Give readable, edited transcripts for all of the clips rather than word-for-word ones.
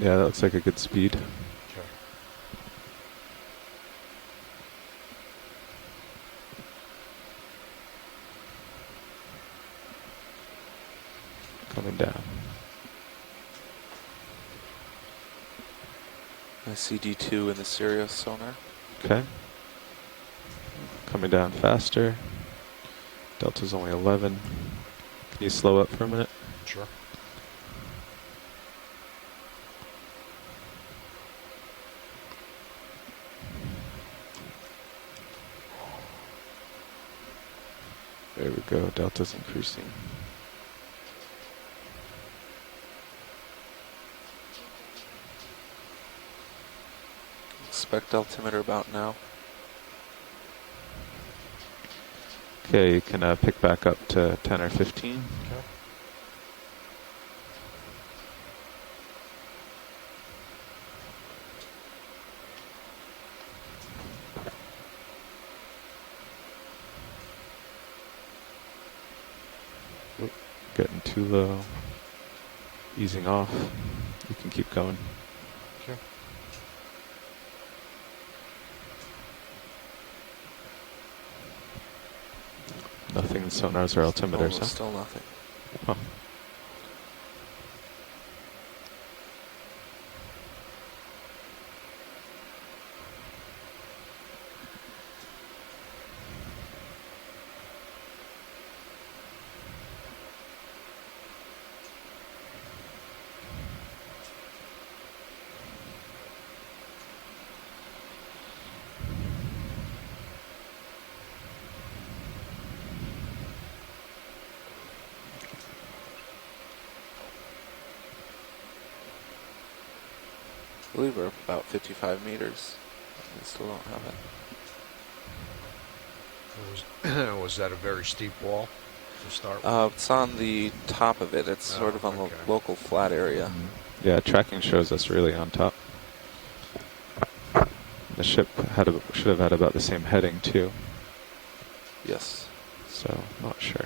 Yeah, that looks like a good speed. Okay. Coming down. I see D2 in the Sirius sonar. Okay. Coming down faster. Delta's only 11. Can you slow up for a minute? Sure. There we go. Delta's increasing. Expect altimeter about now. Okay, you can pick back up to 10 or 15. Okay. Getting too low. Easing off. You can keep going. Okay. Nothing in sonars or altimeters, Almost huh? still nothing. Huh. I believe we're about 55 meters. We still don't have it. Was that a very steep wall to start with? It's on the top of it. It's sort of on okay. the local flat area. Yeah, tracking shows us really on top. The ship should have had about the same heading too, Yes. so not sure.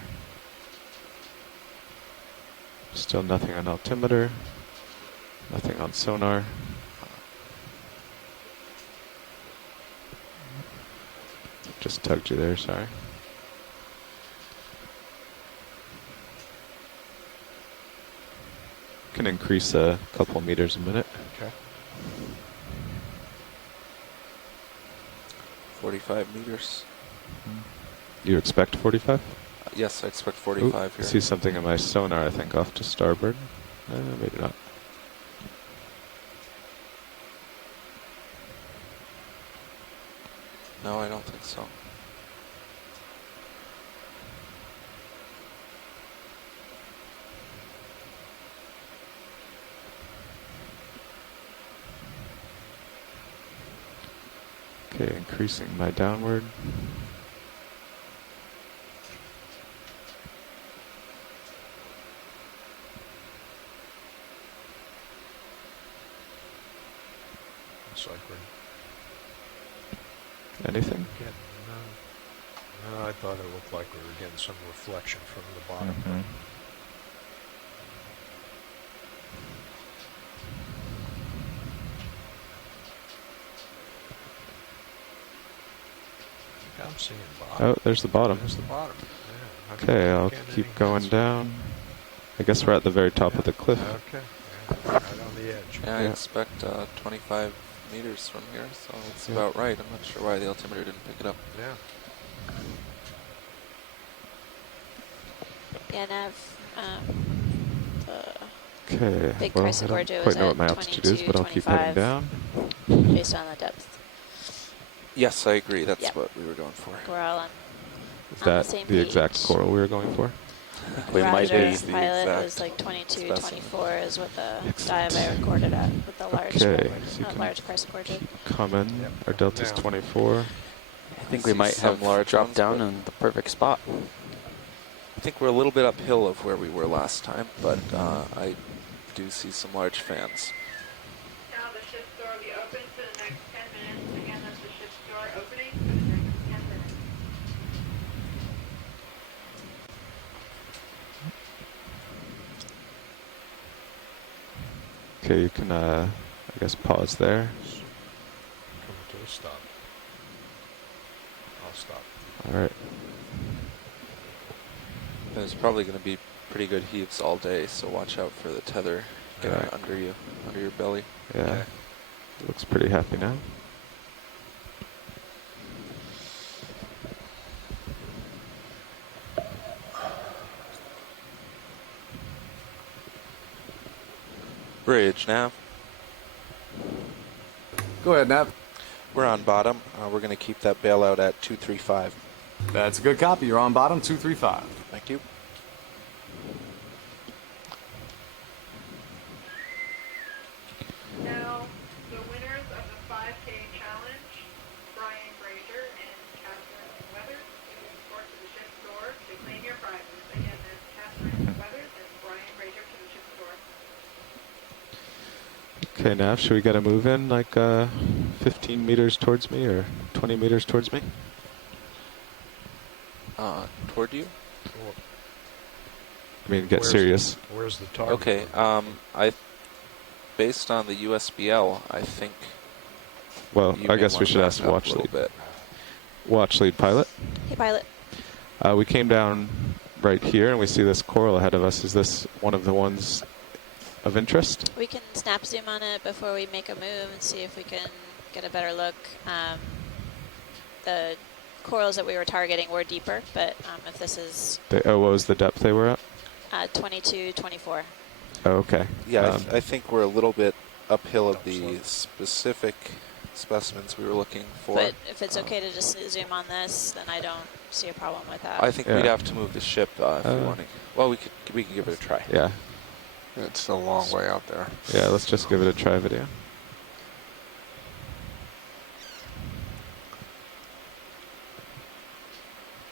Still nothing on altimeter, nothing on sonar. Just tugged you there, sorry. Can increase a couple meters a minute. Okay. 45 meters. You expect 45? Yes, I expect Ooh, 45 I here. see something in my sonar, I think, off to starboard. Maybe not. No, I don't think so. Okay, increasing my downward. Looks like we're Anything? getting, no, I thought it looked like we were getting some reflection from the bottom. Mhm. I'm seeing bottom. Oh, there's the bottom. There's the bottom. Yeah. Okay, I'll keep going down. I guess we're at the very top of the cliff. Okay. Yeah, right on the edge. Yeah, I Yeah. expect 25 meters from here, so it's Yeah. about right. I'm not sure why the altimeter didn't pick it up. Yeah. Yeah, Nav, the Okay, big well, crescent I gorge don't was quite know at what my altitude is, but I'll keep 22, heading down. based on the depth. Yes, I agree. That's Yep. what we were going for. We're all on, Is on that the same the exact page. coral we were going for? We might Roger, be the pilot, it exact was like 22, specimen. 24 is what the Excellent. dive I recorded at with the large, Okay, so you not can large crescent gorge. keep coming. Yep. Our delta's Now. 24. I think See we might some have large dropped ones, down but- in the perfect spot. I think we're a little bit uphill of where we were last time, but I do see some large fans. Now the ship's door will be open for the next 10 minutes. Again, that's the ship's door opening for the next 10 minutes. Okay, you can, I guess, pause there. Coming to a stop. I'll stop. All right. There's probably going to be pretty good heaves all day, so watch out for the tether getting Right. under you, under your belly. Yeah. Okay. Looks pretty happy now. Bridge now. Go ahead, Nav. We're on bottom. We're going to keep that bailout at 235. That's a good copy. You're on bottom, 235. Thank you. Now, the winners of the 5K challenge, Brian Brazier and Catherine Weathers, please report to the ship's door to claim your prizes. Again, that's Catherine Weathers and Brian Brazier to the ship's door. Okay, Nav, should we get a move in like 15 meters towards me or 20 meters towards me? Toward you? Well, I mean, get Where's- serious. where's the target? Okay. Based on the USBL, I think. Well, you I may guess we wanna should back ask up watch a little lead. bit. Watch lead pilot. Hey, pilot. We came down right here and we see this coral ahead of us. Is this one of the ones of interest? We can snap zoom on it before we make a move and see if we can get a better look. The corals that we were targeting were deeper, but if this is What was the depth they were at? 22, 24. Oh, okay. Yeah, I think we're a little bit uphill of the specific specimens we were looking for. But if it's okay to just zoom on this, then I don't see a problem with that. I think Yeah. we'd have to move the ship if we want to. Well, we can give it a try. Yeah. It's a long way out there. Yeah, let's just give it a try video.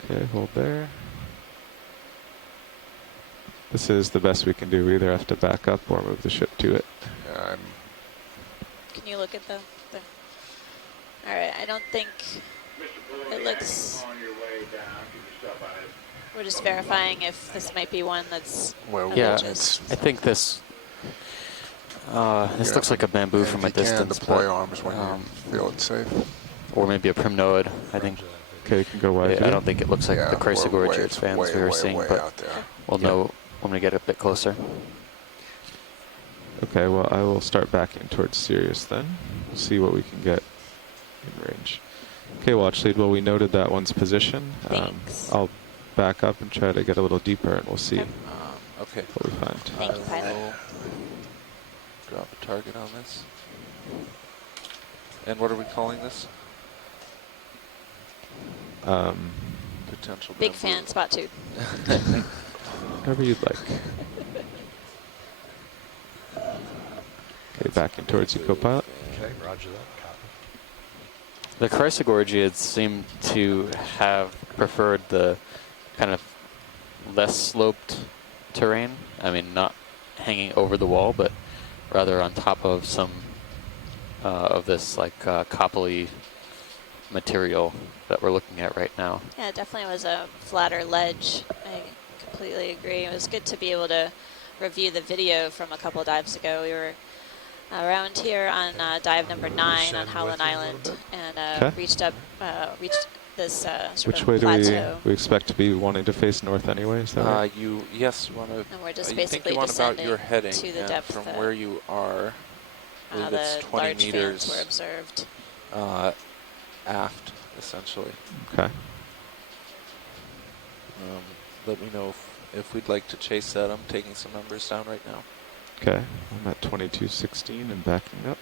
Okay, hold there. This is the best we can do. We either have to back up or move the ship to it. Yeah, Can you look at the all right, I don't think it looks. We're just verifying if this might be one that's well, of Yeah, interest. I think this this looks like a bamboo from a distance, deploy but, arms when you feel it's safe. or maybe a primnoid. I think Okay, you can go wide. I don't think it looks like Yeah, the we're Chrysogorgia way- expands way, we were way, seeing, way but out there. we'll know when we get a bit closer. Okay, well, I will start backing towards Sirius then. See what we can get in range. Okay, watch lead. Well, we noted that one's position. Thanks. I'll back up and try to get a little deeper, and we'll see Okay. Okay. what we find. Thank you, pilot. I'll drop a target on this. And what are we calling this? Potential Big bamboo. fan, spot 2. Whatever you'd like. Okay, backing towards you, co-pilot. Okay, roger that. Copy. The Chrysogorgiids seem to have preferred the kind of less sloped terrain. I mean, not hanging over the wall, but rather on top of some of this like coppely material that we're looking at right now. Yeah, it definitely was a flatter ledge. I completely agree. It was good to be able to review the video from a couple dives ago. We were around here on dive number 9 on Send Howland with you a little Island, bit. and Okay. reached this sort Which of way do plateau. we expect to be wanting to face north anyway? Is that right? Yes, you want to. And we're just you think basically you want about descending your heading to the and depth from that where you are. I believe it's the 20 large meters fans were observed. aft, essentially. Okay. Let me know if we'd like to chase that. I'm taking some numbers down right now. Okay. I'm at 2216 and backing up.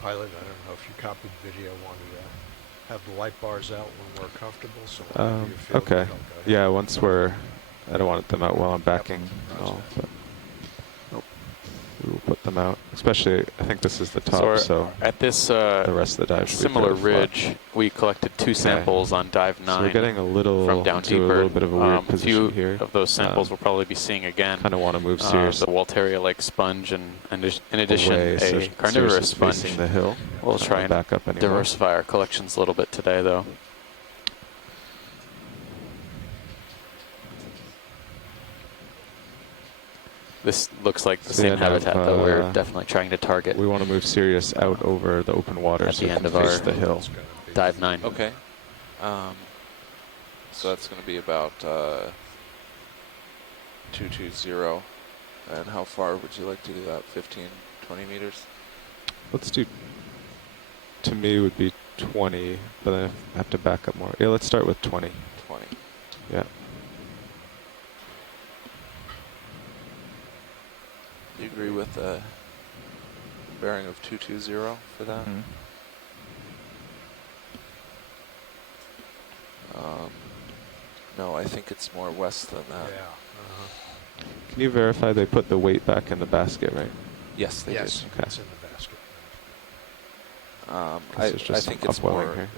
Pilot, I don't know if you copied video, wanted to have the light bars out when we're comfortable, so whenever you feel Okay. good, I'll go ahead. Yeah, once I don't want them out while I'm backing. Roger all, that. but we will put them them out. Especially, I think this is the top, So, so at this the rest of the dive should be similar fairly flat. ridge, we collected 2 samples on dive 9. So we're getting a little from down into deeper. a little bit of a weird A position few here. of those samples we'll probably be seeing again. Kind of want to move Sirius The Walteria-like sponge, and in addition, away, so a Sirius carnivorous is sponge. facing the hill. We'll Not try gonna and back up anymore. diversify our collections a little bit today, though. This looks like the So same yeah, habitat now, that we're definitely trying to target We want to move Sirius out over the open water at so the it end can of face our the hill. It's gonna be dive 9. Okay. So that's going to be about 220. And how far would you like to do that? 15, 20 meters? Let's do, to me would be 20, but I have to back up more. Yeah, let's start with 20. 20. Yeah. Do you agree with the bearing of 220 for that? Mhm. No, I think it's more west than that. Yeah. Can you verify they put the weight back in the basket, right? Yes, they Yes, did. Okay. it's in the basket. I There's just think some it's upwelling more here.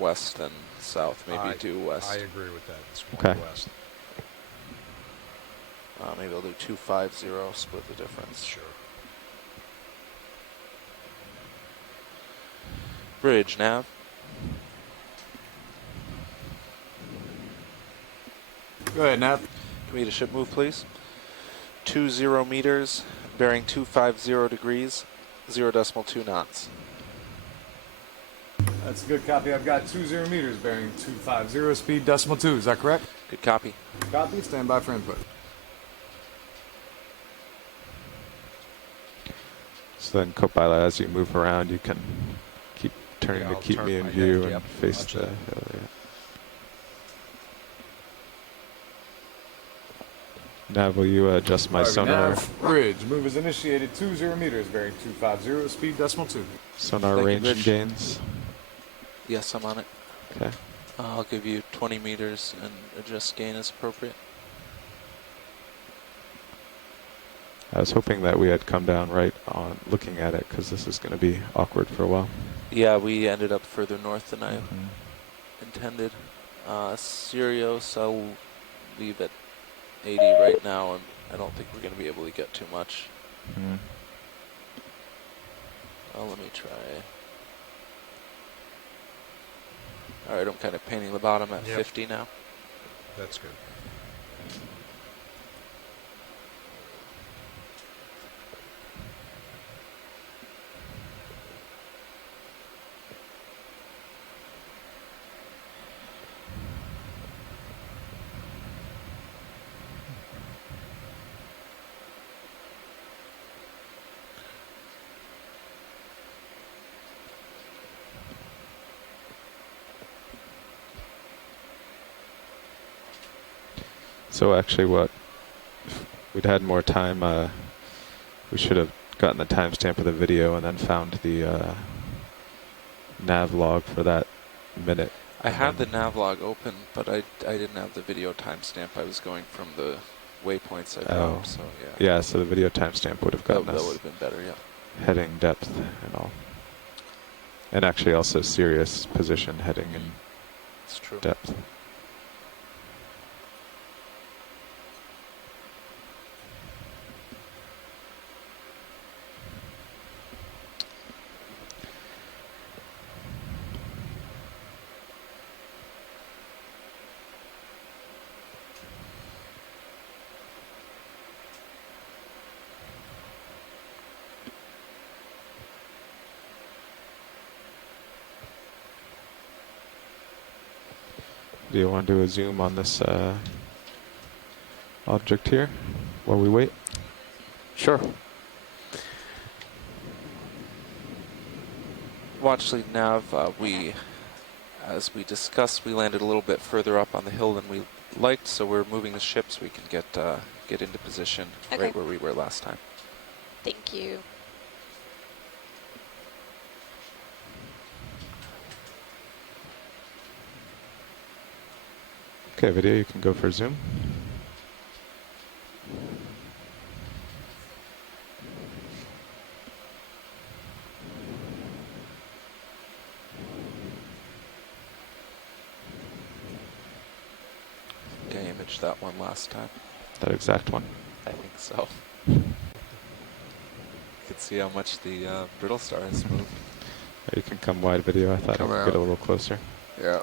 west than south, maybe due west. I agree with that. It's more Okay. west. Maybe I'll do 250, split the difference. Sure. Bridge nav. Go ahead, Nav. Can we get a ship move, please? 20 meters, bearing 250 degrees, 0.2 knots. That's a good copy. I've got 20 meters bearing 250, speed decimal 2. Is that correct? Good copy. Copy. Stand by for input. So then, Copilot, as you move around, you can keep turning Yeah, to I'll keep turn me in my view head, and yep, face roger the that. hill. Yeah. Nav, will you adjust my Alright, sonar Nav, bridge. Move is initiated 20 meters bearing 250, speed decimal 2. sonar Thank you, range and Rich. gains? Yes, I'm on it. Okay. I'll give you 20 meters and adjust gain as appropriate. I was hoping that we had come down right on looking at it because this is going to be awkward for a while. Yeah, we ended up further north than I intended. Sirius, I'll leave at 80 right now, and I don't think we're going to be able to get too much. Mhm. Let me try. All right, I'm kind of painting the bottom at Yep. 50 now. That's good. So actually, what if we'd had more time? We should have gotten the timestamp of the video and then found the nav log for that minute. I had the navlog open, but I didn't have the video timestamp. I was going from the waypoints I Oh. found, so yeah. Yeah, so the video timestamp would have That, gotten that us would have been better, yeah. heading depth and all. And actually also Sirius position heading in It's true. depth. Do you want to do a zoom on this object here while we wait? Sure. Watch lead nav, as we discussed, we landed a little bit further up on the hill than we liked, so we're moving the ship so we can get into position Okay. right where we were last time. Thank you. Okay, video, you can go for zoom. imaged that one last time. That exact one. I think so. You can see how much the brittle star has moved. You can come wide video. I thought I Come could out. get a little closer. Yeah.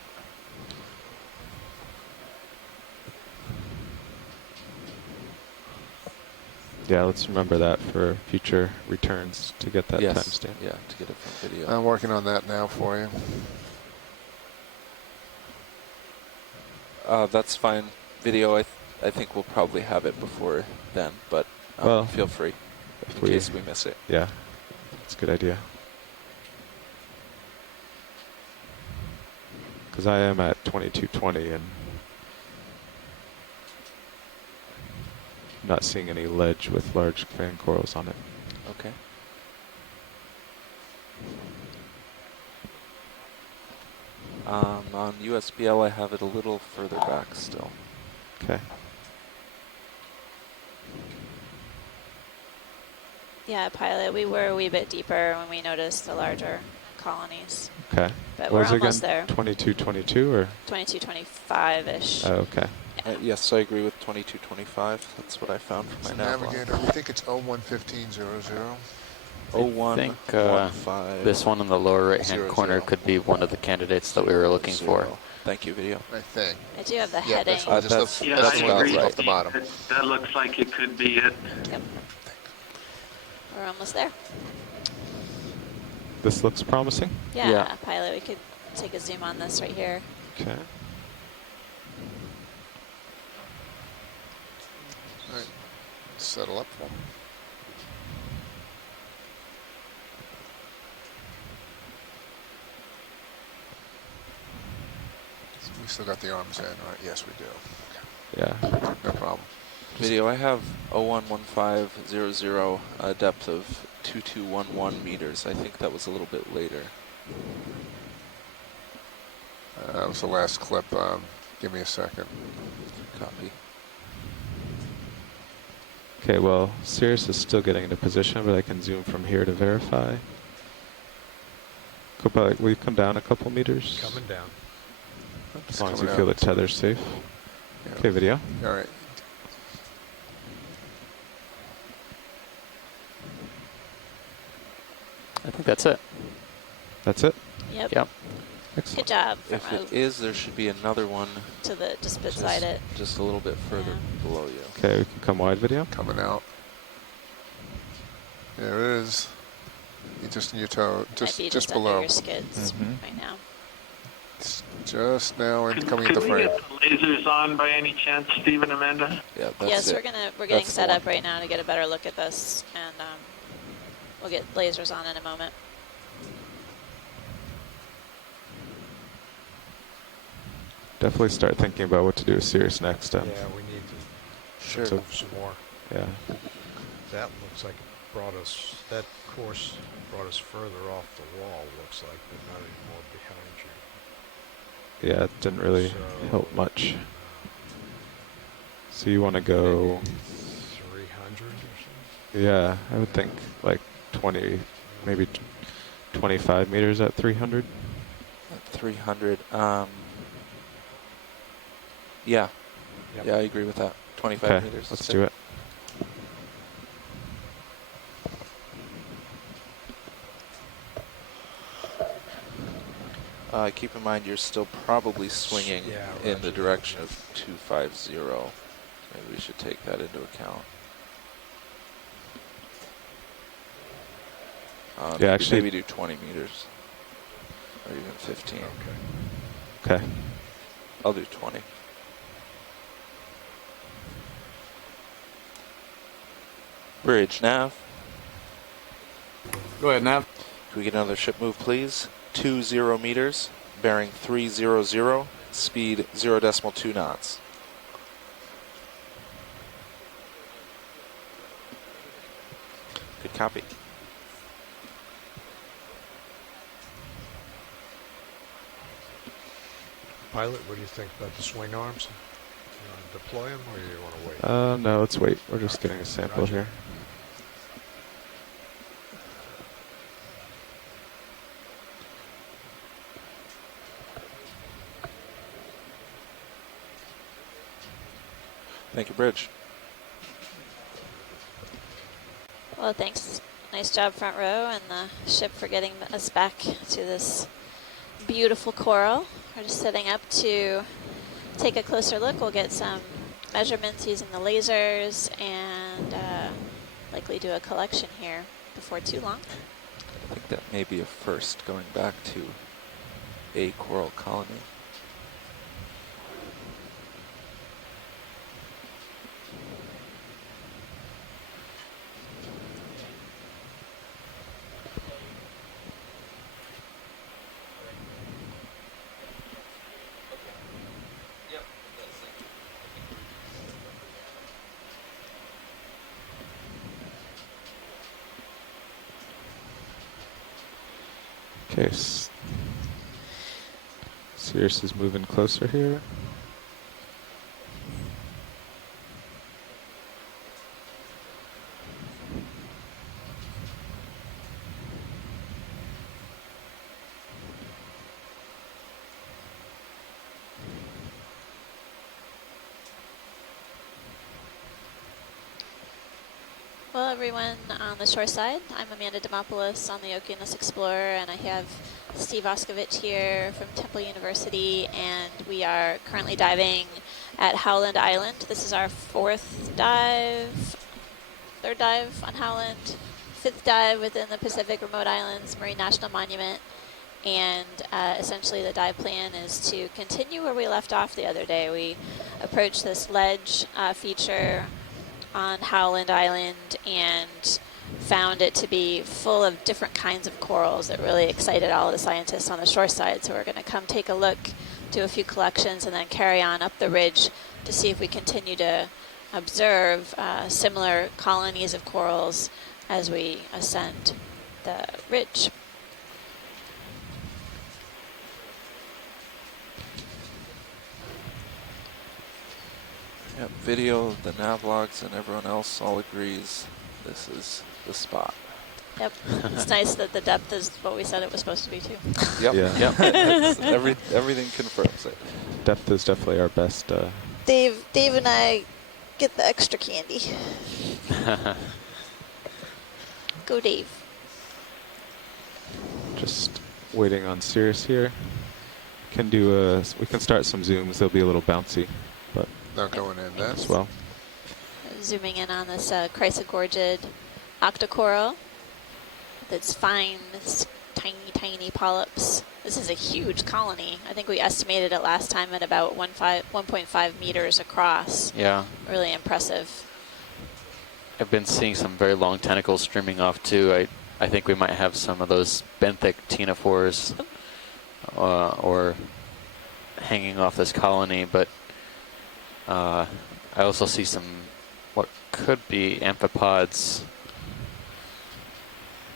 Yeah, let's remember that for future returns to get that Yes. timestamp. Yeah, to get it from video. I'm working on that now for you. That's fine. Video, I think we'll probably have it before then, but Well, feel free If in case we miss it. Yeah, that's a good idea. Because I am at 2220 and not seeing any ledge with large fan corals on it. Okay. On USBL, I have it a little further back still. Okay. Yeah, Pilot, we were a wee bit deeper when we noticed the larger colonies. Okay. But What we're was it almost again? there. 2222 or? 2225-ish. Oh, okay. Yes, I agree with 2225. That's what I found for So my nav log. navigator, we think it's 011500. I think 0115. this one in the lower right-hand 00. corner could be one of the candidates that we were looking for. Thank you, video. I think. I do have the Yeah, heading. that's what I just That's- looked- Yeah, that's I the one agree. that's off the bottom. That looks like it could be it. Yep. We're almost there. This looks promising. Yeah, Yeah. Pilot, we could take a zoom on this right here. Okay. All right. Settle up for 'em. We still got the arms in, right? Yes, we do. Yeah. No problem. Video, I have 011500, a depth of 2211 meters. I think that was a little bit later. That was the last clip. Give me a second. Copy. Okay, well, Sirius is still getting into position, but I can zoom from here to verify. Will you come down a couple meters? Coming down. As long as you coming feel out. the tether's safe. Yeah. Okay, video. All right. I think that's it. That's it? Yep. Yep. Good Excellent. job. If From it is, there should be another one to the just beside it. just a little bit further below you. Okay, we can come wide video. Coming out. There it is. You just in your toe, Might be just under below. your skids Mhm. right now. It's just now and Could, coming could into we frame. get the lasers on by any chance, Steve and Amanda? Yeah, that's Yes, it. we're getting That's the set one. up right now to get a better look at this, and we'll get lasers on in a moment. Definitely start thinking about what to do with Sirius next. Yeah, we need to Sure. So- move some more. Yeah. That looks like it brought us, that course brought us further off the wall, looks like, but not anymore behind you. Yeah, it didn't really So, help much. So you want to go, 300 or something? yeah, I would think like 20, maybe 25 meters at 300. At 300. Yeah. Yep. Yeah, I agree with that. 25 Okay, meters. let's do it. Keep in mind you're still probably swinging Yeah, in the roger. direction of 250. Maybe we should take that into account. Yeah, actually- maybe do 20 meters or even 15. Okay. Okay. I'll do 20. Bridge nav. Go ahead, Nav. Can we get another ship move, please? 20 meters, bearing 300, speed 0.2 knots. Good copy. Pilot, what do you think about the swing arms? You want to deploy them or you want to wait? No, let's wait. We're just getting a sample Roger. here. Thank you, Bridge. Well, thanks. Nice job, front row, and the ship for getting us back to this beautiful coral. We're just setting up to take a closer look. We'll get some measurements using the lasers and likely do a collection here before too long. I think that may be a first, going back to a coral colony. Okay. Sirius is moving closer here. Well, everyone on the shore side, I'm Amanda Demopoulos on the Okeanos Explorer, and I have Steve Oskovich here from Temple University, and we are currently diving at Howland Island. This is our third dive on Howland, fifth dive within the Pacific Remote Islands Marine National Monument, and essentially the dive plan is to continue where we left off the other day. We approached this ledge feature on Howland Island and found it to be full of different kinds of corals that really excited all of the scientists on the shore side. So we're going to come take a look, do a few collections, and then carry on up the ridge to see if we continue to observe similar colonies of corals as we ascend the ridge. Yep, video, the navlogs, and everyone else all agrees this is the spot. Yep, it's nice that the depth is what we said it was supposed to be too. Yep, Yeah. yep. Everything confirms it. Depth is definitely our best. Dave and I get the extra candy. Go Dave. Just waiting on Sirius here. We can start some zooms. They'll be a little bouncy, but Not going in then. as well. Zooming in on this chrysogorgid octocoral. That's fine, it's tiny polyps. This is a huge colony. I think we estimated it last time at about 1.5 meters across. Yeah. Really impressive. I've been seeing some very long tentacles streaming off too. I think we might have some of those benthic ctenophores or hanging off this colony, but I also see some what could be amphipods,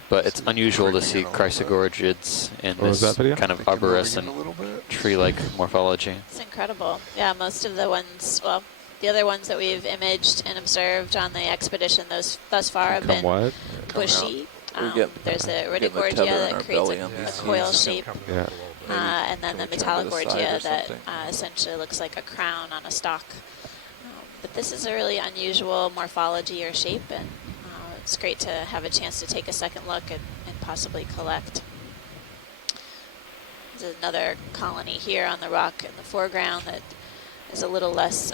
but it's unusual to see chrysogorgids in What was this that video? kind of Think you're moving arborescent in a little bit. tree-like morphology. It's incredible. Yeah, most of the ones, well, the other ones that we've imaged and observed on the expedition thus far have Come been wide. bushy. We get- There's a we get the tether Rhydigorgia in that our creates belly a on these coil seeds. shape. Yeah. And then the Can we turn to the side or Metallogorgia that something? essentially looks like a crown on a stalk. But this is a really unusual morphology or shape, and it's great to have a chance to take a second look and possibly collect. There's another colony here on the rock in the foreground that is a little less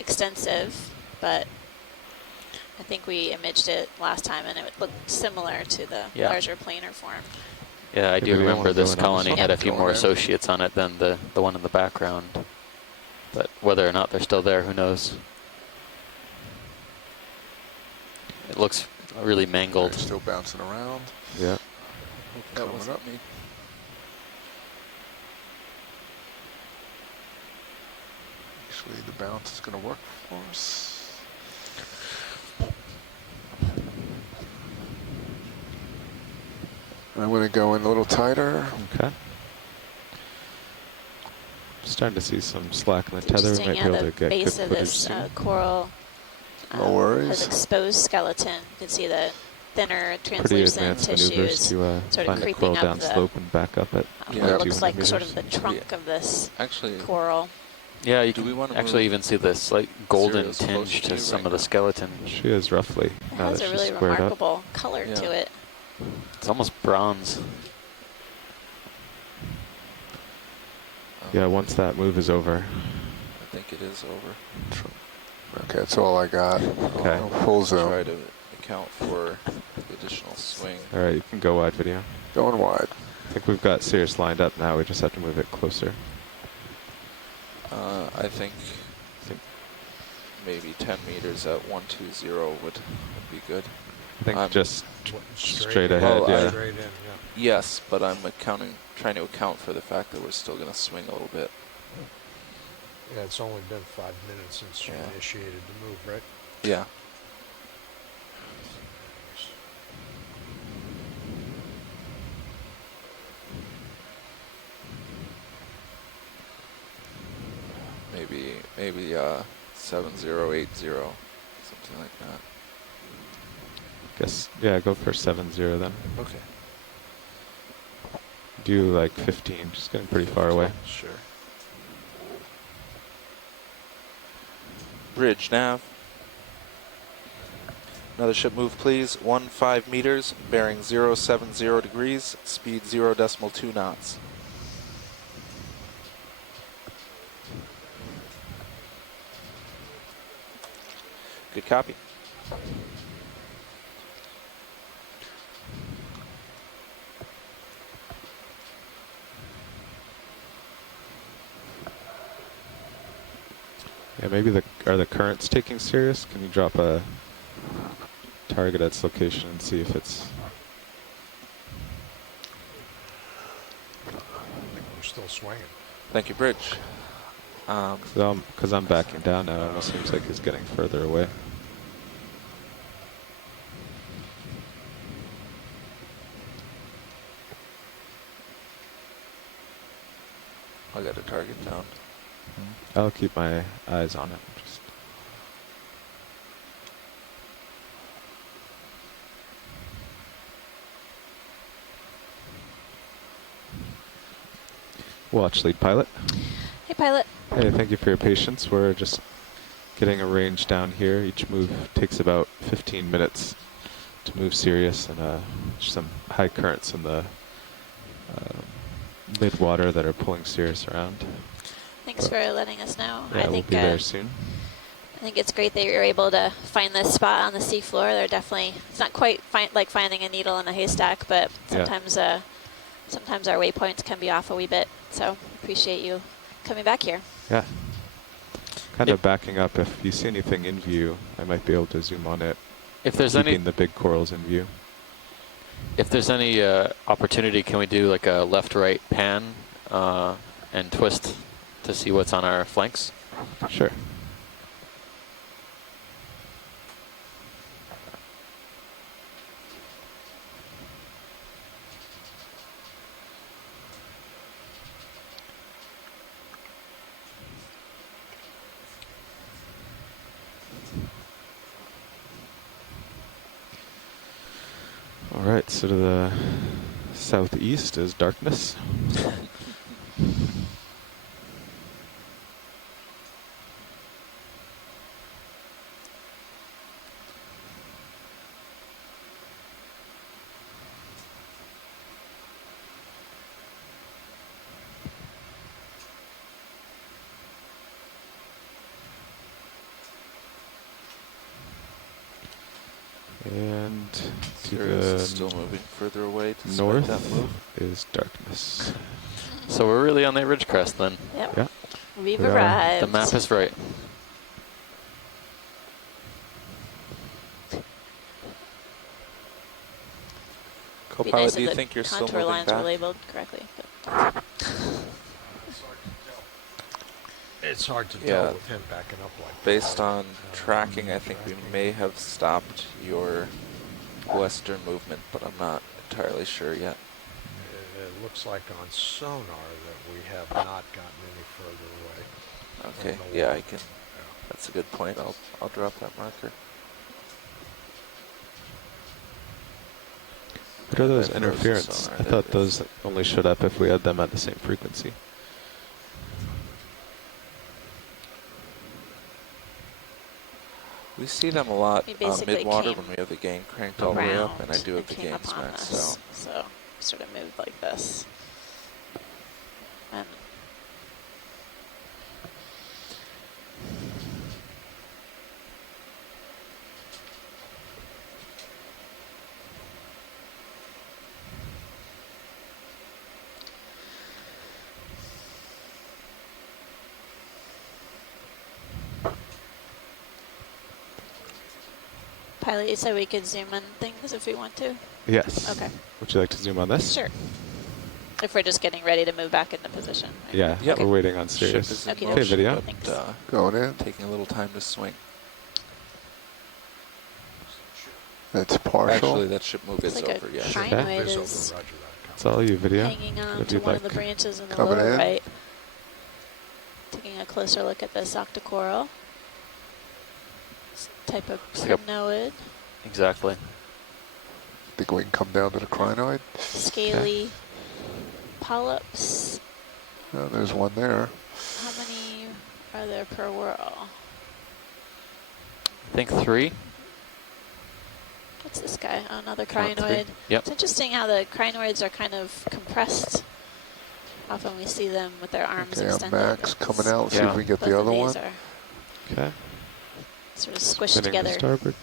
extensive, but I think we imaged it last time and it looked similar to the larger planar form. Yeah, I do Maybe we remember won't this go in on colony this had a one. few Go more in. associates on it than the one in the background. But whether or not they're still there, who knows? It looks really They're mangled. still bouncing around. Yeah. That Coming wasn't up. me. Actually, the bounce is going to work for us. I'm going to go in a little tighter. Okay. Starting to see some slack in the tether. We Interesting, might be yeah, able to the get base good of footage this soon. coral No worries. has exposed skeleton. You can see the thinner Pretty translucent advanced maneuvers tissues. to sort of find the creeping coral up down the- slope and back up it. Yeah. What 22 looks like meters. sort of the trunk of this Actually, coral. Yeah, you Do we can wanna actually move even see the slight golden Zero's closer tinge to to you some right of the now? skeleton. She is roughly. It Now has that a she's really squared up. remarkable color Yeah. to it. It's almost bronze. Yeah, once that move is over. I think it is over. Okay, that's all I got. Okay. Full zoom. Try to account for the additional swing. All right, you can go wide video. Going wide. I think we've got Sirius lined up now. We just have to move it closer. I think maybe 10 meters at 120 would be good. I think just What, straight ahead, Oh, yeah. Straight in, yeah. Yes, but I'm trying to account for the fact that we're still going to swing a little bit. Yeah, it's only been 5 minutes since you Yeah. initiated the move, right? Yeah. Maybe 7080, something like that. Guess, yeah, go for 7-0 then. Okay. Do like 15, just getting pretty far away. Sure. Bridge nav. Another ship move, please. 15 meters, bearing 070 degrees, speed 0.2 knots. Good copy. Yeah, maybe are the currents taking Sirius? Can you drop a target at its location and see if it's... We're still swinging. Thank you, Bridge. Because I'm backing down now, it almost seems like he's getting further away. I got a target down. I'll keep my eyes on it. Just watch lead pilot. Hey, pilot. Hey, thank you for your patience. We're just getting a range down here. Each move takes about 15 minutes to move Sirius, and some high currents in the mid-water that are pulling Sirius around. Thanks for letting us know. Yeah, I we'll think be there soon. I think it's great that you're able to find this spot on the seafloor. They're definitely, it's not quite like finding a needle in a haystack, but sometimes sometimes our waypoints can be off a wee bit. So appreciate you coming back here. Yeah. Kind of backing up. If you see anything in view, I might be able to zoom on it. If there's keeping the big corals in view. If there's any opportunity, can we do like a left-right pan and twist to see what's on our flanks? Sure. All right, so to the southeast is darkness. And to Sirius the is still moving further away to north that move. is darkness. So we're really on that ridge crest then. Yep. Yeah. We've We are. arrived. The map is right. Be Co-pilot, nice do if you the think you're still contour moving lines back? were labeled correctly. But It's hard to Yeah. tell with him backing up like Based that. on tracking, I think we may have stopped your western movement, but I'm not entirely sure yet. It looks like on sonar that we have not gotten any further away. Okay, from the yeah, wall. I can. That's a good point. I'll drop that marker. What are those I froze the interference? sonar I there. thought those only showed up if we had them at the same frequency. We see them a lot We basically mid-water came when we have the gain cranked all the way up, and I around do have the came gain upon smacked, us. so. So sort of moved like this. And Pilot, you said we could zoom in things if we want to? Yes. Okay. Would you like to zoom on this? Sure. If we're just getting ready to move back into position. Right? Yeah, Yep. we're waiting on Ship Sirius. is in Okay, Okay, motion, video. but, Thanks. Going in. taking a little time to swing. It's partial. Actually, that ship move is Looks like over, a yeah. crinoid Is over, is roger that. It's all you, video. hanging on If to you'd one like. of the branches in the Coming lower in. right. Taking a closer look at this octocoral. Type of It's like a- crinoid. Exactly. Think we can come down to the crinoid? Scaly polyps. Oh, there's one there. How many are there per whirl? I think 3. What's this guy? Oh, another Count 3. crinoid. Yep. It's interesting how the crinoids are kind of compressed. Often we see them with their arms Okay, extended. Max coming out. Let's see Yeah. if we can get Both the of other these one. are Okay. sort of squished Spinning to together. starboard.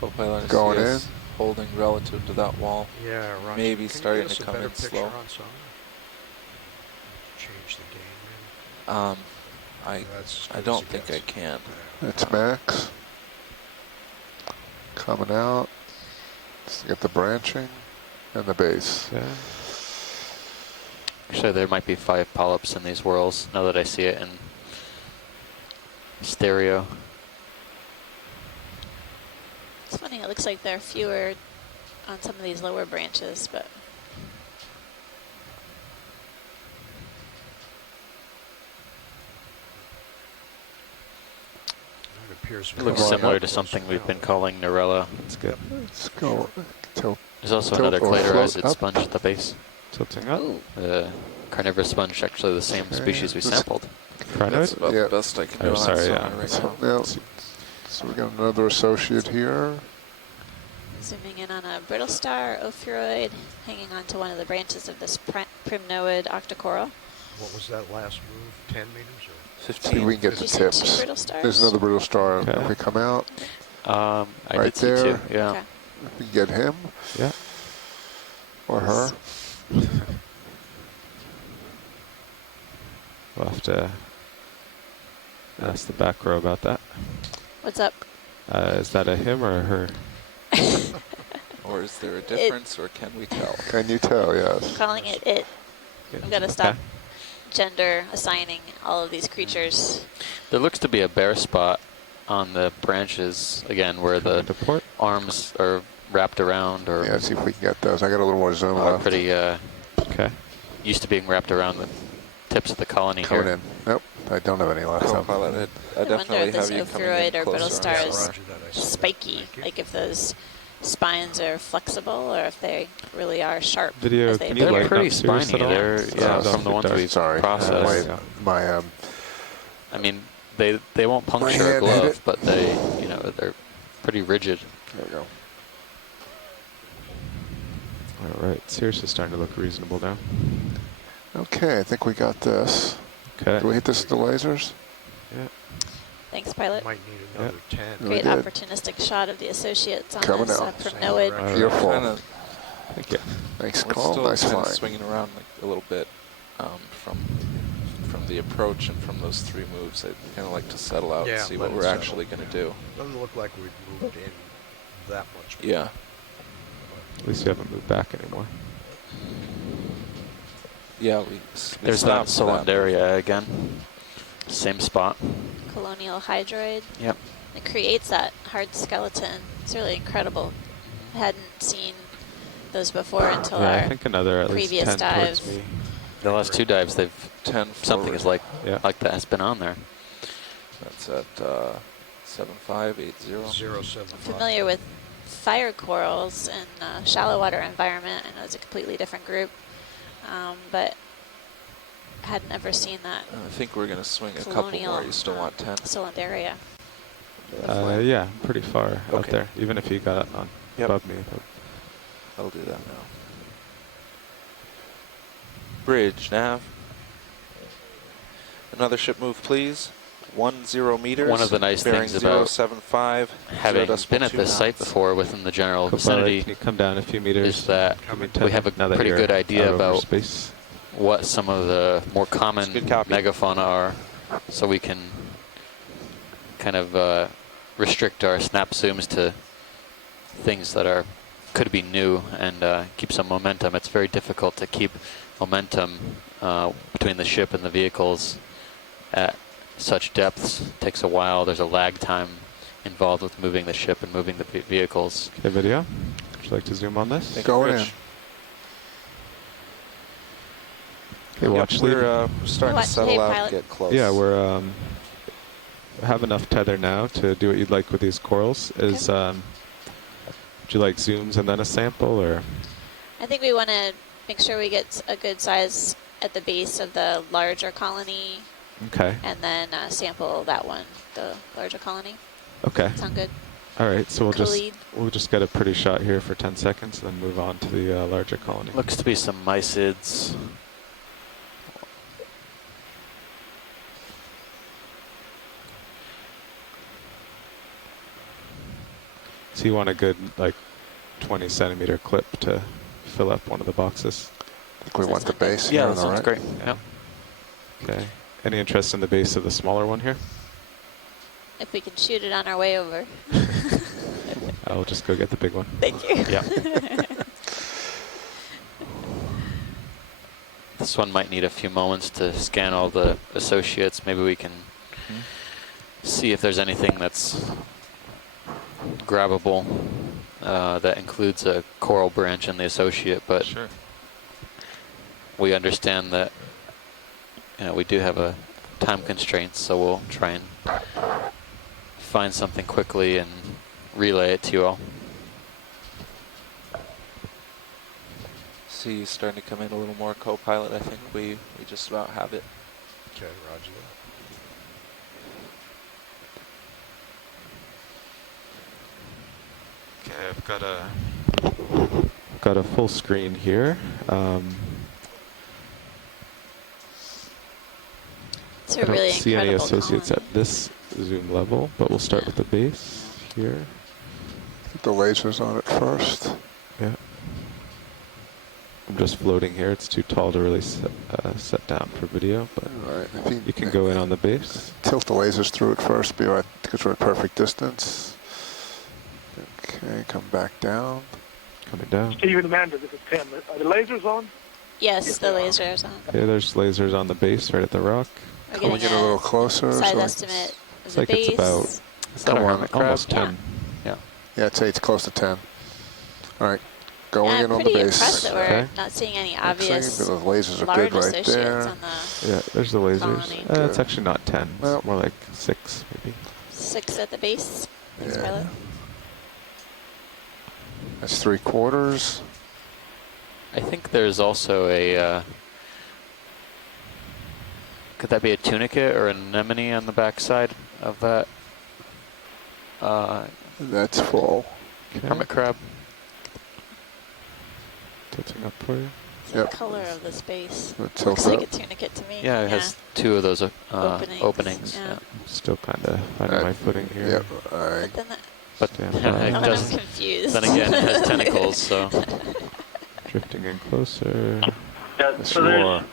Co-pilot, I Going see us holding relative to that wall. Yeah, roger. Maybe Can starting you give to us come a better in picture slow. on some? Change the game, I maybe. That's as I good as don't it think I gets. can. That's Max. Coming out. Let's get the branching and the base. Okay. Actually, there might be 5 polyps in these whirls, now that I see it in stereo. It's funny, it looks like there are fewer on some of these lower branches, but It appears It looks Come on similar up. to something we've been calling Norella. That's good. Let's go. Tilt. There's also Tilt another or float cladorized up. sponge at the base. Tilting up. The carnivorous sponge, actually the same Okay. species we This- sampled. Crinoid? That's about Yeah. the best I can do Oh, on sorry, that yeah. sonar right So, now. yeah. So we got another associate here. zooming in on a brittle star, ophiuroid, hanging on to one of the branches of this primnoid octocoral. What was that last move? 10 meters or? See if 15. we can get Did the you say 2 tips. brittle stars? There's another brittle star. Okay. If we come out, I Right did see there. 2, yeah. Okay. if we get him Yeah. or her. We'll have to ask the back row about that. What's up? Is that a him or a her? Or is there a difference, or can we tell? Can you tell? Yes. Calling it it. Yeah. We've got to stop Okay. gender assigning all of these creatures. There looks to be a bare spot on the branches, again, where Coming the to port. arms are wrapped around or Yeah. See if we can get those. I got a little more zoom are left. pretty Okay. used to being wrapped around the tips of the colony Coming here. in. Nope. I don't have any left. Co-pilot, I I wonder definitely if this have you coming ophiuroid in or brittle closer. star Yeah, is roger that, I see that. spiky, Thank you. like if those spines are flexible or if they really are sharp. Video, as they can you They're appear. lighten pretty up Sirius spiny. at all? They're yeah, Sounds from the ones dark. we've Sorry. processed. My I mean, they won't puncture a hand hit glove, it. but they're pretty rigid. there we go. All right. Sirius is starting to look reasonable now. Okay. I think we got this. Okay. Do we hit this with the lasers? Yeah. Thanks, pilot. Might need another 10. We Great did. opportunistic shot of the associates on Coming this out. primnoid. Same Beautiful. Kinda, Thank you. Nice we're call. still Nice kind of flying. swinging around like a little bit from the approach and from those 3 moves. I'd kind of like to settle out Yeah, and see let what it we're settle. actually going to do. Doesn't look like we've moved in that much. more. Yeah. At least you haven't moved back anymore. Yeah, we There's that stopped Solandaria again. Same spot. Colonial hydroid. Yep. It creates that hard skeleton. It's really incredible. I hadn't seen those before until Yeah, I our think another at least previous 10 dive. towards me. The last 2 dives, they've 10 something forward. is like Yeah. that has been on there. That's at 7580. 075. familiar with fire corals in a shallow water environment. I know it's a completely different group, but hadn't ever seen that I think we're going to swing a couple colonial more. You still want 10? Cylindria. Yeah, I'm pretty far out Okay. there. Even if you got on Yep. above me. But I'll do that now. Bridge, nav. Another ship move, please. 10 meters. One of the nice bearing things about 075, having 0.2 been at this site knots. before within the general Copilot, vicinity can you come down a few meters? is that Coming we have a now that pretty you're good idea out over about space. what some of the more common Good copy. megafauna are, so we can kind of restrict our snap zooms to things that could be new and keep some momentum. It's very difficult to keep momentum between the ship and the vehicles at such depths. It takes a while. There's a lag time involved with moving the ship and moving the vehicles. Okay, video. Would you like to zoom on this? Thank you, Going Rich. Okay, watch Yep, lead. we're starting Watch to settle lead, out pilot. and get close. Yeah, we're have enough tether now to do what you'd like with these corals. Is would you like zooms and then a sample, or? I think we want to make sure we get a good size at the base of the larger colony, Okay. and then sample that one, the larger colony. Okay. Sound good? All right. So Khalid. we'll just get a pretty shot here for 10 seconds, and then move on to the larger colony. Looks to be some mysids. So you want a good 20 centimeter clip to fill up one of the boxes. I think we want the base Yeah, here that on the sounds right. great. Yep. Okay. Any interest in the base of the smaller one here? If we can shoot it on our way over. I'll just go get the big one. Thank you. Yeah. This one might need a few moments to scan all the associates. Maybe we can see if there's anything that's grabbable that includes a coral branch in the associate, but Sure. we understand that we do have a time constraint, so we'll try and find something quickly and relay it to you all. See, starting to come in a little more co-pilot. I think we just about have it. Okay, roger that. Okay, I've got a full screen here. It's I a don't really see any incredible associates colony. at this zoom level, but we'll start with the base here. Get the lasers on it first. Yeah. I'm just floating here. It's too tall to really set down for video, but All right. If you can go in on the base. tilt the lasers through it first, be right, because we're at perfect distance. Okay, come back down. Coming down. Stephen Amanda, this is Tim. Are the lasers on? Yes, the laser is on. Okay, there's lasers on the base right at the rock. We're Can we getting get a little closer? size so I- estimate of It's the like base. it's about that a hermit crab? almost Yeah. 10. Yeah, I'd say it's close to 10. All right, going Yeah, in I'm on the pretty base. impressed that we're Okay. not seeing any Let's see, obvious the lasers are large good right associates there. on the Yeah, there's the lasers. Colony. It's actually not 10. Well- It's more like 6, maybe. 6 at the base. Thanks, Yeah. pilot. That's 3/4. I think there's also a, could that be a tunicate or an anemone on the backside of that That's full. Okay. hermit crab? Tilting up for you. It's Yep. the color of the space. We'll tilt Looks like up. a tunicate to me. Yeah, it has 2 of those Openings, openings. yeah. Yeah. Still kind of finding my footing here. Yep, all right. But then But Stand it by. I'm doesn't. confused. Then again, it has tentacles, so Drifting in closer. Yeah, That's so there's, more.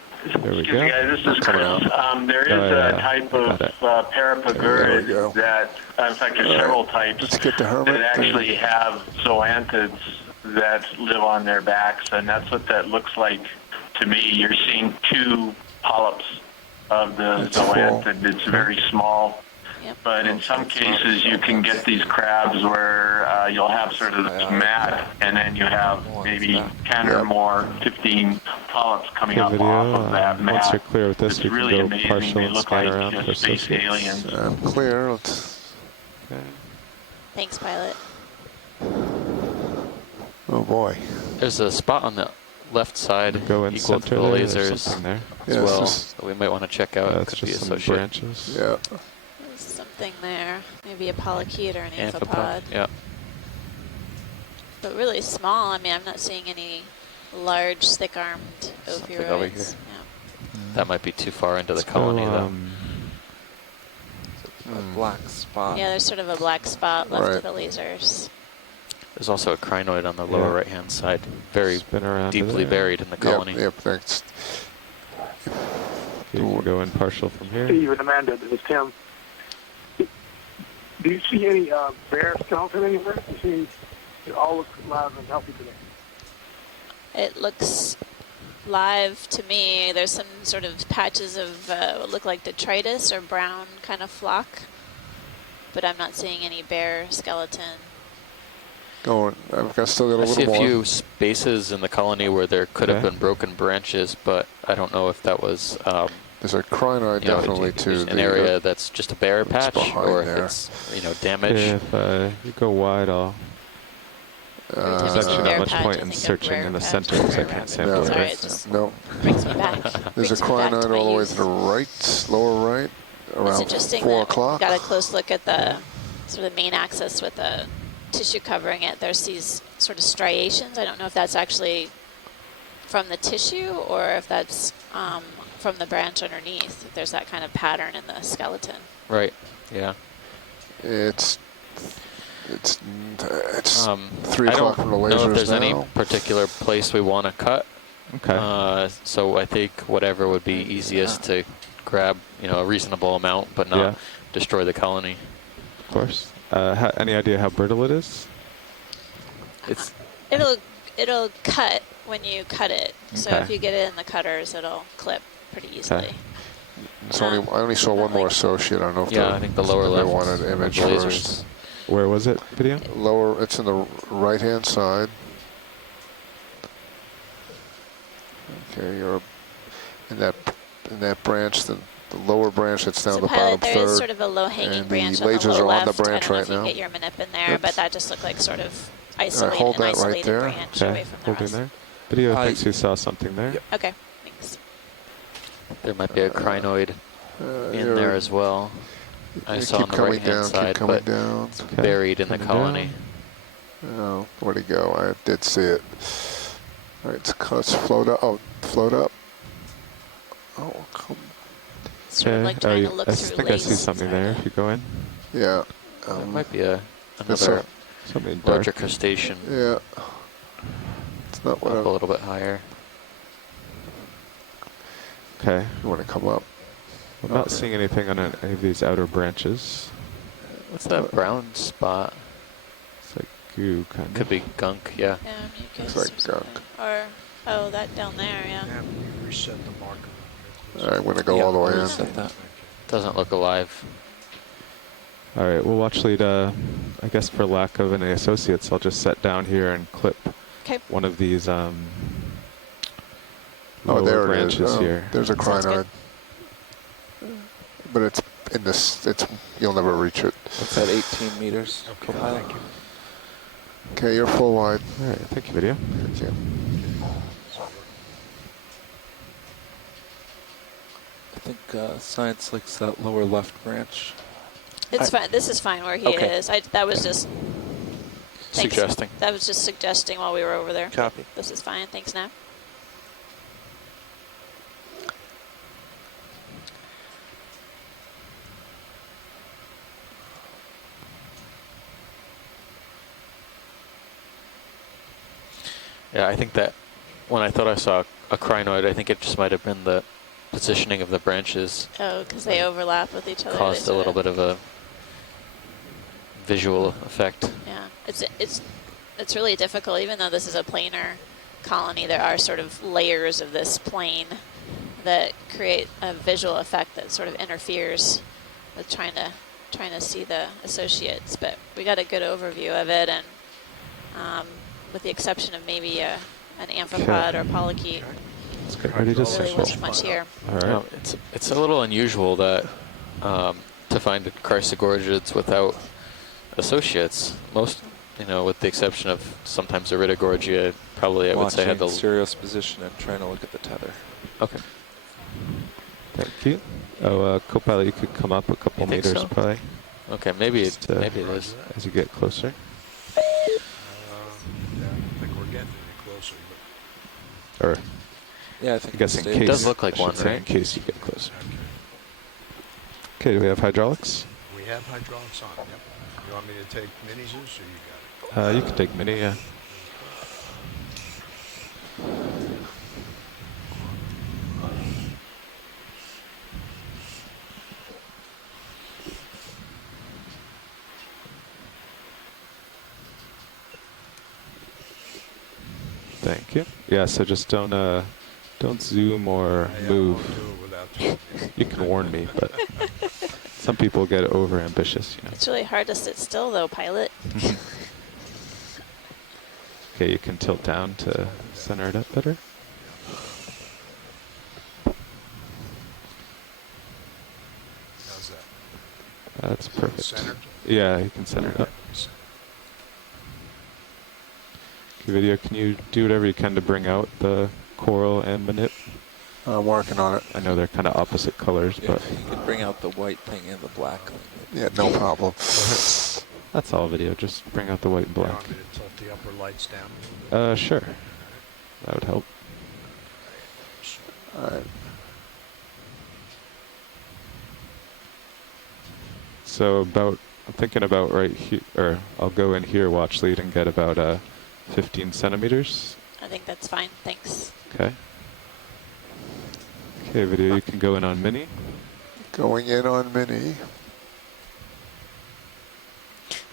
There we excuse me go. guys, this is Coming Chris. There is Oh, yeah, a type got of it. There we parapagurid go. that, in fact there's All right. several types Let's get the hermit. that actually have zoanthids that live on their backs, and that's what that looks like to me. You're seeing 2 polyps of the That's full. zoanthid. It's very small. Yep. But in some cases, you can get these crabs where you'll have sort of this mat, and then you have maybe 10 or more, 15 polyps coming Okay, up video. off of that Once mat. you're clear with this, It's we can really go amazing. partial They and look scan like around for space associates. aliens. I'm clear. Let's. Okay. Thanks, pilot. Oh boy. there's a spot on the left side Go in equal to center the there. There's lasers something there. as Yeah, it's well. just- That we might want to check out. That's Could be just some associate. branches. Yeah. There's something there. Maybe a polychaete or an Amphipod. amphipod. Yeah. But really small. I mean, I'm not seeing any large, thick-armed Something over ophiuroids. here. Yeah. That might be too far into the Let's go, colony, though. A black spot. Yeah, there's sort of a black spot left Right. of the lasers. There's also a crinoid on the lower Yeah. right-hand side, very Spin around to deeply there. buried in the colony. Yep, thanks. You can go in partial from here. Steve and Amanda, this is Tim. Do you see any bear skeleton anywhere? You see, it all looks live and healthy today. It looks live to me. There's some sort of patches of what look like detritus or brown kind of flock, but I'm not seeing any bear skeleton. Going. I've got still got a I see little a more. few spaces in the colony where there could have Okay. been broken branches, but I don't know if that was There's a crinoid you know, definitely to an the area that's just a bare patch, behind or if there. it's damage. If you go wide, I'll. Every time There's you see actually bear not much patch, point I in think of searching rare in the patch. center because I can't sample No. it. Sorry, right? it just no. brings me back. There's a brings me back to crinoid my all the way youth. to the right, lower right, It's around interesting 4 that o'clock. we got a close look at the sort of main axis with the tissue covering it. There's these sort of striations. I don't know if that's actually from the tissue or if that's from the branch underneath. If there's that kind of pattern in the skeleton. Right. Yeah. It's 3 I o'clock don't from the know lasers if there's now. any particular place we want to cut. Okay. So I think whatever would be easiest to grab, a reasonable amount, but not Yeah. destroy the colony. Of course. Any idea how brittle it is? It's It'll cut when you cut it. So Okay. if you get it in the cutters, it'll clip pretty easily. It's only, I only saw one more associate. I don't know if I think the lower they left. wanted image the lasers. first. Where was it? Video? Lower, it's in the right-hand side. Okay, you're in that branch, the lower branch that's down So the Pilot, bottom there is third. sort of a low-hanging and branch the on the lasers lower are on left. the branch I don't know right if you now. can get your manip in there, Yep. but that just looked like sort of All isolated, right, hold an that right isolated there. branch away Okay. from the Holding rest. there. Video thinks you saw something there. Okay, thanks. There might be a crinoid in there as well. I You saw keep on the coming right-hand down, side, keep coming but down. Okay. buried in the Coming colony. down. Oh, where'd he go? I did see it. All right, let's float up. Oh, float up. Oh, come. Sort of like trying to look I through think I see lace. something there. If you go in, Yeah. There might be another something dark. larger crustacean Yeah. It's not what up a I little bit higher. Okay. want to come up. I'm not seeing anything on any of these outer branches. What's that brown spot? It's like goo, kind of. Could be gunk, yeah. Yeah, mucus It's like or something. Or, oh, that down there, yeah. Yeah, you reset the marker. All right, I'm going to go Yeah, all the way in. reset that. Doesn't look alive. All right, we'll watch lead. I guess for lack of any associates, I'll just set down here and clip Okay. one of these Oh, lower there it branches is. Oh, here. there's a Sounds crinoid. good. But it's in this, you'll never reach it. What's that, 18 meters? Okay, thank you. Okay, you're full wide. All right, thank you, video. Thank you. I think science likes that lower left branch. It's fine. This is fine where he Okay. is. That was just thanks. Suggesting. That was just suggesting while we were over there. Copy. This is fine. Thanks, Nav. Yeah, I think that when I thought I saw a crinoid, I think it just might have been the positioning of the branches Oh, because they overlap with each other. caused They a little sorta- bit of a visual effect. Yeah, it's really difficult. Even though this is a planar colony, there are sort of layers of this plane that create a visual effect that sort of interferes with trying to see the associates. But we got a good overview of it, and with the exception of maybe an amphipod or polychaete, Let's get ready to there really sample. wasn't much here. All right. No, it's a little unusual that to find chrysogorgids without associates. Most you know, with the exception of sometimes Iridogorgia, probably I would say had the Sirius position and trying to look at the tether. Okay. Thank you. Oh, co-pilot, you could come up a couple You think meters so? probably. Okay, maybe Just, maybe it is. as you get closer. Yeah, I don't think we're getting any closer, but Or Yeah, I think I guess in it's case. It does look I like should one, say right? in case you get closer. okay. Okay, do we have hydraulics? We have hydraulics on. Yep. You want me to take mini Zeus or you got it? You can take mini, yeah. Thank you. Yeah, so just don't zoom or I move. won't do it without telling you. You can warn me, but some people get over ambitious, you know. It's really hard to sit still though, pilot. Okay, you can tilt down to center it up better. How's that? That's perfect. Centered? Yeah, you can center it up. Okay, video, can you do whatever you can to bring out the coral and manip? I'm working on it. I know they're kind of opposite colors, Yeah, but you can bring out the white thing and the black thing. Yeah, no problem. that's all video. Just bring out the white and You black. want me to tilt the upper lights down a little bit? Sure. That would help. All right. So I'm thinking about right here, or I'll go in here, watch lead, and get about 15 centimeters. I think that's fine, thanks. Okay. Okay, video, you can go in on mini. Going in on mini.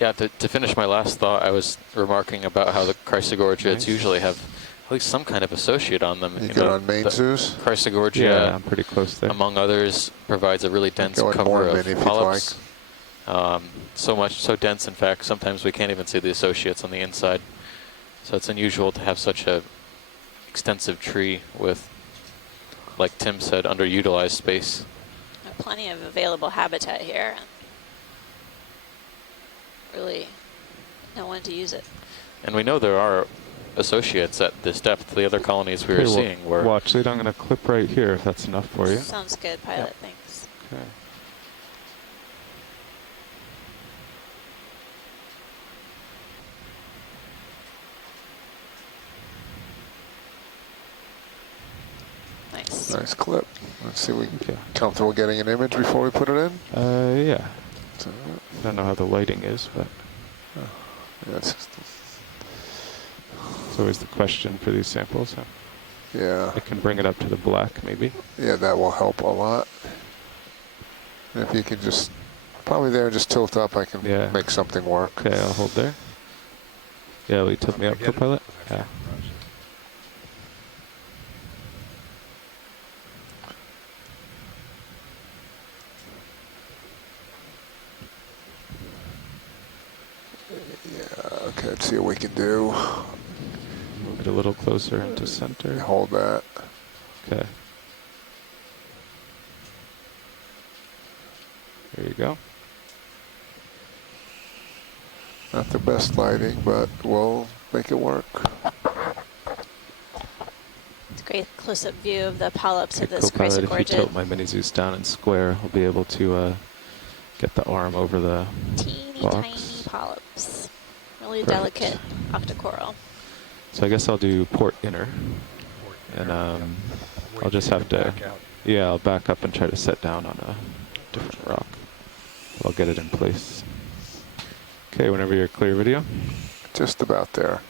Yeah, to finish my last thought, I was remarking about how the Chrysogorgiids Nice. usually have at least some kind of associate on them. You know, go on main the Zeus? Chrysogorgia, Yeah, I'm pretty close there. among others, provides a really dense Go in cover more of mini if you'd polyps. So dense, in fact, sometimes we can't even see the associates on the inside. So it's unusual to have such a extensive tree with, like Tim said, underutilized space. There are plenty of available habitat here, and really no one to use it. And we know there are associates at this depth. The other colonies we were Okay, seeing were... watch lead. I'm going to clip right here if that's enough for you. Sounds good, pilot, thanks. Okay. Nice. Nice clip. Let's see if we Okay. comfortable getting an image before we put it in. Yeah. So, I don't know how the lighting is, but yeah, it's always the question for these samples. Huh? yeah, I can bring it up to the black, maybe. yeah, that will help a lot. And if you can just, probably there, just tilt up, I can Yeah. make something work. Okay, I'll hold there. Yeah, will you tilt me up, Get it? co-pilot? Okay, Yeah. roger. Yeah, okay, let's see what we can do. Move it a little closer into center. Hold that. Okay. There you go. Not the best lighting, but we'll make it work. It's a great close-up view of the polyps of Okay, this co-pilot, if you tilt Chrysogorgia. my mini Zeus down in square, I'll be able to get the arm over the Teeny box. tiny polyps. Really Perfect. delicate octocoral. So I guess I'll do port inner, and Wait I'll just till have you to, back out. yeah, I'll back up and try to set down on a different rock. I'll get it in place. Okay, whenever you're clear, video. Just about there.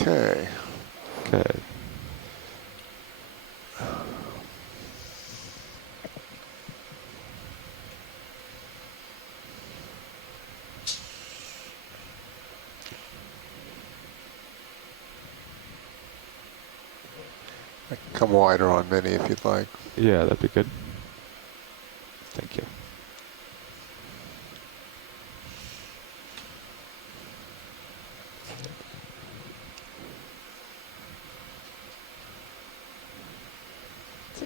Okay. Okay. I can come wider on mini if you'd like. Yeah, that'd be good. Thank you.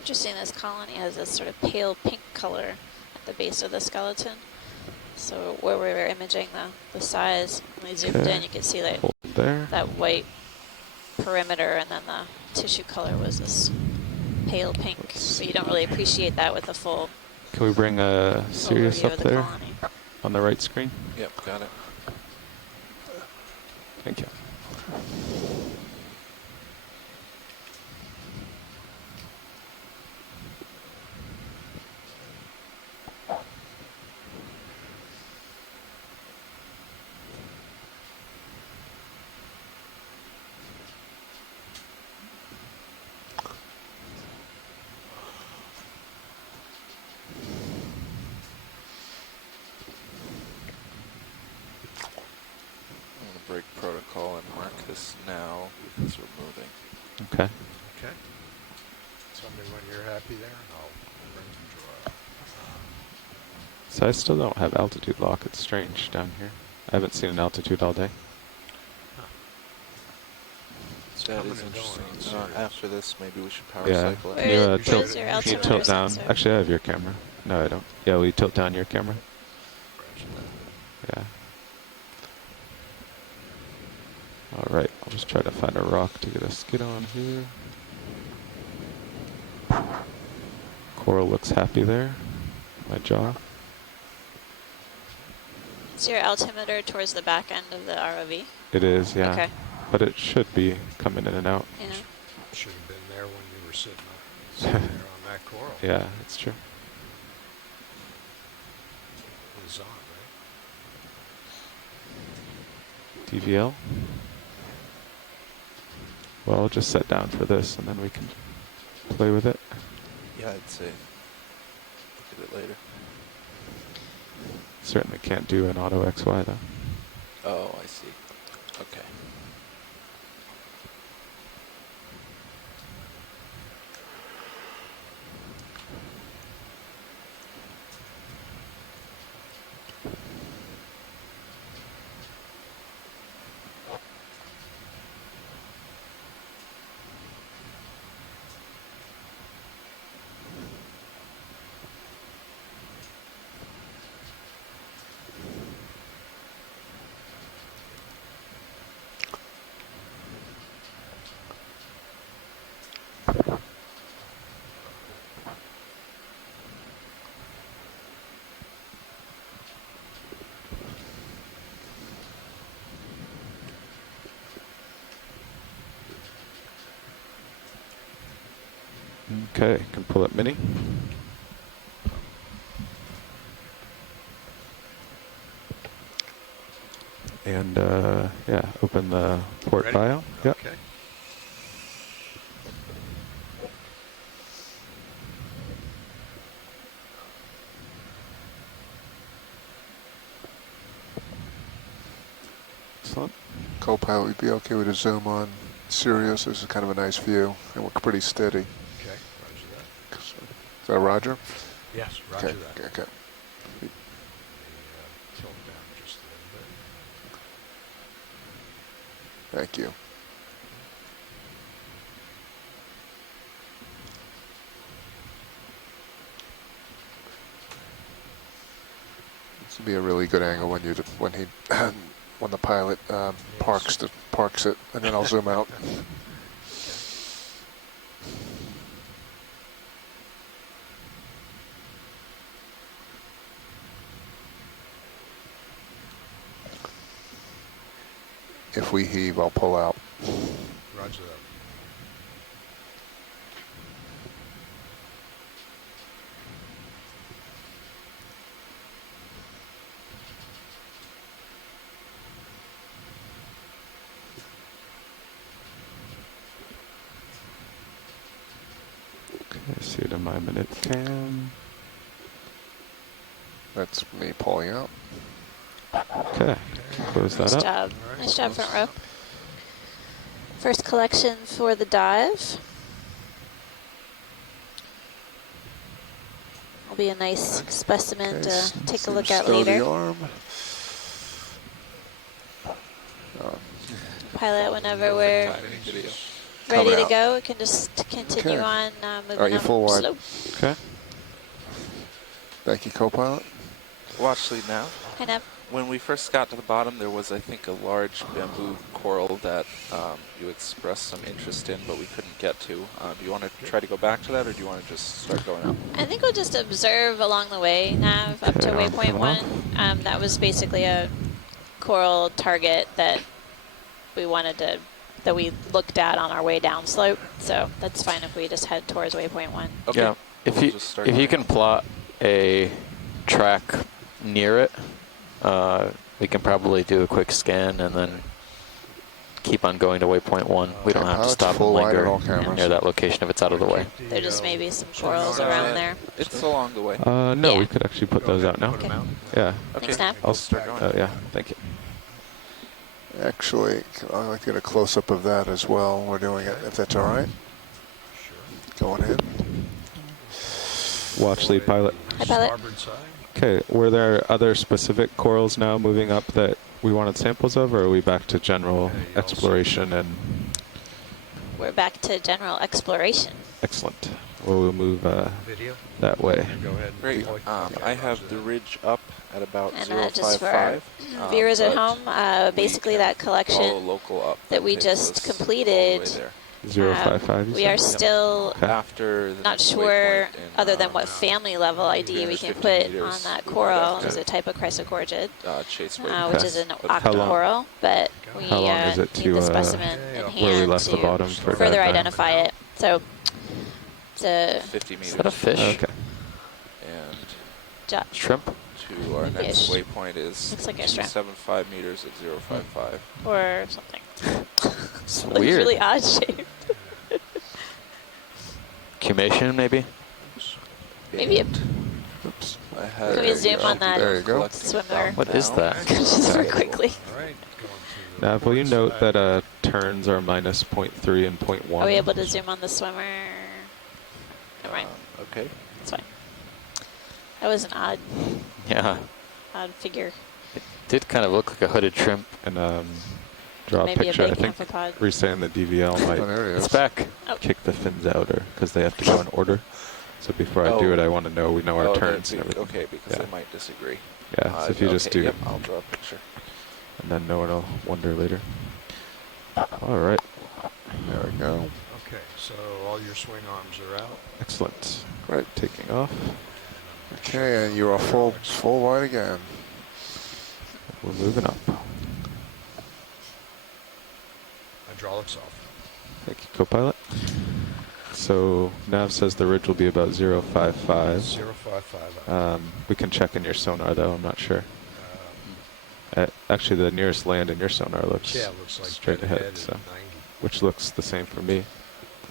interesting, this colony has this sort of pale pink color at the base of the skeleton. So where we were imaging the size, when we zoomed in, you could see that, Hold there. that white perimeter, and then the tissue color was this pale pink. So you don't really appreciate that with a full Can we bring Sirius overview up of the there colony. on the right screen? Yep, got it. Thank you. Break protocol and mark this now because we're moving. Okay. Okay. Tell me when you're happy there, and I'll bring the draw. So I still don't have altitude lock. It's strange down here. I haven't seen an altitude all day. That coming is and going interesting. on serious. After this, maybe we should power Yeah. cycle Can it. you Where tilt? is your Can you altimeter tilt down? sensor? Actually, I have your camera. No, I don't. Yeah, will you tilt down your camera? Yeah. All right. I'll just try to find a rock to get a skid on here. Coral looks happy there. My jaw. Is your altimeter towards the back end of the ROV? It is, yeah. Okay. But it should be coming in and out. Yeah. Should have been there when you were sitting there on that coral. Yeah, it's true. It was on, right? DVL. Well, I'll just set down for this and then we can play with it. Yeah, I'd say look at it later. Certainly can't do an auto XY though. Oh, I see. Okay. Okay, can pull up mini. And yeah, open the port Ready? bio. Yep. Okay. Excellent. Co-pilot, we'd be okay with a zoom on Sirius. This is kind of a nice view, and we're pretty steady. Okay, roger that. Is that Roger? Yes, roger Okay, that. okay, okay. The, tilt down just a little bit. Thank you. This would be a really good angle when when the pilot parks it, and then I'll zoom out. If we heave, I'll pull out. Roger that. Okay, see it in my minute cam. That's me pulling out. Okay, close that Nice up. job. All right. Nice job, front row. First collection for the dive. Will be a nice specimen Okay, to take a look at stow the later. arm. Pilot, whenever we're ready coming to out. go. We can just continue Okay. on moving Are you up full wide? slope. Okay. Thank you, co-pilot. Well, actually now, Kind of. when we first got to the bottom, there was, I think, a large bamboo coral that you expressed some interest in, but we couldn't get to. Do you want to try to go back to that, or do you want to just start going up? I think we'll just observe along the way, Nav, up to Okay, waypoint come on. 1. That was basically a coral target that we wanted to, that we looked at on our way down slope. So that's fine if we just head towards waypoint 1. Okay. Yeah, if We'll you just start if you going can plot a track near it, we can probably do a quick scan and then keep on going to waypoint 1. We don't have to Pilot's stop and full wide linger at all cameras. near that location if it's out of the way. There just may be some So corals no, around there. It's along the way. No, Yeah. we could actually put those out now. Put 'em out. Yeah. Okay, Thanks, Nav. I'll start going. Yeah. Thank you. Actually, I'd like to get a close-up of that as well. We're doing it, if that's all right. Sure. Going in. Watch lead pilot. Hi, pilot. Starboard side. Okay. Were there other specific corals now moving up that we wanted samples of, or are we back to general Yeah, you also- exploration and We're back to general exploration. excellent? Well, we'll move Video. that way. Go ahead. and Great. deploy. I have the ridge up at about And 055. just for our viewers at but home, basically that follow collection local up that we takes just us all the completed, way there. 055. you we said? are still Okay. After the not next sure, waypoint in, other than what family level ID we there's can 50 put meters. on that We might coral. have It's to- a type of chrysogorgid, Chase which waypoints. is an But How long- octocoral, but we How long is it need to, the specimen in where we hand left the to bottom for further that, identify it. So it's a 50 meters. Is that a fish? Okay. And Shrimp? to our Maybe a next sh- waypoint is looks like a shrimp. 275 meters at 055. or something. It's Looks weird. really odd shape. Cumation, maybe? Maybe a Oops. I had Can we zoom on that There you go. swimmer? What is that? Just for quickly. All right. Going to Now, will you port note side. that turns are minus 0.3 and 0.1? Are we able to zoom on the swimmer? Never mind. Okay. It's fine. That was an Yeah. odd figure. Did kind of look like a hooded shrimp. And draw a Maybe picture. a I big think amphipod. we're saying the DVL Oh, might there it It's is. back. kick the fins out, or because they have to go in order. So before I do Oh. it, I want to know we know our Oh, turns that'd and be- everything. Okay, because Yeah. I might disagree. Yeah. So if you just okay, do, Yep, I'll draw a picture. and then no one will wonder later. All right. There we go. Okay, so all your swing arms are out. Excellent. Right. Taking off. Okay, and you are full wide again. We're moving up. Hydraulics off. Thank you, co-pilot. So Nav says the ridge will be about 055. 055 out. We can check in your sonar though. I'm not sure. Um, Actually, the nearest land in your sonar looks yeah, it looks like straight dead ahead, at so 90. which looks the same for me.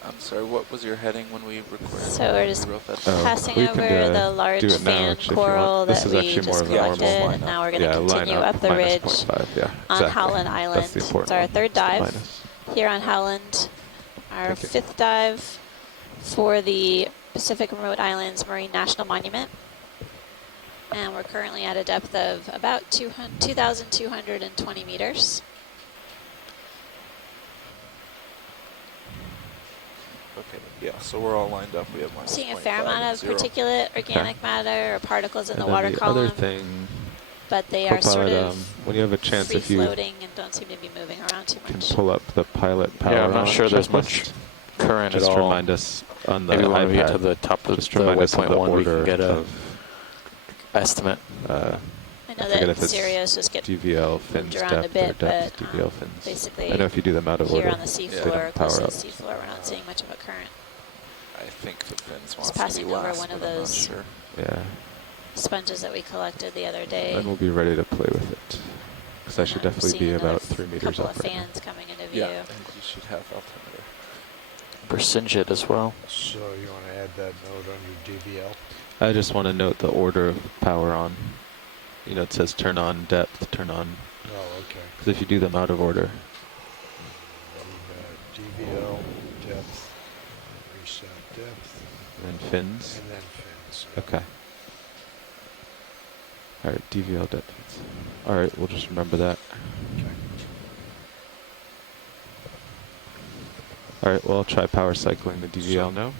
I'm sorry, what was your heading when we recorded? So we're just We wrote that Oh, down? passing we over can, the large do it now, fan actually, if you want. coral This that is we actually more just of a normal collected, line and up. now we're going Yeah, to line continue up up the minus ridge 0.5, yeah, on exactly. Howland That's Island. the important It's our one. third It's the dive minus. here on Howland, our Thank you. fifth dive for the Pacific Remote Islands Marine National Monument. And we're currently at a depth of about 2,220 meters. Okay, yeah, so we're all lined up. We have minus Seeing a 0.5 fair amount and of 0. particulate organic matter or particles in And the then water the column, other thing, but they are sort co-pilot, of when you have a chance, free if you floating and don't seem to be moving around too can much. pull up the pilot power Yeah, I'm not on sure there's checklist, much current just at all. remind us on the Maybe when we get iPad, to the top of just the remind us of waypoint the 1, we order can get a of estimate. I know forget that if it's Sirius just get DVL fins around a depth bit, or depth but, DVL fins. basically I know if you do them out of here order, on the they seafloor, don't close to power the up. seafloor, we're not seeing much of a current. I think the fins Just wants passing to be over last, one of but I'm not those sure. Yeah, sponges that we collected the other day. then we'll be ready to play with it. Because I should I'm definitely be seeing about another 3 meters couple up of right now. fans coming into view. Yeah, and you should have altimeter. Persingid as well. So you want to add that note on your DVL? I just want to note the order of power on. You know, it says turn on depth, turn on. Oh, okay. Because if you do them out of order, DVL, depth, reset depth, and then fins. and then fins. Okay. Alright, DVL depth fins. Alright, we'll just remember that. Okay. All right, well, I'll try power cycling the DVL now.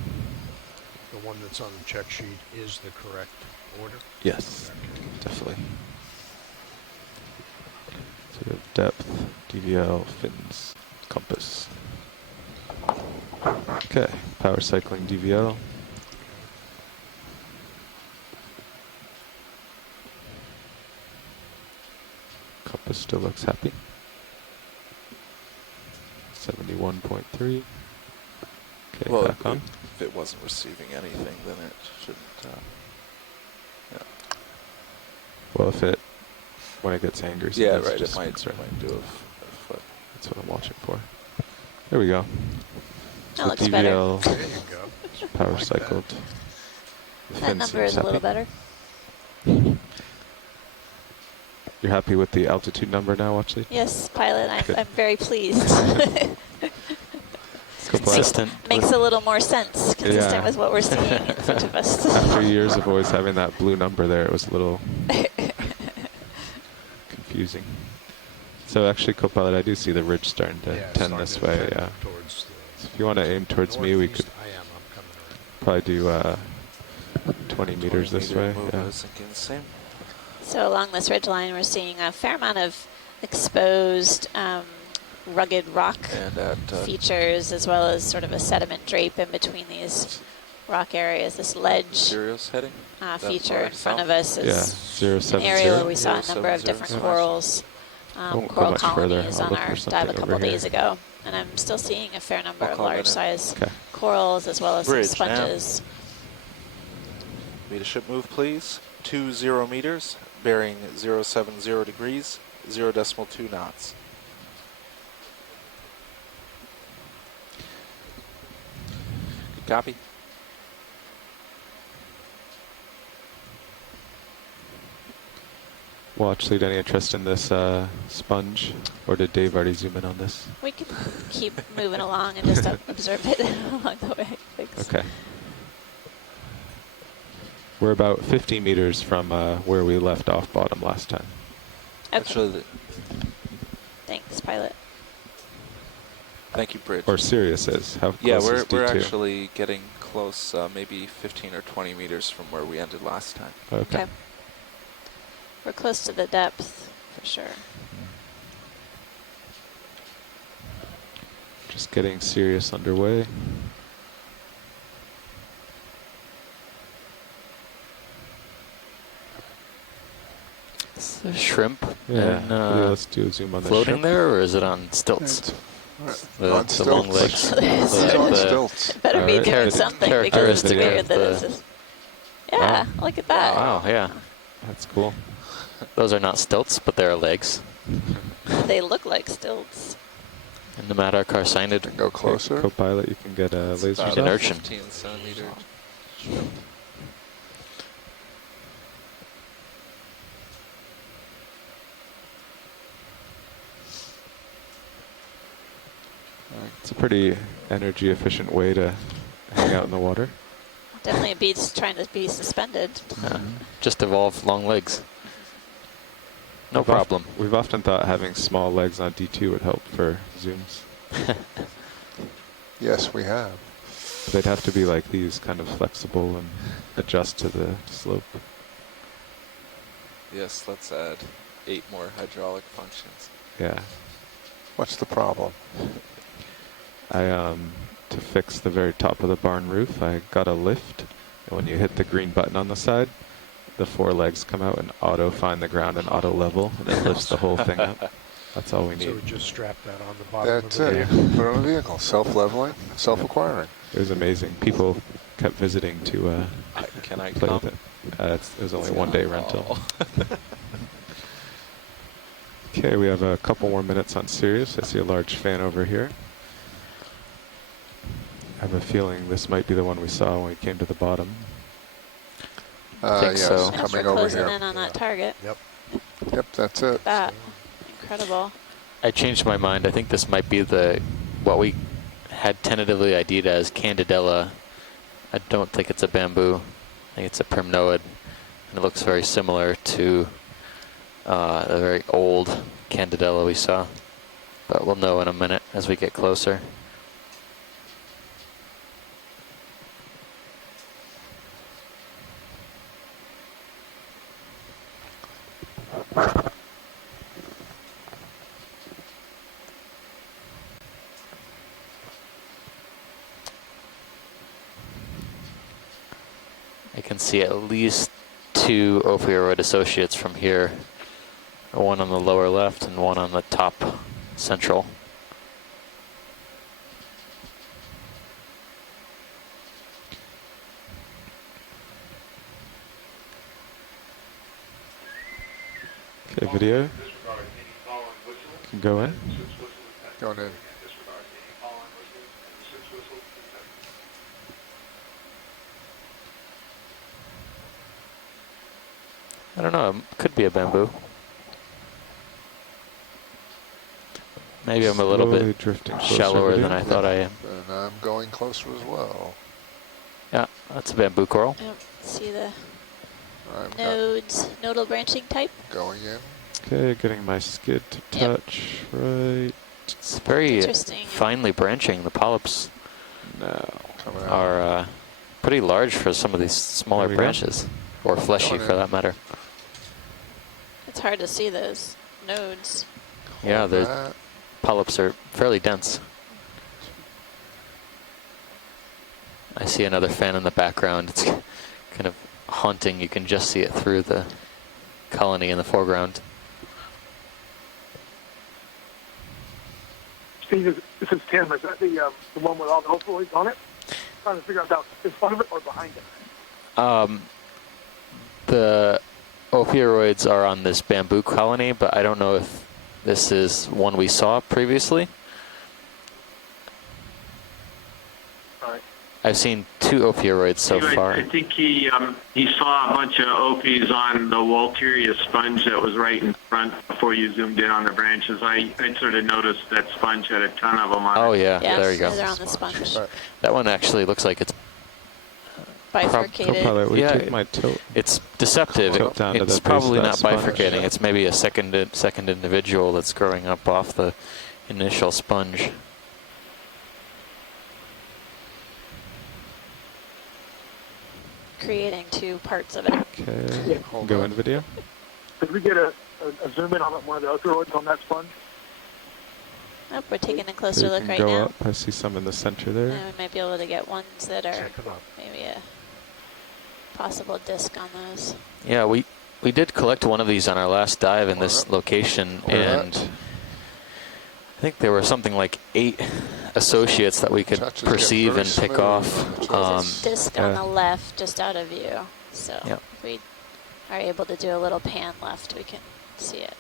The one that's on the check sheet is the correct order? Yes, Okay. definitely. So we have depth, DVL, fins, compass. Okay, power cycling DVL. Compass still looks happy. 71.3. Okay, Well, back on. if it wasn't receiving anything, then it shouldn't. Yeah. Well, when it gets angry, Yeah, sometimes right. just It might spins around. do a flip. That's what I'm watching for. There we go. That looks better. DVL There you go. power Like cycled. that. The That fin number seems is a little happy. better. You're happy with the altitude number now, Watchley? Yes, pilot, Good. I'm very pleased. Consistent. Makes a little more sense, consistent Yeah. with what we're seeing in front of us. After years of always having that blue number there, it was a little confusing. So actually, Copilot, I do see the ridge starting to Yeah, tend starting this to way. tend Yeah. towards So if you want to aim towards me, we could northeast. I'm coming around. probably do 20 meters this way. Move, Yeah. I was thinking the same. So along this ridge line, we're seeing a fair amount of exposed, rugged rock And at features, as well as sort of a sediment drape in between these rock areas. This ledge Sirius heading. That feature far in front of south? us is Yeah, an 070. area where we saw a number of 070. different Yeah. corals, Won't go coral much further. colonies I'll on look our for dive a something couple over here. days ago. And I'm still seeing a fair number I'll of call that large in. size Okay. corals, as well as Bridge, some sponges. Leadership move, please. 20 meters, bearing 070 degrees, 0.2 knots. Good copy. Watchlead, any interest in this sponge? Or did Dave already zoom in on this? We can keep moving along and just observe it along the way. Thanks. Okay. We're about 50 meters from where we left off bottom last time. Okay. Actually, Thanks, pilot. thank you, Bridge. Or Sirius is. How close Yeah, is we're D2? actually getting close, maybe 15 or 20 meters from where we ended last time. Okay. We're close to the depth, for sure. Just getting Sirius underway. Is there shrimp Yeah. and, Yeah, let's do a zoom on the floating ship. there, or is it on stilts? The On long stilts. legs. He's on the- stilts. Better be Alright. doing something because it's Characteristic weird of that the- it's just, yeah, look at that. Wow, yeah. That's cool. Those are not stilts, but they are legs. They look like stilts. And the Madar signed Go closer. Co-pilot, you can get a laser About an shot. urchin. 15 centimeter. It's a pretty energy efficient way to hang out in the water. Definitely beats trying to be suspended. Just evolve long legs. No We've of- problem. We've often thought having small legs on D2 would help for zooms. Yes, we have. They'd have to be like these, kind of flexible and adjust to the slope. Yes, let's add 8 more hydraulic functions. Yeah. What's the problem? To fix the very top of the barn roof, I got a lift. And when you hit the green button on the side, the 4 legs come out and auto find the ground and auto level, and it lifts the whole thing up. That's all we So need. we just strap that on the bottom That's of the it. vehicle. Put it on the vehicle. Self-leveling, self-acquiring. It was amazing. People kept visiting to Can I play come? with it. It was only 1 day rental. Okay, we have a couple more minutes on Sirius. I see a large fan over here. I have a feeling this might be the one we saw when we came to the bottom. Think Yes, so. Yes, coming we're over closing here. in on that target. Yep. Yep, that's it. That incredible. I changed my mind. I think this might be what we had tentatively ID'd as Candidella. I don't think it's a bamboo. I think it's a primnoid. And it looks very similar to the very old Candidella we saw. But we'll know in a minute as we get closer. I can see at least 2 ophiuroid associates from here. One on the lower left and one on the top central. Okay, video. Can go in. Going in. I don't know, it could be a bamboo. Maybe I'm a little Slowly bit drifting closer, shallower video. than I thought I am. And I'm going closer as well. Yeah, that's a bamboo coral. Yep. See the I'm nodes, nodal branching type. going in. Okay, getting my skid to touch right It's very Interesting. finely branching. The polyps now. Coming out. are pretty large for some of these smaller There we go. branches, or fleshy Going for in. that matter. It's hard to see those nodes. Yeah, Hold the that. polyps are fairly dense. I see another fan in the background. It's kind of haunting. You can just see it through the colony in the foreground. Steve, this is Tim. Is that the one with all the opioids on it? Trying to figure out if that's in front of it or behind it. The ophiuroids are on this bamboo colony, but I don't know if this is one we saw previously. All right. I've seen 2 ophiuroids so Anyway, far. I think he saw a bunch of ophies on the Walteria sponge that was right in front before you zoomed in on the branches. I sort of noticed that sponge had a ton of them on Oh it. yeah, Yeah, there you go. they're on the sponge. Right. That one actually looks like it's Bifurcated. Co-pilot, we Yeah, take my tilt. it's deceptive. Tilt down to the It's base probably of that not sponge. bifurcating. It's maybe a second individual that's growing up off the initial sponge. Creating 2 parts of it. Okay, Hold go on. in video. Did we get a zoom in on one of the opioids on that sponge? Oh, we're taking a Okay, closer you look can right go now. up. I see some in the center there. And we might be able to get ones that are Check them out. maybe a possible disc on those. Yeah, we did collect one of these on our last dive in this Alright. location, Alright. and I think there were something like 8 associates that we could Touch is getting perceive very and pick smooth off. on the touch. There's a disc on yeah. the left, just out of view. So Yep. if we are able to do a little pan left, we can see it.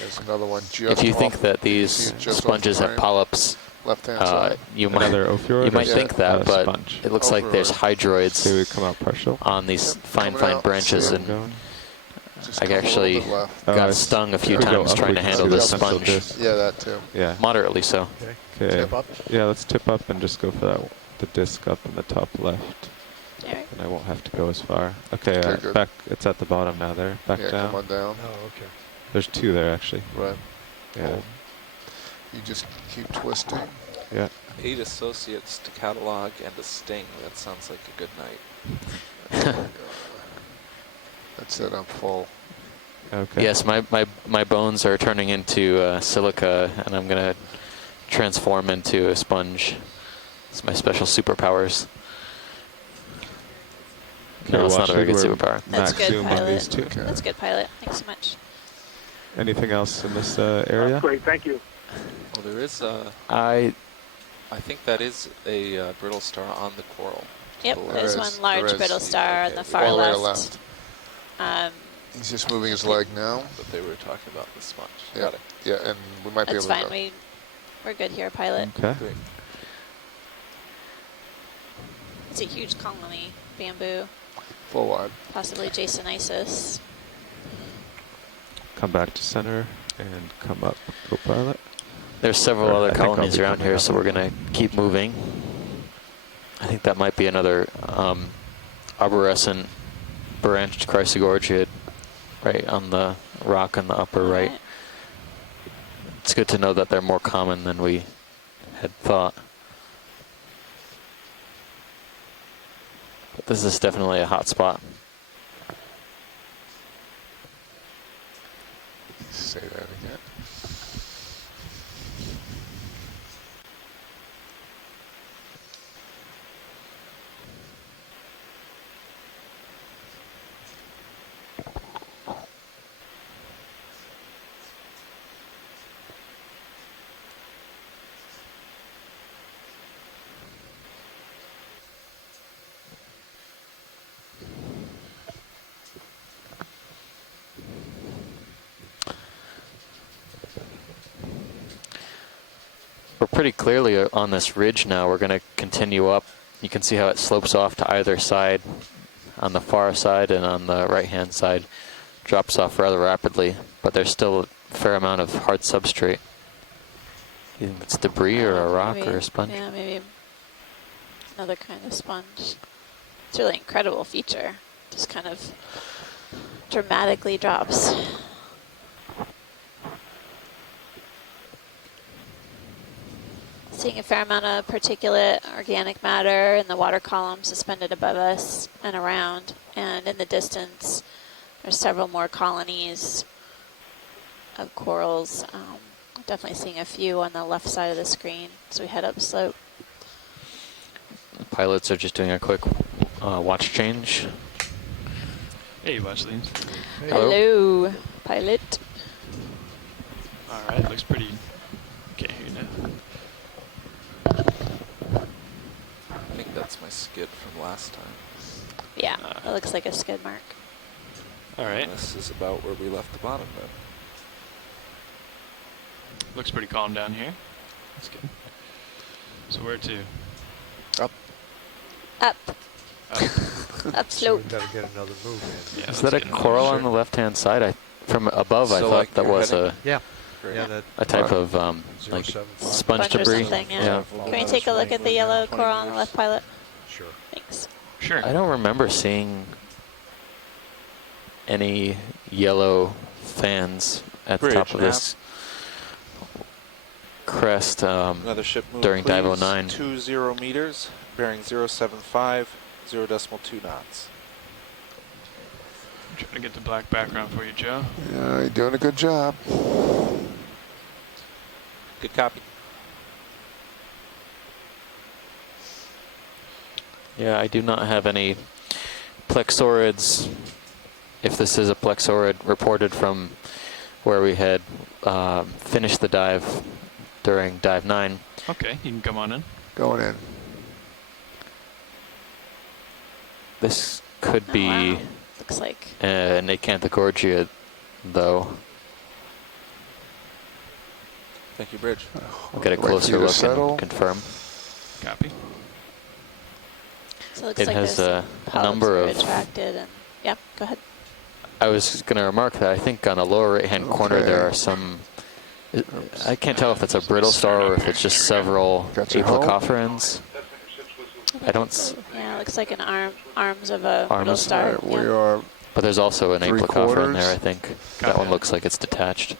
There's another one just If you think off- that you can these see it just off sponges the have frame, polyps, left-hand side. you might Another ophiuroid. you might or think that, but sponge. it looks like there's Ophiuroid. hydroids Okay, we come out partial. on these Yep, fine coming out. branches, See I'm and going. Just I come a little actually bit left. Oh, got I stung a few if we go times up, trying we to can handle see the this central sponge. disc. Yeah, that too. Yeah. Moderately so. Okay. Okay. Tip up. Yeah, let's tip up and just go for that. The disc up in the top left, All right. and I won't have to go as far. Okay, Okay, good. back. It's at the bottom now. There, back Yeah, down. come on down. Oh, okay. There's 2 there actually. Right. Yeah. Hold. You just keep twisting. Yeah. 8 associates to catalog and a sting. That sounds like a good night. That's it, I'm full. Okay. Yes, my bones are turning into silica, and I'm going to transform into a sponge. It's my special superpowers. Okay, No, it's not a very good we're superpower. That's max good, zoom on these pilot. 2. Okay. That's good, pilot. Thanks so much. Anything else in this area? That's great. Thank you. Well, there is I I think that is a brittle star on the coral. Yep, There there's is, one large there is. brittle star on the far All the way left. to left. Um, He's just moving his leg now. But they were talking about the sponge. Yeah. Got it. Yeah, and we might be that's able fine. to go. We're good here, pilot. Okay. Great. It's a huge colony, bamboo, Full wide. possibly jasonisis. Come back to center and come up, co-pilot. There's several Or I other think I'll colonies be around coming here, up. so we're going to keep moving. I think that might be another arborescent branched chrysogorgid right on the rock in the upper right. Alright. It's good to know that they're more common than we had thought. But this is definitely a hot spot. Say that again. we're pretty clearly on this ridge now. We're going to continue up. You can see how it slopes off to either side. On the far side and on the right-hand side, drops off rather rapidly, but there's still a fair amount of hard substrate. You think it's debris or a rock maybe, or a sponge? Yeah, maybe another kind of sponge. It's a really incredible feature. Just kind of dramatically drops. Seeing a fair amount of particulate organic matter in the water column suspended above us and around. And in the distance, there's several more colonies of corals. Definitely seeing a few on the left side of the screen as we head up slope. The pilots are just doing a quick watch change. Hey, Wesley. Hey. Hello, pilot. All right, looks pretty. Can't hear you now. I think that's my skid from last time. Yeah, it looks like a skid mark. All right. And this is about where we left the bottom then. Looks pretty calm down here. That's good. So where to? Up. Up. Up. Up So slope. we gotta get another move in. Yeah, Is let's that a get another coral shot. on the left-hand side? From above, I So, thought like, that you're was heading- Yeah. Great. Yeah, that a type of like 075. sponge Sponge or debris. something, yeah. Can we take a look at the yellow coral on the left, pilot? Sure. Thanks. Sure. I don't remember seeing any yellow fans at the top Bridge of this crest Another ship move, during please. dive 09. 20 meters, bearing 075, 0.2 knots. I'm trying to get the black background for you, Joe. Yeah, you're doing a good job. Good copy. Yeah, I do not have any plexaurids. If this is a plexaurid, reported from where we had finished the dive during dive 9. Okay, you can come on in. Going in. This could be wow. Looks like. an acanthogorgia, though. Thank you, Bridge. We'll get a Wait for closer you to look settle. and confirm. Copy. So it looks It like has there's a number of. retracted and yep. Go ahead. I was going to remark that I think on the lower right-hand corner there Okay. are some. I can't tell if it's a brittle star or if it's just several Got your hole? aplocophorans. I don't. Yeah, it looks like an arms of a Arms. little star. Alright, we yeah. are But there's also an 3/4. aplocophorans there, I think. That Copy. one looks like it's detached.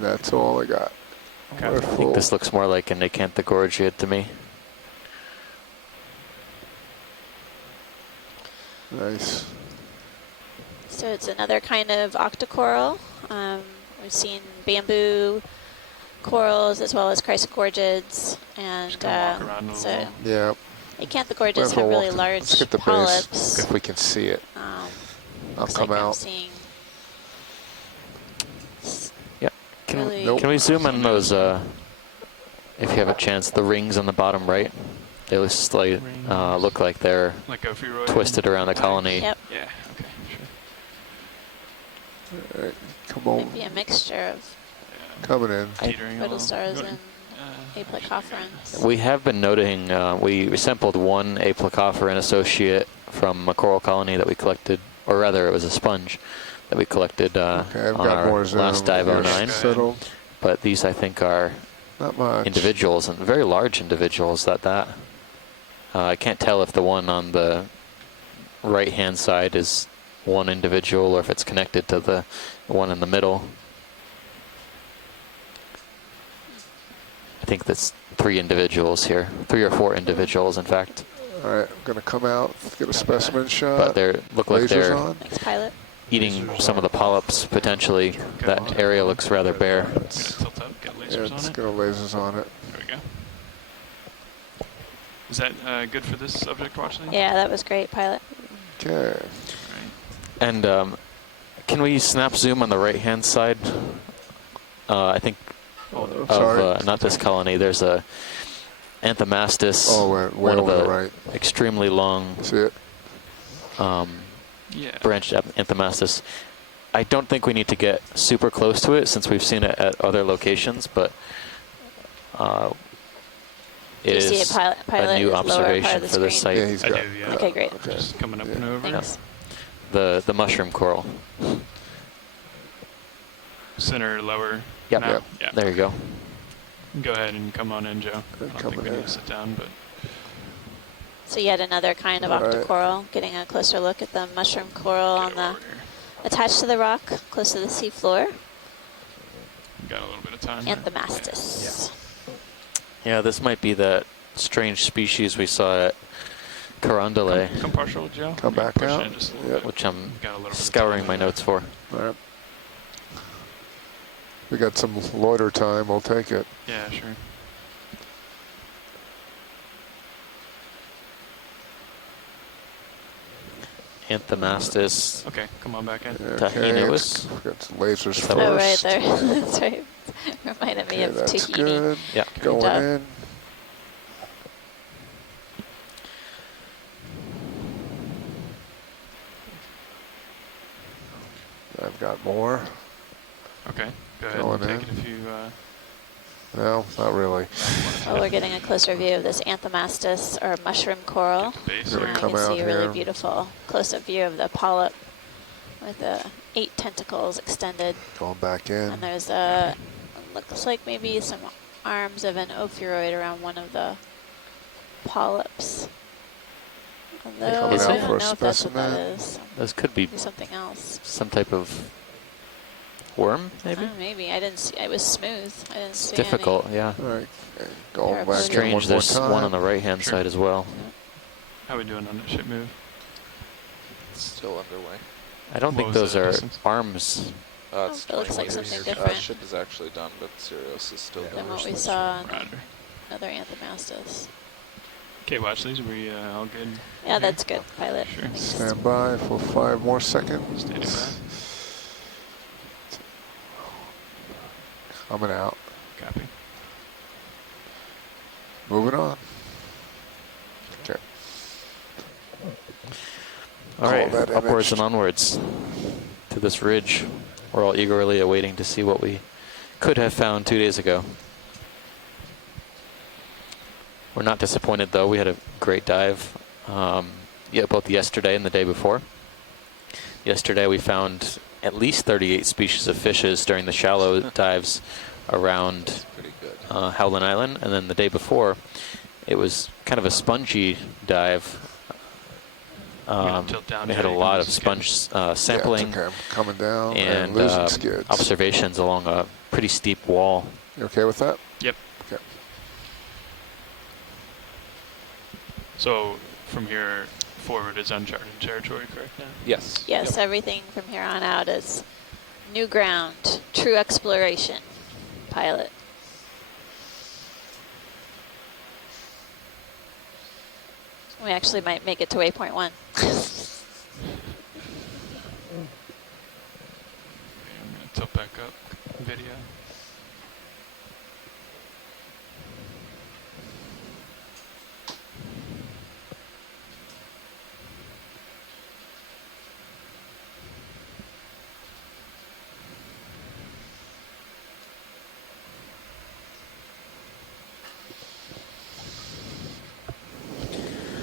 that's all I got. Okay. We're I think full. this looks more like an acanthogorgia to me. Nice. So it's another kind of octocoral. We've seen bamboo corals as well as chrysogorgids, and Just gonna walk around a so little. Yeah. acanthogorgids Wherever have we'll really walk- large Let's get the polyps. base if we can see it. I'll Looks come like I'm out. seeing Can, really can we zoom in those, if you have a chance, the rings on the bottom right? They look like they're Like ophiuroid. twisted around the colony. Yep, Yeah. Okay. Sure. All right, come on, might be a mixture of coming in. Teetering brittle along. stars Go and ahead. aplocophorans. We have been noting, we sampled one aplacophoran associate from a coral colony that we collected, or rather it was a sponge that we collected Okay, I've on got our more zoom. last dive Here, 09. settle. But these I think are Not much. individuals, and very large individuals at that. I can't tell if the one on the right-hand side is one individual or if it's connected to the one in the middle. I think that's 3 individuals here, 3 or 4 individuals, in fact. All right, I'm gonna come out, get a specimen shot. But they look like Lasers they're on. Thanks, pilot. eating some of the polyps potentially. That area looks rather bare. Gonna tilt up. Got Yeah, lasers it's on it. got lasers on it. There we go. Is that good for this subject watch thing? Yeah, that was great, pilot. Okay. All right. And can we snap zoom on the right-hand side? I think of Sorry. not this colony. There's a Anthomastus, Oh, way one of over the the right. extremely long See it? branched Anthomastus. I don't think we need to get super close to it since we've seen it at other locations, but it Do you see is it, Pilot? a new Is lower part observation of the for this screen? site. Yeah, he's I got. do, yeah. Okay, great. Okay. Just coming up and over. Thanks. The mushroom coral. Center, lower. Yep. Now? Yep. Yeah. There you go. Go ahead and come on in, Joe. I don't think we need to sit down, but So yet another kind of Alright. octocoral, getting a closer look at the mushroom coral on the attached to the rock, close to the seafloor. got a little bit of time. Anthomastus. Yeah, this might be that strange species we saw at Carondelet, Come partial, Joe. Come Maybe back push out. in just a little Yep. bit. which I'm Got a little bit of scouring time my on notes for. All right. We got some loiter time. We'll take it. Yeah, sure. Anthomastus Okay, come on back in. tahinois. We got some lasers Is that first. Oh, right there. That's right. Reminded me Okay, of that's tahini. good. Yeah. Going job. in. I've got more. Okay, go ahead Going and in. take it if you. No, not really. Well, we're getting a closer view of this Anthomastus, or mushroom coral. Base Gonna here. You come can out see a really here. beautiful close-up view of the polyp with the 8 tentacles extended. Going back in. And there's a, looks like maybe some arms of an ophiuroid around one of the polyps. Although Coming I out don't for a know if that's what that specimen. is. Those could be Maybe something else. some type of worm, maybe? Maybe. I didn't see, it was smooth. I didn't It's see difficult, yeah. All right. Okay, going They're back in one Strange, more there's time. one on the right-hand Sure. side as well. How we doing on the ship move? It's still underway. I don't What think was those the are distance? arms. It's it looks 20 like meters. something different. Ship is actually done, but Sirius is still Yeah. than done. what we saw on Roger. another Anthomastus. Okay, watch these. We all good? Yeah, here? that's good, Pilot. Sure. Thanks. Stand by for 5 more seconds. Standing by. Coming out. Copy. Moving on. Okay. All right, Call that upwards imaged. and onwards to this ridge. We're all eagerly awaiting to see what we could have found 2 days ago. We're not disappointed, though. We had a great dive, both yesterday and the day before. Yesterday, we found at least 38 species of fishes during the shallow dives around Pretty good. Howland Island, and then the day before, it was kind of a spongy dive. Tilt down, We had a Jay. lot of Just sponge sampling Yeah, it's okay. I'm coming down and and losing skids. observations along a pretty steep wall. You okay with that? Yep. Okay. So from here forward is uncharted territory, correct now? Yes. Yes, everything from here on out is new ground, true exploration, Pilot. We actually might make it to waypoint 1. Okay, I'm going to tilt back up video.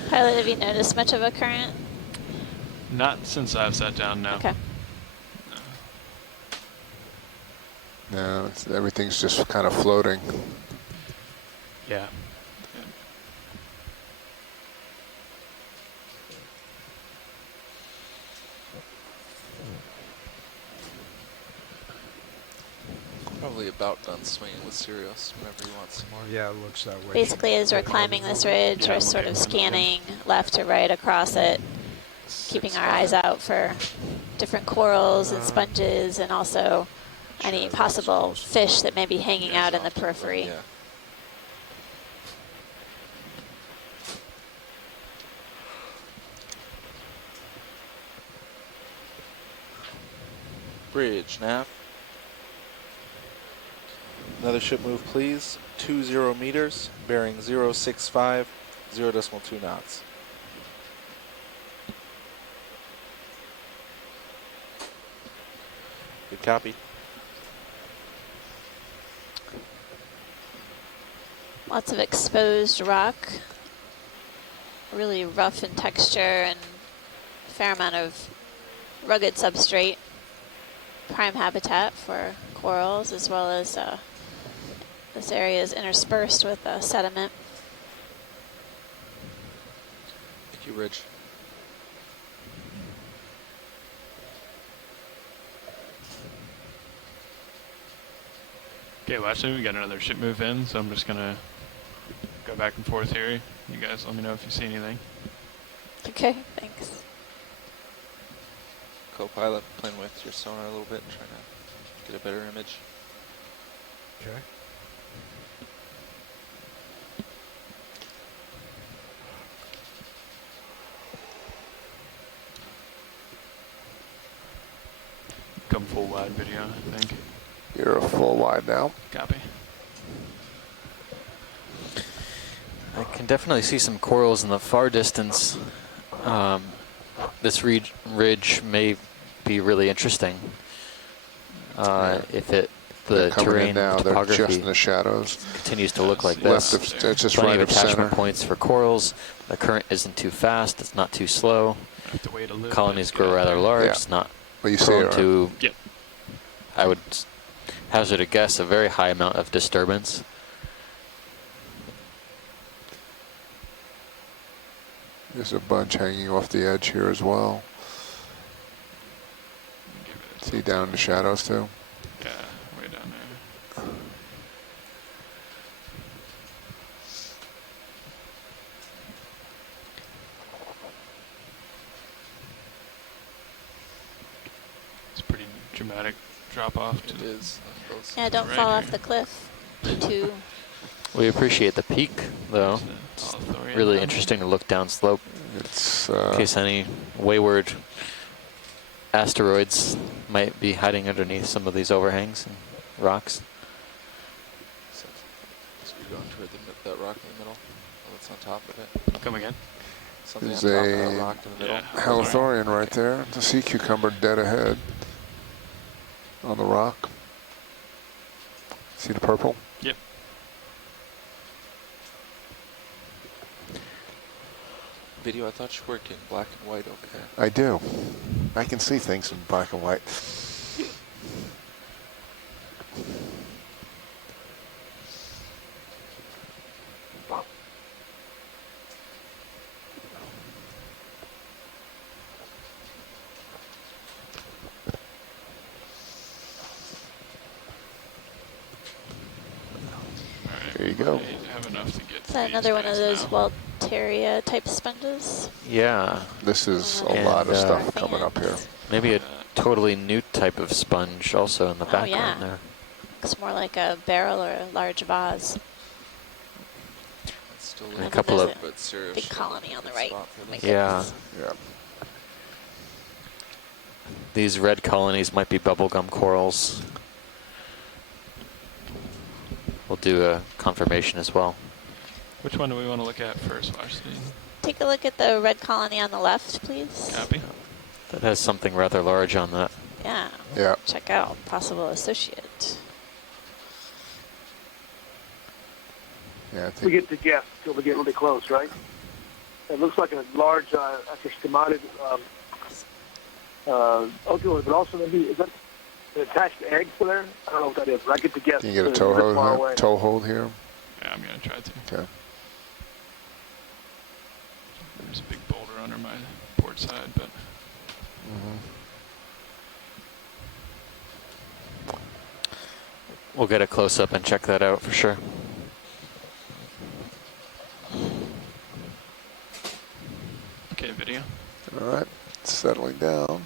Pilot, have you noticed much of a current? Not since I've sat down now. Okay. No, everything's just kind of floating. Yeah. Probably about done swinging with Sirius whenever you want some more. Yeah, it looks that way. Basically, as we're climbing this ridge, Yeah, we're I'm sort okay of with that. scanning left to right across it, keeping our eyes out for different corals and sponges, and also any possible fish that may be hanging out in the periphery. Yeah. Bridge, nav. Another ship move, please. 20 meters, bearing 065, 0.2 knots. Good copy. Lots of exposed rock, really rough in texture and a fair amount of rugged substrate. Prime habitat for corals, as well as this area is interspersed with sediment. Thank you, Rich. Okay, well, actually, we got another ship move in, so I'm just gonna go back and forth here. You guys let me know if you see anything. Okay, thanks. Co-pilot, playing with your sonar a little bit, trying to get a better image. Okay. Come full wide video, I think. You're a full wide now. Copy. I can definitely see some corals in the far distance. This ridge may be really interesting if the terrain now, topography they're just in the shadows. continues to look like Left this. of, it's just Plenty right of of center. attachment points for corals. The current isn't too fast. It's not too slow. Have to wait a little Colonies bit to grow get rather there. large. Yeah. It's not But you see prone it, right? to, Yep. I would hazard a guess, a very high amount of disturbance. There's a bunch hanging off the edge here as well. Give it See down in the shadows too? yeah, way down there. It's a pretty dramatic drop off. It is. Yeah, don't Right fall here. off the cliff. Too. We appreciate the peak, though. It's really interesting to look down slope It's in case any wayward asteroids might be hiding underneath some of these overhangs and rocks. So you're going toward that rock in the middle. Oh, that's on top of it. Come again? Something on There's top of that a rock in the middle. Yeah. Halothorian right there. The sea cucumber dead ahead on the rock. See the purple? Yep. Video, I thought you worked in black and white over there. I do. I can see things in black and white. There you go. Have enough to get Is that another one of those Walteria type sponges? Yeah, This is a And, lot of stuff fans. coming up here. maybe a totally new type of sponge also in the Oh, background yeah. there. Looks more like a barrel or a large vase. It's still A couple there's of- but serious. Big colony on the right. My Yeah, goodness. Yeah. these red colonies might be bubblegum corals. We'll do a confirmation as well. Which one do we want to look at first, Washington? Take a look at the red colony on the left, please. Copy. That has something rather large on that. Yeah. Yeah. Check out possible associate. Yeah, I We think get to guess until we get really close, right? It looks like a large, schematic opioid, but also maybe, is that an attached egg to there? I don't know what that is, but I get to guess. can you get a because toe it's bit hold, far away. toe hold here? Yeah, I'm going to try to. Okay. There's a big boulder under my port side, but We'll get a close up and check that out for sure. okay, video. All right. Settling down.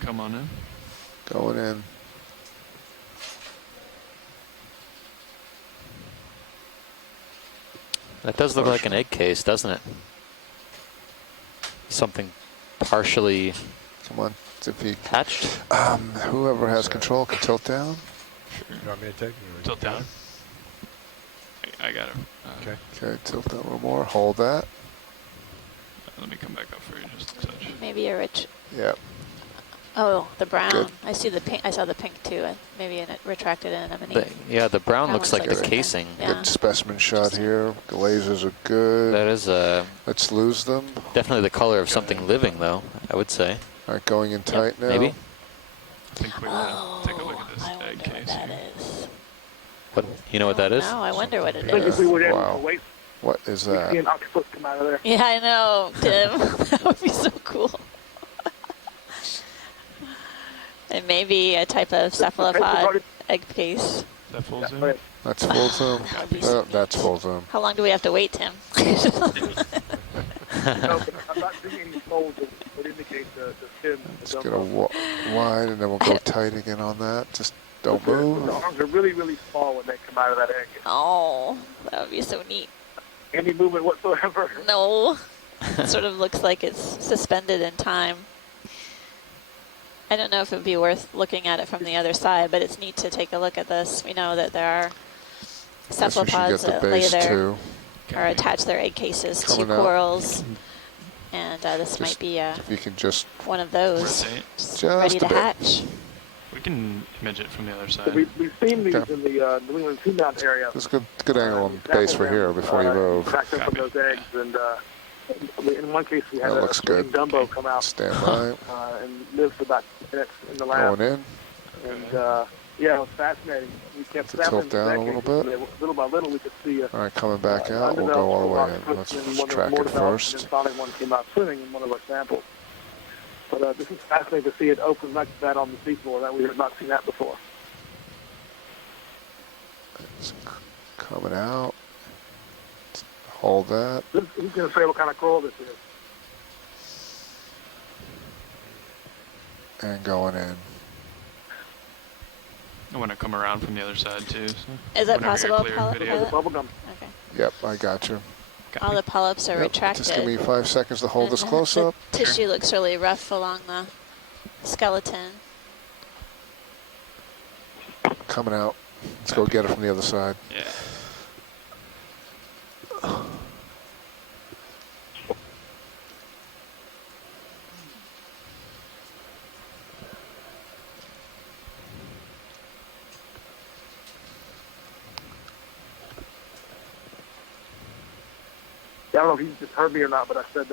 Come on in. Going in. That does look like an egg case, doesn't it? Something partially Come on. If you, hatched. whoever has control can tilt down. You want me to take it? or Tilt you got down. it? I got it. Okay. Okay, tilt down a little more. Hold that. Let me come back up for you just a touch. Maybe a rich. Yeah. Oh, the brown. Good. I see the pink. I saw the pink too. Maybe it retracted in anemone. Yeah, the brown That looks one like looks the like casing. Yeah. Good specimen shot here. The lasers are good. That is Let's lose them. definitely the color of something living, though, I would say. All right, going in tight now. Maybe? I think we want to take a look at this I egg wonder what case that here. is. What, you know what that is? No, I wonder what it I think if is. we were able Wow. to wait, What is we'd see that? an octopus come out of there. Yeah, I know, Tim. That would be so cool. It may be a type of cephalopod egg case. Is that full zoom? Right. That's full zoom. That'd be so That's neat. full zoom. How long do we have to wait, Tim? No, but I'm not seeing any folds that would indicate the fin. Let's get a wide, and then we'll go tight again on that. Just don't move. The arms are really, really small when they come out of that egg. Oh, that would be so neat. Any movement whatsoever. No. It sort of looks like it's suspended in time. I don't know if it would be worth looking at it from the other side, but it's neat to take a look at this. We know that there are Guess we should cephalopods get the that lay base there too. or attach their egg cases to Coming out. corals. And this Just might be If you can just one of those. Rotate. Just Just ready a to bit. hatch. We can image it from the other So side. we've seen these Okay. in the New England Seamount area. just good angle on base for here before you move. Cracked them from those eggs, and in one case we had That a looks good. Dumbo come out Stand by. and lived for about 10 minutes in the lab. Going in. And yeah, it was fascinating. We kept To tilt sampling down a the little egg cases, bit. and little by little we could see All right, coming back out. We'll go all the way in. Let's track it first. And finally one came out swimming in one of our samples. But this is fascinating to see it open like that on the seafloor. That we have not seen that before. It's coming out. Hold that. Who's going to say what kind of coral this is? And going in. I want to come around from the other side too. So Is that whenever you're possible, clear, Pilot? video. Bubblegum. Okay. Yep, I got you. All the polyps are Yep, retracted. just give me 5 seconds to hold And this close up. The tissue looks really rough along the skeleton. Coming out. Let's go get it from the other side. Yeah. I don't know if you just heard me or not, but I said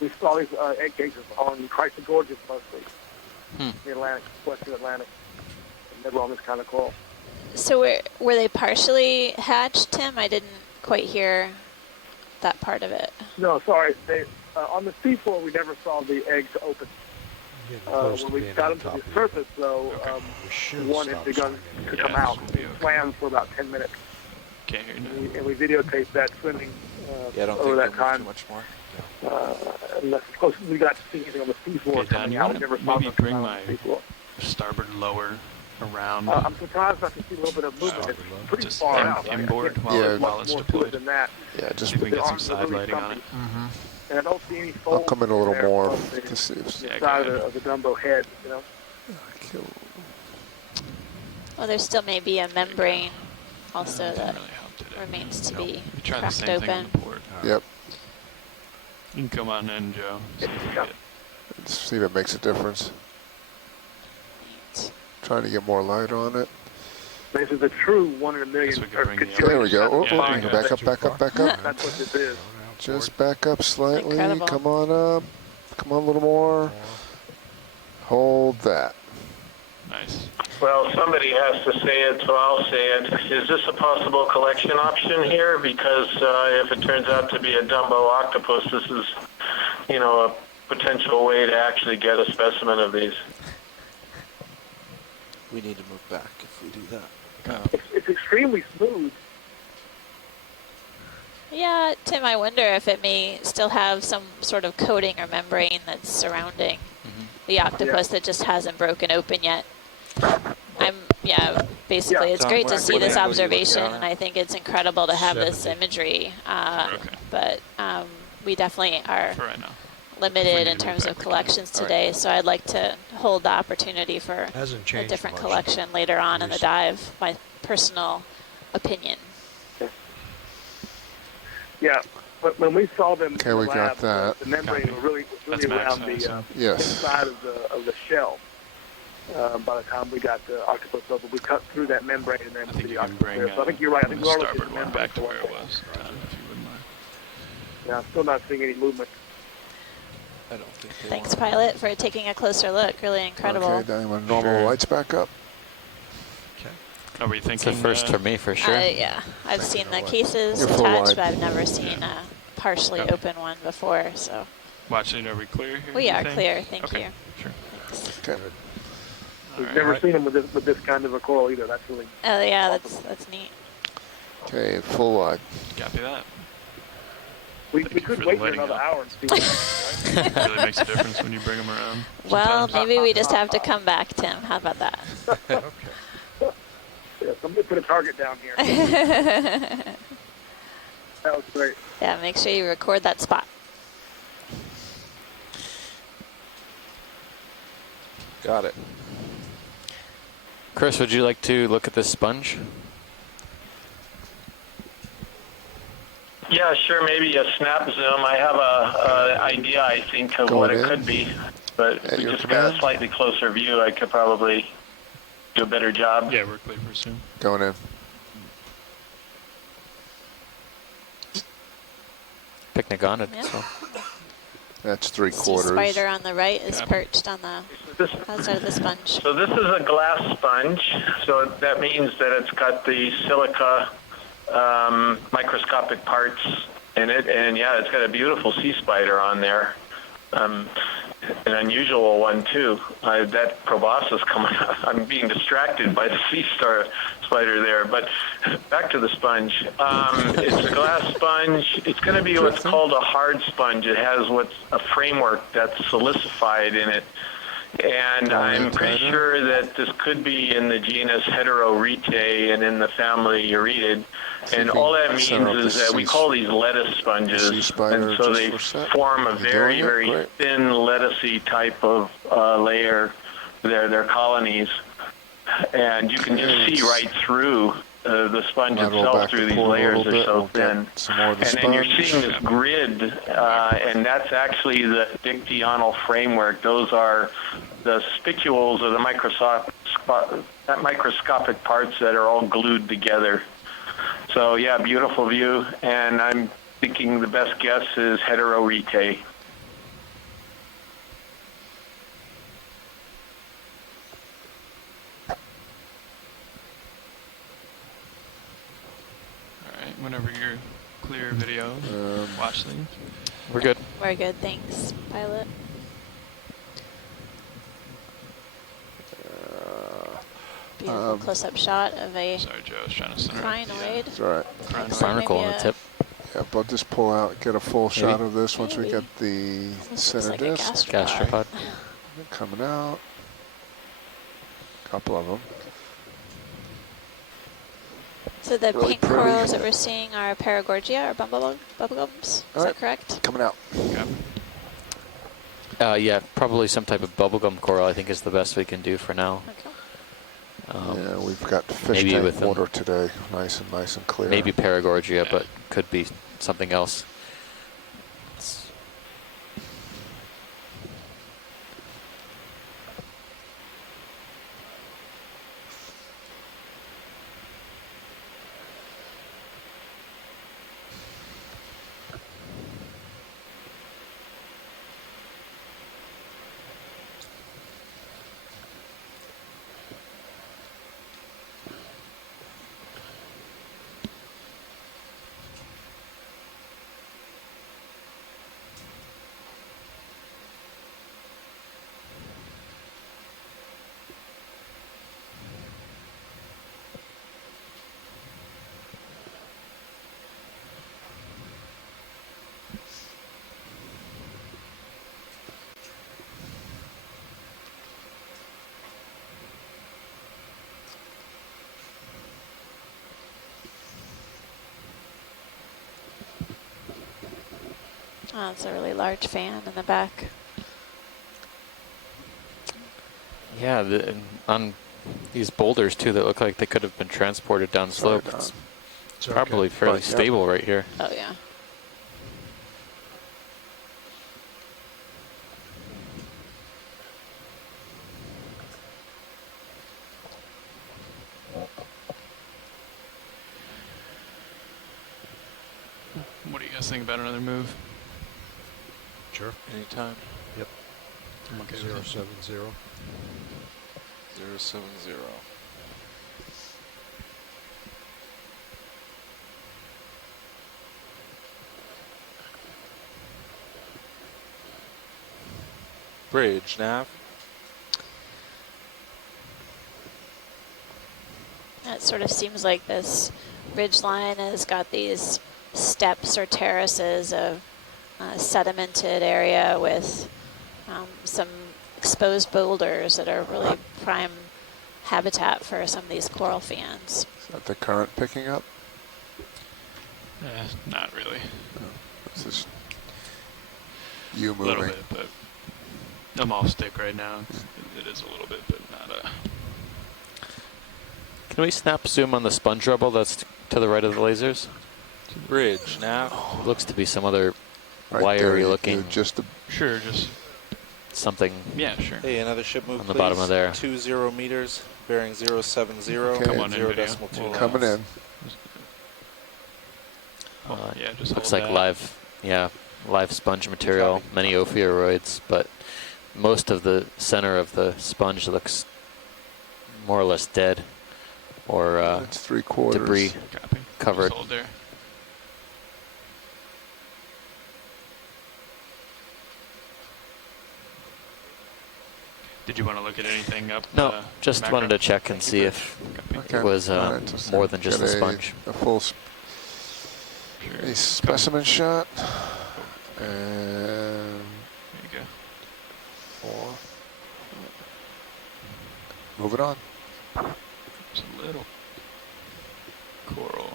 we saw these egg cases on Chrysler Gorges mostly, the Atlantic, Western Atlantic, and never on this kind of coral. So were they partially hatched, Tim? I didn't quite hear that part of it. No, sorry. They, on the seafloor, we never saw the eggs open. When we got them to the surface, though, one had begun to come out. It swam for about 10 minutes. Can't hear you. And we videotaped that swimming Yeah, I don't over think that they'll time. move too much more. And that's as close as we got to see anything on the seafloor Okay, Don, coming you out. want We never to saw maybe them come bring out my on the seafloor. starboard lower around? I'm surprised not to see a little bit of movement. It's pretty Just far out. inboard I while, can't Yeah. see while much it's more to it deployed. than that. Yeah, just See if we can get some The side arms are really lighting on it. stumpy. And I don't see any I'll folds come in a little there more on the to see if Yeah, side go of the Dumbo head, you know. Well, there still may be a membrane also Didn't that really help today. remains to Nope. be We try the cracked same thing on open. the port. Yep. You can come on in, Joe. See if we Yeah. get See if it makes a difference. Trying to get more light on it. This is a true 1 in a million. Guess we could bring the Could There we go. Oh, Yeah, oh, there you you go. can back up, back up, back up. That's what this is. Just back up slightly. Incredible. Come on up. Come on a little more. Hold that. nice. Well, somebody has to say it, so I'll say it. Is this a possible collection option here? Because if it turns out to be a Dumbo octopus, this is, you know, a potential way to actually get a specimen of these. We need to move back if we do that. It's extremely smooth. Yeah, Tim, I wonder if it may still have some sort of coating or membrane that's surrounding the octopus that just hasn't broken open yet. Basically, Yeah. it's Tom, great to what see angle this are you looking observation, at? and I think it's incredible to have this 70. imagery. Okay. But we definitely are For right now. limited need in to terms move of back, collections All right. today, so I'd like to hold the opportunity for Hasn't a changed different much. collection later on in the dive, my personal opinion. Yeah, but when we saw them Okay, in the we got lab, that. the membrane was really really around the inside of the shell. By the time we got the octopus over, we cut through that membrane and then we see the octopus there. So I think you're right. I think we are looking at the membrane back to where it was, if you wouldn't mind. Yeah, I'm still not seeing any movement. I don't think they Thanks, pilot, for taking a closer look. Really incredible. Okay, then when normal lights back up. Okay. Are we thinking? It's a first for me for sure. Yeah, I've seen the cases You're full attached, wide. but I've never seen a partially open one before. So. Watching, are we clear here? We are clear. Thank you. Sure. Thanks. Okay. We've never seen them with this kind of a coral either. That's really. Oh yeah, awesome. that's neat. Okay, full wide. Copy that. We could wait for another hour and see. It really makes a difference when you bring them around. Well, sometimes. maybe we just have to come back, Tim. How about that? Okay. Yeah, somebody put a target down here. That was great. Yeah, make sure you record that spot. Got it. Chris, would you like to look at this sponge? Yeah, sure. Maybe a snap zoom. I have a idea, I think, of what it could be, but if we just got a slightly closer view, I could probably do a better job. Yeah, we're clear for soon. Going in. Picnic on it. Yeah. So. That's 3/4. The spider on the right is perched on the outside of the sponge. So this is a glass sponge, so that means that it's got the silica microscopic parts in it, and yeah, it's got a beautiful sea spider on there. An unusual one too. That proboscis coming out. I'm being distracted by the sea spider there, but back to the sponge. It's a glass sponge. It's going to be what's called a hard sponge. It has what's a framework that's silicified in it. And I'm pretty sure that this could be in the genus Heterorhitae and in the family Euretid. And all that means is that we call these lettuce sponges. And so they form a very, very thin lettucey type of layer. They're colonies. And you can just see right through the sponge itself through these layers. They're so thin. And then you're seeing this grid, and that's actually the dictyonal framework. Those are the spicules or the microscopic parts that are all glued together. So yeah, beautiful view, and I'm thinking the best guess is Heterorhitae. Whenever you're clear video, watch things. We're good. We're good, thanks, pilot. Beautiful close-up shot of a Sorry, Joe, I was trying to center crinoid. That's all right. Barnacle on the tip. Yeah, but just pull out, get a full shot of this once we get the center like disc. Gastropod. Coming out. Couple of them. So the Really pink pretty. corals that we're seeing are Paragorgia or bubblegums. Is that correct? Coming out. Yeah, probably some type of bubblegum coral, I think, is the best we can do for now. Okay. Yeah, we've got fish maybe tank with water today, nice and clear. Maybe Paragorgia, but could be something else. Oh, it's a really large fan in the back. Yeah, on these boulders too that look like they could have been transported down slope. It's probably fairly stable right here. Oh yeah. guys think about another move? Sure. Anytime. Yep. I'm okay. 070. 070. Bridge, nav. It sort of seems like this ridge line has got these steps or terraces of sedimented area with some exposed boulders that are really prime habitat for some of these coral fans. Is that the current picking up? Not really. No, it's just you A little moving. bit, but I'm off stick right now. It is a little bit, but not a... Can we snap zoom on the sponge rubble that's to the right of the lasers? Bridge, nav. Looks to be some other Right wiry there, looking just Sure, just... something Yeah, sure. Hey, another ship move, on the please. bottom of there. 20 meters, bearing 070, Okay. Come on in, 0 video. decimal 2 We'll, coming in. Yeah, just Looks hold like that. live sponge material, many ophiuroids, but most of the center of the sponge looks more or less dead or It's 3/4. debris Copy. covered. Just hold there. Did you want to look at anything up? No, just macro? wanted to check and see if Copy. Okay. it was Alright, just more than just get a sponge. A full Sure. a specimen shot. And There you go. 4. Move it on. There's a little coral,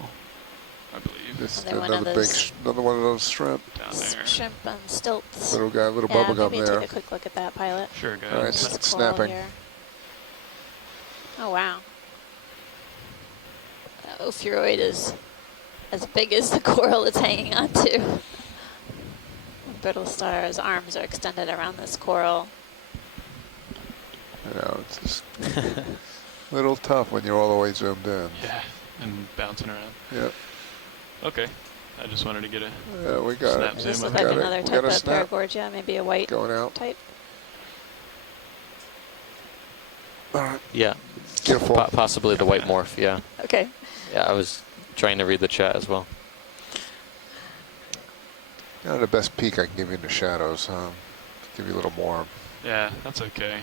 I believe, This Another one of another big, those- another one of those shrimp. down there. Shrimp on stilts. Little guy, little Yeah, bubble gum maybe there. take a quick look at that, pilot. Sure, guys. All right, There's it's coral snapping. here. Oh wow. Ophiuroid is as big as the coral it's hanging onto. Brittle star's arms are extended around this coral. You know, it's just a little tough when you're all the way zoomed in. Yeah, and bouncing around. Yep. Okay, I just wanted to get a Yeah, we got snap it. Does this zoom look of like it. another We type got a of snap Paragorgia? Maybe a white going out. type? All right. Yeah, Careful. possibly the white morph. Yeah, Okay. yeah. I was trying to read the chat as well. Not the best peek I can give you in the shadows. Give you a little more. Yeah, that's okay.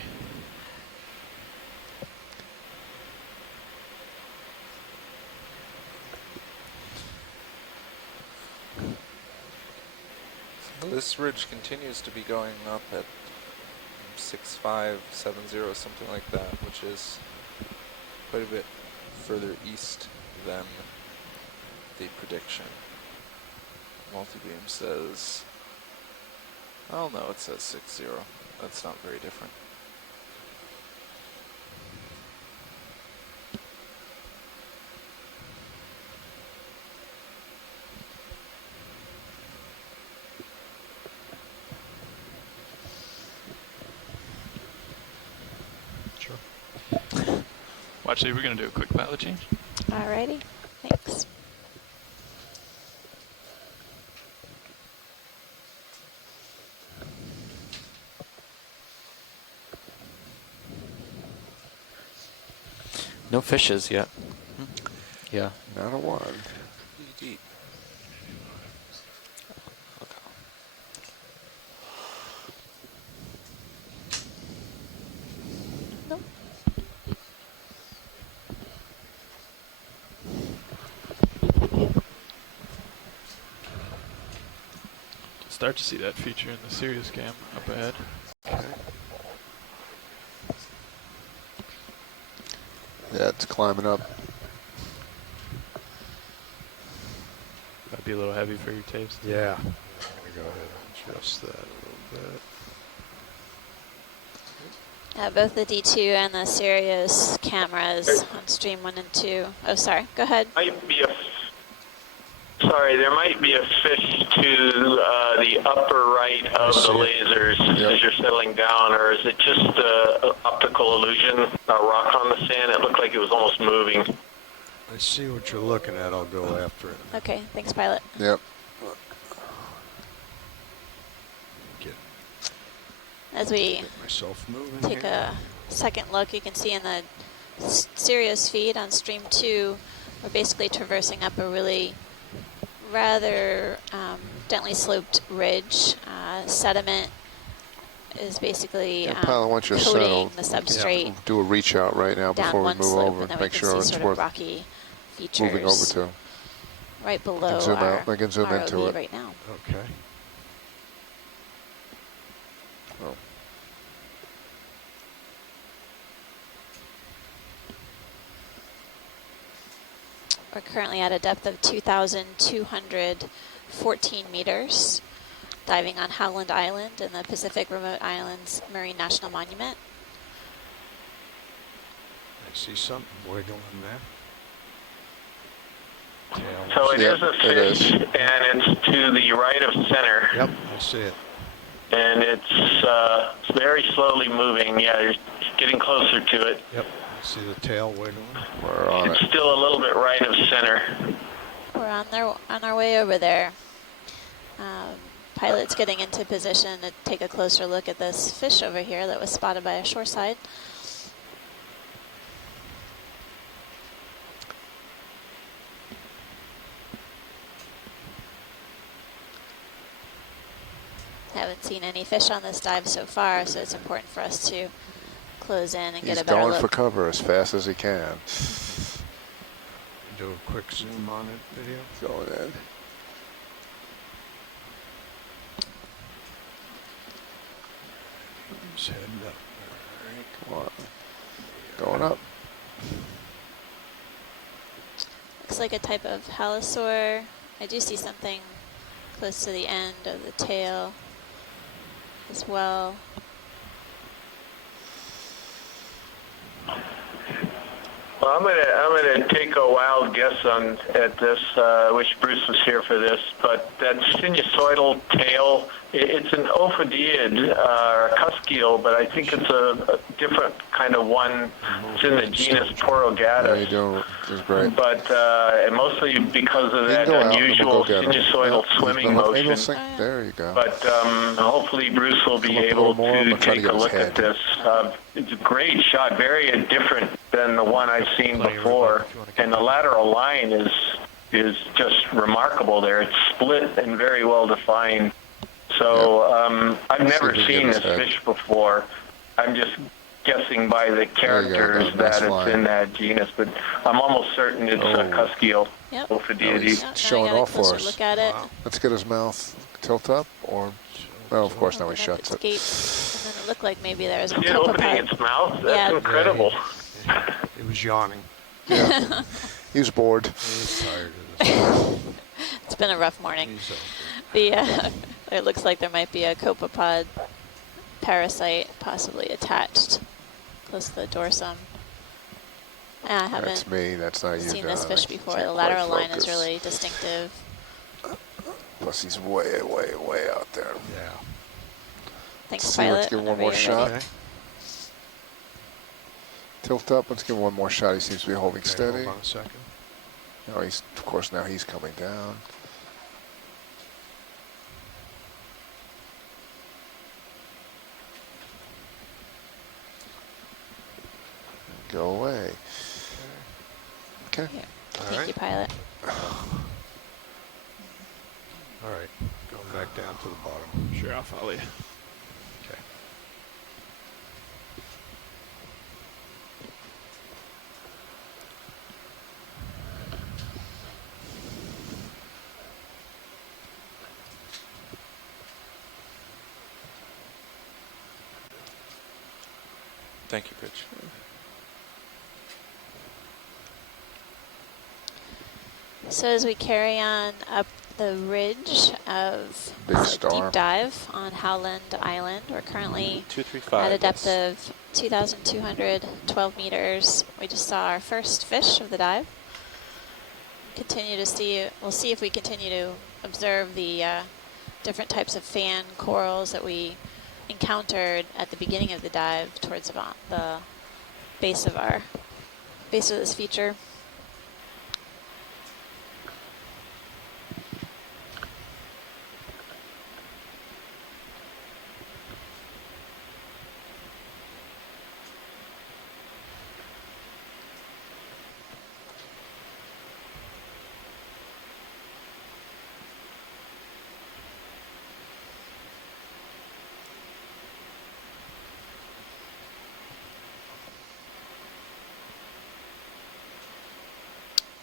This ridge continues to be going up at 6570, something like that, which is quite a bit further east than the prediction. Multibeam says, oh no, it says 60. That's not very different. Sure. Watch, we're going to do a quick pilot change. Alrighty. Thanks. No fishes yet. Yeah. Not a one. Pretty deep. Nope. Start to see that feature in the Sirius cam up ahead. Okay. Yeah, it's climbing up. Might be a little heavy for your taste. Yeah. I'm going to go ahead and adjust that a little bit. Both the D2 and the Sirius cameras on stream 1 and 2. Oh, sorry. Go ahead. There might be a fish to the upper right of the lasers as you're settling down, or is it just an optical illusion, a rock on the sand? It looked like it was almost moving. I see what you're looking at. I'll go after it. Okay. Thanks, pilot. Yep. As we Get myself moving take here. a second look, you can see in the Sirius feed on stream 2, we're basically traversing up a really rather gently sloped ridge. Sediment is basically Pilot, once you're coating settled, the substrate do a reach out right now down before we one move slope, over and then and we make can sure see it's sort of worth rocky features moving over to. right below I can zoom our out. I can zoom ROV into it. right now. Okay. Oh. We're currently at a depth of 2,214 meters, diving on Howland Island in the Pacific Remote Islands Marine National Monument. I see something wiggling there. Tail. So it is a it is. fish, and it's to the right of center. Yep, I see it. And it's very slowly moving. Yeah, you're getting closer to it. Yep, I see the tail wiggling. We're on It's it. still a little bit right of center. We're on our way over there. Pilot's getting into position to take a closer look at this fish over here that was spotted by a shoreside. Haven't seen any fish on this dive so far, so it's important for us to close in and He's get a better going look. for cover as fast as he can. Do a quick zoom on it video. Going in. He's heading up. Come on. Going up. Looks like a type of halosaur. I do see something close to the end of the tail as well. Well, I'm gonna take a wild guess at this. I wish Bruce was here for this, but that sinusoidal tail, it's an ophidiid or a cuskeel, but I think it's a different kind of one. It's in the genus Porogatus. There you go. That's great. But and mostly because of that Go out and we'll unusual go get him. sinusoidal Yep, swimming maybe motion. he'll sink. There you go. But hopefully Bruce will be Come up a able little more, I'm to gonna try to take get a his look head. at this. It's a great shot, very different than the one I've seen before. And the lateral line is just remarkable there. It's split and very well defined. So I've never See if we seen get his this head. fish before. I'm just guessing by the characters Nice that it's line. in that genus, but I'm almost certain it's a Oh. cuskeel. Yep. Ophidiidae. he's Now showing I got a off for closer us. look at it. Wow. Let's get his mouth tilt up, or well, of course now he Open up shuts its it. gape, and then it looked like maybe there was a It's opening copepod. its mouth? That's Yeah. incredible. It was yawning. Yeah, he was bored. He was tired of this. It's been a rough morning. He's over. It looks like there might be a copepod parasite possibly attached close to the dorsum. I haven't That's me. That's not you. seen this Donna. fish before. Can't The quite lateral line is focus. really distinctive. Plus, he's way, way, way out there. Yeah. Thanks, Let's pilot. give him one Whenever more you're shot. ready. Okay. Tilt up. Let's give him one more shot. He seems to be holding Okay, steady. hold on a second. No, he's of course now he's coming down. Go away. Okay. Here. All Thank right. you, pilot. All right. Going back down to the bottom. Sure, I'll follow you. Okay. Thank you, Rich. So as we carry on up the ridge of Big the star. deep dive on Howland Island, we're currently 235. at a depth of 2,212 meters. We just saw our first fish of the dive. Continue to see, we'll see if we continue to observe the different types of fan corals that we encountered at the beginning of the dive towards the base of this feature.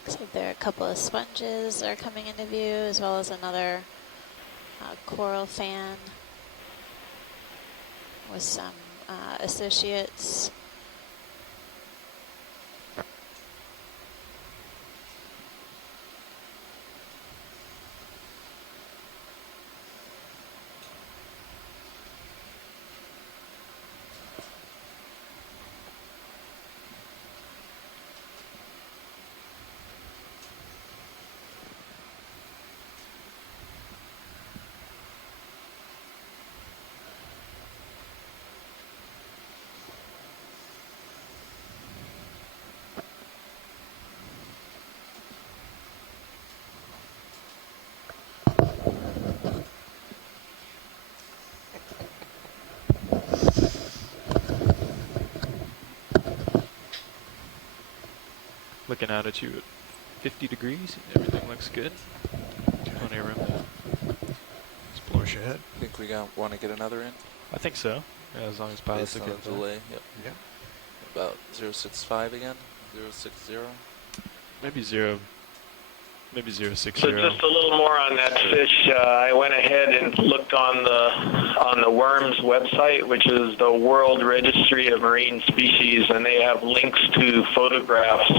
Looks like there are a couple of sponges that are coming into view, as well as another coral fan with some associates. Looking out at you at 50 degrees, everything looks good. Plenty of room to explore. Push ahead. Think we want to get another in? I think so. Yeah, as long as pilots are Based on good. the delay, yep. Yep. About 065 again, 060. Maybe 060. So just a little more on that fish. I went ahead and looked on the worms website, which is the World Registry of Marine Species, and they have links to photographs.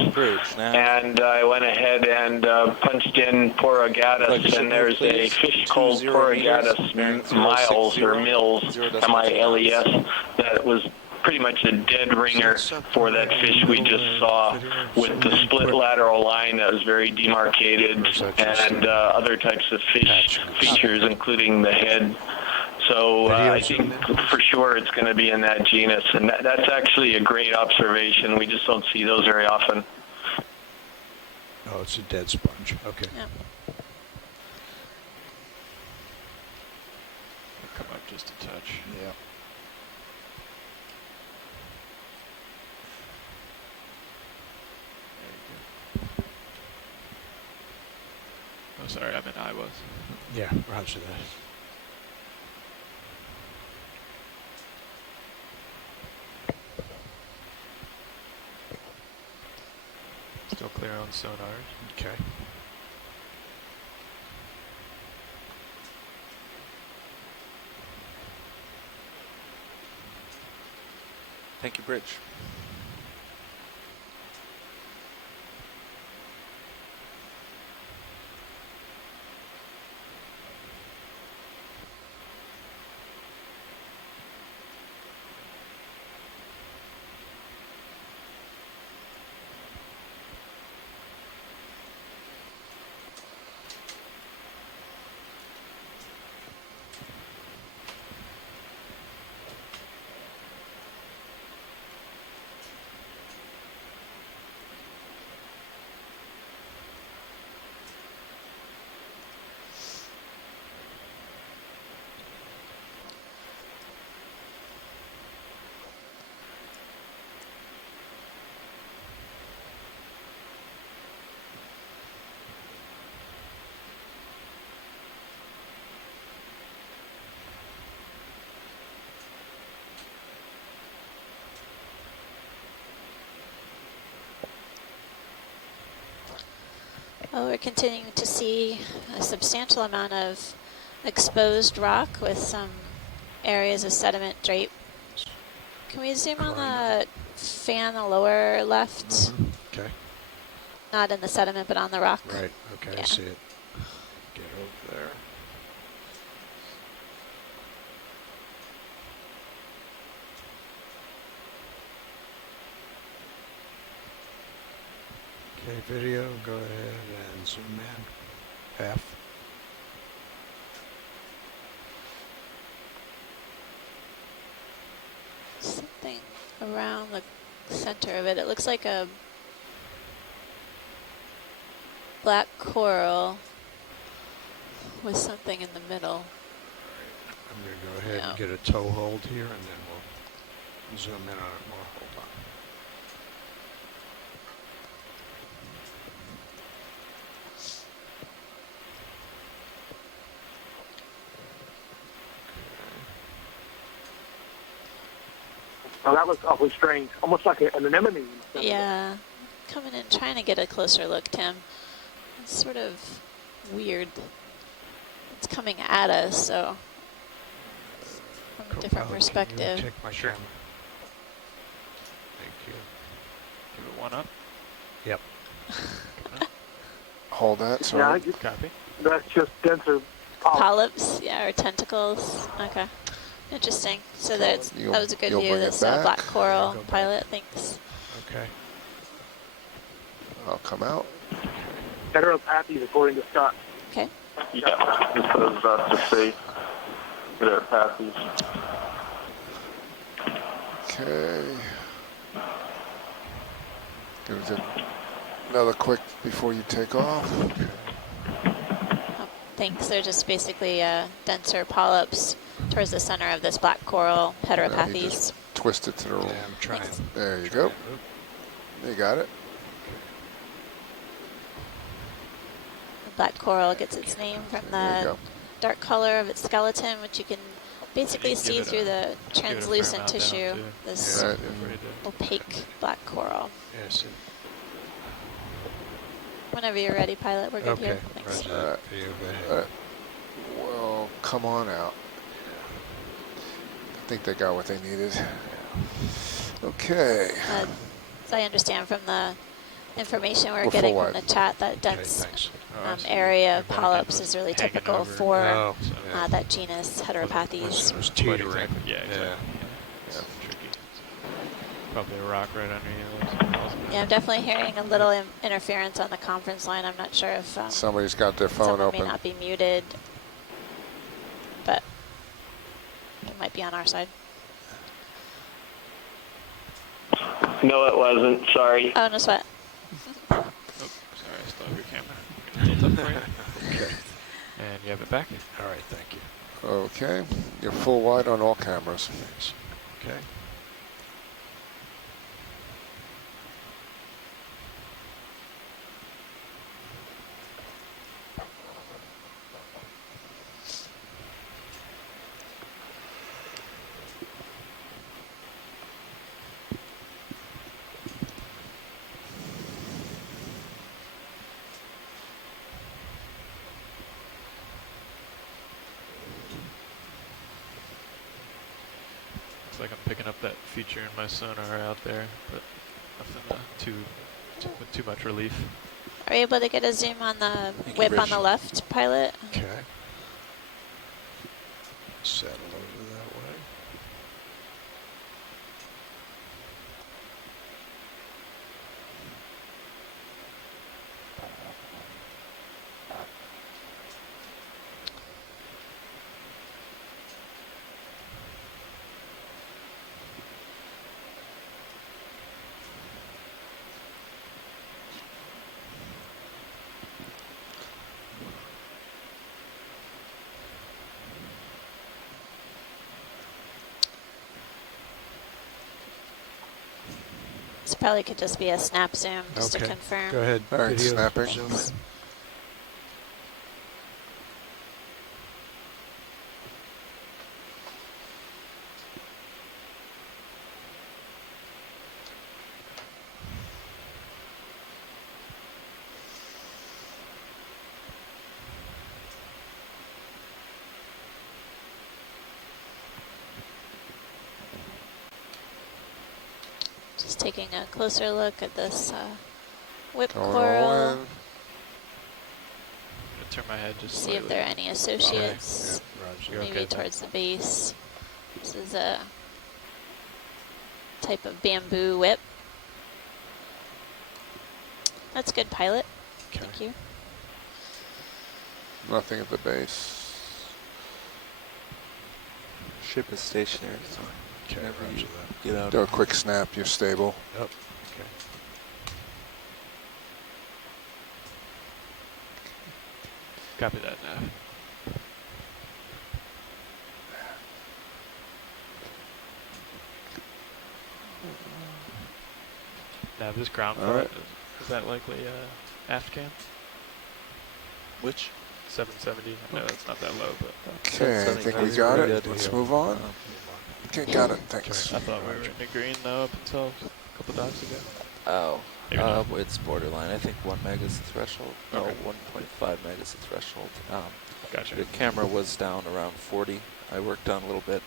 And I went ahead and punched in Porogatus, and there's a fish called Porogatus miles or mills, M-I-L-E-S, that was pretty much a dead ringer for that fish we just saw, with the split lateral line that was very demarcated, and other types of fish features, including the head. So I think for sure it's going to be in that genus, and that's actually a great observation. We just don't see those very often. Oh, it's a dead sponge. Okay. Yeah. Come up just a touch. Yeah. Oh, sorry, I meant I was. Yeah, roger that. Still clear on sonars. Okay. Thank you, Bridge. Well, we're continuing to see a substantial amount of exposed rock with some areas of sediment drape. Can we zoom on the fan, the lower left? Okay. Not in the sediment, but on the rock. Right. Okay, Yeah. I see it. Get over there. Okay, video, go ahead and zoom in. Half. Something around the center of it. It looks like a black coral with something in the middle. I'm going to go ahead and get a toe hold here, and then we'll zoom in on it more. Hold on. Oh, that looks awfully strange. Almost like an anemone. Yeah. coming in trying to get a closer look, Tim. It's sort of weird. It's coming at us, so from a different perspective. Take my camera. Thank you. Give it one up. Yep. Hold that, sorry. Yeah, Copy. that's just denser polyps. Polyps, yeah, or tentacles. Okay. Interesting. So that was a good view. This black coral pilot. Thanks. Okay. I'll come out. Heteropathies, according to Scott. Okay. Yeah, this is to say their passes. Okay. Give it another quick before you take off. Thanks. They're just basically denser polyps towards the center of this black coral heteropathies. Twist it to the roll. Yeah, I'm trying. There you go. You got it. The black coral gets its name from the dark color of its skeleton, which you can basically see through the translucent tissue. This opaque black coral. Yes. Whenever you're ready, pilot, we're good here. Thanks. Well, come on out. I think they got what they needed. Okay. As I understand from the information we're getting from the chat, that dense area of polyps is really typical for that genus Heteropathes. It was teetering. Yeah, exactly. Yeah. Tricky. Probably a rock right under you. Yeah, I'm definitely hearing a little interference on the conference line. I'm not sure if somebody's got their phone someone open. may not be muted, but it might be on our side. No, it wasn't. Sorry. Oh, no sweat. Oh, sorry, I still have your camera. I'm gonna tilt up for you. Okay. And you have it back. All right, thank you. Okay. You're full wide on all cameras. Thanks. Okay. Like I'm picking up that feature in my sonar out there, but nothing with too much relief. Are you able to get a zoom on the whip on the left, pilot? Okay. Settle over that way. This probably could just be a snap zoom, just to confirm. Go ahead. All right, Video snapping. zoom in. Just taking a closer look at this whip Going coral. all in. Turn my head just See if there are any associates, Roger. maybe towards the base. This is a type of bamboo whip. That's good, pilot. Okay. Thank you. Nothing at the base. Ship is stationary, so Okay, whenever roger you that. get out. Do a quick snap. You're stable. Yep. Okay. Copy that now. Now this ground All flight, right. is that likely aft cam? Which? 770. I know it's not that low, but Okay, I think we got it. Let's move on. Okay, got it. Thanks. I thought we were in the green though up until a couple docks ago. Oh, Maybe not. it's borderline. I think 1 meg is the threshold. No, Okay. 1.5 meg is the threshold. Gotcha. The camera was down around 40. I worked on a little bit.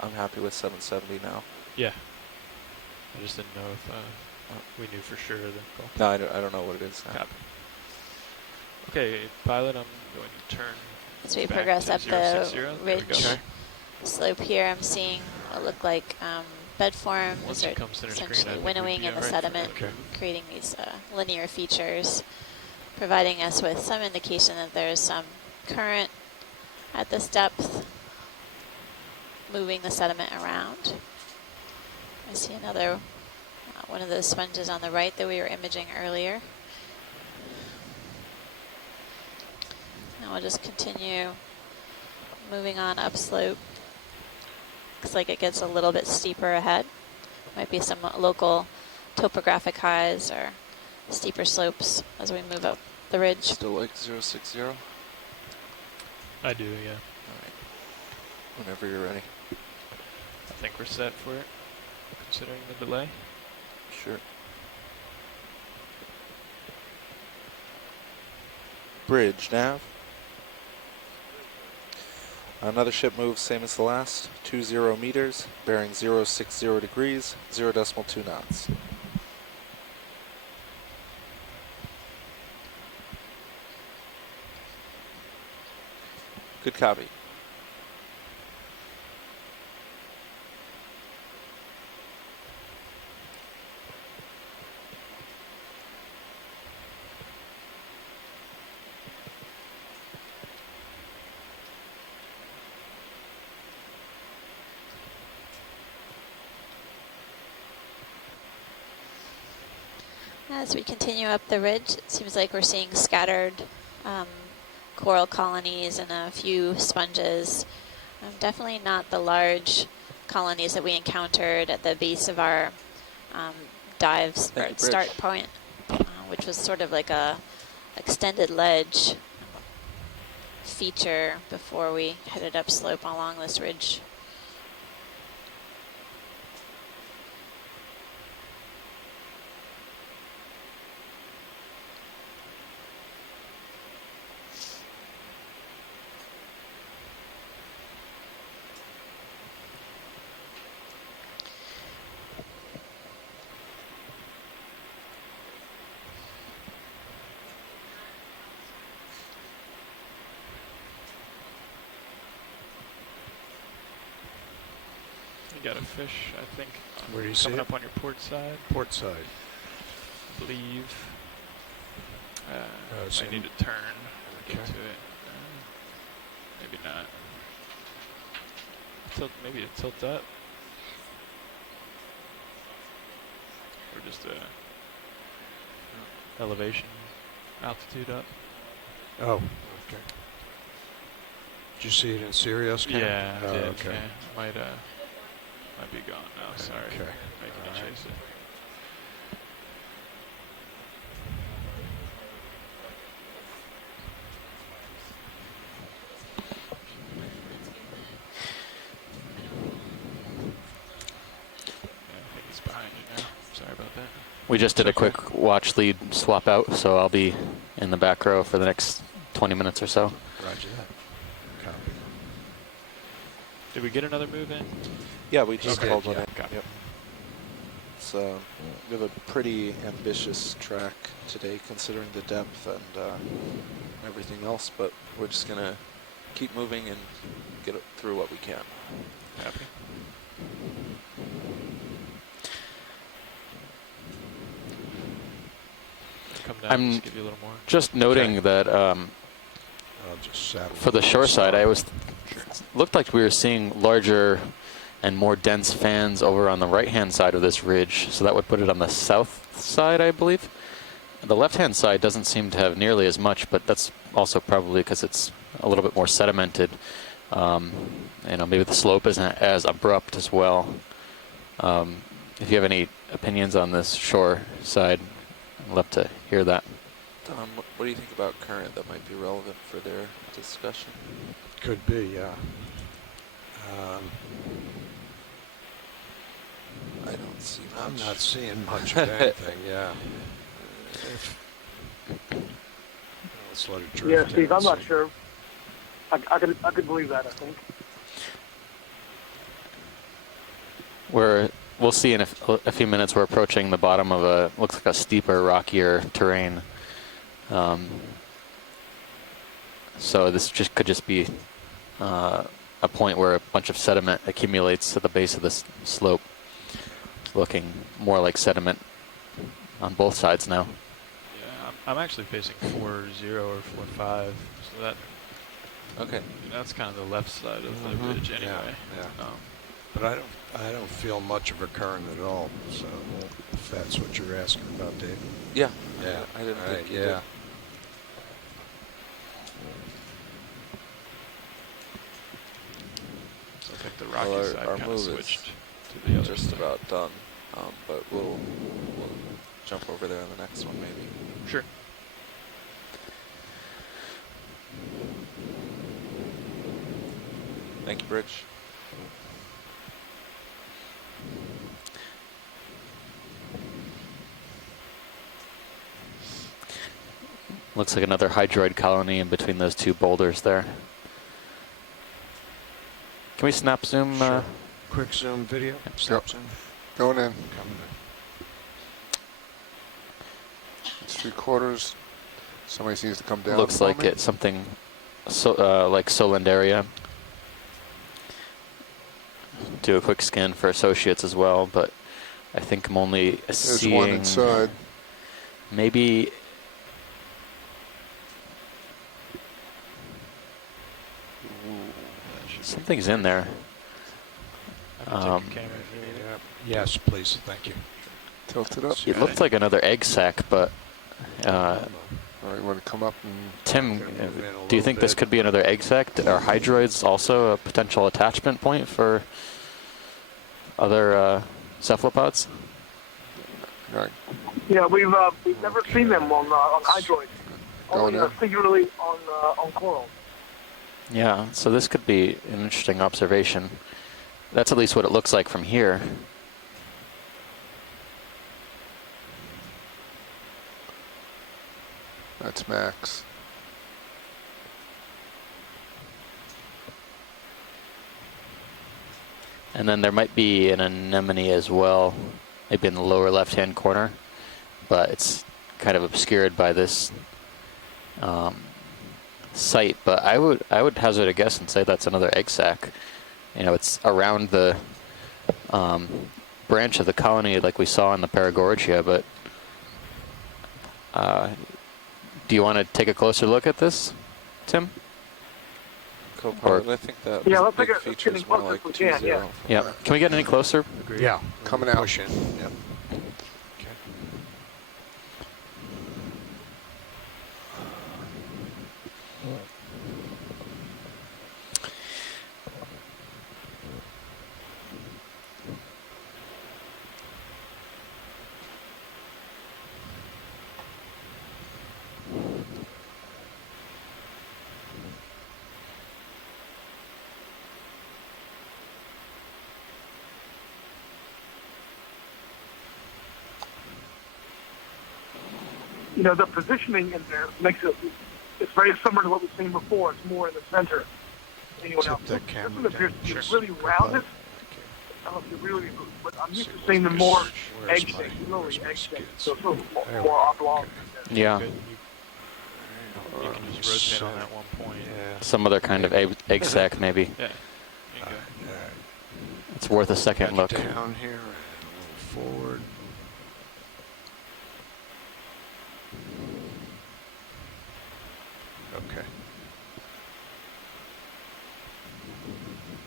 I'm happy with 770 now. Yeah. I just didn't know if we knew for sure the goal. No, I don't know what it is now. Copy. Okay, pilot, I'm going to turn As we back progress to up 060. the There we ridge go. slope here, I'm seeing what look like bed forms Once or it comes center screen, I essentially think we'd winnowing be in the alright for sediment, that. creating these linear features, providing us with some indication that there's some current at this depth moving the sediment around. I see another one of those sponges on the right that we were imaging earlier. Now we'll just continue moving on upslope. Looks like it gets a little bit steeper ahead. Might be some local topographic highs or steeper slopes as we move up the ridge. Still like 060? All I do, yeah. right. Whenever you're ready. I think we're set for it, considering the delay. Sure. Bridge nav. Another ship moves same as the last. 20 meters, bearing 060 degrees, 0.2 knots. Good copy. As we continue up the ridge, it seems like we're seeing scattered coral colonies and a few sponges. Definitely not the large colonies that we encountered at the base of our dives or start point, which was sort of like a extended ledge feature before we headed upslope along this ridge. You got a fish, I think, Where do you see coming it? up on your port side. Port side. I believe. it's I in- need to turn Okay. into it. Maybe not. Maybe it tilts up. Or just elevation, altitude up. Oh, okay. Did you see it in Sirius? Yeah, I Oh, did. okay. Yeah. Might be gone now. Sorry. Okay. Making you All right. chase it. Yeah, I think it's behind you now. Sorry about that. We just did a quick watch lead swap out, so I'll be in the back row for the next 20 minutes or so. Roger that. Copy. Did we get another move in? Yeah, we just Okay, called one yeah. in. Yep. So we have a pretty ambitious track today, considering the depth and everything else. But we're just gonna keep moving and get it through what we can. Happy. Come down, I'm just give you a little more. just noting that I'll just saddle for the shore side, I was looked like we were seeing larger and more dense fans over on the right-hand side of this ridge, so that would put it on the south side, I believe. The left-hand side doesn't seem to have nearly as much, but that's also probably because it's a little bit more sedimented. You know, maybe the slope isn't as abrupt as well. If you have any opinions on this shore side, I'd love to hear that. Don, what do you think about current that might be relevant for their discussion? Could be, yeah. I don't don't see much. I'm not seeing much of anything, yeah. Let's let it drift. Yeah, Steve, I'm not see. sure. I could believe that, I think. We'll see in a few minutes. We're approaching the bottom of looks like a steeper, rockier terrain. So this could just be a point where a bunch of sediment accumulates at the base of this slope. It's looking more like sediment on both sides now. Yeah, I'm actually facing 4-0 or 4-5, so that. Okay. That's kind of the left side of the ridge anyway. Yeah. But I don't feel much of a current at all. So if that's what you're asking about, Dave. Yeah. Yeah. I didn't think you yeah. did. So I think the rocky side our kind of move switched is to the other just side. about done, but we'll jump over there on the next one maybe. Sure. Thank you, Bridge. Looks like another hydroid colony in between those two boulders there. Can we snap zoom? Sure. Quick zoom video. Snap zoom. Going in. Coming in. It's 3/4. Somebody needs to come down. Looks like it's something like Solandaria. Do a quick scan for associates as well, but I think I'm only There's seeing one inside. maybe something's in there. Yes, please. Thank you. Tilt it up. It looked like another egg sac, but All right, want to come up and... Tim, do you think this could be another egg sac? Are hydroids also a potential attachment point for other cephalopods? Right. Yeah, we've never seen them on hydroids. Only singularly on coral. Yeah, so this could be an interesting observation. That's at least what it looks like from here. That's Max. And then there might be an anemone as well, maybe in the lower left-hand corner, but it's kind of obscured by this site. But I would hazard a guess and say that's another egg sac. You know, it's around the branch of the colony like we saw in the Paragorgia, but do you want to take a closer look at this, Tim? Co-pilot, I think that let's big take a feature is more like 2-0. Yeah. Can we get any closer? Agreed. Yeah, coming out. Push in. Yep. Okay. You know, the positioning in there makes it's very similar to what we've seen before. It's more in the center. Anyone else? Tip that camera This one appears down. to be Sure. really rounded. I don't know if you really, but I'm used to seeing them more Where's egg my- shaped, really where's my egg shaped. skids? So it's a little There more we oblong. Yeah. You can just rotate on that one point. Yeah. Some other kind of egg sac, maybe. Yeah. There you go. It's worth a second look. Down here and a little forward. Okay.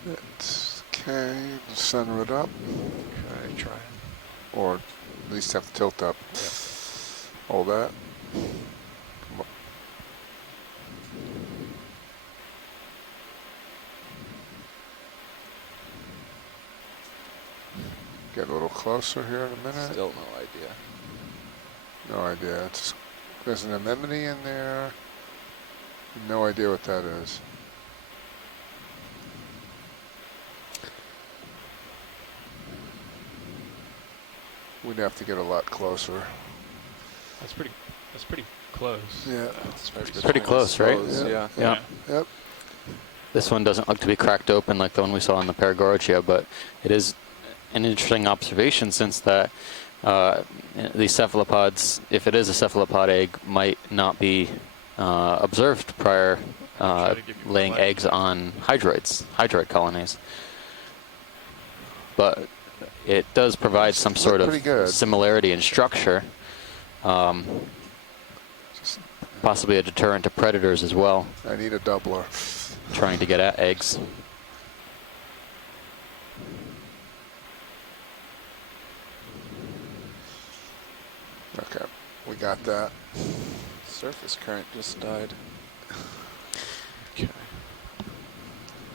That's okay. Center it up. Okay, try it. Or at least have to tilt up. Yeah. Hold that. Get a little closer here in a minute. Still no idea. No idea. It's, there's an anemone in there. No idea what that is. We'd have to get a lot closer. That's pretty close. Yeah. It's pretty close, right? Yeah. Yeah. Yep. This one doesn't look to be cracked open like the one we saw in the Paragorgia, but it is an interesting observation since that these cephalopods, if it is a cephalopod egg, might not be observed prior laying eggs on hydroid colonies. But it does provide some sort of similarity in structure, possibly a deterrent to predators as well. I need a doubler. Trying to get at eggs. Okay, we got that. Surface current just died. Okay.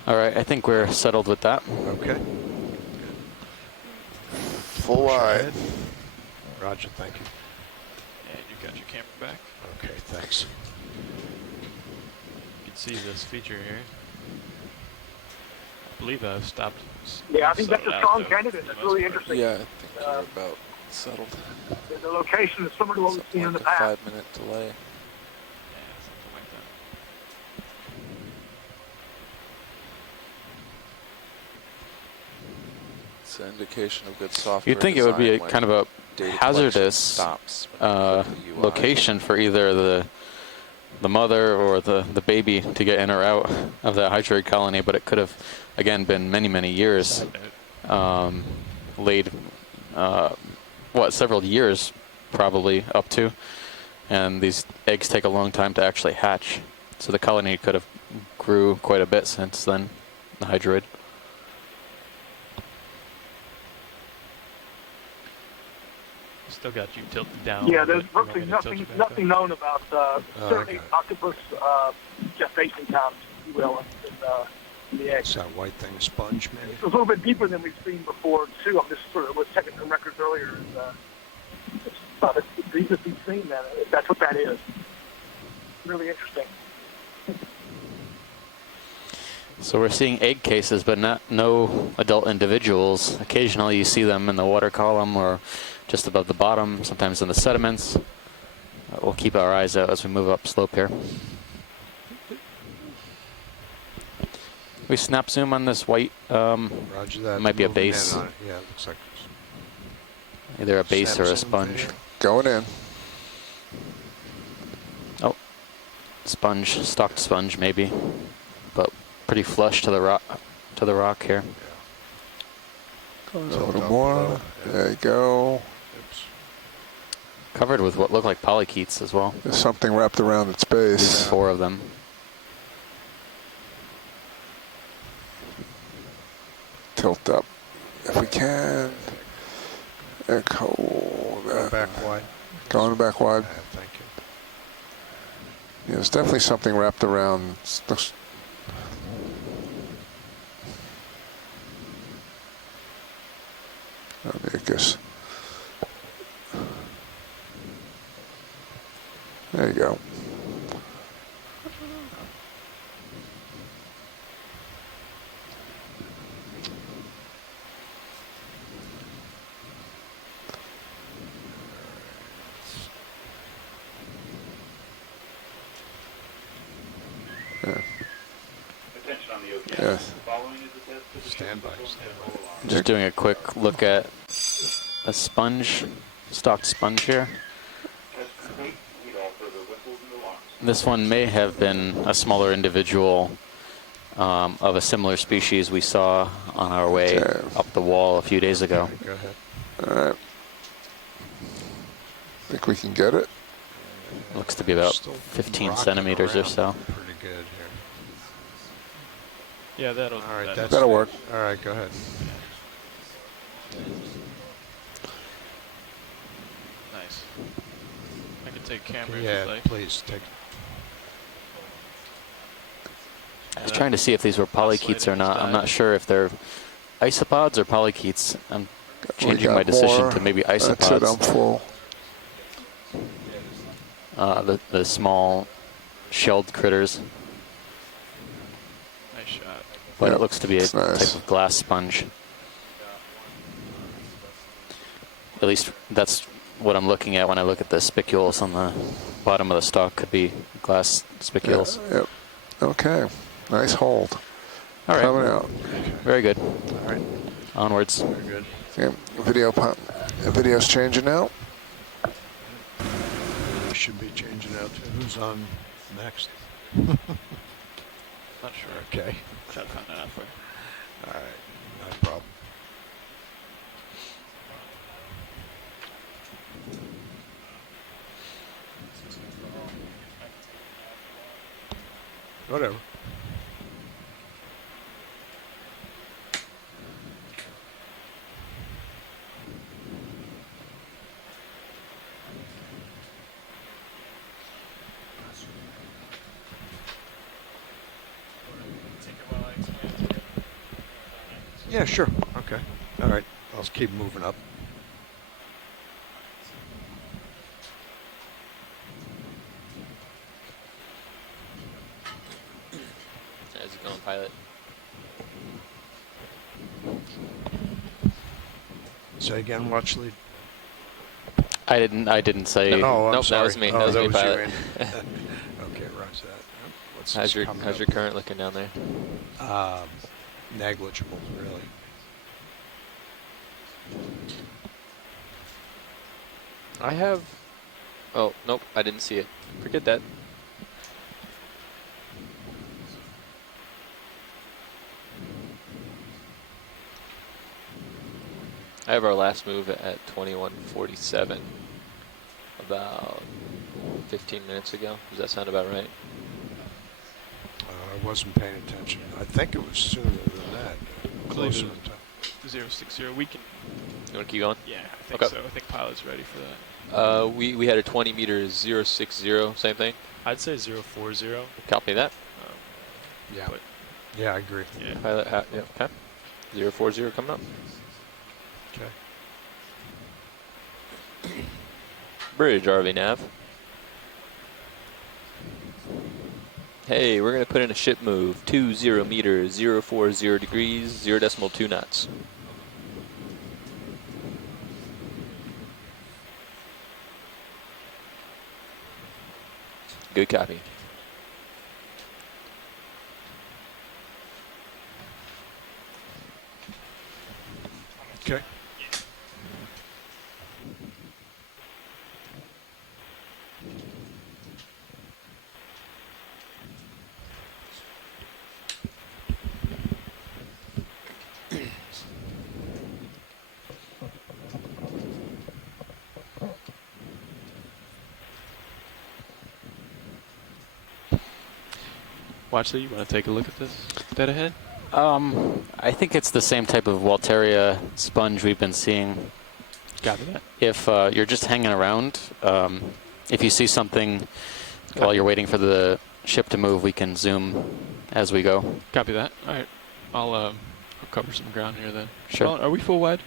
All right, I think we're settled with that. Okay. Full wide. Roger, thank you. And you got your camera back. Okay, thanks. You can see this feature here. I believe I've stopped. Yeah, I think that's a strong candidate. It's really interesting. Yeah, I think we're about settled. The location is similar to what we've seen in the past. 5-minute delay. Yeah, something like that. It's an indication of good software. You'd think it would be a kind of a hazardous UI. location for either the mother or the baby to get in or out of that hydroid colony, but it could have, again, been many, many years laid, several years probably up to, and these eggs take a long time to actually hatch. So the colony could have grew quite a bit since then, the hydroid. Still got you tilted down. Yeah, there's virtually nothing known about certainly octopus gestation times, if you will, in the eggs. Is that white thing a sponge, maybe? It's a little bit deeper than we've seen before, too. I'm just sort of was checking the records earlier. It's deep as we've seen that. That's what that is. Really interesting. So we're seeing egg cases, but no adult individuals. Occasionally you see them in the water column or just above the bottom, sometimes in the sediments. We'll keep our eyes out as we move up slope here. We snap zoom on this white, Roger that. Uh, might be a base. Yeah, it looks like Either a base or a Snap zoom sponge. there. Going in. Oh, sponge, stocked sponge maybe, but pretty flush to the rock here. A little more. There you go. Oops. Covered with what look like polychaetes as well. There's something wrapped around its base. There's 4 of them. Tilt up if we can. Echo. Go back wide. Going back wide. Thank you. Yeah, there's definitely something wrapped around. Looks. I guess. There you go. Yeah. Attention on the Okeanos. Yes. Following is a test position. Stand by. Just doing a quick look at a sponge, stocked sponge here. Test complete. Need all further whistles and alarms. This one may have been a smaller individual of a similar species we saw on our way up the wall a few days ago. Go ahead. All right. Think we can get it? Looks to be about Still 15 rocking centimeters or around so. Pretty good here. Yeah, that'll. All right, That'll work. All right, go ahead. Nice. I can take camera if Yeah, you'd like. please take. I was trying to see if these were polychaetes or not. I'm not sure if they're isopods or polychaetes. I'm changing my decision to maybe isopods. That's it, I'm full. The small shelled critters. Nice shot. But Yep, it looks to be a it's nice. type of glass sponge. At least that's what I'm looking at when I look at the spicules on the bottom of the stock. Could be glass spicules. Yep. Okay. Nice hold. All right. Coming out. Very good. All right. Onwards. Very good. Yeah, video's changing now. We should be changing out to who's on next. Not sure. Okay. Try to find that out for you. All right. No problem. Whatever. Yeah, sure. Okay. All right. I'll just keep moving up. How's it going, pilot? Say again, watch lead. I didn't say. No, I'm nope, sorry. that was me. Oh, that was me, pilot. you, okay, roger that. What's How's this your coming up? current looking down there? Negligible, really. I have. Oh nope, I didn't see it. Forget that. I have our last move at 21:47, about 15 minutes ago. Does that sound about right? I wasn't paying attention. I think it was sooner than that. Closer in time. 060. We can. You want to keep going? Yeah, I think Okay. so. I think pilot's ready for that. We had a 20 meter 060, same thing. I'd say 040. Copy that. Yeah. But Yeah, I agree. yeah. Pilot, yeah, okay. 040 coming up. Okay. Bridge, RV nav. Hey, we're going to put in a ship move. 20 meters, 040 degrees, 0.2 knots. Good copy. Okay. Watch, you want to take a look at this dead ahead? I think it's the same type of Walteria sponge we've been seeing. Copy that. If you're just hanging around, if you see something while you're waiting for the ship to move, we can zoom as we go. Copy that. All right. I'll cover some ground here then. Sure. Well, are we full wide?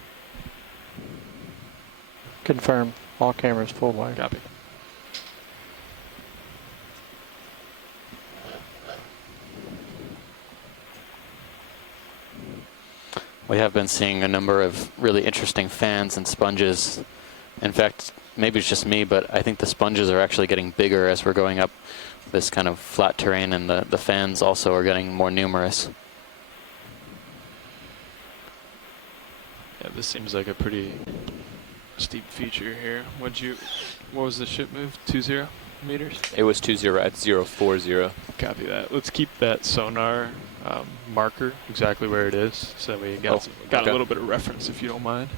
Confirm. All cameras full wide. Copy. We have been seeing a number of really interesting fans and sponges. In fact, maybe it's just me, but I think the sponges are actually getting bigger as we're going up this kind of flat terrain, and the fans also are getting more numerous. Yeah, this seems like a pretty steep feature here. What was the ship move? 20 meters? It was 20 at 040. Copy that. Let's keep that sonar marker exactly where it is, so we got a little bit of reference, if you don't mind,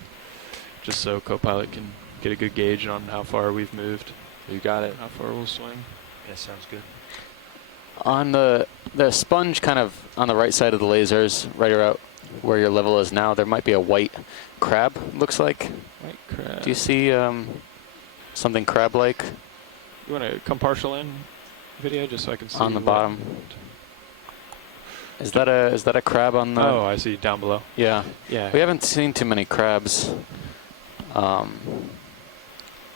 just so co-pilot can get a good gauge on how far we've moved. You got it. How far we'll swing. Yeah, sounds good. On the sponge, kind of on the right side of the lasers, right around where your level is now, there might be a white crab. Looks like. White crab. Do you see something crab-like? You want to come partial in video just so I can see on the bottom? Is that a crab on the? Oh, I see down below. Yeah. Yeah. We haven't seen too many crabs. You want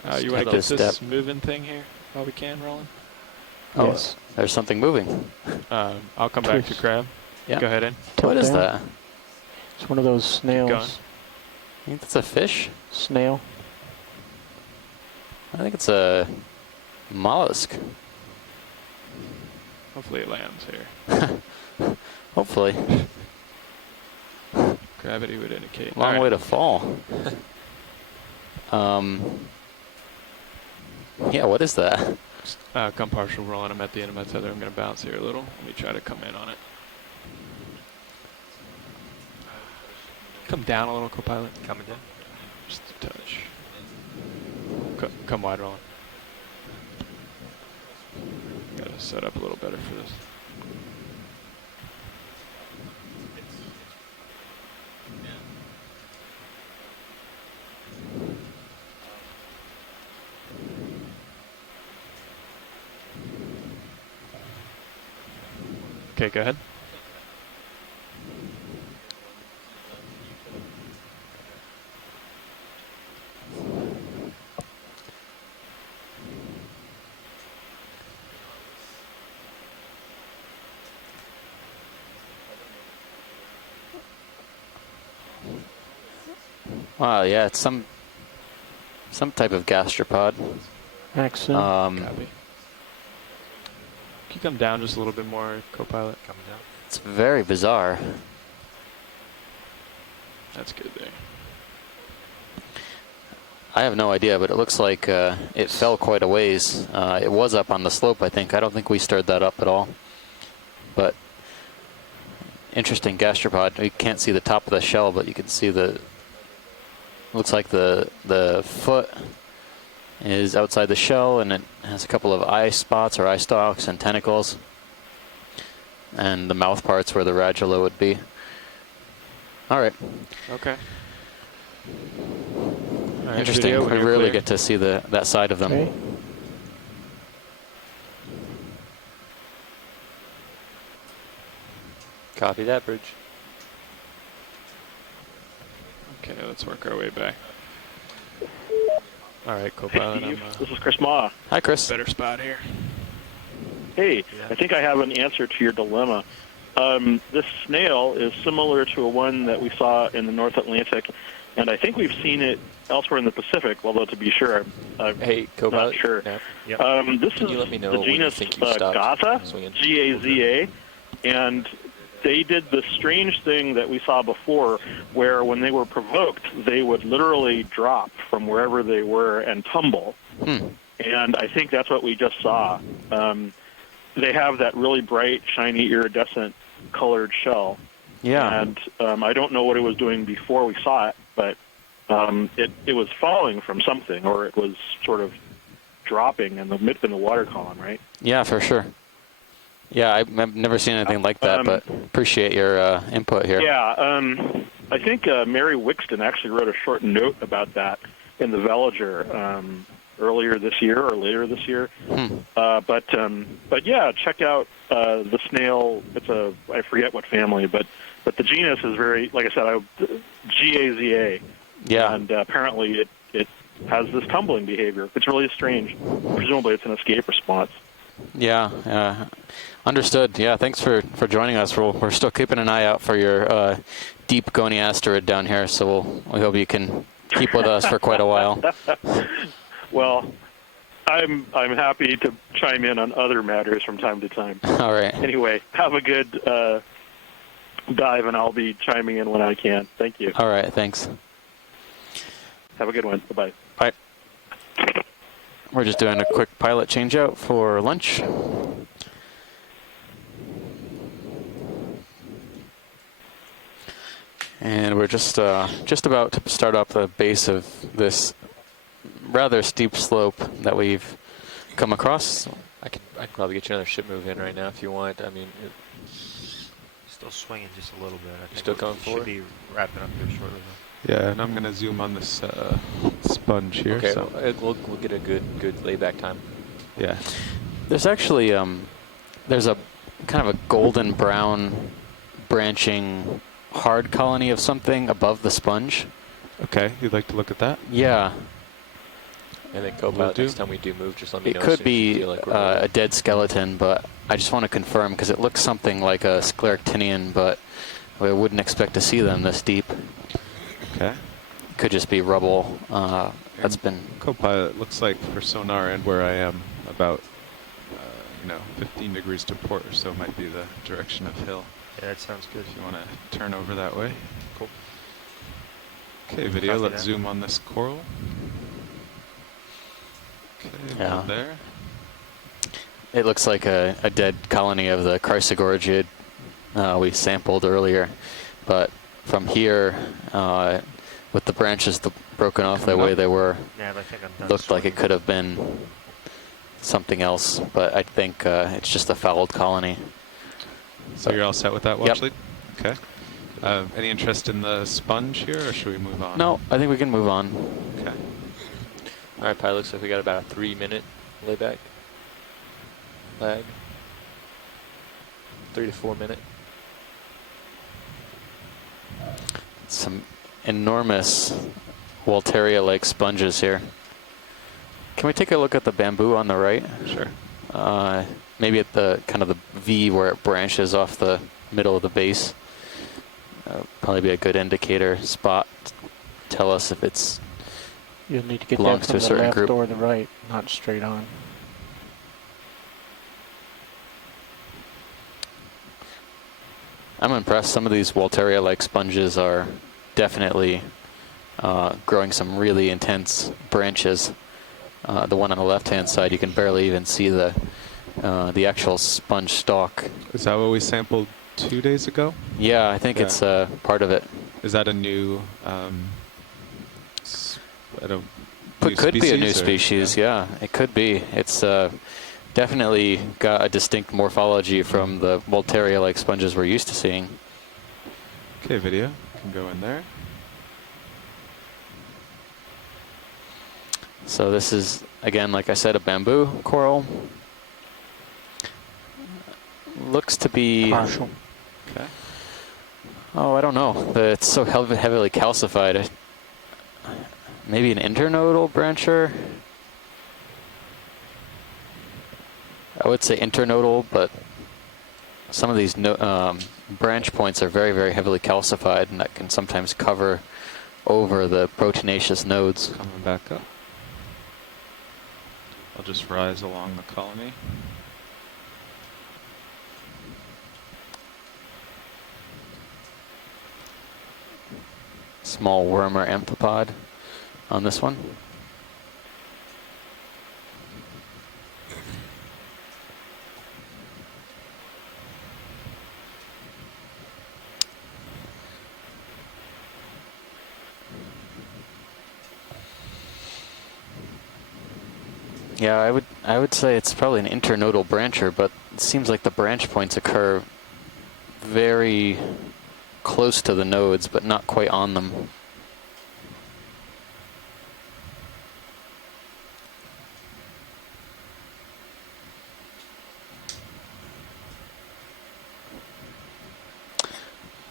to get this step. moving thing here while we can, Roland? Oh, Yes. there's something moving. I'll come back to crab. Yeah. Go ahead in. What is down. that? It's one of those snails. Going. I think that's a fish. Snail. I think it's a mollusk. Hopefully it lands here. Hopefully. Gravity would indicate. Long way to fall. Yeah, what is that? Come partial rolling. I'm at the end of my tether. I'm going to bounce here a little. Let me try to come in on it. Come down a little, co-pilot. Coming down. Just a touch. Come wide rolling. Got to set up a little better for this. Okay, go ahead. Wow, yeah, it's some type of gastropod. Excellent. Copy. Can you come down just a little bit more, co-pilot? Coming down. It's very bizarre. That's good there. I have no idea, but it looks like it fell quite a ways. It was up on the slope, I think. I don't think we stirred that up at all. But interesting gastropod. You can't see the top of the shell, but you can see the... Looks like the foot is outside the shell, and it has a couple of eye spots or eye stalks and tentacles. And the mouth part's where the radula would be. All right. Okay. All right, Interesting. video, We when you're rarely clear. get to see that side of them. Okay. Copy that, bridge. Okay, let's work our way back. All right, co-pilot. Hey, Steve, this is Chris Ma. Hi, Chris. Better spot here. Hey, I think I have an answer to your dilemma. This snail is similar to one that we saw in the North Atlantic, and I think we've seen it elsewhere in the Pacific, although to be sure, I'm Hey, not co-pilot. sure. No. Yep. This Can is you let me know the when you genus think you stopped Gaza, swinging? G-A-Z-A, and they did the strange thing that we saw before, where when they were provoked, they would literally drop from wherever they were and tumble. And I think that's what we just saw. They have that really bright, shiny, iridescent colored shell. Yeah. And I don't know what it was doing before we saw it, but it was falling from something, or it was sort of dropping in the water column, right? Yeah, for sure. Yeah, I've never seen anything like that, but appreciate your input here. Yeah, I think Mary Wixton actually wrote a short note about that in the Vellager earlier this year or later this year. But yeah, check out the snail. It's I forget what family, but the genus is very, like I said, G-A-Z-A. Yeah. And apparently it has this tumbling behavior. It's really strange. Presumably it's an escape response. Yeah, understood. Yeah, thanks for joining us. We're still keeping an eye out for your deep goniasterid down here, so we hope you can keep with us for quite a while. Well, I'm happy to chime in on other matters from time to time. All right. Anyway, have a good dive, and I'll be chiming in when I can. Thank you. All right, thanks. Have a good one. Bye-bye. Bye. We're just doing a quick pilot change out for lunch. And we're just about to start up the base of this rather steep slope that we've come across. I can probably get you another ship move in right now if you want. I mean, Still swinging just a little bit. I think still going should forward? be wrapping up here shortly. Yeah, and I'm going to zoom on this sponge here. okay, So. we'll get a good layback time. Yeah. There's actually there's a kind of a golden brown branching hard colony of something above the sponge. Okay, you'd like to look at that? Yeah. And then co-pilot, next time we do move, just let me know. It as could soon as you be feel like we're a dead skeleton, but I just want to confirm because it looks something like a scleractinian, but we wouldn't expect to see them this deep. Okay. could just be rubble. That's been Copilot looks like for sonar and where I am about 15 degrees to port or so might be the direction of hill. Yeah, that sounds good. If you want to turn over that way. Cool. Okay, video. Copy Let's that. zoom on this coral. Okay, hold there. It looks like a dead colony of the Chrysogorgid we sampled earlier, but from here, with the branches broken off the way they were, Yeah, I think I'm done looked like it could have been something else, but I think it's just a fouled colony. So you're all set with that watch Yep. lead? Okay. Any interest in the sponge here, or should we move on? No, I think we can move on. Okay. All right, pilot. Looks like we got about a 3-minute layback. Lag. 3 to 4 minute. Some enormous Walteria-like sponges here. Can we take a look at the bamboo on the right? Sure. Maybe at the kind of the V where it branches off the middle of the base. Probably be a good indicator spot. Tell us if it's You'll need to get belongs that to a from the certain left group. or the right, not straight on. I'm impressed. Some of these Walteria-like sponges are definitely growing some really intense branches. The one on the left-hand side, you can barely even see the actual sponge stalk. Is that what we sampled 2 days ago? Yeah, I think it's part of it. Is that a new? It could be a new species. Yeah, it could be. It's definitely got a distinct morphology from the Walteria-like sponges we're used to seeing. Okay, video can go in there. So this is, again, like I said, a bamboo coral. Looks to be partial. Okay. Oh, I don't know. It's so heavily calcified. Maybe an internodal brancher. I would say internodal, but some of these branch points are very, very heavily calcified, and that can sometimes cover over the proteinaceous nodes. Coming back up. I'll just rise along the colony. Small worm or amphipod on this one. Yeah, I would say it's probably an internodal brancher, but it seems like the branch points occur very close to the nodes, but not quite on them.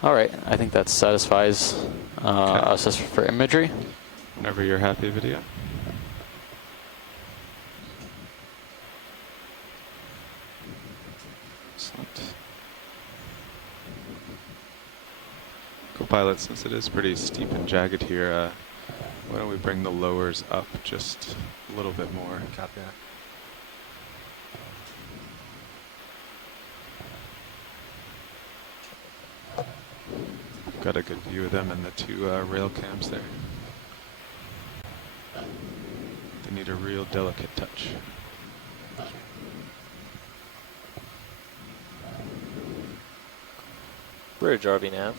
All right, I think that satisfies us just for imagery. Whenever you're happy, video. Excellent. Copilot, since it is pretty steep and jagged here, why don't we bring the lowers up just a little bit more? Copy that. Got a good view of them and the two rail cams there. They need a real delicate touch. Bridge RV nav.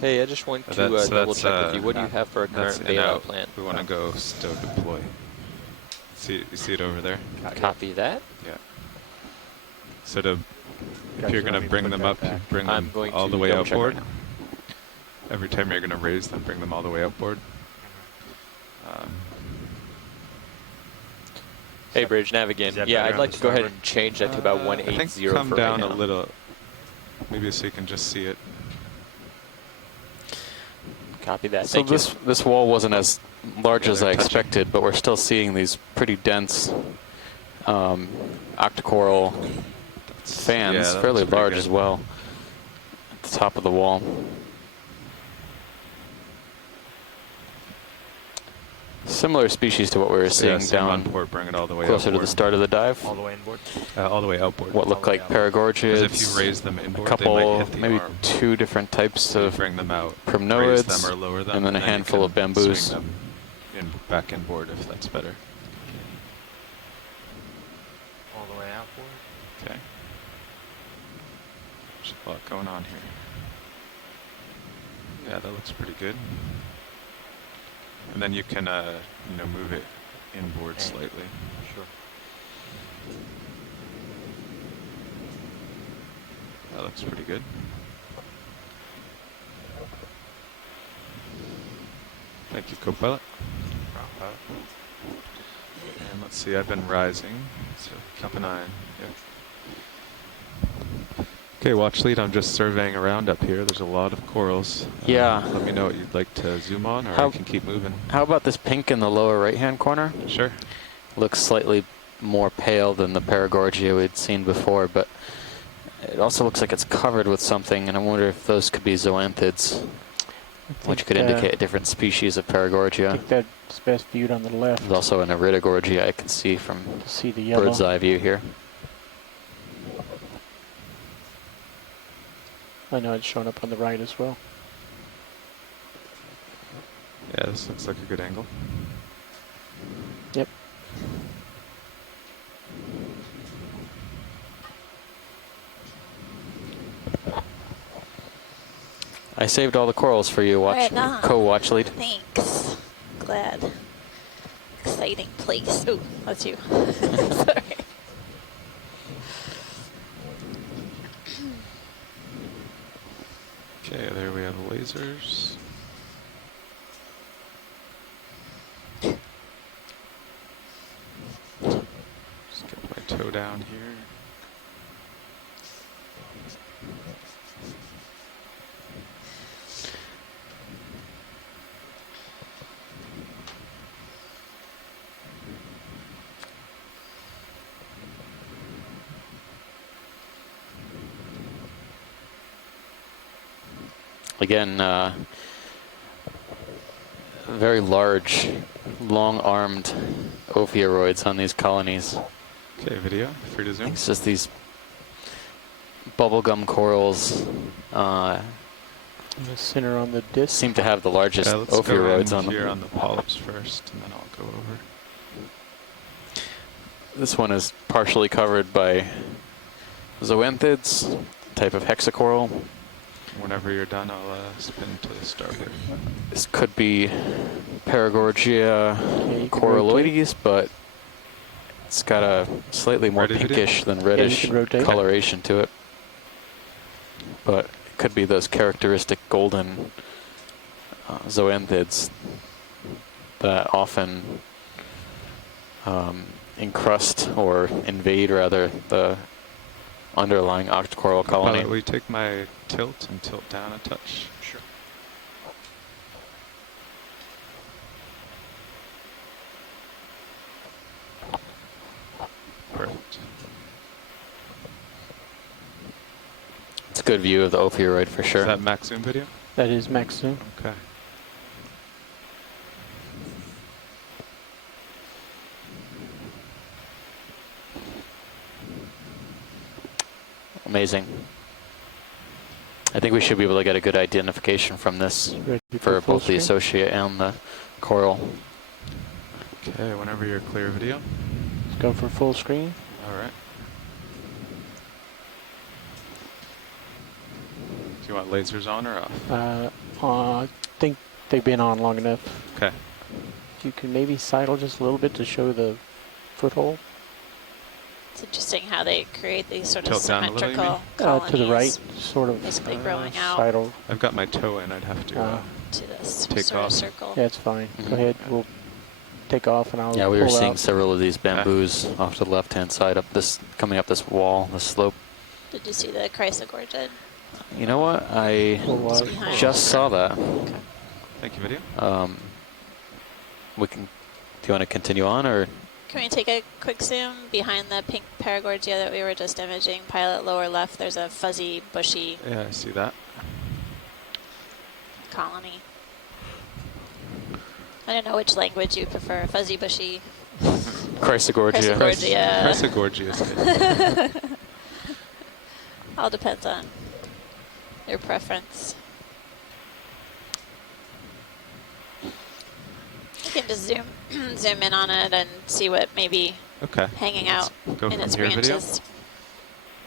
Hey, I just want to double check with you. What do you have for a current bailout plan? We want to go stow deploy. You see it over there? Copy that. Yeah. So if you're going to bring them up, bring them all the way outboard. Every time you're going to raise them, bring them all the way outboard. Hey, Bridge, nav again. Yeah, I'd like to go ahead and change that to about 180 I think come for down right now. a little, maybe so you can just see it. Copy that. So Thank this wall wasn't as large as I touching. expected, but we're still seeing these pretty dense octocoral fans, yeah, that fairly looks pretty large good. as well, at the top of the wall. Similar species to what we were seeing same down on port, bring it all the way closer to outboard. the start of the dive. All the way inboard. All the way outboard. What look like paragorgiids. Because if you raise them inboard, a couple, they might hit the maybe arm. 2 different types So you of bring them out, raise primnoids, them or lower them, and then a you handful of can bamboos. swing them back inboard if that's better. All the way outboard. Okay. There's a lot going on here. Yeah, that looks pretty good. And then you can, you know, move it inboard slightly. Sure. That looks pretty good. Thank you, co-pilot. And let's see, I've been rising, so keep an eye on. Yeah. Okay, watch lead. I'm just surveying around up here. There's a lot of corals. Yeah. Let me know what you'd like to zoom on, or I can keep moving. How about this pink in the lower right-hand corner? Sure. Looks slightly more pale than the paragorgia we'd seen before, but it also looks like it's covered with something, and I wonder if those could be zoanthids, which could indicate a different species of paragorgia. I think that's best viewed on the left. There's also an iridogorgia I can see from the yellow. bird's eye view here. I know it's showing up on the right as well. Yeah, this looks like a good angle. Yep. I saved all the corals for you, co-watch lead. Thanks. Glad. Exciting place. Oh, that's you. Sorry. Okay, there we have the lasers. Just get my toe down here. Again, very large, long-armed ophiuroids on these colonies. Okay, video, free to zoom. It's just these bubblegum corals. In the center on the disc. Seem to have the largest ophiuroids on them. Here on the polyps first, and then I'll go over. This one is partially covered by zoanthids, type of hexacoral. Whenever you're done, I'll spin to the starboard. This could be Paragorgia coralloides, but it's got a slightly more pinkish than reddish coloration to it. But it could be those characteristic golden zoanthids that often encrust or invade, rather, the underlying octocoral colony. Will you take my tilt and tilt down a touch? Sure. Perfect. It's a good view of the ophiuroid for sure. Is that max zoom video? That is max zoom. Okay. Amazing. I think we should be able to get a good identification from this for full both the screen? associate and the coral. Okay, whenever you're clear, video. Let's go for full screen. All right. Do you want lasers on or off? I think they've been on long enough. Okay. You can maybe sidle just a little bit to show the foothold. It's interesting how they create these sort of Tilt down a little, symmetrical colonies. To the right, sort of. Basically growing out Sidle. I've got my toe in. I'd have to to this take sort off. of circle. Yeah, it's fine. Go ahead. We'll take off and I'll Yeah, we were pull seeing out. several of these bamboos off to the left-hand side, coming up this wall, this slope. Did you see the chrysogorgid? You know what? I just saw that. Okay. Thank you, video. Do you want to continue on, or? Can we take a quick zoom behind the pink paragorgia that we were just imaging? Pilot lower left, there's a fuzzy, bushy Yeah, I see that. colony. I don't know which language you prefer, fuzzy, bushy. Chrysogorgia. Chrysogorgia is good. All depends on your preference. You can just zoom in on it and see what maybe hanging out Go in from its here branches. video.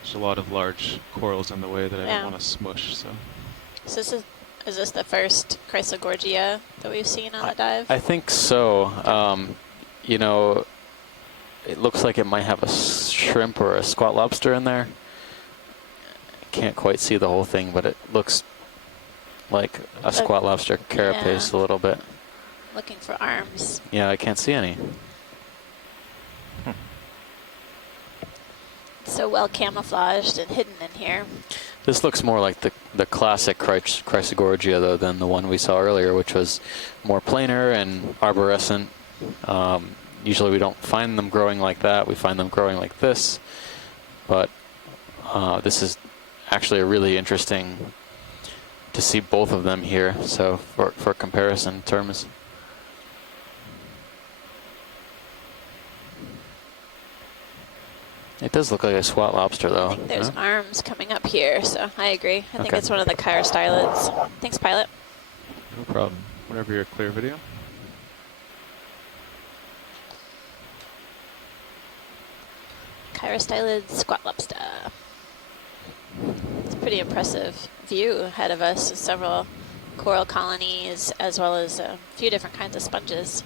There's a lot of large corals in the way that I don't want to smush. So is this the first Chrysogorgia that we've seen on the dive? I think so. You know, it looks like it might have a shrimp or a squat lobster in there. Can't quite see the whole thing, but it looks like a squat lobster carapace a little bit. Looking for arms. Yeah, I can't see any. It's so well camouflaged and hidden in here. This looks more like the classic Chrysogorgia, though, than the one we saw earlier, which was more planar and arborescent. Usually we don't find them growing like that. We find them growing like this. But this is actually a really interesting to see both of them here. So for comparison terms. It does look like a squat lobster, though. I think there's arms coming up here, so I agree. I think it's one of the chirostyllids. Thanks, pilot. No problem. Whenever you're clear, video. Chirostylid squat lobster. It's a pretty impressive view ahead of us. Several coral colonies, as well as a few different kinds of sponges.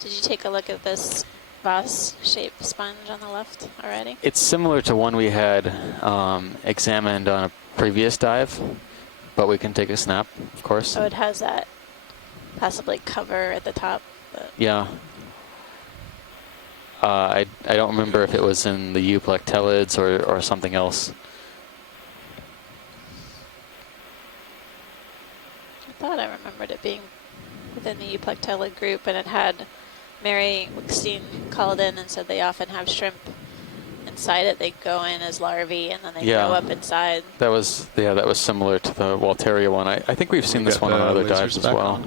Did you take a look at this vase-shaped sponge on the left already? It's similar to one we had examined on a previous dive, but we can take a snap, of course. So it has that possibly cover at the top. But yeah. I don't remember if it was in the euplectellids or something else. I thought I remembered it being within the euplectellid group, and it had Mary Wickstein called in and said they often have shrimp inside it. They go in as larvae and then they grow up inside. That was similar to the Walteria one. I think we've seen this one on other dives as well.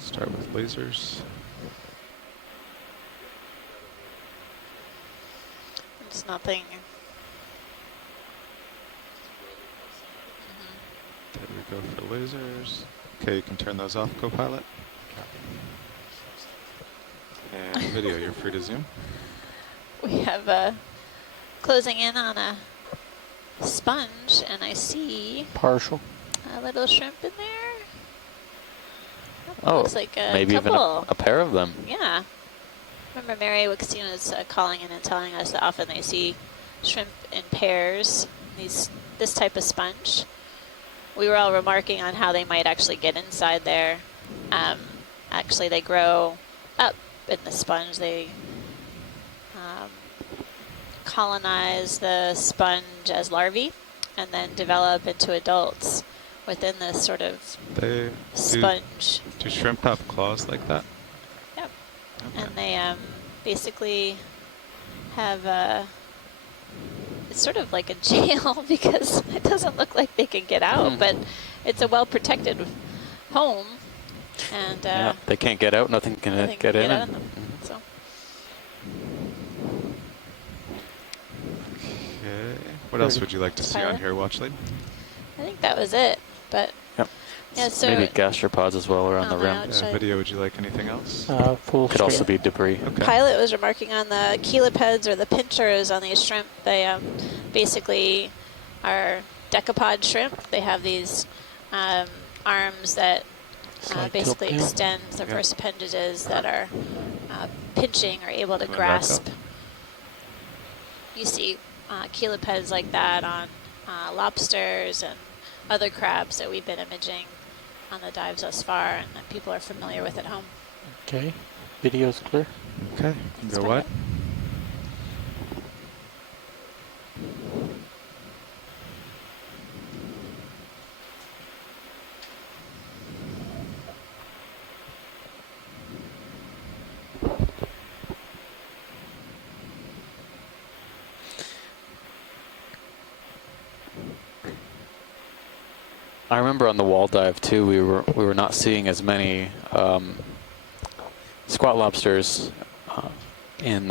Start with lasers. It's nothing. There we go for lasers. Okay, you can turn those off, co-pilot. And video, you're free to zoom. We have closing in on a sponge, and I see partial a little shrimp in there. Oh, looks like a maybe couple. even a pair of them. Yeah. Remember Mary Wickstein was calling in and telling us that often they see shrimp in pairs, this type of sponge. We were all remarking on how they might actually get inside there. Actually, they grow up in the sponge. They colonize the sponge as larvae and then develop into adults within this sort of sponge. Do shrimp have claws like that? Yep. Okay. And they basically have it's sort of like a jail because it doesn't look like they can get out, but it's a well-protected home. And yeah, they can't get out. Nothing can get in. Them, so. Okay. What else would you like to see on here, Watch Lead? I think that was it, but yeah, so maybe gastropods as well around the rim. Video, would you like anything else? Could also be debris. Okay. Pilot was remarking on the chelipeds or the pinchers on these shrimp. They basically are decapod shrimp. They have these arms that basically extend the first appendages that are pinching or able to grasp. You see chelipeds like that on lobsters and other crabs that we've been imaging on the dives thus far and that people are familiar with at home. Okay, video's clear. Okay, go what? I remember on the wall dive too, we were not seeing as many squat lobsters in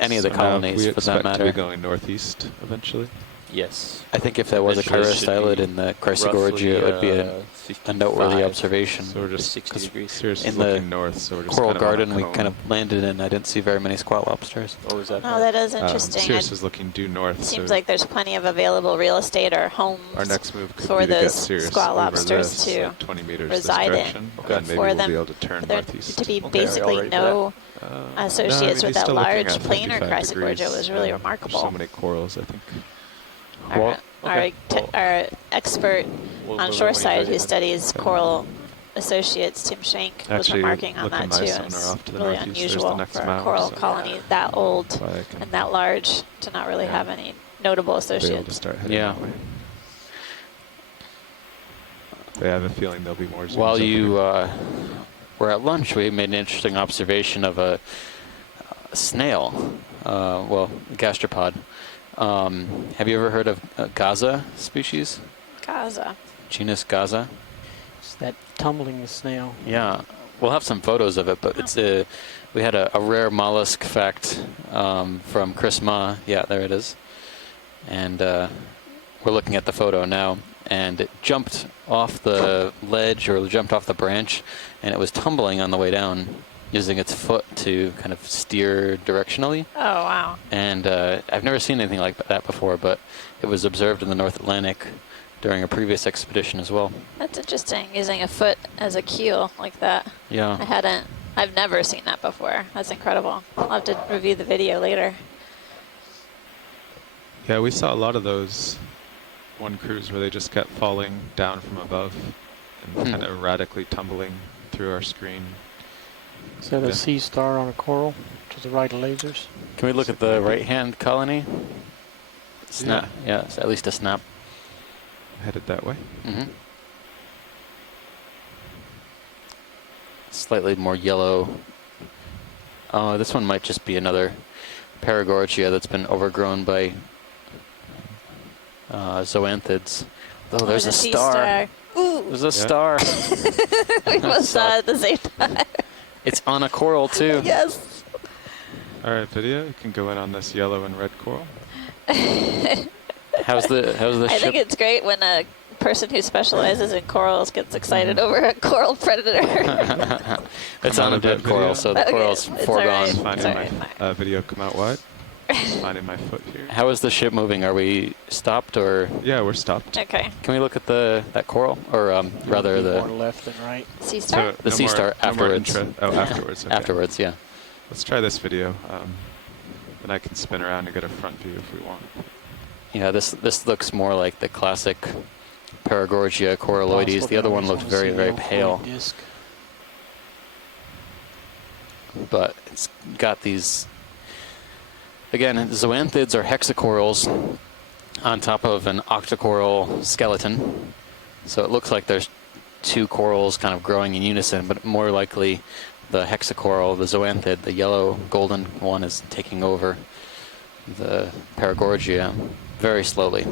any of the colonies, we for that expect matter. to be going northeast eventually. Yes. I think if there was a Chirostyloid in the Chrysogorgia, it would be a noteworthy observation. So we're just 60 degrees. seriously In the looking north, so we're just Coral kind of on a Garden we cone. kind of landed in, I didn't see very many squat lobsters. What was that? Oh, that is interesting. Sirius is looking due north. Seems so like there's plenty of available real estate or homes our next move could for be to get those Sirius squat over lobsters this, to like 20 meters reside this in. direction, Okay. and maybe For we'll them be able to turn there northeast. to be Okay, basically no associates with he's that still looking large at planar 55 Chrysogorgia degrees, was really and remarkable. So many corals, I think. Our expert We'll on move shoreside when who he's studies coral associates, Tim Shank, was Actually, remarking on looking that my too. sonar It's off to the really northeast, there's the unusual next for a mound, coral so colony that old that's why I can and that large to not really have any notable be able to associates. start heading that way. I have a feeling there'll be more zooms While up you here. were at lunch, we made an interesting observation of a snail, well, gastropod. Have you ever heard of Gaza species? Gaza. Genus Gaza? It's that tumbling snail. Yeah, we'll have some photos of it, but it's we had a rare mollusk fact from Chris Ma. Yeah, there it is. And we're looking at the photo now, and it jumped off the ledge or jumped off the branch, and it was tumbling on the way down, using its foot to kind of steer directionally. Oh, wow. And I've never seen anything like that before, but it was observed in the North Atlantic during a previous expedition as well. That's interesting, using a foot as a keel like that. Yeah. I've never seen that before. That's incredible. I'll have to review the video later. Yeah, we saw a lot of those one cruise where they just kept falling down from above and kind of erratically tumbling through our screen. Is that a sea star on a coral to the right of lasers? Can we look at the right-hand colony? Snap. Yeah, it's at least a snap. Headed that way. Mm-hmm. Slightly more yellow. Oh, this one might just be another Paragorgia that's been overgrown by zoanthids. Oh, there's a star. Ooh. There's a star. We both saw it at the same time. It's on a coral too. Yes. All right, video. You can go in on this yellow and red coral. How's the I ship? think it's great when a person who specializes in corals gets excited over a coral predator. It's on a dead coral, so the coral's foregone. Finding my video come out wide. Finding my foot here. How is the ship moving? Are we stopped or? Yeah, we're stopped. Okay. Can we look at that coral, or rather the more left than right? Sea star. the sea star afterwards? Afterwards. Okay. Afterwards, yeah. Let's try this video. Then I can spin around and get a front view if we want. Yeah, this looks more like the classic Paragorgia coralloides. The other one looked very, very pale. But it's got these, again, zoanthids are hexacorals on top of an octocoral skeleton. So it looks like there's two corals kind of growing in unison, but more likely the hexacoral, the zoanthid, the yellow golden one, is taking over the Paragorgia very slowly.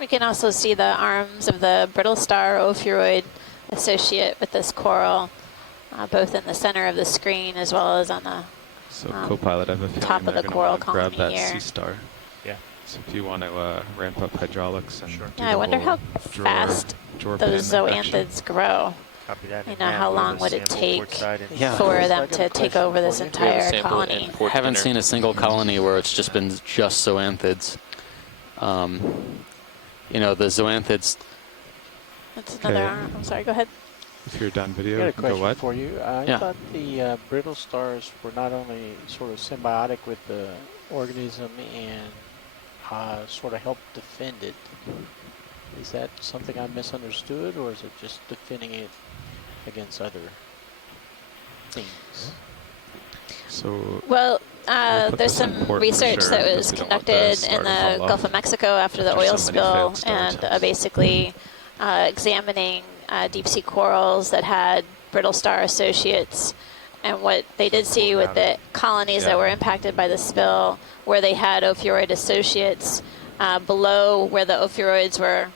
We can also see the arms of the brittle star ophiuroid associate with this coral, both in the center of the screen as well as on the co-pilot, I have a feeling top of they're the coral gonna grab colony that here. sea star. Yeah. So if you want to ramp up hydraulics and do Yeah, I the wonder whole how fast those zoanthids grow. Copy that. You know, how long would it take Yeah. for them to take over this entire colony? Haven't seen a single colony where it's just been just zoanthids. You know, the zoanthids. That's another arm. I'm sorry, go ahead. If you're done I video, got you a can go question what? for you. I Yeah. thought the brittle stars were not only sort of symbiotic with the organism and sort of help defend it. Is that something I misunderstood, or is it just defending it against other things? So Well, put there's this in some port for research sure, that because was we don't want the conducted star in to the fall Gulf off of Mexico after the after oil so many spill, failed star and attempts. basically examining deep sea corals that had brittle star associates. And what they did see with the colonies that were impacted by the spill, where they had ophiuroid associates, below where the ophiuroids were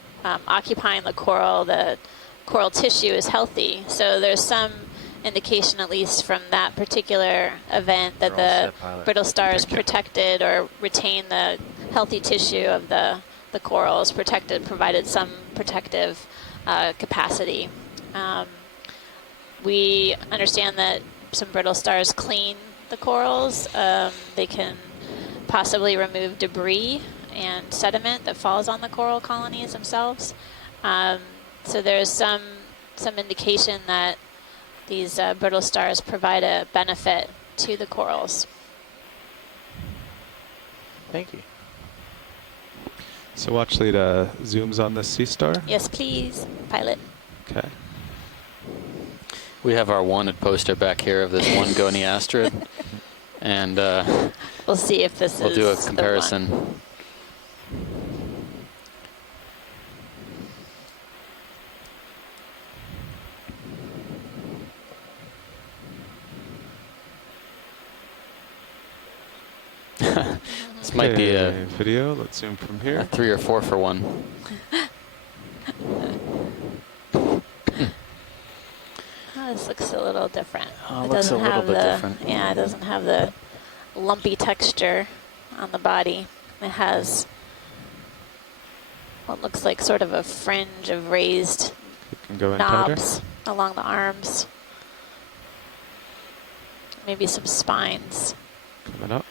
occupying the coral tissue is healthy. So there's some indication, at least from that particular event, that the brittle stars protected or retained the healthy tissue of the corals, provided some protective capacity. We understand that some brittle stars clean the corals. They can possibly remove debris and sediment that falls on the coral colonies themselves. So there's some indication that these brittle stars provide a benefit to the corals. Thank you. So watch lead zooms on the sea star. Yes, please, pilot. Okay. We have our wanted poster back here of this one goniasterid, and we'll see if this we'll is do a comparison. This might be a video. Let's zoom from here. 3 or 4 for 1. Oh, this looks a little different. Oh, It looks doesn't a little have bit the different. yeah, it doesn't have the lumpy texture on the body. It has what looks like sort of a fringe of raised knobs along the arms. Maybe some spines. Coming up.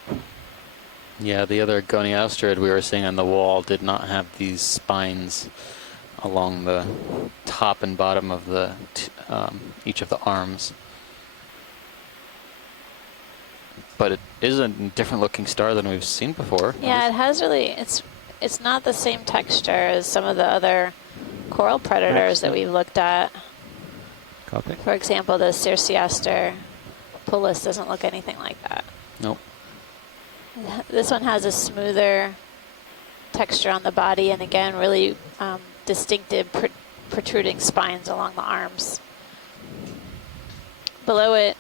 Yeah, the other goniasterid we were seeing on the wall did not have these spines along the top and bottom of the each of the arms. But it is a different looking star than we've seen before. Yeah, it has really, it's not the same texture as some of the other coral predators that we've looked at. Copy. For example, the Circeaster pullus doesn't look anything like that. Nope. This one has a smoother texture on the body, and again, really distinctive protruding spines along the arms. Below it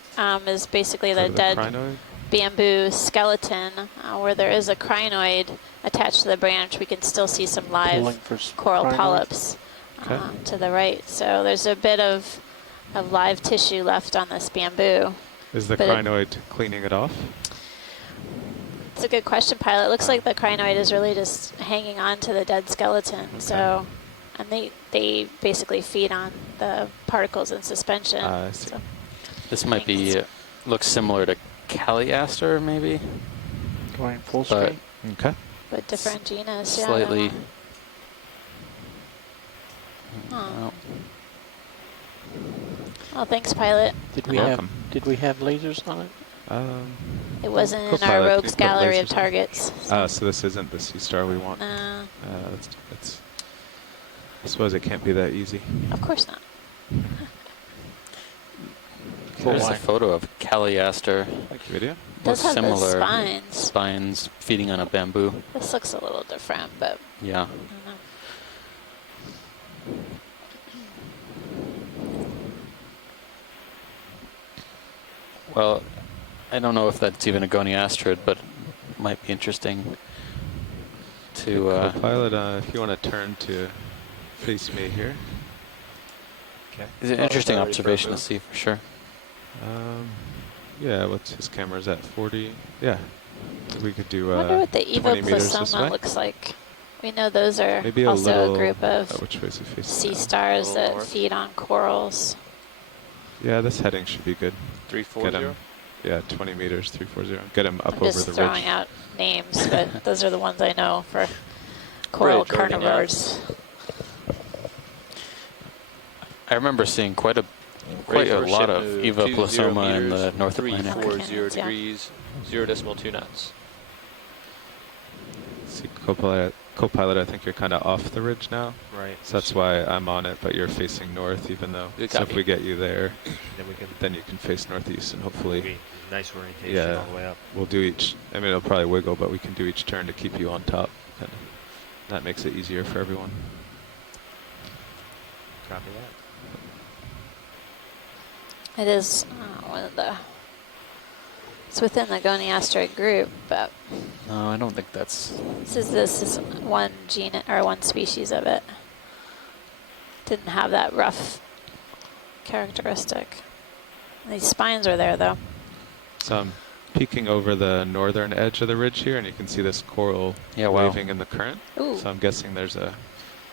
is basically the dead crinoid. Bamboo skeleton, where there is a crinoid attached to the branch. We can still see some live coral polyps to the right. So there's a bit of live tissue left on this bamboo. Is the crinoid cleaning it off? It's a good question, pilot. It looks like the crinoid is really just hanging on to the dead skeleton. Okay. So, and they basically feed on the particles in suspension. I see. So This might be looks similar to Caliaster, maybe. Going full screen. Okay. but different genus. Slightly. Oh. Oh, thanks, pilot. Did we have lasers on it? It wasn't in our rogues gallery of targets. So this isn't the sea star we want. It's I suppose it can't be that easy. Of course not. Here's a photo of Caliaster. Video? Does have similar the spines feeding on a bamboo. This looks a little different, but yeah. I don't know. Well, I don't know if that's even a goniasterid, but it might be interesting to... Pilot, if you want to turn to face me here. Okay. It's an interesting observation to see for sure. Yeah, what's his camera's at 40? Yeah, we could do. I wonder what the evoplasma looks like. We know those are maybe also a group of which way is he facing sea now? stars that feed on corals. Yeah, this heading should be good. 340? Yeah, 20 meters, 340. Get him up I'm over just the throwing ridge. out names, but those are the ones I know for coral carnivores. I remember seeing quite a lot of evoplasma in the North Atlantic. 340 degrees, 0.2 knots. See, co-pilot, I think you're kind of off the ridge now. Right. So that's why I'm on it, but you're facing north, even though. So if we get you there, then you can face northeast, and hopefully. Nice orientation all the way up. We'll do each. I mean, it'll probably wiggle, but we can do each turn to keep you on top, and that makes it easier for everyone. Copy that. It is one of the It's within the Goniasteroid group, but No, I don't think that's. this is one gene or one species of it. Didn't have that rough characteristic. These spines are there though. So I'm peeking over the northern edge of the ridge here, and you can see this coral Yeah, wow. waving in the current. Ooh. So I'm guessing there's a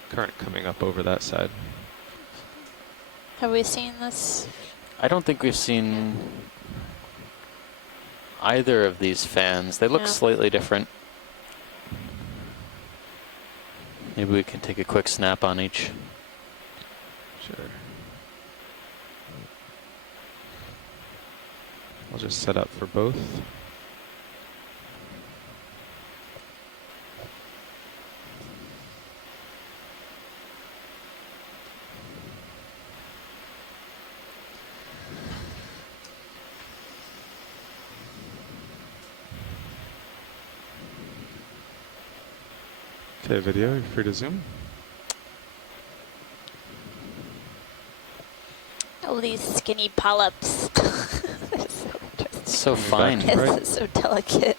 current coming up over that side. Have we seen this? I don't think we've seen either of these fans. They look No. slightly different. Maybe we can take a quick snap on each. Sure. I'll just set up for both. Okay, video, you're free to zoom. All these skinny polyps. It's so fine. It's so delicate.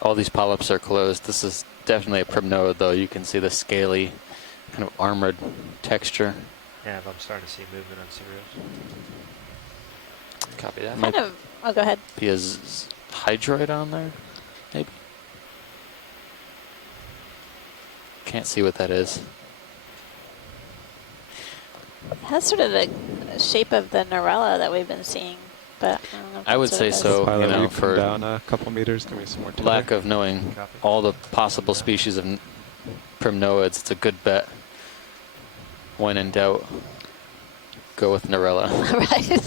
All these polyps are closed. This is definitely a primnode, though. You can see the scaly, kind of armored texture. Yeah, if I'm starting to see movement on cereals. Copy that. Kind of. Oh, go ahead. Be a hydroid on there, maybe. Can't see what that is. It has sort of the shape of the Norella that we've been seeing, but I don't know if I would that's what say it is. so. Pilot, You will know, you come for down a couple meters, give me some more time. lack of knowing all the possible species of primnoids, it's a good bet. When in doubt, go with Norella. Right.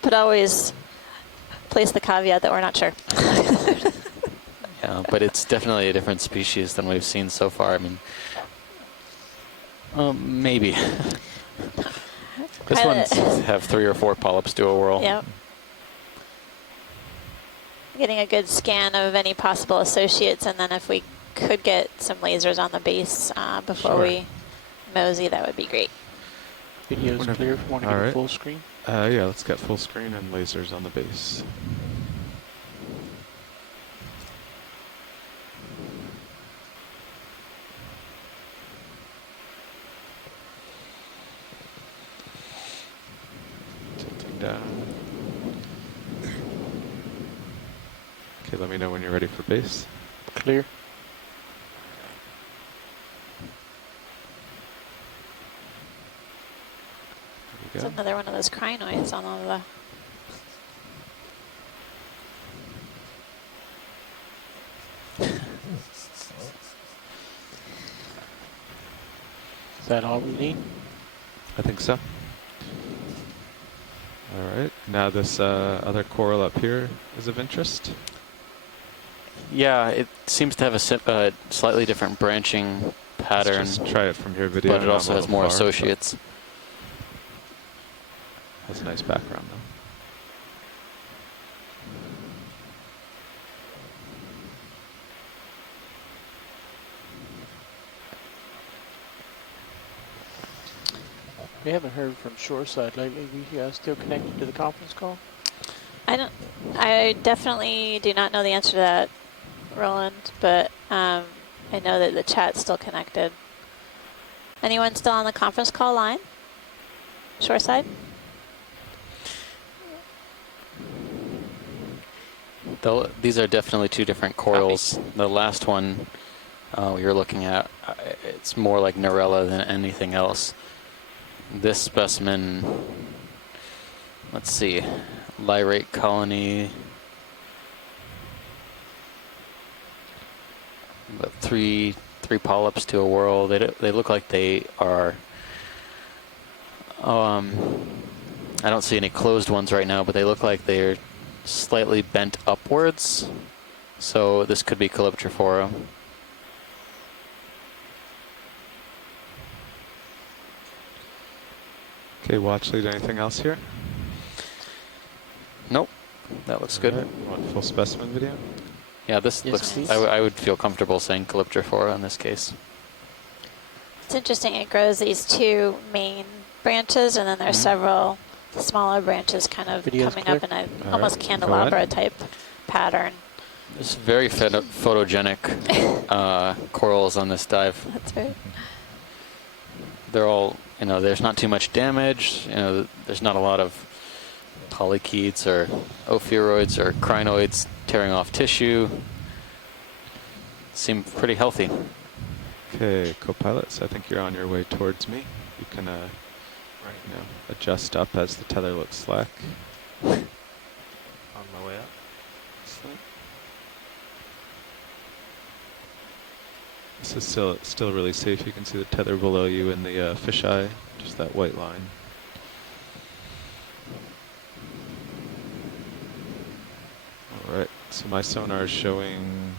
But always place the caveat that we're not sure. Yeah, but it's definitely a different species than we've seen so far. I mean, maybe. This one's have 3 or 4 polyps to a whirl. Yep. Getting a good scan of any possible associates, and then if we could get some lasers on the base before we mosey, that would be great. Video's clear if you want to get full screen. Yeah, let's get full screen and lasers on the base. Tilting down. Okay, let me know when you're ready for base. Clear. It's another one of those crinoids on all the. Is that all we need? I think so. All right, now this other coral up here is of interest. Yeah, it seems to have a slightly different branching pattern. Let's just try it from your video. But it also has more associates. Has a nice background though. We haven't heard from Shoreside lately. We still connected to the conference call? I definitely do not know the answer to that, Roland, but I know that the chat's still connected. Anyone still on the conference call line? Shoreside? These are definitely 2 different corals. The last one we were looking at, it's more like Norella than anything else. This specimen, let's see, lyrate colony, about three polyps to a whirl. They look like they are. I don't see any closed ones right now, but they look like they're slightly bent upwards. So this could be Calyptrophora. Okay, watch lead. Anything else here? Nope, that looks good. Right. Want full specimen video? Yeah, this looks. I would feel comfortable saying Calyptrophora in this case. It's interesting. It grows these 2 main branches, and then there's several the smaller branches kind of Video's coming clear. up in a All almost right, candelabra type pattern. There's very photogenic corals on this dive. That's right. They're all, there's not too much damage. There's not a lot of polychaetes or ophiuroids or crinoids tearing off tissue. Seem pretty healthy. Okay, co-pilots, I think you're on your way towards me. You can adjust up as the tether looks slack. On my way up. Excellent. This is still really safe. You can see the tether below you in the fisheye, just that white line. All right, so my sonar is showing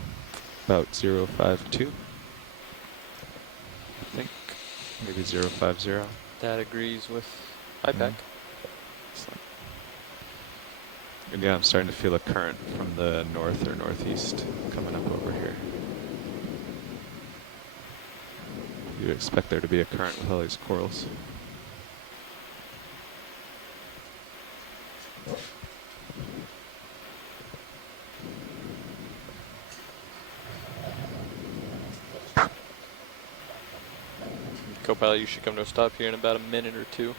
about 052. I think maybe 050. That agrees with IPAC. Excellent. And yeah, I'm starting to feel a current from the north or northeast coming up over here. You'd expect there to be a current with all these corals. Co-pilot, you should come to a stop here in about a minute or two.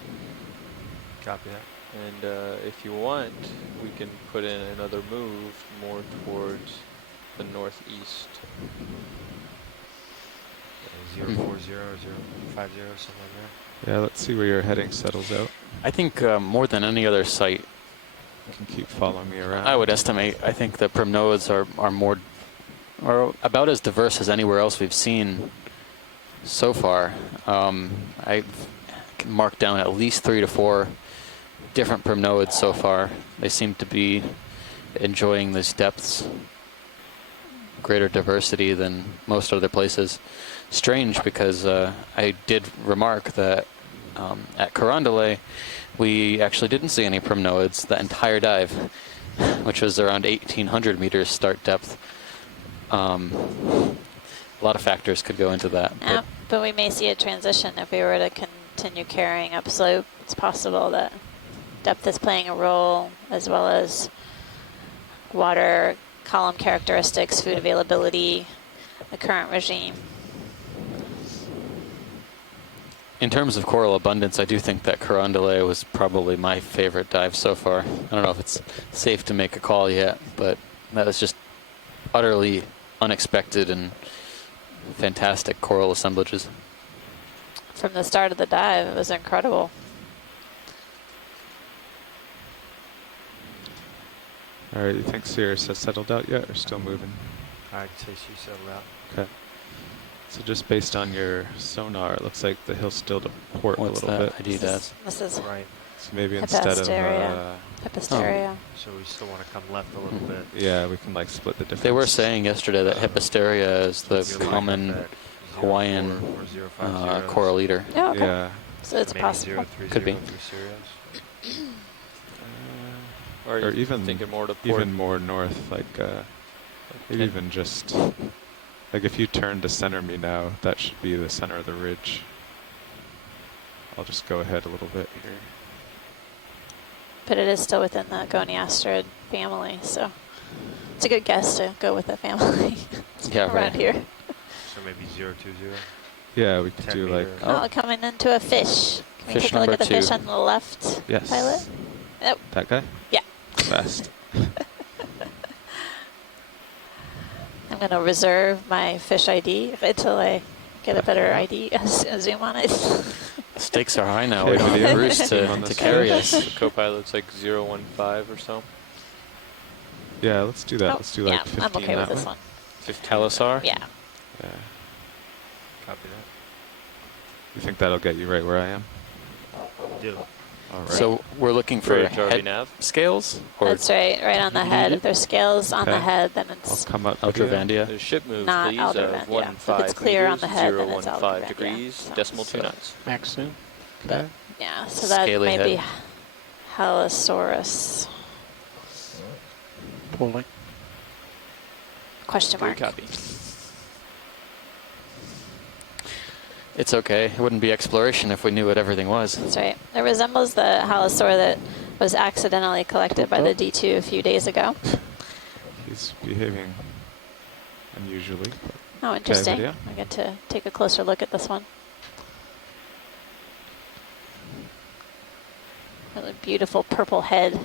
Copy that. And if you want, we can put in another move more towards the northeast. 040 or 050, something like that. Yeah, let's see where your heading settles out. I think more than any other site, you can keep following me around. I would estimate. I think the primnoids are about as diverse as anywhere else we've seen so far. I've marked down at least 3 to 4 different primnoids so far. They seem to be enjoying these depths, greater diversity than most other places. Strange, because I did remark that at Carondelet we actually didn't see any primnoids that entire dive, which was around 1,800 meters start depth. A lot of factors could go into that. Yeah, but we may see a transition if we were to continue carrying upslope. It's possible that depth is playing a role, as well as water column characteristics, food availability, the current regime. In terms of coral abundance, I do think that Carondelet was probably my favorite dive so far. I don't know if it's safe to make a call yet, but that was just utterly unexpected and fantastic coral assemblages. From the start of the dive, it was incredible. All right, you think Sirius has settled out yet, or still moving? I'd say she settled out. Okay. So just based on your sonar, it looks like the hill's still to port What's a little that? bit. This is right. So maybe instead of Hyposteria. So we still want to come left a little bit. yeah, we can like split the difference. They were saying yesterday that Hyposteria is the common Hawaiian coral eater. Oh, okay. Yeah. So it's possible. Could be. Or even thinking more to port? Even more north, like maybe even just like if you turn to center me now, that should be the center of the ridge. I'll just go ahead a little bit here. But it is still within the Goniasterid family, so it's a good guess to go with the family yeah, around here. So maybe 020? Yeah, we could do like... Oh, coming into a fish. Can we Fish take a look at the number fish 2. on the left, Yes. pilot? Nope. That guy? Yeah. Fast. I'm going to reserve my fish ID until I get a better ID, a zoom on it. Stakes are high now. Okay, We don't video. have Bruce to carry us. The co-pilot's like 015 or so. Yeah, let's do that. Let's do like 15 I'm okay with that this way. one. 15 Talisar? Yeah. Yeah. Copy that. You think that'll get you right where I am? Do. All right. So we're looking for HRV head nav? scales? Or That's right on the head. If there's scales on the Okay. head, then I'll it's come up with you. Ultravandia? The ship moves, not please, Aldervan, of yeah. If it's 15 clear on meters, the head, then it's 015 Aldervan, degrees, yeah. decimal 2 knots. Max soon. Okay. Yeah, so that Scaly may head. be Halosaurus. Pulling. Question mark. Good copy. it's okay. It wouldn't be exploration if we knew what everything was. That's right. It resembles the halosaur that was accidentally collected by the D2 a few days ago. He's behaving unusually. Oh, interesting. Video. I get to take a closer look at this one. Really beautiful purple head.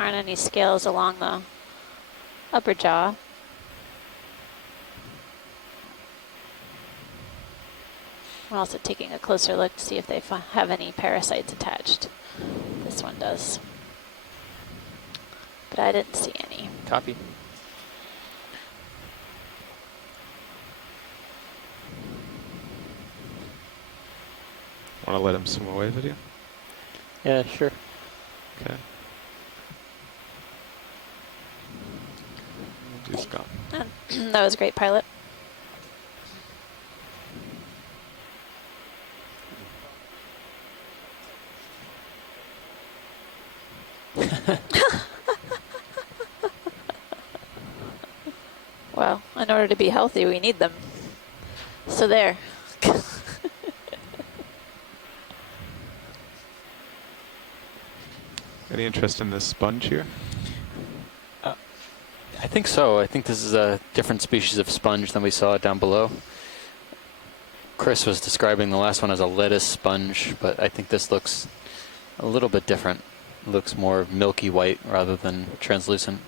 Aren't any scales along the upper jaw. We're also taking a closer look to see if they have any parasites attached. This one does. But I didn't see any. Copy. Want to let him swim away, video? Yeah, sure. Okay. He's gone. That was great, pilot. Well, in order to be healthy, we need them. So there. Any interest in this sponge here? I think so. I think this is a different species of sponge than we saw down below. Chris was describing the last one as a lettuce sponge, but I think this looks a little bit different. It looks more milky white rather than translucent.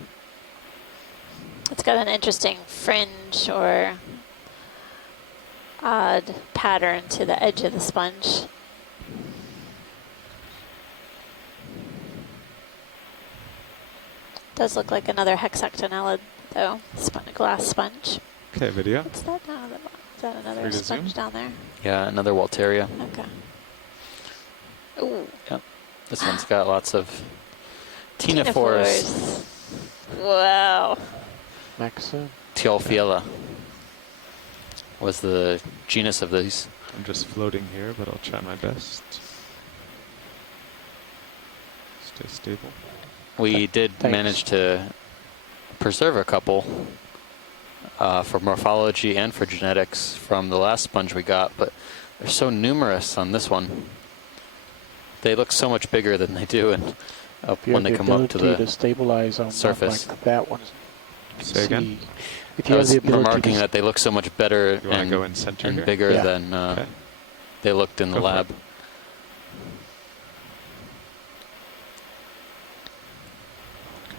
It's got an interesting fringe or odd pattern to the edge of the sponge. Does look like another hexactinellid, though, glass sponge. Okay, video. What's that down at the bottom? Is that another sponge down there? Yeah, another Walteria. Okay. Ooh. Yep. This one's got lots of ctenophores. Wow. Maxa. Teolfiella was the genus of these. I'm just floating here, but I'll try my best. Stay stable. We did manage to preserve a couple for morphology and for genetics from the last sponge we got, but they're so numerous on this one. They look so much bigger than they do when they come up to the stabilize on surface. Like that one. Say again? If I you was have the ability remarking to that they look so much better and, go in center and here? bigger Yeah. than Okay. they looked in the Go for lab. it.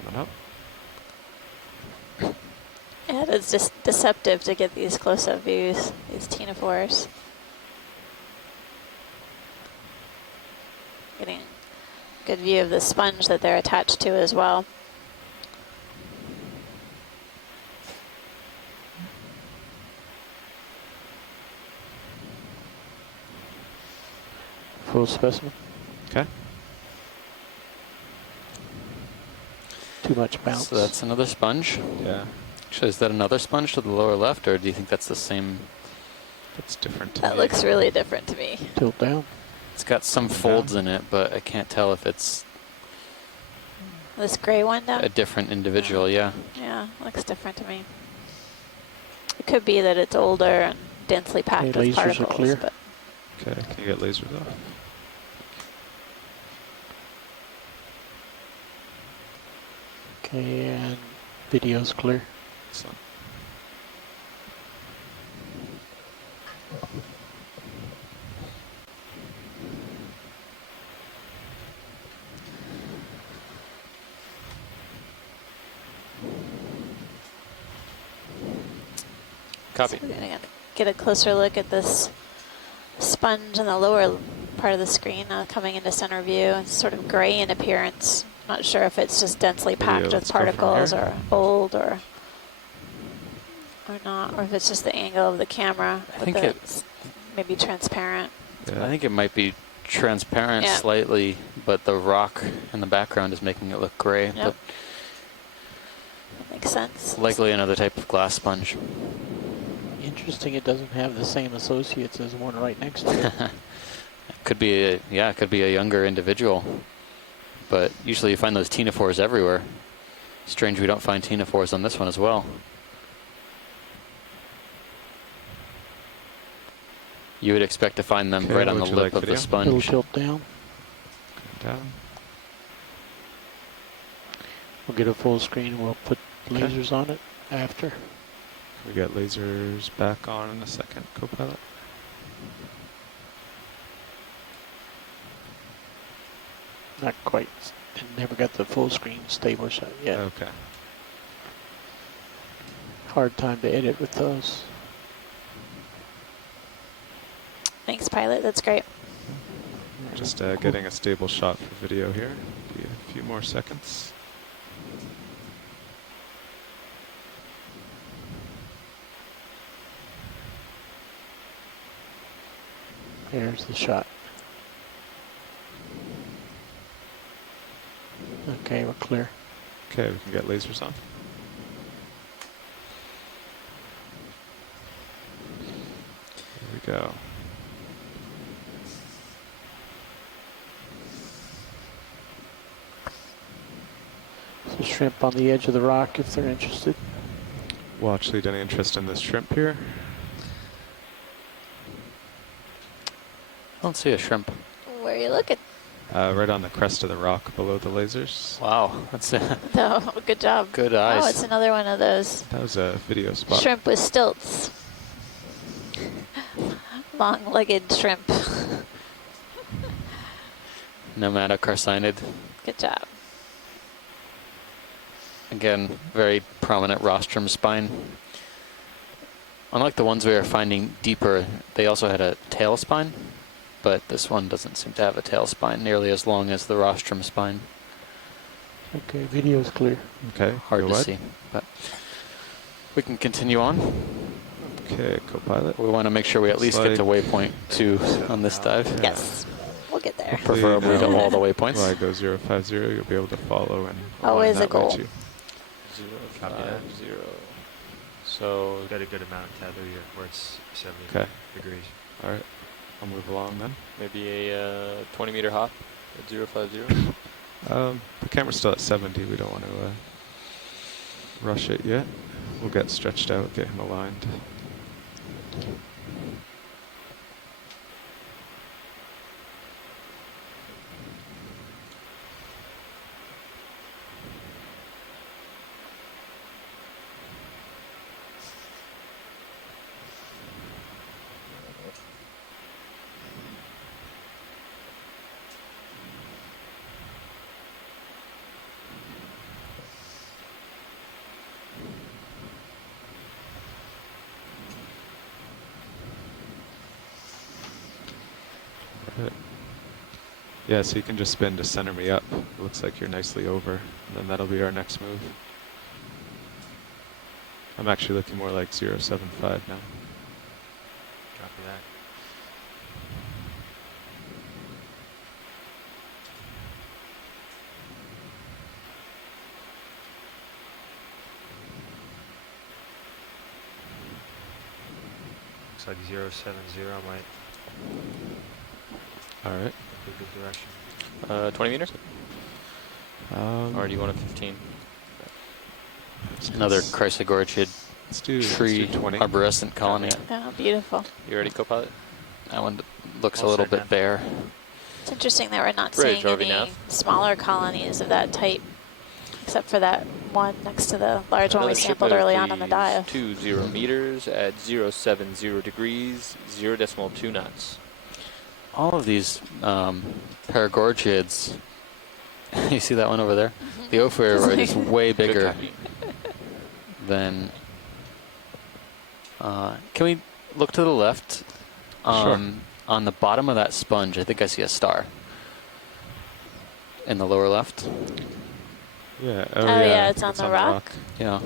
Coming up. Yeah, it's just deceptive to get these close-up views, these ctenophores. Getting a good view of the sponge that they're attached to as well. Full specimen. Okay. Too much bounce. So that's another sponge. Yeah. Actually, is that another sponge to the lower left, or do you think that's the same? That's different to That me. looks really different to me. Tilt down. It's got some folds in it, but I can't tell if it's This gray one down? a different individual. Yeah. Yeah, looks different to me. It could be that it's older and densely packed with lasers are particles. clear. But Okay, can you get lasers off? Okay, and video's clear. Excellent. Copy. So we're going to get a closer look at this sponge in the lower part of the screen coming into center view. It's sort of gray in appearance. Not sure if it's just densely packed with let's go from particles here. or old or not, or if it's just the angle of the camera. I think it's maybe transparent. I think it might be transparent Yeah. slightly, but the rock in the background is making it look gray. Yep. That makes sense. But likely another type of glass sponge. Interesting, it doesn't have the same associates as one right next to it. Could be it could be a younger individual. But usually you find those ctenophores everywhere. Strange we don't find ctenophores on this one as well. You would expect to find them Okay, right on the would you lip like of the video? sponge. It'll tilt down. Down. We'll get a full screen. We'll put lasers on it after. We got lasers back on in a second, Copilot. Not quite. Never got the full screen stable shot yet. Okay. Hard time to edit with those. Thanks, pilot. That's great. Just getting a stable shot for video here. Be a few more seconds. There's the shot. Okay, we're clear. Okay, we can get lasers on. Here we go. So shrimp on the edge of the rock if they're interested. Watch lead, any interest in this shrimp here? I don't see a shrimp. Where are you looking? Right on the crest of the rock below the lasers. Wow, that's Oh, good job. good eyes. Oh, it's another one of those That was a video spot. shrimp with stilts. Long-legged shrimp. Nomatocarcinid. Good job. Again, very prominent rostrum spine. Unlike the ones we were finding deeper, they also had a tail spine, but this one doesn't seem to have a tail spine nearly as long as the rostrum spine. Okay, video's clear. Okay, Hard go to ahead. see, but we can continue on. Okay, Copilot. We want to make sure we at least get to waypoint 2 on this dive. Yes, we'll get there. Preferably to all the waypoints. While I go 050, you'll be able to follow and Always align a that way goal. too. 050. So got a good amount of tether here where it's 70 Okay. degrees. All right, I'll move along then. Maybe a 20-meter hop at 050. The camera's still at 70. We don't want to rush it yet. We'll get stretched out, get him aligned. Yeah, so you can just spin to center me up. It looks like you're nicely over, and then that'll be our next move. I'm actually looking more like 075 now. Copy that. Looks like 070 might All right. be a good direction. 20 meters? Or do you want a 15? Another chrysogorgid tree 20. arborescent colony. Oh, beautiful. You ready, Copilot? That one looks a All little set, bit man. bare. It's interesting that we're not Bridge, seeing RV any nav. smaller colonies of that type, except for that one next to the large one we Another ship sampled of early on in the dive. 20 meters at 070 degrees, 0.2 knots. All of these paragorgiids, you see that one over there? The ophiuroid is way bigger copy. than... can we look to the left? Sure. On the bottom of that sponge, I think I see a star. In the lower left. Yeah. Oh, yeah, it's on the rock. Yeah.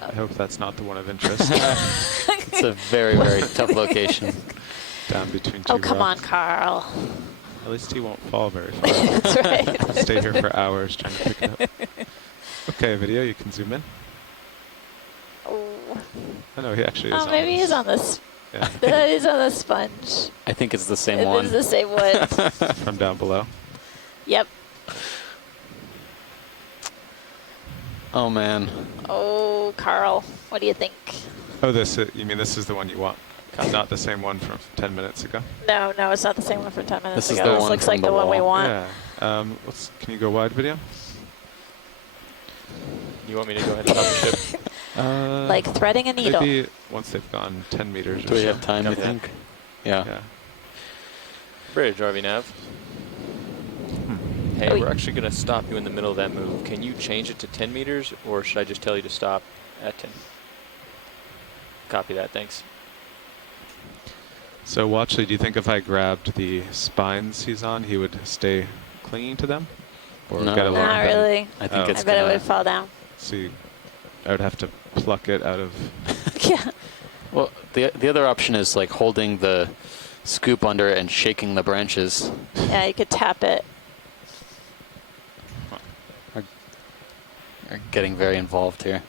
I hope that's not the one of interest. It's a very, very tough location. Down between two Oh, come on, rocks. Carl. At least he won't fall very far. That's right. I'll stay here for hours trying to pick it up. Okay, video, you can zoom in. Oh, I know he actually is. oh maybe he's on this. Yeah. He's on the sponge. I think it's the same It one. is the same one. From down below. Yep. Oh, man. Oh, Carl, what do you think? Oh, you mean this is the one you want? It's not the same one from 10 minutes ago. No, no, it's not the same one from 10 minutes This ago. is the This one looks from like the the one we wall. want. Yeah. Can you go wide video? You want me to go ahead and pop the ship? Like threading a needle. Maybe once they've gone 10 meters Do or we so. have time, you Okay. think? Yeah. Yeah. Bridge, RV Nav. Hey, Oi. we're actually going to stop you in the middle of that move. Can you change it to 10 meters, or should I just tell you to stop at 10? Copy that, thanks. So, Watchley, do you think if I grabbed the spines he's on, he would stay clinging to them? Or No. get along Not them? really. I think I it's bet it gonna- would fall down. See, I would have to pluck it out of... Yeah. Well, the other option is like holding the scoop under it and shaking the branches. Yeah, you could tap it. Are getting very involved here.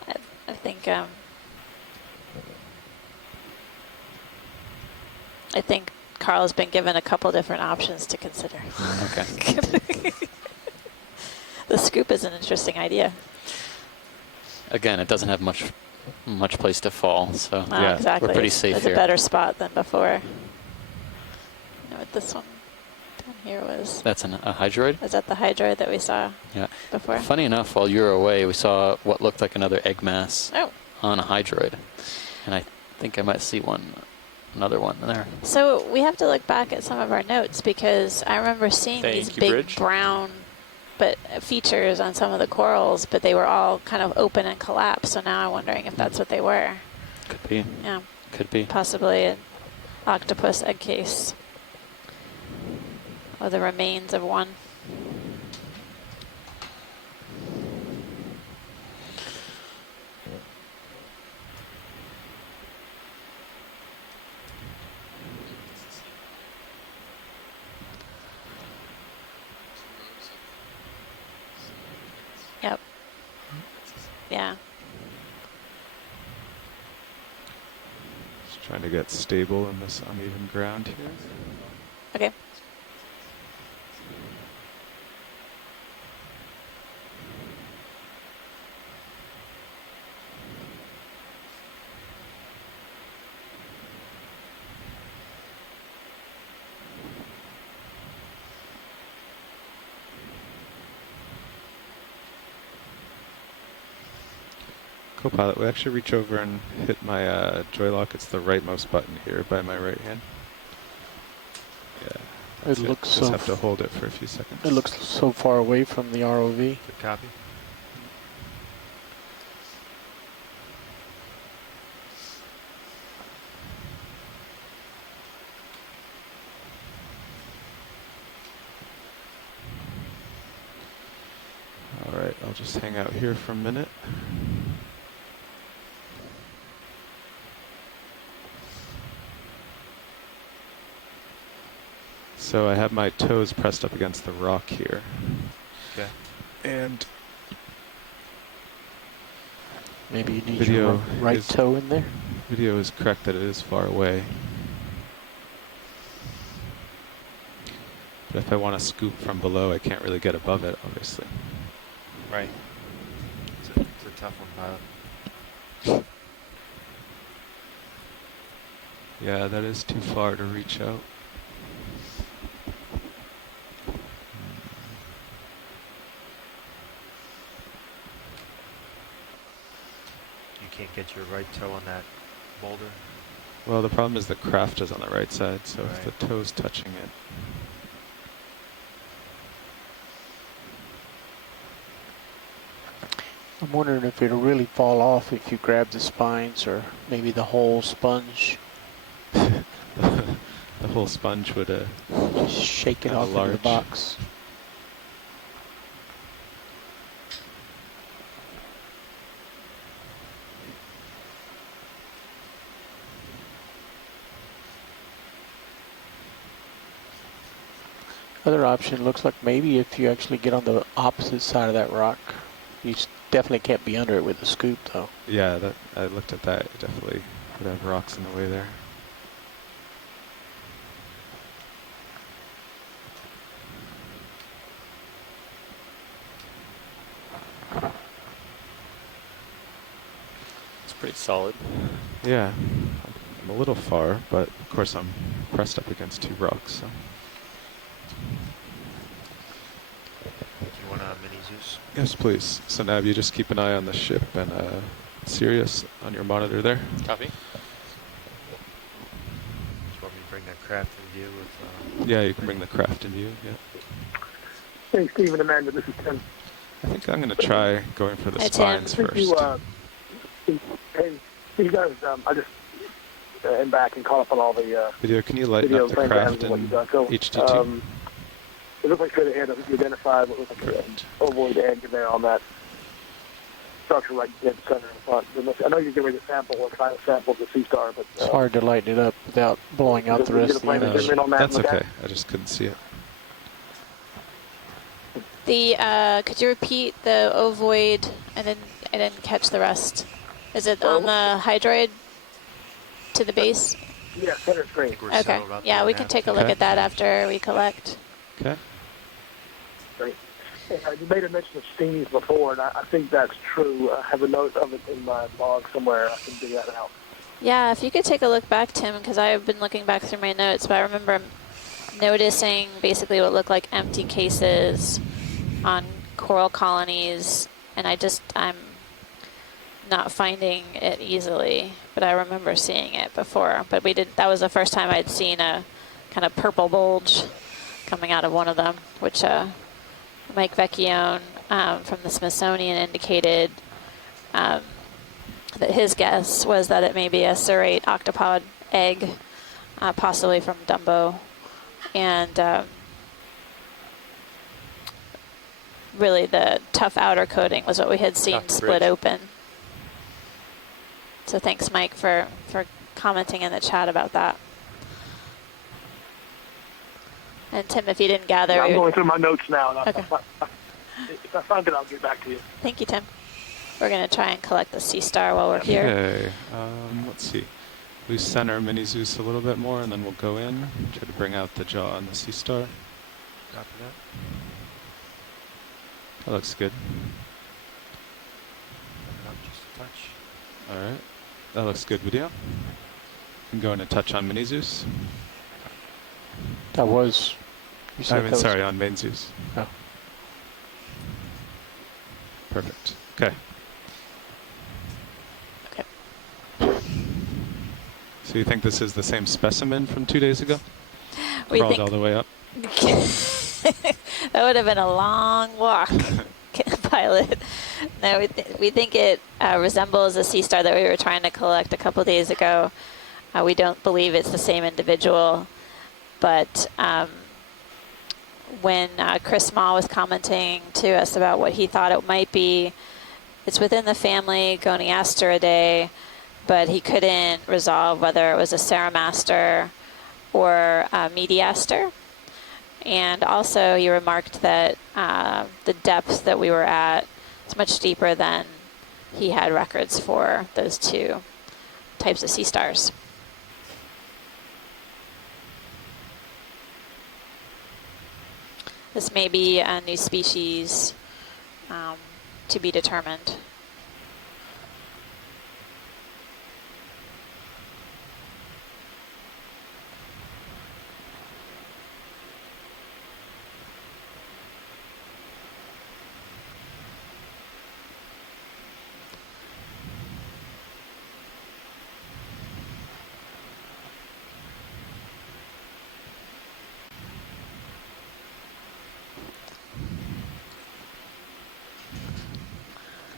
I think Carl's been given a couple different options to consider. Okay. The scoop is an interesting idea. Again, it doesn't have much place to fall, so Well, exactly. we're pretty safe it's here. a better spot than before. You know what this one down here was? That's a hydroid? Was that the hydroid that we saw Yeah. before? Funny enough, while you were away, we saw what looked like another egg mass on a hydroid. And I think I might see another one there. So we have to look back at some of our notes because I remember seeing these Thank you, big Bridge. brown features on some of the corals, but they were all kind of open and collapsed. So now I'm wondering if that's what they were. Could be. Yeah. Could be. Possibly an octopus egg case. Or the remains of one. Yep. Yeah. Just trying to get stable in this uneven ground here. Okay. Copilot, we actually reach over and hit my joy lock. It's the rightmost button here by my right hand. Yeah. It looks Just so have to hold it for a few seconds. It looks so far away from the ROV. Good copy. All right, I'll just hang out here for a minute. So I have my toes pressed up against the rock here. Okay. And Maybe you need video your right is- toe in there. video is correct that it is far away. But if I want to scoop from below, I can't really get above it, obviously. Right. It's a tough one, pilot. Yeah, that is too far to reach out. You can't get your right toe on that boulder. Well, the problem is the craft is on the right side, so if Right. the toe's touching it. I'm wondering if it'll really fall off if you grab the spines or maybe the whole sponge. The whole sponge would Just shake it Kinda off into the large. box. Other option looks like maybe if you actually get on the opposite side of that rock. You definitely can't be under it with a scoop though. Yeah, that I looked at that. It definitely would have rocks in the way there. It's pretty solid. Yeah, I'm a little far, but of course I'm pressed up against 2 rocks. So. Do you want a mini Zeus? Yes, please. So Nav, you just keep an eye on the ship and Sirius on your monitor there. Copy. Do you want me to bring that craft in view with... Yeah, you can bring the craft in view, yeah. Hey, Steve and Amanda, this is Tim. I think I'm going to try going for the Hi, spines Tim. first. Hey, you guys, I just am back and caught up on all the Video, can you lighten video up the frames craft and what in you've done. So, HD2? it looks like straight ahead, I think you identified what looks like an ovoid egg there on that structure right dead center in front. I know you're getting ready to sample or try to sample the sea star, but It's hard to lighten it up without blowing out the rest of the image. That's okay. I just couldn't see it. The could you repeat the ovoid? I didn't catch the rest. Is it on the hydroid to the base? Yeah, center screen. Okay. Yeah, we can take a look at that after we collect. Okay. Great. You made a mention of steams before, and I think that's true. I have a note of it in my log somewhere. I can dig that out. Yeah, if you could take a look back, Tim, because I've been looking back through my notes, but I remember noticing basically what looked like empty cases on coral colonies, and I'm not finding it easily, but I remember seeing it before. But that was the first time I'd seen a kind of purple bulge coming out of one of them, which Mike Vecchione from the Smithsonian indicated that his guess was that it may be a serrate octopod egg, possibly from Dumbo. And really the tough outer coating was what we had seen split open. So thanks, Mike, for commenting in the chat about that. And Tim, if you didn't gather... Yeah, I'm going through my notes now. And okay. If I find it, I'll get back to you. Thank you, Tim. We're going to try and collect the sea star while we're here. Okay. Let's see. We center Mini Zeus a little bit more, and then we'll go in, try to bring out the jaw and the sea star. Copy that. That looks good. Up just a touch. All right. That looks good, video. You can go in and touch on Mini Zeus. That was... sorry, on main Zeus. Oh. Perfect. Okay. Okay. So you think this is the same specimen from 2 days ago? We Crawled think all the way up? That would have been a long walk, pilot. No, we think it resembles a sea star that we were trying to collect a couple days ago. We don't believe it's the same individual, but when Chris Ma was commenting to us about what he thought it might be, it's within the family Goniasteridae, but he couldn't resolve whether it was a Ceramaster or a Mediaster. And also he remarked that the depth that we were at is much deeper than he had records for those two types of sea stars. This may be a new species to be determined.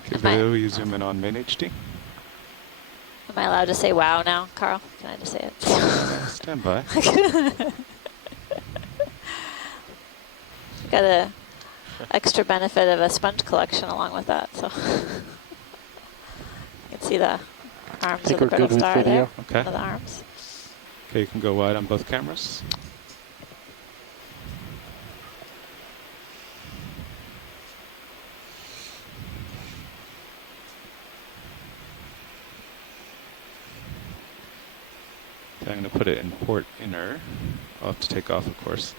Okay, video, will you zoom in on main HD? Am I allowed to say wow now, Carl? Can I just say it? Stand by. Got a extra benefit of a sponge collection along with that, so you can see the arms of the brittle star there. Okay. One of the arms. Okay, you can go wide on both cameras. I'm going to put it in port inner. I'll have to take off, of course.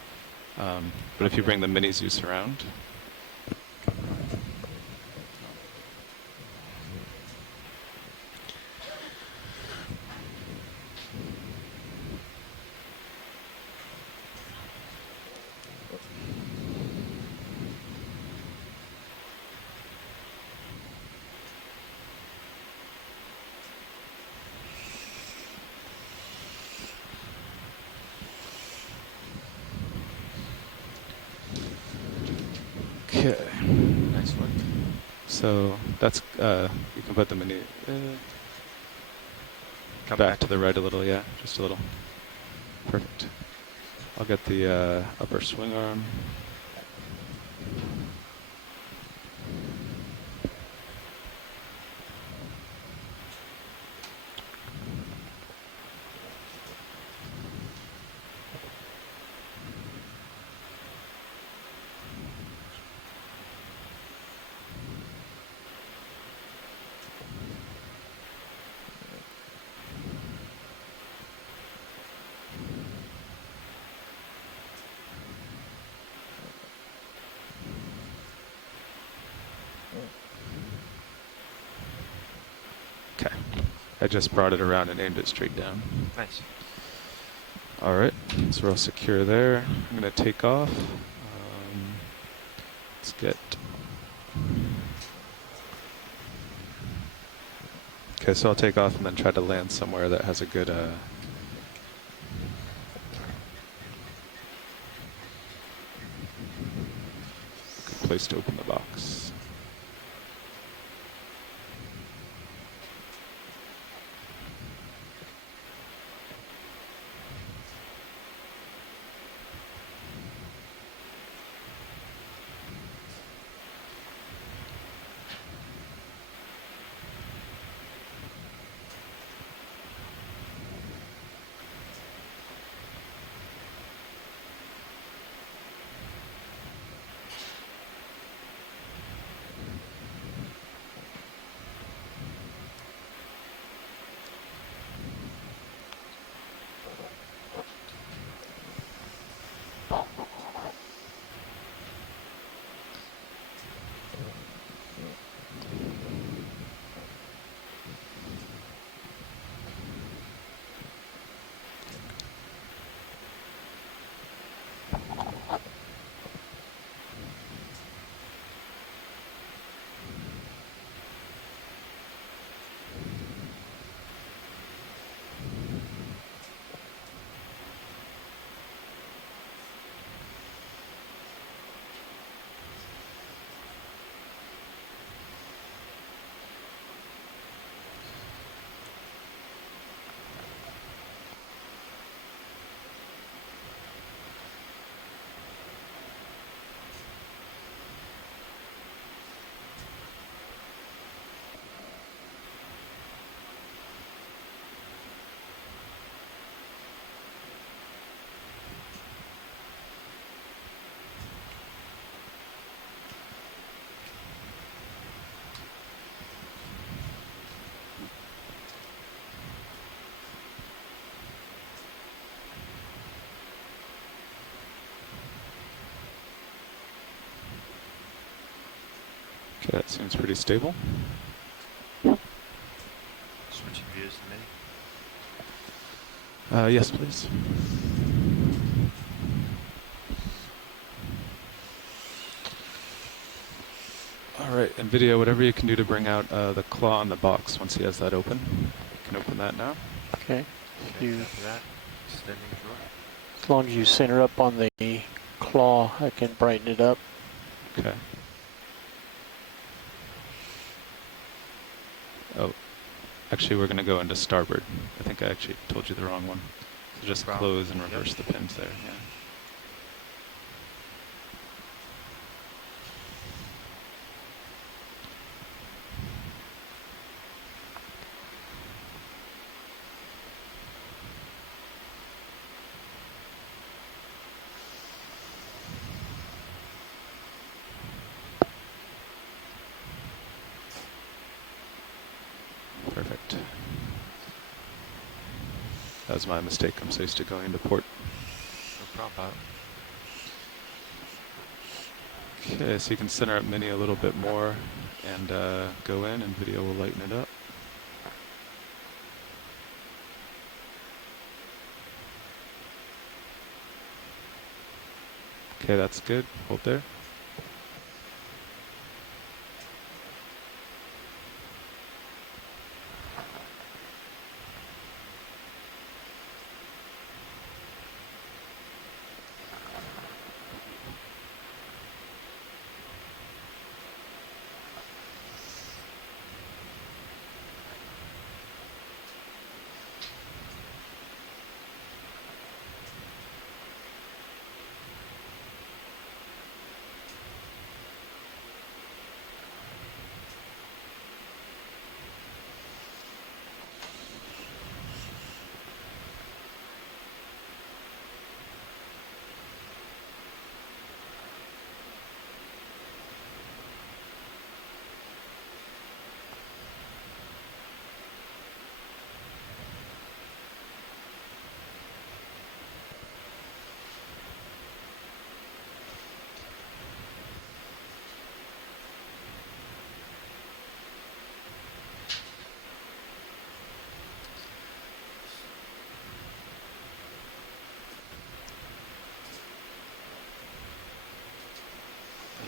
But if you bring the Mini Zeus around. Okay. Nice work. So that's, you can put them in the, Come back to the right a little, yeah, just a little. Perfect. I'll get the upper swing arm. Okay. I just brought it around and aimed it straight down. Nice. All right, so we're all secure there. I'm gonna take off. Let's get. Okay, so I'll take off and then try to land somewhere that has a good, good place to open the box. Okay, that seems pretty stable. Switching views to me. Yes, please. All right, and video, whatever you can do to bring out the claw in the box once he has that open. You can open that now. Okay. Okay, after that, extending drawer. As long as you center up on the claw, I can brighten it up. Okay. Oh, actually, we're going to go into starboard. I think I actually told you the wrong one. So just close and reverse the pins there. Yeah. Perfect. That was my mistake. I'm so used to going into port. No problem. Okay, so you can center up Mini a little bit more and go in, and video will lighten it up. Okay, that's good. Hold there.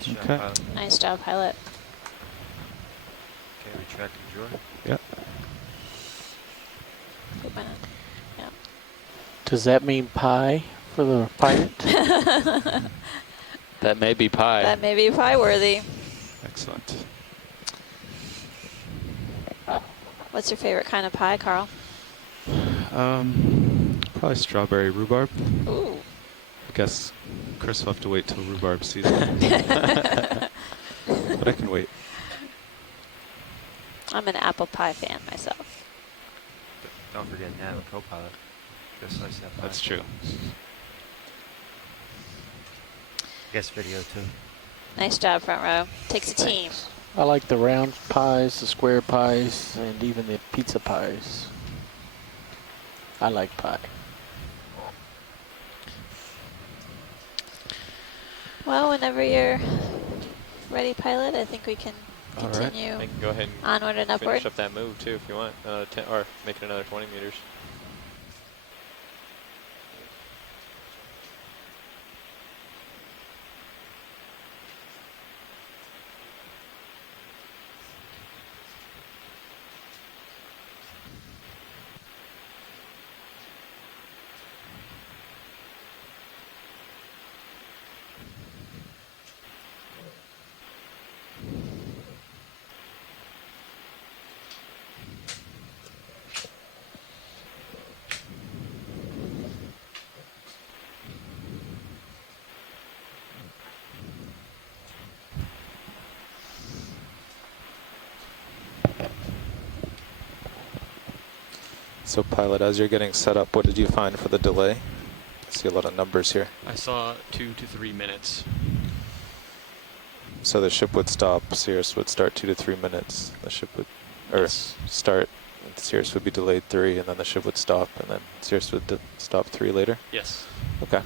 Okay. Nice job, pilot. Okay, retract and draw. Yep. Yeah. Does that mean pie for the pilot? That may be pie. That may be pie worthy. Excellent. What's your favorite kind of pie, Carl? Probably strawberry rhubarb. Ooh. I guess Chris will have to wait till rhubarb season. But I can wait. I'm an apple pie fan myself. Don't forget Nav and Copilot. Go slice that pie. That's true. Guest video too. Nice job, front row. Takes a team. I like the round pies, the square pies, and even the pizza pies. I like pie. Well, whenever you're ready, pilot, I think we can continue I can go ahead and onward and upward. finish up that move too if you want, or make it another 20 meters. So pilot, as you're getting set up, what did you find for the delay? I see a lot of numbers here. I saw 2 to 3 minutes. So the ship would stop, Cirrus would start 2 to 3 minutes. The ship would, start, Cirrus would be delayed 3, and then the ship would stop, and then Cirrus would stop 3 later? Yes. Okay.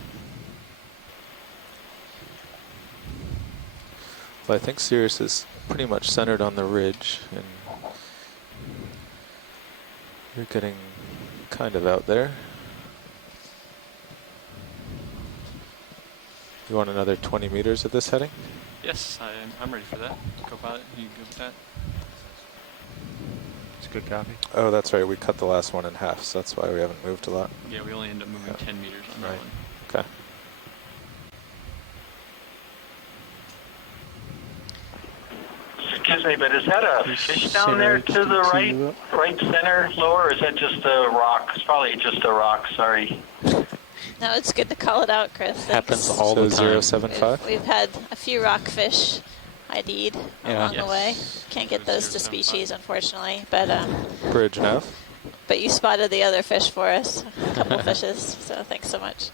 Well, I think Cirrus is pretty much centered on the ridge, and you're getting kind of out there. You want another 20 meters at this heading? Yes, I'm ready for that. Copilot, you good with that? It's a good copy. Oh, that's right. We cut the last one in half, so that's why we haven't moved a lot. Yeah, we only end up moving 10 meters on that one. Okay. Excuse me, but is that a fish down there to the right center, lower, or is that just a rock? It's probably just a rock, sorry. No, it's good to call it out, Chris. Happens all the time. 075? We've had a few rockfish ID'd along the way. Can't get those to species, unfortunately, but Bridge nav. but you spotted the other fish for us, a couple fishes, so thanks so much.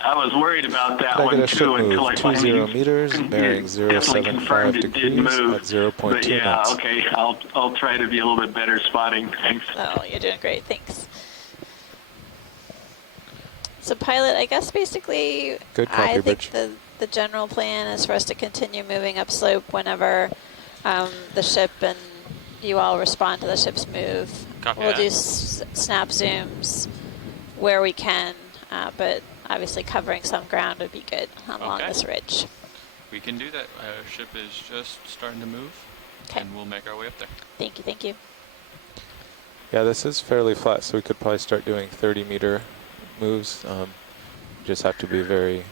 I was worried about that I one get a ship too until move, I 20 finally meters, bearing definitely 075 confirmed it did degrees move. at 0.2 But yeah, knots. okay, I'll try to be a little bit better spotting. Thanks. Oh, you're doing great, thanks. So pilot, I guess basically Good copy, I think Bridge. the general plan is for us to continue moving upslope whenever the ship and you all respond to the ship's move. Copy We'll that. do snap zooms where we can, but obviously covering some ground would be good along this ridge. We can do that. Ship is just starting to move, and we'll make our way up there. Thank you, thank you. Yeah, this is fairly flat, so we could probably start doing 30-meter moves. Just have to be very,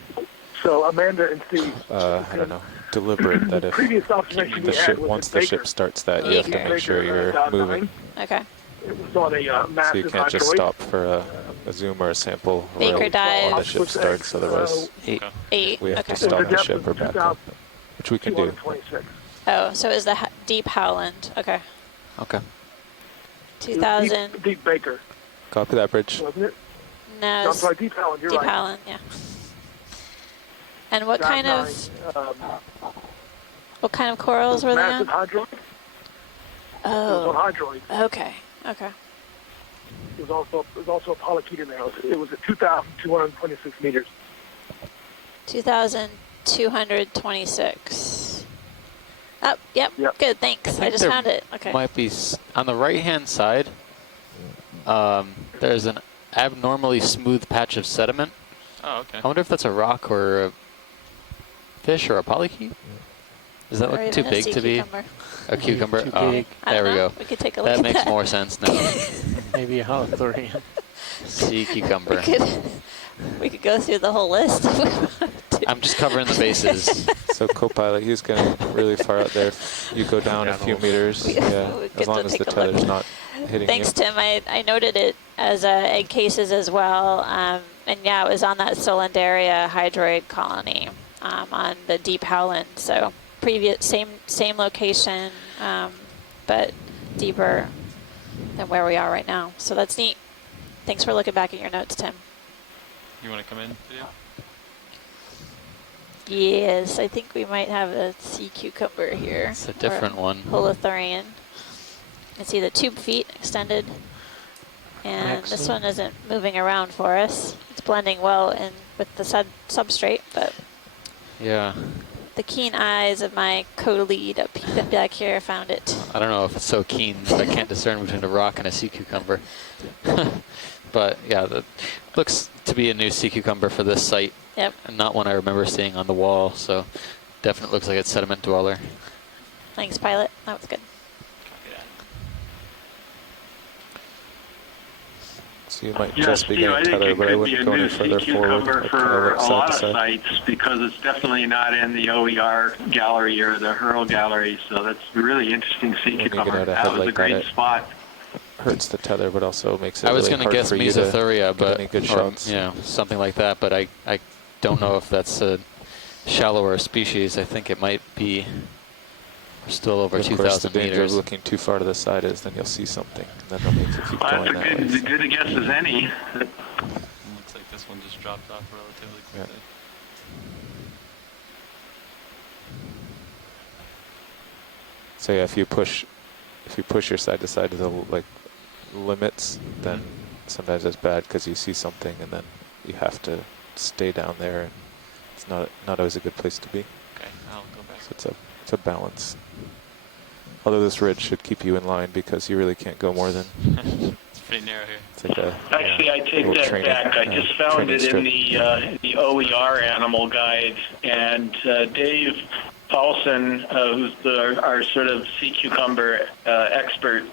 So Amanda and Steve, I don't know, deliberate that if previous observation the we had ship, was once at the Baker. ship starts that, you have to make sure you're moving. Okay. It was on a So massive you can't just hydroid. stop for a zoom or a sample Baker while dive. the ship starts, otherwise Eight. we have Okay. to stop The the depth ship was or back up, which we can do. 226. Oh, so is the deep Howland? Okay. Okay. 2000. Deep Baker, Copy that, Bridge. wasn't it? No, No, I'm it's sorry, Deep Howland, you're deep right. Howland, yeah. And what Dot kind of 9, what kind of corals were they massive on? hydroid. It was Oh. on hydroid. Okay. Okay. It was also a polychaeta there. It was at 2,226 meters. 2,226. Oh, yep. Good, thanks. I just there found it. Okay. Might be on the right-hand side. There's an abnormally smooth patch of sediment. Oh, okay. I wonder if that's a rock or fish or a polychaete? Does that Or look too even a big sea to be cucumber. a cucumber? Too Oh, big. I there don't we know. go. We could take a look That at makes that. more sense now. Maybe a Holothurian. Sea cucumber. We could go through the whole list. If we wanted to. I'm just covering the bases. So co-pilot, he's going really far out there. You go down a few meters, We yeah, get as to long as the take a look. tether's not hitting Thanks, you. Tim. I noted it as egg cases as well. And yeah, it was on that Cylindria hydroid colony on the deep Howland. So same location, but deeper than where we are right now. So that's neat. Thanks for looking back at your notes, Tim. You want to come in, video? Yes, I think we might have a sea cucumber here. It's a different one. Holothurian. You can see the tube feet extended. And this Excellent. one isn't moving around for us. It's blending well in with the substrate, but Yeah. the keen eyes of my co-lead up back here found it. I don't know if it's so keen that I can't discern between a rock and a sea cucumber. But yeah, that looks to be a new sea cucumber for this site. Yep. And not one I remember seeing on the wall, so definitely looks like it's sediment dweller. Thanks, pilot. That was good. So you might Yeah, just be Steve, I getting think tether, it but I could be a wouldn't go any new further sea forward. cucumber I'd for look a side lot to of side. sites because it's definitely not in the OER gallery or the Hurl gallery. So that's a really interesting sea When you get cucumber. out a That was a headlight great on it, spot. hurts the tether, but also makes it I was really going to hard guess for you to Mesothuria, get but any good or, shots. yeah, something like that. But I don't know if that's a shallower species. I think it might be still over Of course, the 2,000 danger of meters. looking too far to the side is then you'll see something, and then they'll make you keep Well, going that's that way. as good a guess as any. Looks like this one just dropped off relatively quickly. So yeah, if you push your side to side to the limits, then sometimes that's bad because you see something and then you have to stay down there, and it's not always a good place to be. Okay, I'll go back. So it's a balance. Although this ridge should keep you in line because you really can't go more than. It's pretty narrow here. It's like a Actually, I take little that training, back. I just found training it in strip. the OER animal guide, and Dave Paulson, who's our sort of sea cucumber expert,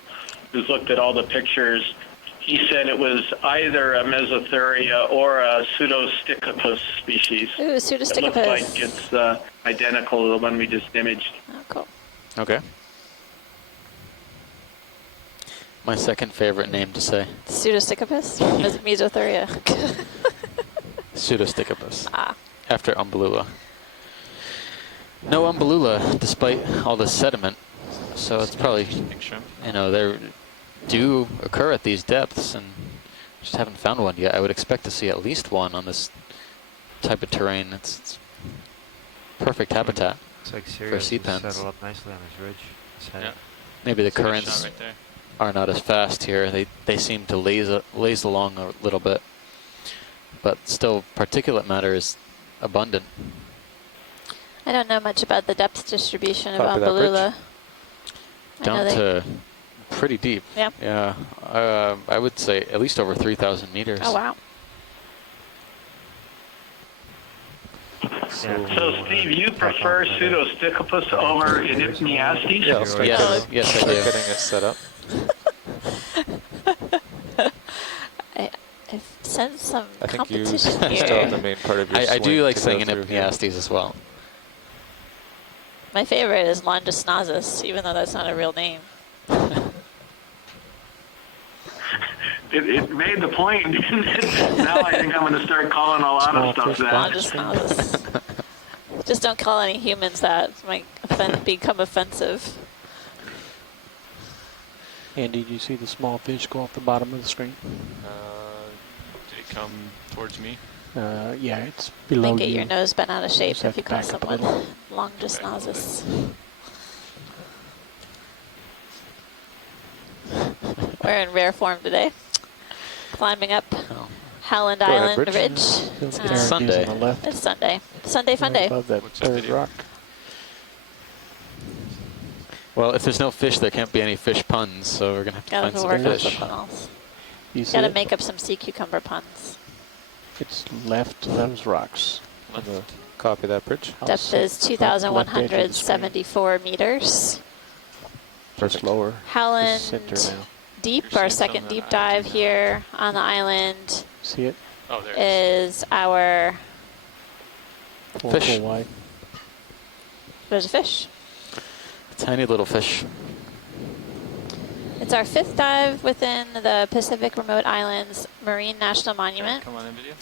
who's looked at all the pictures, he said it was either a Mesothuria or a Pseudostichopus species. Ooh, It Pseudostichopus. looks like it's identical to the one we just imaged. Oh, cool. Okay. My second favorite name to say. Pseudostichopus? Mesothuria. Pseudostichopus. Ah. After Umbellula. No Umbellula, despite all the sediment. So it's probably, they do occur at these depths, and just haven't found one yet. I would expect to see at least one on this type of terrain. It's perfect habitat It's like for sea Sirius pens. settle up nicely on this ridge. Yeah. Maybe the That's a good currents shot right there. are not as fast here. They seem to laze along a little bit, but still particulate matter is abundant. I don't know much about the depth distribution of Copy that, Rich. Umbellula. I know Down they- to pretty deep. Yeah. Yeah. I would say at least over 3,000 meters. Oh, wow. So, Steve, you prefer Pseudostichopus over Enypniastes? Yeah, I'll start Yes, I do. getting it set up. I sense some I think you competition still here. have the main part of your I do swing like to saying go through here. Enypniastes as well. My favorite is Longysnosus, even though that's not a real name. It made the point, didn't it? Now I think I'm going to start calling a lot of stuff that. Longysnosus. Just don't call any humans that. It might become offensive. Andy, do you see the small fish go off the bottom of the screen? Did it come towards me? Yeah, it's below Might get you. your nose bent out of shape Just if have you to call back up a someone little. Longysnosus. We're in rare form today. Climbing up Howland Go ahead, Island Rich. Ridge. It's It's Sunday. on the left. It's Sunday. Sunday fun day. Above that third rock. Well, if there's no fish, there can't be any fish puns, so we're going to have to Gotta find go some work on fish. something else. You see Gotta it? make up some sea cucumber puns. It's left of those rocks. Copy that, bridge. Depth is 2,174 meters. First lower. Howland Center now. deep, our second deep dive here on the island. See it? Oh, there is our fish. Wide. There's a fish. Tiny little fish. It's our 5th dive within the Pacific Remote Islands Marine National Monument. Come on in video.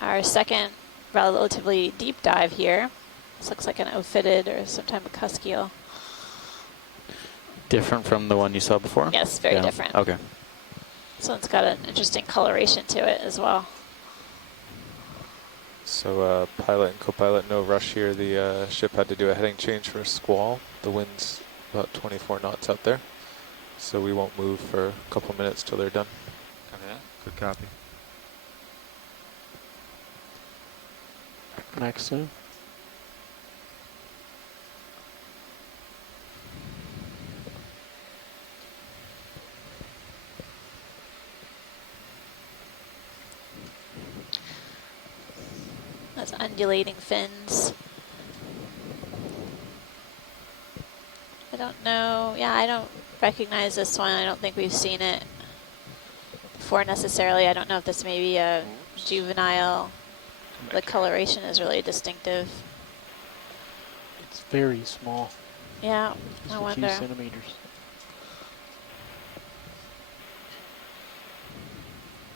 Our second relatively deep dive here. This looks like an O-fitted or some type of cusk eel. Different from the one you saw before? Yes, very different. Okay. This one's got an interesting coloration to it as well. So pilot and co-pilot, no rush here. The ship had to do a heading change for a squall. The wind's about 24 knots out there. So we won't move for a couple minutes till they're done. Copy that. Good copy. Max 2. Those undulating fins. I don't know. Yeah, I don't recognize this one. I don't think we've seen it before necessarily. I don't know if this may be a juvenile. The coloration is really distinctive. It's very small. Yeah, Just I a wonder. few centimeters.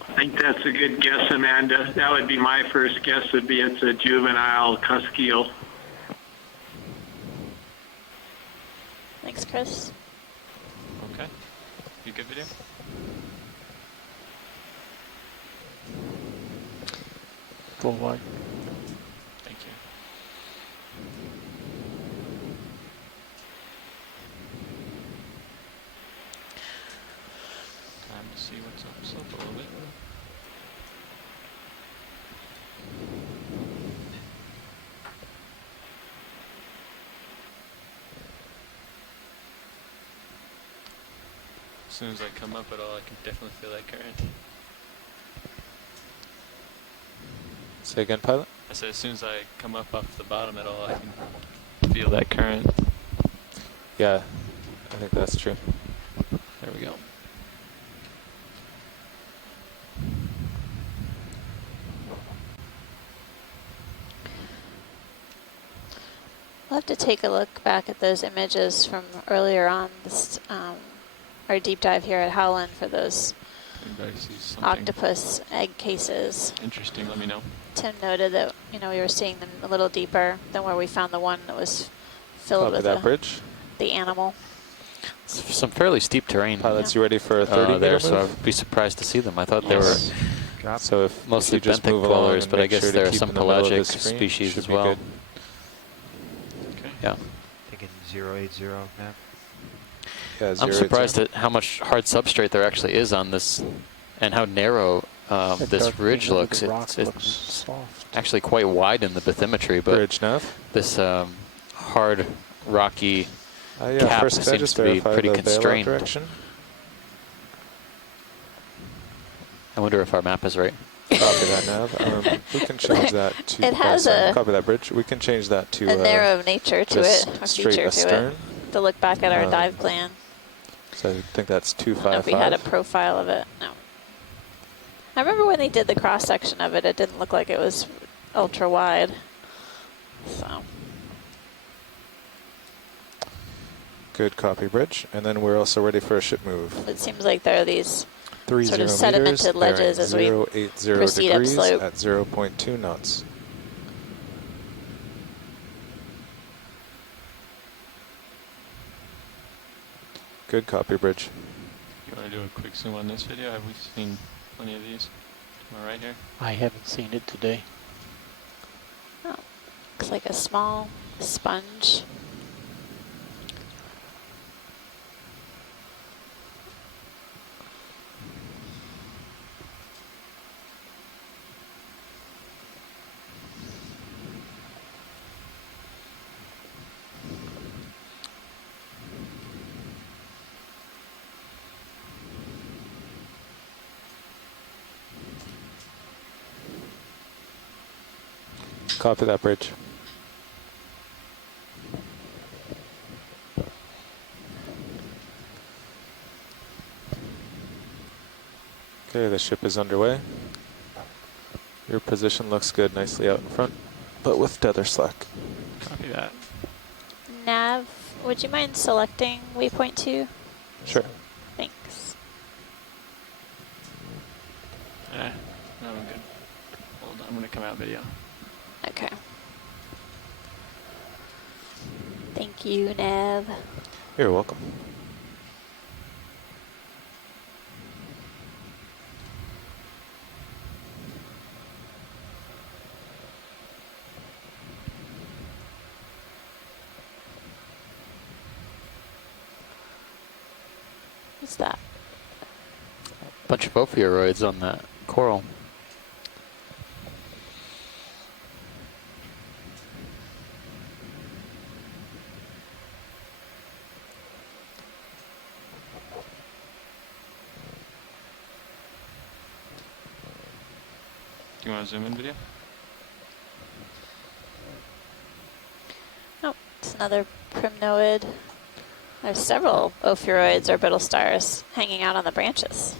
I think that's a good guess, Amanda. That would be my first guess, would be it's a juvenile cusk eel. Thanks, Chris. Okay. You good video? Full wide. Thank you. Time to see what's up slope a little bit. As soon as I come up at all, I can definitely feel that current. Say again, pilot? I said as soon as I come up off the bottom at all, I can feel that current. Yeah, I think that's true. There we go. We'll have to take a look back at those images from earlier on this, our deep dive here at Howland for those Anybody sees something octopus egg cases. interesting, let me know. Tim noted that, you know, we were seeing them a little deeper than where we found the one that was filled Copy with that, bridge. the animal. Some fairly steep terrain. Pilots, you ready for a 30 there, meter so move? I'd be surprised to see them. I thought they were So if mostly if you just benthic move along dwellers, and but I make guess sure to there are keep some in the middle of the pelagic screen, species should as be well. good. Okay. Yeah. Thinking 080 now. Yeah, I'm 080. surprised at how much hard substrate there actually is on this, and how narrow That this dark ridge thing under looks. the rock It's looks soft. actually quite wide in the bathymetry, but Bridge nav. this hard, rocky Yeah, cap first can I seems just to be verify pretty the bailout constrained. direction? I wonder if our map is right. Copy that nav. We can change that to. It has sorry, a- copy that bridge. We can change that to A narrow nature to just it, or straight feature to astern. it. To look back at our dive plan. So I think that's I don't know if 255. we had a profile of it. No. I remember when they did the cross section of it, it didn't look like it was ultra wide. So Good copy, bridge. And then we're also ready for a ship move. it seems like there are these 30 sort of meters, sedimented ledges as we 080 proceed degrees upslope. at 0.2 knots. Good copy, bridge. You want to do a quick zoom on this video? Have we seen plenty of these? Am I right here? I haven't seen it today. Oh, looks like a small sponge. Copy that, bridge. Okay, the ship is underway. Your position looks good, nicely out in front, but with tether slack. Copy that. Nav, would you mind selecting waypoint 2? Sure. Thanks. No, I'm good. Hold on, I'm gonna come out video. Okay. Thank you, Nav. You're welcome. What's that? Bunch of ophiuroids on that coral. Do you want to zoom in video? Oh, it's another primnoid. There's several ophiuroids or brittle stars hanging out on the branches.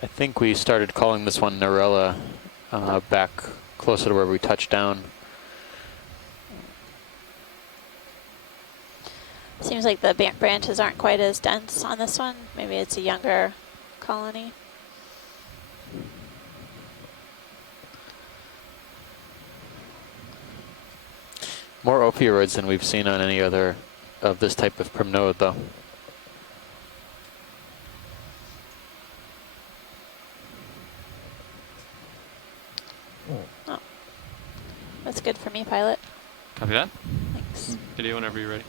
I think we started calling this one Narella back closer to where we touched down. Seems like the branches aren't quite as dense on this one. Maybe it's a younger colony. More ophiuroids than we've seen on any other of this type of primnode, though. Oh, that's good for me, pilot. Copy that. Thanks. Video whenever you're ready.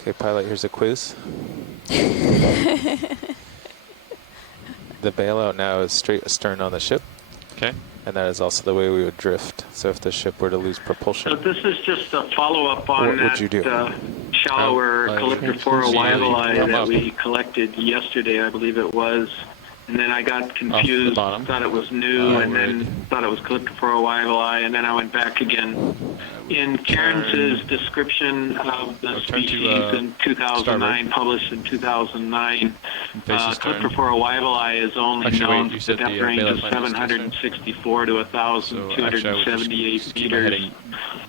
Okay, pilot, here's a quiz. The bailout now is straight astern on the ship. Okay. And that is also the way we would drift. So if the ship were to lose propulsion. So this is just a follow-up on what that would you do? shallower Calyptrophora Wyvili that we collected yesterday, I believe it was. And then I got confused, thought it was new, and then thought it was Calyptrophora Wyvili, and then I went back again. In Cairns' description of the species in 2009, published in 2009, Calyptrophora Wyvili is only known to the depth range of 764 to 1,278 meters.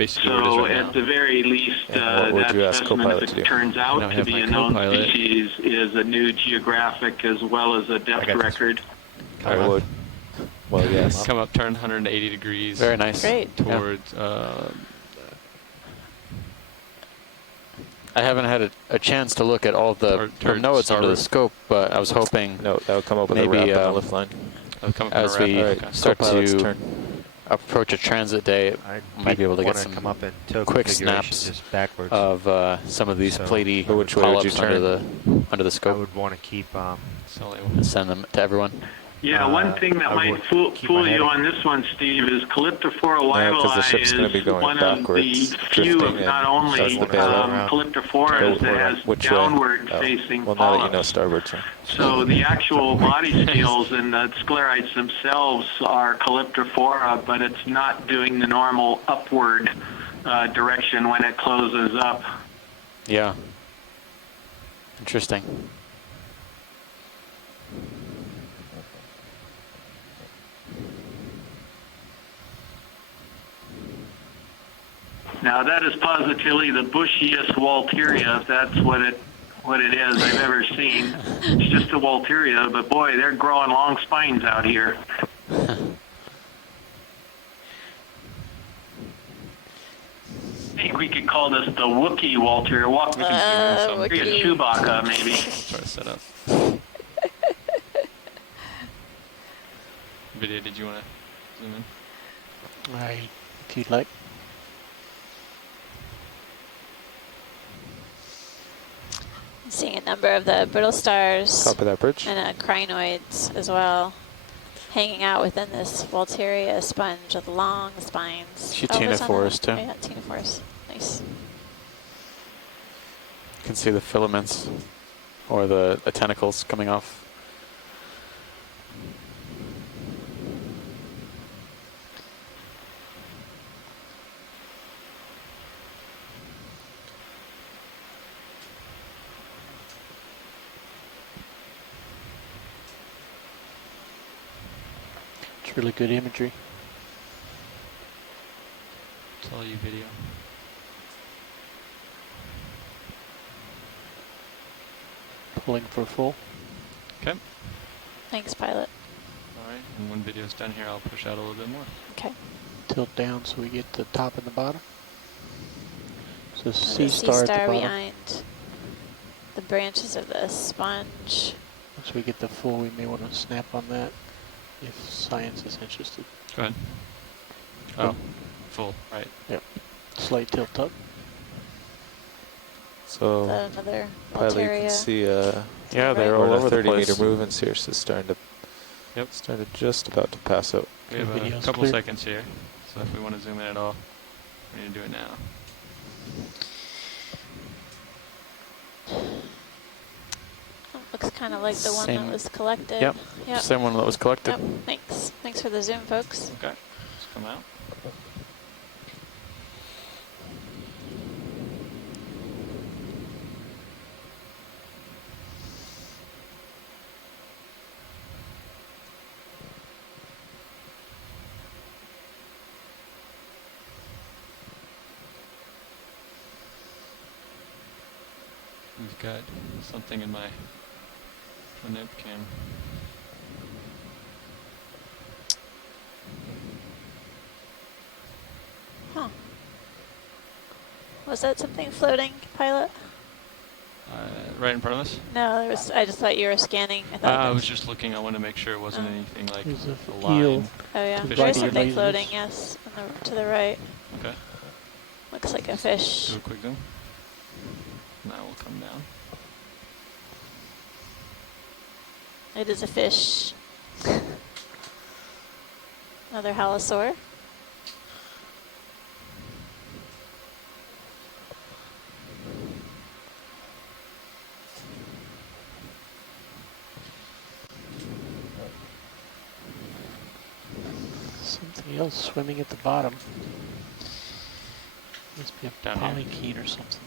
So at the very least, that specimen, if it turns out to be a known species, is a new geographic as well as a depth record. I would. Well, yes. Come up, turn 180 degrees. Very nice. Great. Towards. I haven't had a chance to look at all the primnoids under the scope, but I was hoping no, that would come up with maybe a wrap on the lift line. As we start to approach a transit day, might be able to get some quick snaps of some of these platy polyps under the scope. I would want to keep. Send them to everyone. Yeah, one thing that might fool you on this one, Steve, is Calyptrophora Wyvili is one of the few, if not only, Calyptrophoras that has downward-facing well, now that you know polyps. starboard, sir. So the actual body scales and the sclerites themselves are Calyptrophora, but it's not doing the normal upward direction when it closes up. Yeah. Interesting. Now that is positively the bushiest Walteria, if that's what it is I've ever seen. It's just a Walteria, but boy, they're growing long spines out here. I think we could call this the Wookiee Walteria. Wookiee Chewbacca, maybe. Try to set up. Video, did you want to zoom in? Right, if you'd like. Seeing a number of the brittle stars. Top of that bridge. And crinoids as well, hanging out within this Walteria sponge with long spines. Tinophorus too. Oh, yeah, Tinophorus. Nice. You can see the filaments or the tentacles coming off. It's really good imagery. It's all you video. Pulling for full. Okay. Thanks, pilot. All right, and when video's done here, I'll push out a little bit more. Okay. Tilt down so we get the top and the bottom. So Sea star at the bottom. behind the branches of the sponge. Once we get the full, we may want to snap on that if science is interested. Go ahead. Oh, full, right. Yep. Slight tilt up. So another pilot, you can see yeah, they're all over the 30-meter movements here, so starting to just about to pass out. We have a couple seconds here, so if we want to zoom in at all, we need to do it now. Looks kind of like the one that was collected. Yep. Same one that was collected. Yep. Thanks. Thanks for the zoom, folks. Okay. Let's come out. We've got something in my nib cam. Huh. Was that something floating, pilot? Right in front of us? No, there was. I just thought you were scanning. I was just looking. I wanted to make sure it wasn't anything like a eel. line. Oh yeah, Fish there's line. something floating. Yes, to the right. Okay. Looks like a fish. Do a quick zoom. Now we'll come down. It is a fish. Another halosaur. Something else swimming at the bottom. Must be a Down polychaete or something.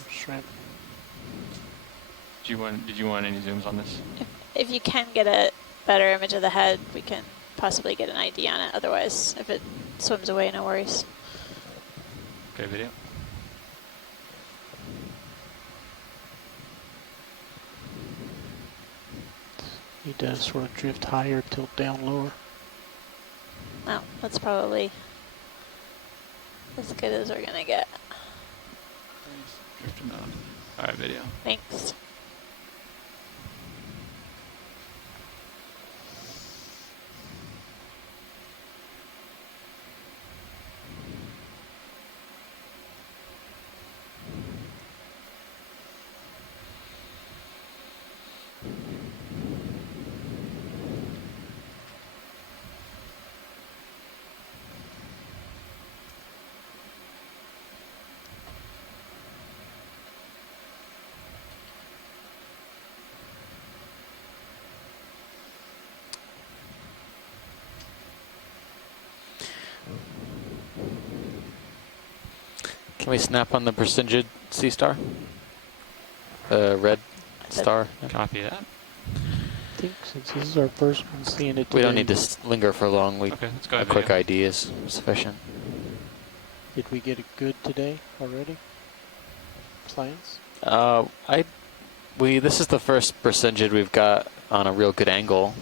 Or shrimp. Did you want any zooms on this? If you can get a better image of the head, we can possibly get an ID on it. Otherwise, if it swims away, no worries. Okay, video. Need to sort of drift higher, tilt down lower. No, that's probably as good as we're gonna get. Drifting down. All right, video. Thanks. Can we snap on the Persingid sea star? Red star. Copy that. I think since this is our first one seeing it today, We don't need to linger for long. Okay, let's go A ahead, quick video. ID is sufficient. Did we get it good today already? Science? This is the first Persingid we've got on a real good angle.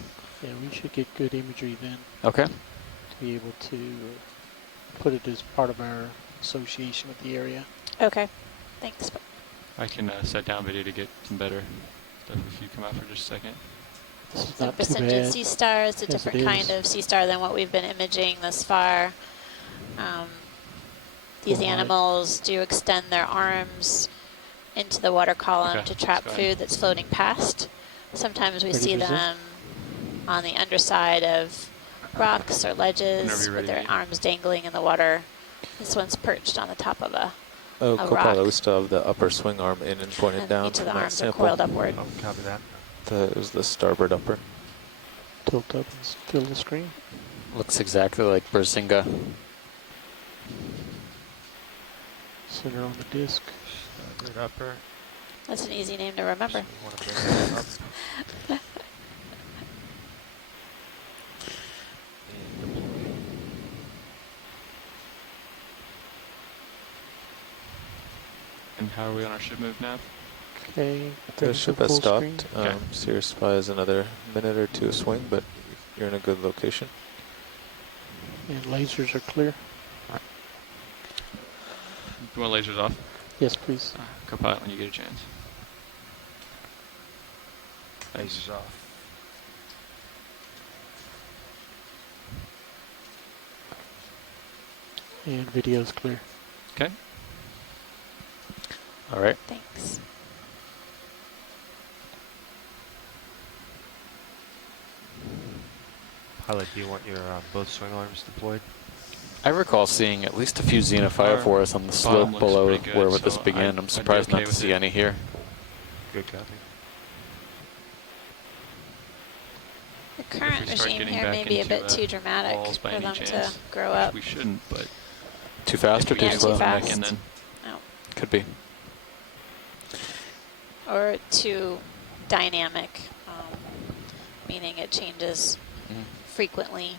Yeah, we should get good imagery then. Okay. To be able to put it as part of our association with the area. Okay, thanks. I can set down video to get some better stuff if you come out for just a second. This is The not too Persingid bad. sea star is a as different it kind is. of sea star than what we've been imaging thus far. These Cool. animals do extend their arms into the water column Okay, to trap let's go ahead. food that's floating past. Sometimes we Ready see to zoom? them on the underside of rocks or Whenever ledges you're with ready, their Pete. arms dangling in the water. This one's perched on the top of a Oh, a Copilot, rock. we still have the upper swing arm in and pointed And down each of from the that arms are sample. coiled upward. Oh, copy that. It was the starboard upper. Tilt up and fill the screen. Looks exactly like Berzinga. Center on the disc. Starboard upper. That's an easy name to remember. So you want to bring that up. And deploy. And how are we on our ship move nav? Okay. The ship has full stopped. screen. Okay. Cirrus probably has another minute or two of swing, but you're in a good location. And lasers are clear. You want lasers off? Yes, please. Copilot when you get a chance. Lasers off. And video's clear. Okay. All right. Thanks. Pilot, do you want your both swing arms deployed? I recall seeing at least a few xenophyophores on the slope looks below pretty good, where this so began. I'm I'd surprised be okay not to with see it. any here. Good copy. The current we start regime getting here back may be a into, bit too dramatic walls by for any them to chance, grow which up. we shouldn't, but Too fast or if too we Yeah, do, too slow? come back in fast. then. No. Could be. Or too dynamic, meaning it changes Mhm. frequently.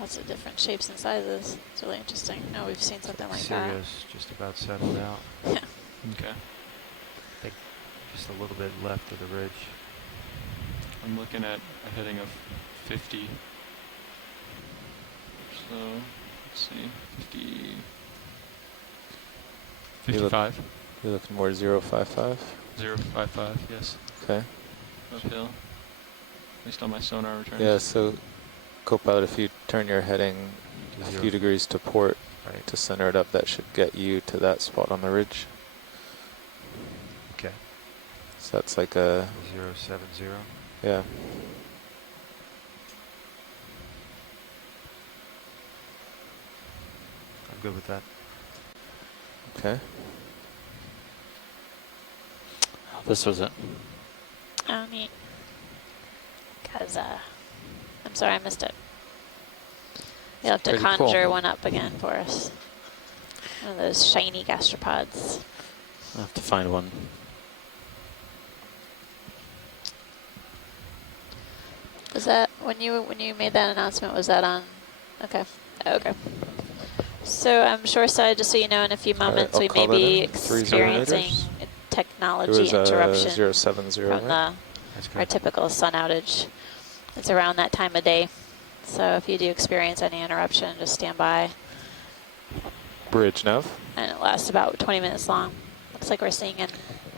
Lots of different shapes and sizes. It's really interesting. No, we've seen something like that. Sirius just about settled out. Yeah. Okay. I think just a little bit left of the ridge. I'm looking at a heading of 50. So, let's see, 50, You look- 55, You're looking more 055? 055, yes, Okay. uphill. At least on my sonar return. Yeah, so Copilot, if you turn your heading a few degrees to port Right. to center it up, that should get you to that spot on the ridge. Okay. So that's like a, 070. yeah. I'm good with that. Okay. This was it. Oh, neat. Because, I'm sorry I missed it. You'll have to Pretty cool. conjure one up again for us. One of those shiny gastropods. I'll have to find one. Was that when you made that announcement? Was that on? Okay. Okay. So I'm shoreside, just so you know, in a few All right, moments I'll we call may that be in. 30 experiencing meters. a It technology was interruption 070, from right? That's our good. typical sun outage. It's around that time of day. So if you do experience any interruption, just stand by. Bridge nav. And it lasts about 20 minutes long. Looks like we're seeing an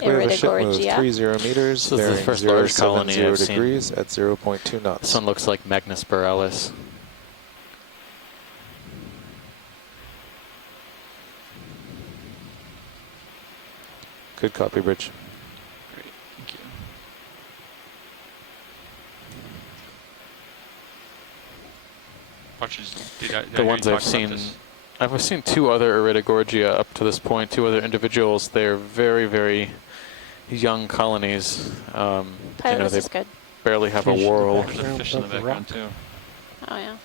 We have a ship move Iridogorgia. 30 meters, This is the bearing first large colony 070 I've seen. degrees at 0.2 knots. This one looks like Magnus Borealis. Good copy, Bridge. Great, thank you. Watches, did I The hear ones you I've talk about seen, this? I've seen two other Iridogorgia up to this point, two other individuals. They're very, very young colonies. Pilot, they this is good. barely have a Fish in the whorl. There's a background fish in the of the background rock. too. Oh, yeah.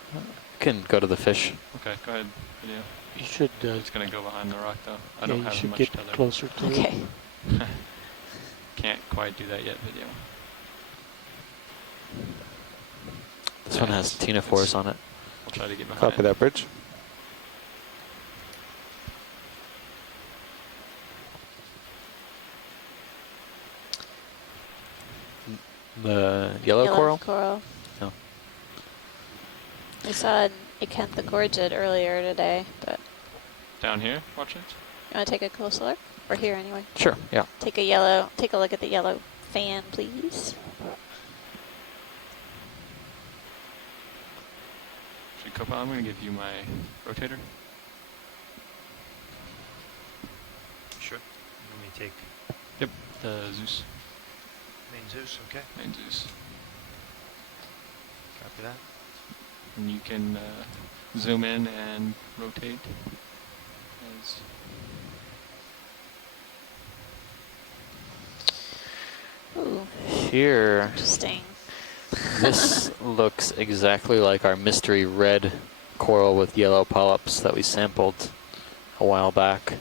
Can go to the fish. Okay, go ahead, video. You should, It's gonna go behind the rock though. I yeah, don't you have should much get tether. closer to it. Okay. Can't quite do that yet, video. This Yeah, one has it's- ctenophores on it. I'll try to get behind Copy it. that, Bridge. The yellow coral? coral. No. We saw an Acanthogorgid earlier today, but Down here, watch it. you want to take a closer look? We're here anyway. Sure, yeah. Take a look at the yellow fan, please. Actually, Copilot, I'm going to give you my rotator. Sure. Let me take Yep, the Zeus. main Zeus, okay. Main Zeus. Copy that. And you can zoom in and rotate as Ooh, Here, interesting. this looks exactly like our mystery red coral with yellow polyps that we sampled a while back.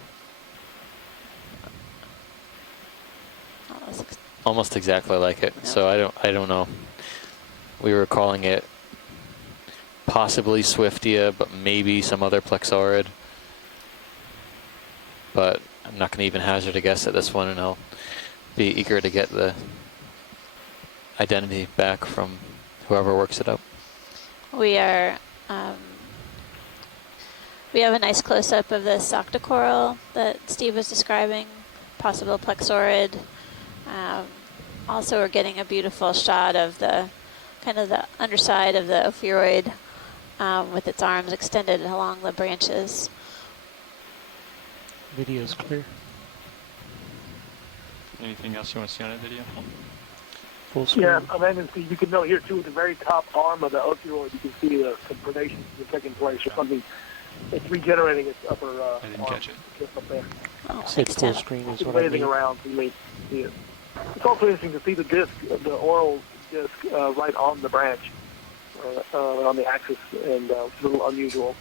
Almost exactly like it. So I don't know. We were calling it possibly Swiftia, but maybe some other plexaurid. But I'm not going to even hazard a guess at this one, and I'll be eager to get the identity back from whoever works it up. We are, we have a nice close-up of this octocoral that Steve was describing, possible plexaurid. Also, we're getting a beautiful shot of the kind of the underside of the ophiuroid with its arms extended along the branches. Video's clear. anything else you want to see on that video? Full screen. Yeah, and you can know here too, at the very top arm of the ophiuroid, you can see some predations taking place or something. It's regenerating its upper I didn't catch it. just up there. Oh, Said full screen is It's what I waving mean. around, so you may see it. It's also interesting to see the disc, the oral disc, right on the branch, on the axis, and it's a little unusual.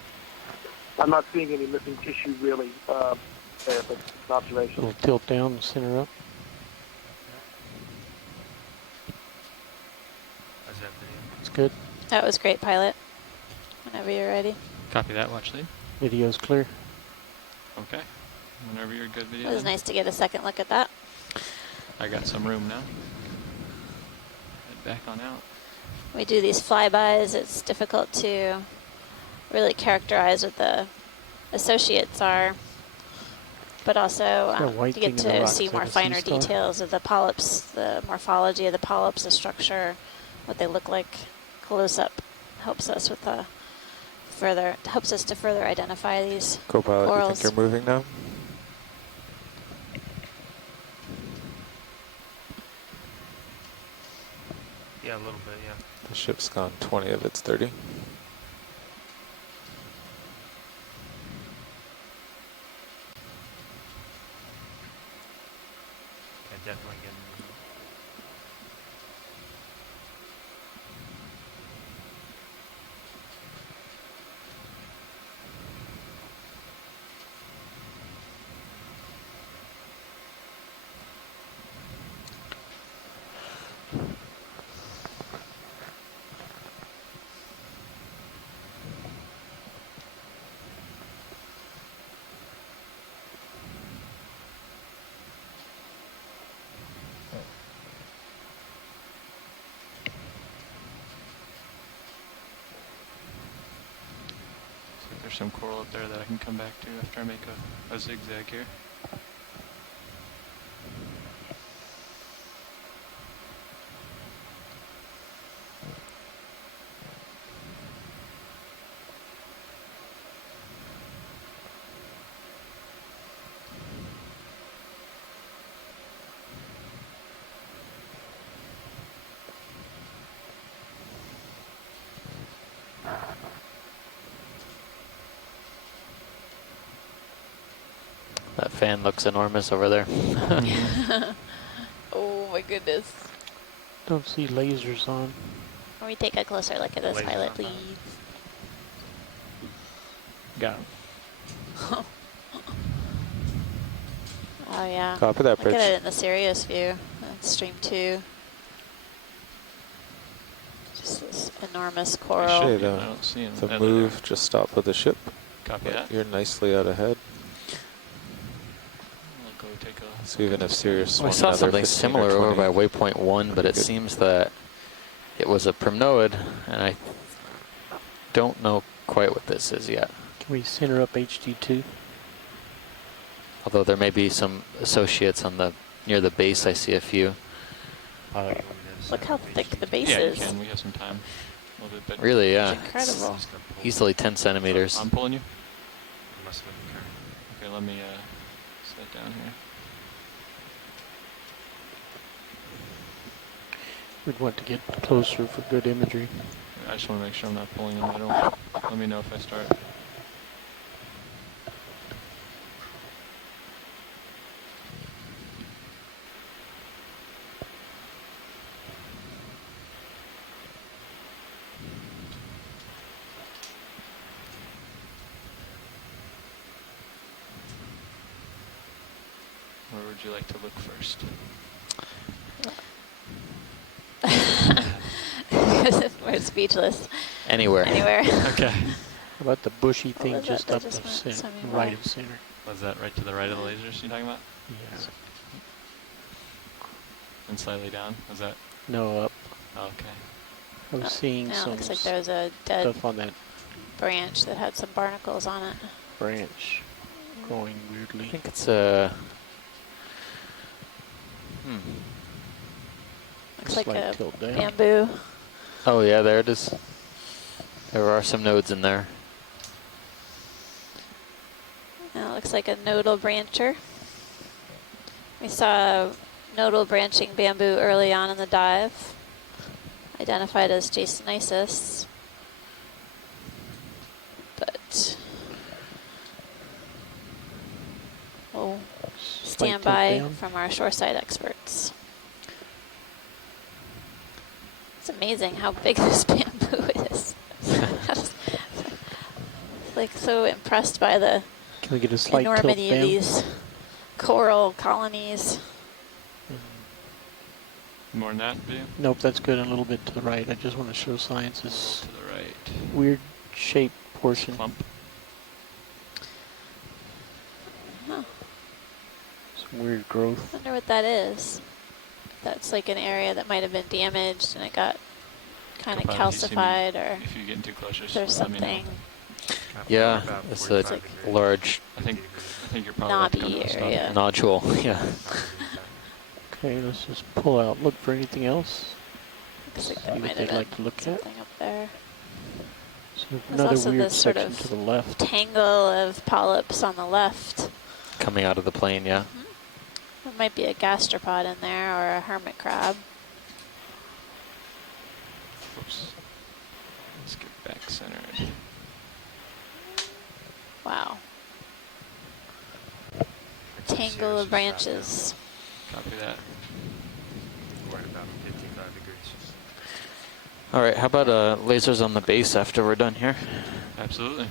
I'm not seeing any missing tissue really there, but it's an observation. Little tilt down and center up. How's that video? It's good. That was great, Pilot. Whenever you're ready. Copy that, watch lead. Video's clear. Okay. Whenever you're good, video. It was nice to get a second look at that. I got some room now. Head back on out. We do these flybys. It's difficult to really characterize what the associates are, but also white to get thing in the to rock, see is more that a finer sea star? details of the polyps, the morphology of the polyps, the structure, what they look like. Close up helps us with the helps us to further identify these Copilot, you corals. think you're moving now? Yeah, a little bit, yeah. The ship's gone 20 of its 30. Yeah, definitely getting moving. See if there's some coral up there that I can come back to after I make a zigzag here. That fan looks enormous over there. Oh my goodness. Don't see lasers on. Can we take a closer look at this, Laser Pilot, on please? Got him. Oh yeah. Copy that, Look Bridge. at it in the Sirius view. That's stream 2. Just this enormous coral. Actually, I the, don't see him. the There move just stopped with the ship. Copy But that. you're nicely out ahead. I'll go take a So even if Sirius Well, I won saw another something 15 similar or over 20, by waypoint 1, but it good. seems that it was a primnoid, and I don't know quite what this is yet. Can we center up HD2? Although there may be some associates on the near the base. I see a few. Look how thick the base Yeah, you is. can. We have some time. A little bit bigger. Really, yeah. It's incredible. Just got pulled. Easily 10 centimeters. I'm pulling you. It must have been the current. Okay, let me set down here. We'd want to get closer for good imagery. I just want to make sure I'm not pulling in the middle. Let me know if I start. Where would you like to look first? We're speechless. Anywhere. Anywhere. Okay. How about the bushy What thing was just that? up That just the went center, semi-wide. right of center? Was that right to the right of the lasers you're talking about? Yeah. And slightly down? Was that? No, up. Okay. I was seeing Now it some looks like there was a dead stuff on that branch that had some barnacles on it. branch growing weirdly. I think it's a... Looks like Slight a tilt down. bamboo. Oh yeah, there it is. There are some nodes in there. Now it looks like a nodal brancher. We saw nodal branching bamboo early on in the dive, identified as Jasonisis. But we'll stand by from our shoreside experts. It's amazing how big this bamboo is. Like so impressed by the Can we get a slight enormity tilt of down? these coral colonies. More than that, view? Nope, that's good. A little bit to the right. I just want to show science this To the right. weird shaped portion. Clump. Huh. Some weird growth. Wonder what that is. That's like an area that might have been damaged and it got kind of Probably if you see me- calcified, or If you're getting too close, just there's let me know. something Yeah, About it's a 45 degrees. large I think you're probably right to come knobby to a stop. area. nodule. Yeah. Okay, let's just pull out. Look for anything else. Looks like See that what might they'd have like been to look at. something up there. So There's another also weird this sort section of to the left. tangle of polyps on the left. Coming out of the plane, yeah. There might be a gastropod in there or a hermit crab. Oops. Let's get back centered. Wow. Tangle of branches. Copy that. We're at about 55 degrees. All right, how about lasers on the base after we're done here? Absolutely.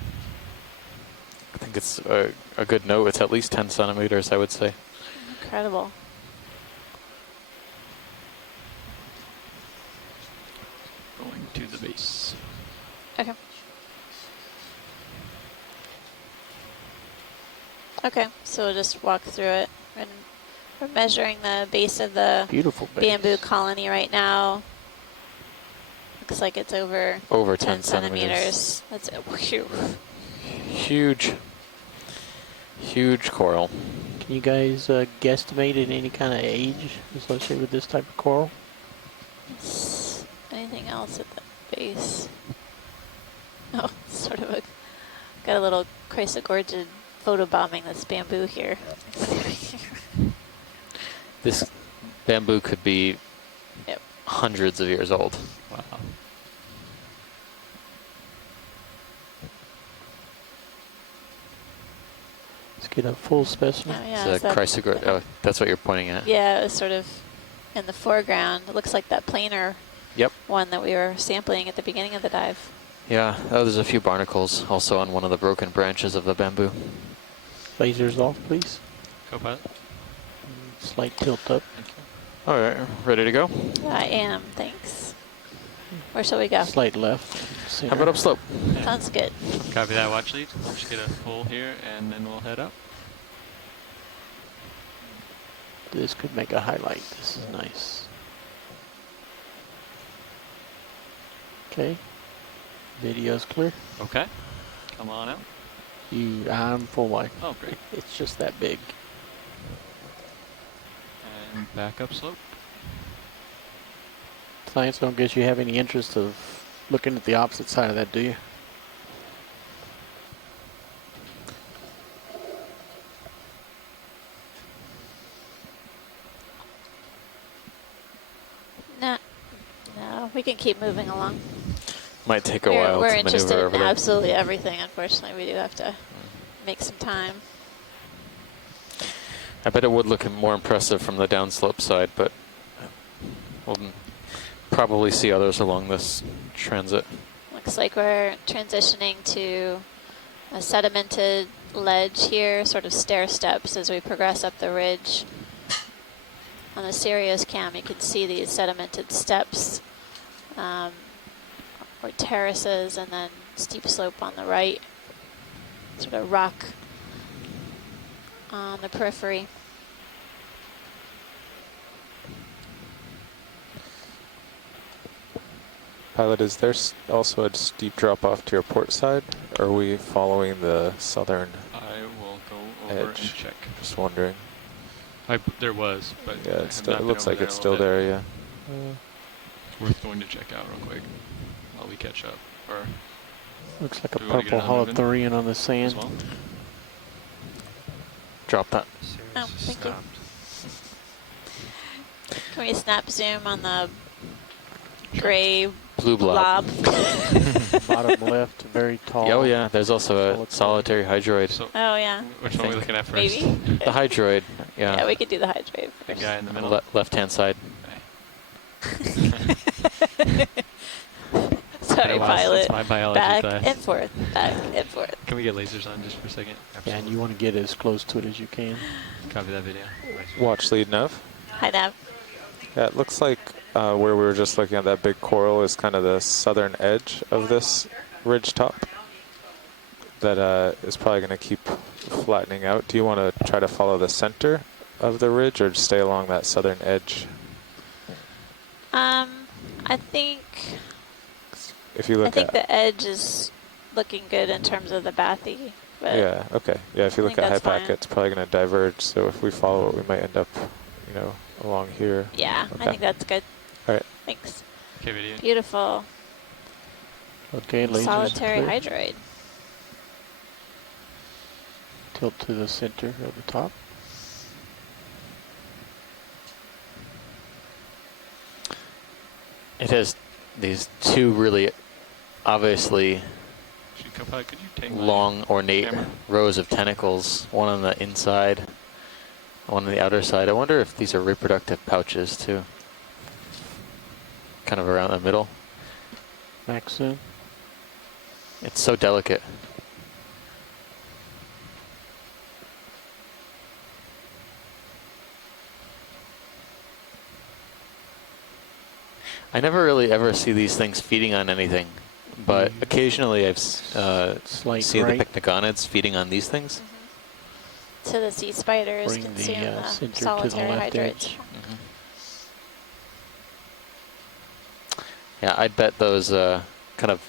I think it's a good note. It's at least 10 centimeters, I would say. Incredible. Going to the base. Okay. Okay, so we'll just walk through it. And we're measuring the base of the Beautiful base. bamboo colony right now. Looks like it's over 10 centimeters. That's it. Whew. Huge. Huge coral. Can you guys guesstimate at any kind of age associated with this type of coral? Anything else at the base? Oh, sort of got a little chrysogorgid photobombing this bamboo here. This bamboo could be Yep. hundreds of years old. Wow. Let's get a full specimen. Oh, yeah, It's is a that- chrysogorgid. Oh, that's what you're pointing at. Yeah, it was sort of in the foreground. It looks like that planar Yep. one that we were sampling at the beginning of the dive. Yeah. Oh, there's a few barnacles also on one of the broken branches of the bamboo. Lasers off, please. Co-pilot. Slight tilt up. Thank you. All right, ready to go? I am, thanks. Where shall we go? Slight left. How about upslope? Sounds good. Copy that, watch lead. Just get a full here, and then we'll head up. This could make a highlight. This is nice. Okay. Video's clear. Okay. Come on out. I'm full wide. Oh, great. It's just that big. And back up slope. Science, don't guess you have any interest of looking at the opposite side of that, do you? No, no, we can keep moving along. Might take a while We're to interested maneuver in over there. absolutely everything. Unfortunately, we do have to make some time. I bet it would look more impressive from the downslope side, but we'll probably see others along this transit. Looks like we're transitioning to a sedimented ledge here, sort of stair steps as we progress up the ridge. On the Sirius cam, you can see these sedimented steps or terraces, and then steep slope on the right, sort of rock on the periphery. Pilot, is there also a steep drop off to your port side? Or are we following the southern I will go over edge? and check. Just wondering. There was, but yeah, it looks like it's still there. Yeah. Worth going to check out real quick while we catch up. Or looks like a purple holothurian on the sand. Well? Drop that. Oh, thank you. Can we snap zoom on the gray blue blob? Bottom left, very tall. Oh yeah, there's also a solitary hydroid. So oh yeah. Which one are we looking at first? Maybe. The hydroid. Yeah. Yeah, we could do the hydroid first. The guy in the middle. Left-hand side. Sorry, pilot. My biology back class. and forth, back and forth. Can we get lasers on just for a second? Yeah, and you want to get as close to it as you can. Copy that video. Watch lead nav. Hi, Nav. Yeah, it looks like where we were just looking at that big coral is kind of the southern edge of this ridge top. That is probably going to keep flattening out. Do you want to try to follow the center of the ridge or just stay along that southern edge? I think. If you look I think at the edge is looking good in terms of the bathy. But yeah. Okay. Yeah. If you look at HiPAC, it's probably going to diverge. So if we follow it, we might end up, along here. Yeah, okay. I think that's good. All right. Thanks. Okay, video. Beautiful. Okay, lasers Solitary clear. hydroid. Tilt to the center of the top. It has these two really obviously Could you take long, ornate rows of tentacles, one on the inside, one on the outer side. I wonder if these are reproductive pouches too. Kind of around the middle. Max zoom. It's so delicate. I never really ever see these things feeding on anything, but occasionally I've seen the pycnogonids feeding on these things. So the sea spiders Bring consume the the center to the solitary left hydroids. edge. Yeah, I'd bet those kind of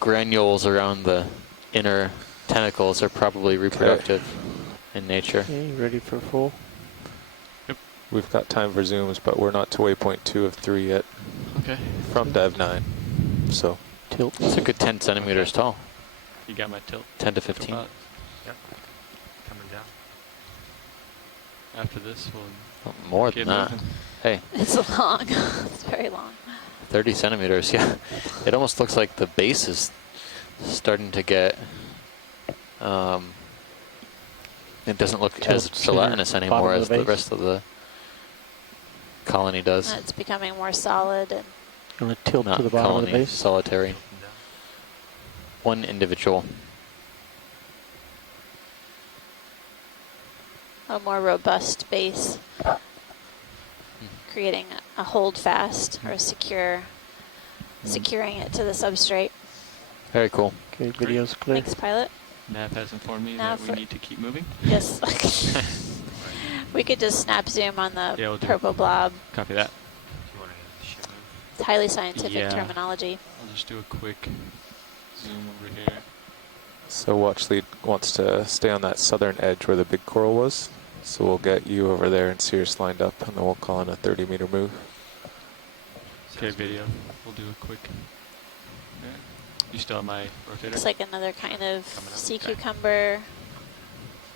granules around the inner tentacles are probably reproductive in nature. Okay, ready for full? We've got time for zooms, but we're not to waypoint 2 of 3 yet. Okay. From Dev 9. So. Tilt. It's a good 10 centimeters tall. You got my tilt. 10 to 15. Yep. Coming down. After this, we'll more than that. moving. Hey. It's long. It's very long. 30 centimeters, yeah. It almost looks like the base is starting to get, it doesn't look as gelatinous anymore as the rest of the colony does. It's becoming more solid. And you want to tilt Not to the bottom colony, of the base? solitary. One individual. a more robust base, creating a hold fast or a securing it to the substrate. Very cool. Okay, video's clear. Thanks, pilot. Nav has informed me Now that we need to keep moving. Yes. We could just snap zoom on the we'll purple blob. Copy that. It's highly scientific Yeah. terminology. I'll just do a quick zoom over here. So watch lead wants to stay on that southern edge where the big coral was. So we'll get you over there and Sirius lined up, and then we'll call in a 30-meter move. Okay, video. We'll do a quick You still have my rotator? Looks like another kind of sea Okay. cucumber.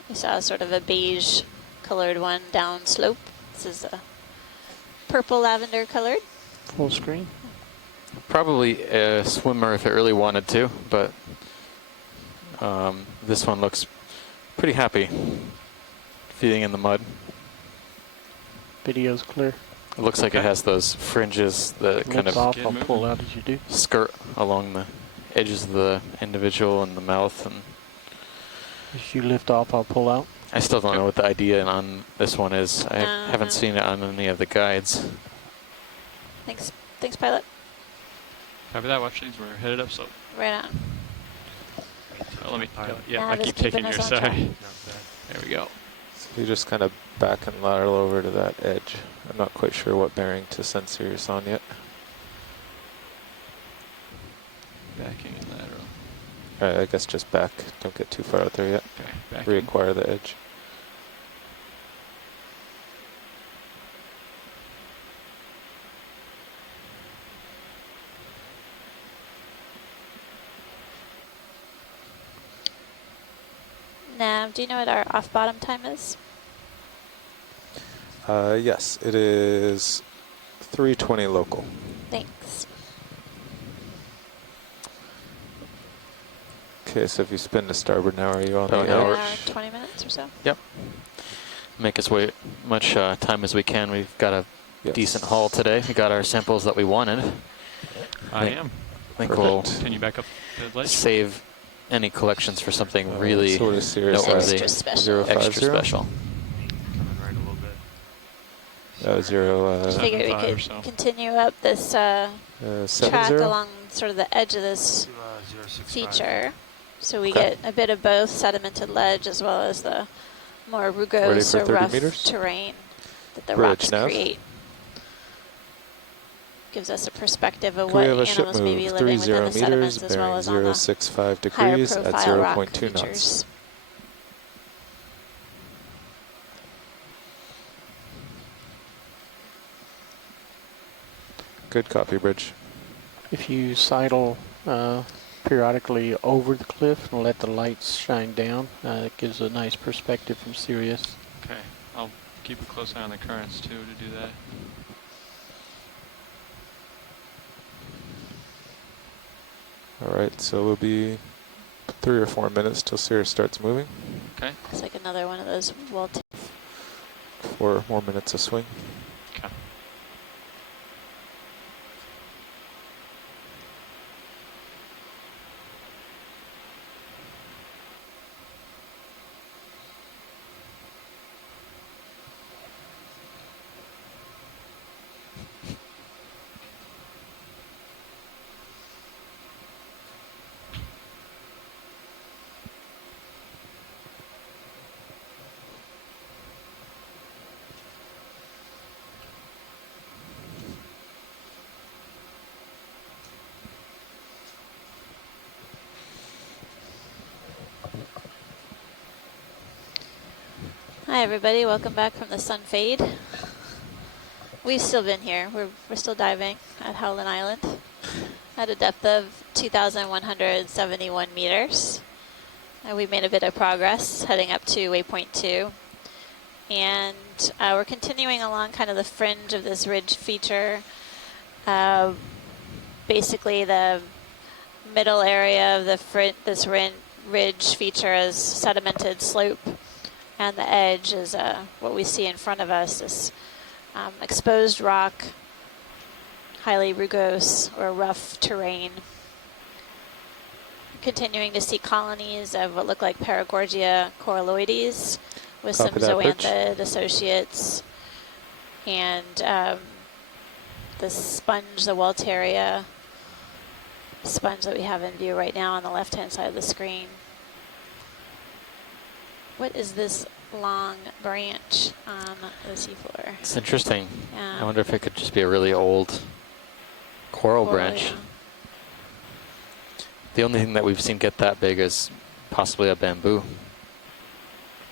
We saw sort of a beige colored one down slope. This is a purple lavender colored. Full screen. Probably a swimmer if it really wanted to, but this one looks pretty happy feeding in the mud. Video's clear. It looks like it has those fringes that kind of Off, I'll pull out as you do. skirt along the edges of the individual and the mouth. And As you lift off, I'll pull out. I still don't know what the idea on this one is. I haven't seen it on any of the guides. Thanks, pilot. Copy that. Watch things. We're headed up slope. Right on. Let me. Yeah, Nav I is keep keeping taking you. us on Sorry. track. There we go. So you just kind of back and lateral over to that edge. I'm not quite sure what bearing to send Sirius on yet. Backing and lateral. Alright, I guess just back. Don't get too far out there yet. Okay, backing. Reacquire the edge. Nav, do you know what our off-bottom time is? Yes, it is 3:20 local. Thanks. Okay, so if you spin to starboard now, are you on About the an hour. edge? 20 minutes or so. Yep. Make us wait much time as we can. We've got a decent haul today. We got our samples that we wanted. I am. I think we'll Can you back up the ledge? save any collections for something really sort of serious. noteworthy. Extra special. Extra special. Coming right a little bit. I figured we 7.5 or could so. continue up this track 7-0? along sort of the edge of this 065. feature. So we Okay. get a bit of both sedimented ledge as well as the more Ready rugose for or 30 rough meters? terrain that the Bridge rocks nav. create. Gives us a perspective of Can what we have a ship animals may be move living 30 within the sediments meters, as well bearing as on the 065 higher degrees at profile rock 0.2 knots. features. Good copy, Bridge. If you sidle periodically over the cliff and let the lights shine down, it gives a nice perspective from Sirius. Okay. I'll keep a close eye on the currents too to do that. Alright, so it'll be 3 or 4 minutes till Sirius starts moving. Okay. It's like another one of those wall 4 more minutes of swing. Okay. Hi everybody, welcome back from the sun fade. We've still been here. We're still diving at Howland Island at a depth of 2,171 meters. We made a bit of progress heading up to waypoint 2. And we're continuing along kind of the fringe of this ridge feature. Basically the middle area of this ridge feature is sedimented slope. And the edge is what we see in front of us, this exposed rock, highly rugose or rough terrain. Continuing to see colonies of what look like Paragorgia coralloides with Copy some that, Bridge. zoanthid associates. And the sponge, the Walteria sponge that we have in view right now on the left-hand side of the screen. What is this long branch on the seafloor? It's interesting. Yeah. I wonder if it could just be a really old coral branch. Yeah. The only thing that we've seen get that big is possibly a bamboo.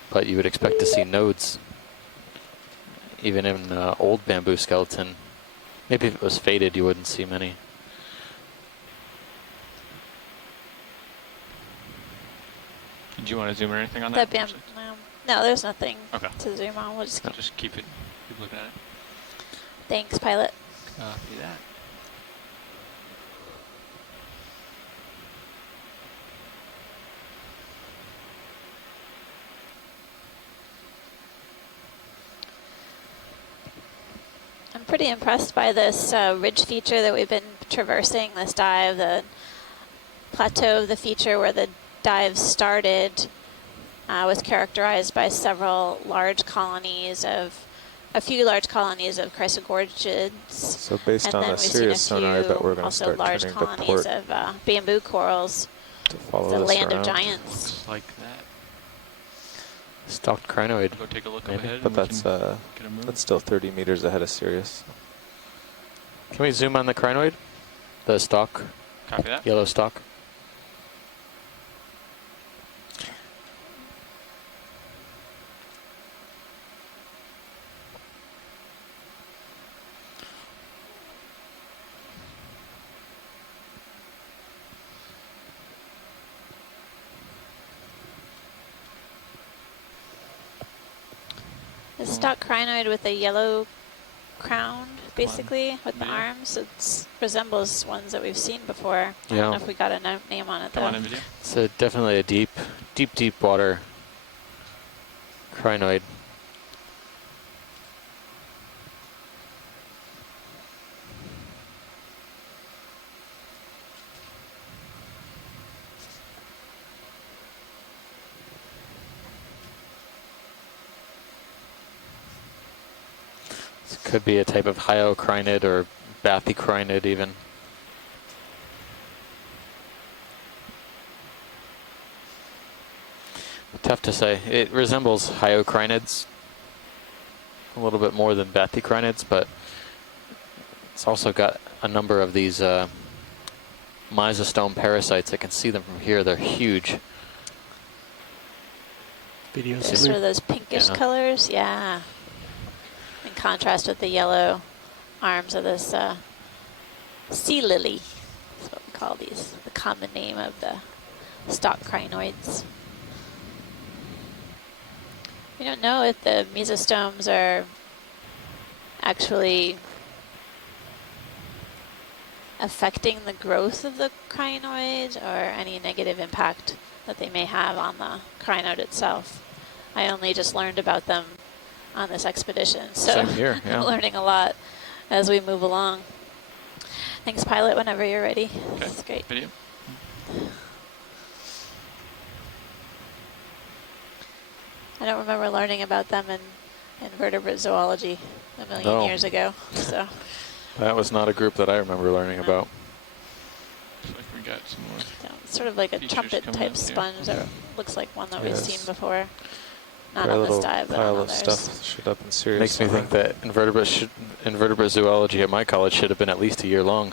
But you would expect to see nodes, even in an old bamboo skeleton. Maybe if it was faded, you wouldn't see many. Do you want to zoom or anything on The that? no, there's nothing Okay. to zoom on. We'll just keep looking at it. Thanks, pilot. Copy that. I'm pretty impressed by this ridge feature that we've been traversing this dive. The plateau of the feature where the dive started was characterized by a few large colonies of chrysogorgids. So based and on then a we've seen serious sonar, I bet we're going to also start large turning to colonies port of bamboo corals. to follow The this land around. of giants. Looks like that. Stalked crinoid. Go take a look maybe. up ahead. But and we can that's still 30 meters ahead of Sirius. Can we zoom on the crinoid? The stalk. Copy that. Yellow stalk. The stalk crinoid with a yellow crown, basically, with the arms. It resembles ones that we've seen before. I don't know if we got a name on it, though. Come on in, video. It's definitely a deep water crinoid. This could be a type of hyocrinid or bathycrinid even. Tough to say. It resembles hyocrinids a little bit more than bathycrinids, but it's also got a number of these mesostome parasites. I can see them from here. They're huge. There's sort of those pinkish colors, yeah. In contrast with the yellow arms of this sea lily. That's what we call these, the common name of the stalk crinoids. We don't know if the mesostomes are actually affecting the growth of the crinoid or any negative impact that they may have on the crinoid itself. I only just learned about them on this expedition, so Same here, yeah. I'm learning a lot as we move along. Thanks, pilot, whenever you're ready. Okay. That's great. Video. I don't remember learning about them in invertebrate zoology a million years ago. So That was not a group that I remember learning about. Looks like we got some more. yeah, it's sort of like a Features trumpet coming type up here. sponge that looks like one that we've Yes. seen before. Not Got a on little this dive, but pile on of others. stuff shit up in Sirius. Makes me think that invertebrate zoology at my college should have been at least a year long.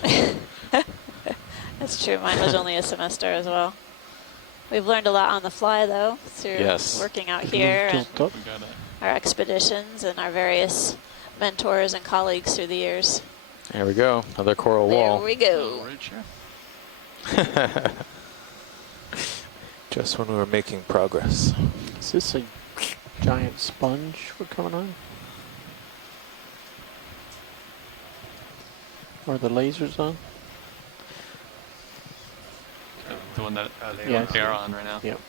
That's true. Mine was only a semester as well. We've learned a lot on the fly, though, through Yes. working out here and We got a our expeditions and our various mentors and colleagues through the years. There we go. Another coral There wall. we go. ridge here. Just when we were making progress. Is this a giant sponge we're coming on? Are the lasers on? The one that Yeah. they are on right now. Yep.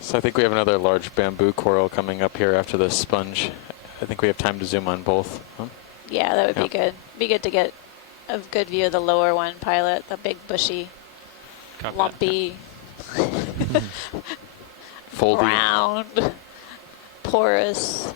So I think we have another large bamboo coral coming up here after the sponge. I think we have time to zoom on both. Huh? Yeah, that would Yeah. be good. Be good to get a good view of the lower one, pilot, the big bushy, Copy that. lumpy, Foldy. round, porous.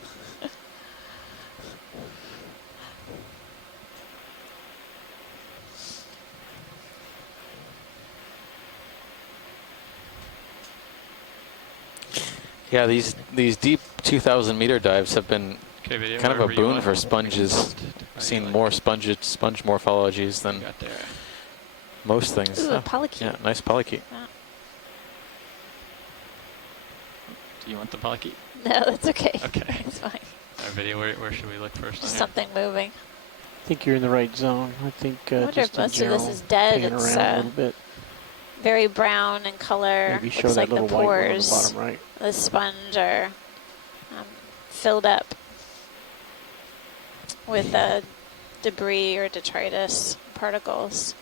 Yeah, these deep 2,000 meter dives have been Okay, video. kind of a wherever you boon want. for sponges. I've seen more sponge morphologies than Got there. most things. Ooh, a polychaete. Yeah, nice polychaete. You want the polychaete? No, that's okay. Okay. It's fine. Our video, where should we look first? Just something moving. I think you're in the right zone. I think I wonder just if most in general, of this is dead. pan It's around a little bit. very brown in color. Maybe show Looks that like the little white one on the pores, bottom right. the sponge are filled up with debris or detritus particles.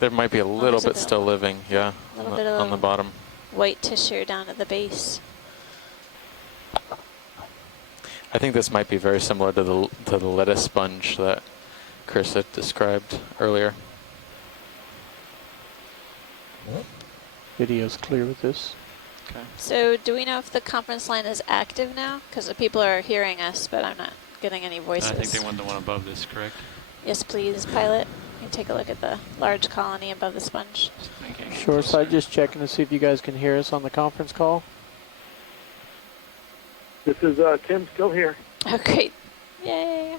There might be a little bit still living, yeah, A little bit of on the bottom. white tissue down at the base. I think this might be very similar to the lettuce sponge that Chris had described earlier. Video's clear with this. Okay. So do we know if the conference line is active now? Because the people are hearing us, but I'm not getting any voices. I think they want the one above this, correct? Yes, please, pilot. You can take a look at the large colony above the sponge. Shore side, just checking to see if you guys can hear us on the conference call. This is Tim, still here. Oh, great. Yay.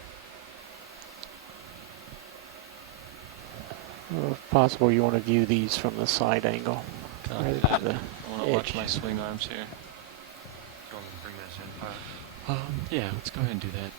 Or if possible, you want to view these from the side angle. Right at the I want to watch my swing arms here. Do you want me to bring this in, Pilot? Yeah, let's go ahead and do that.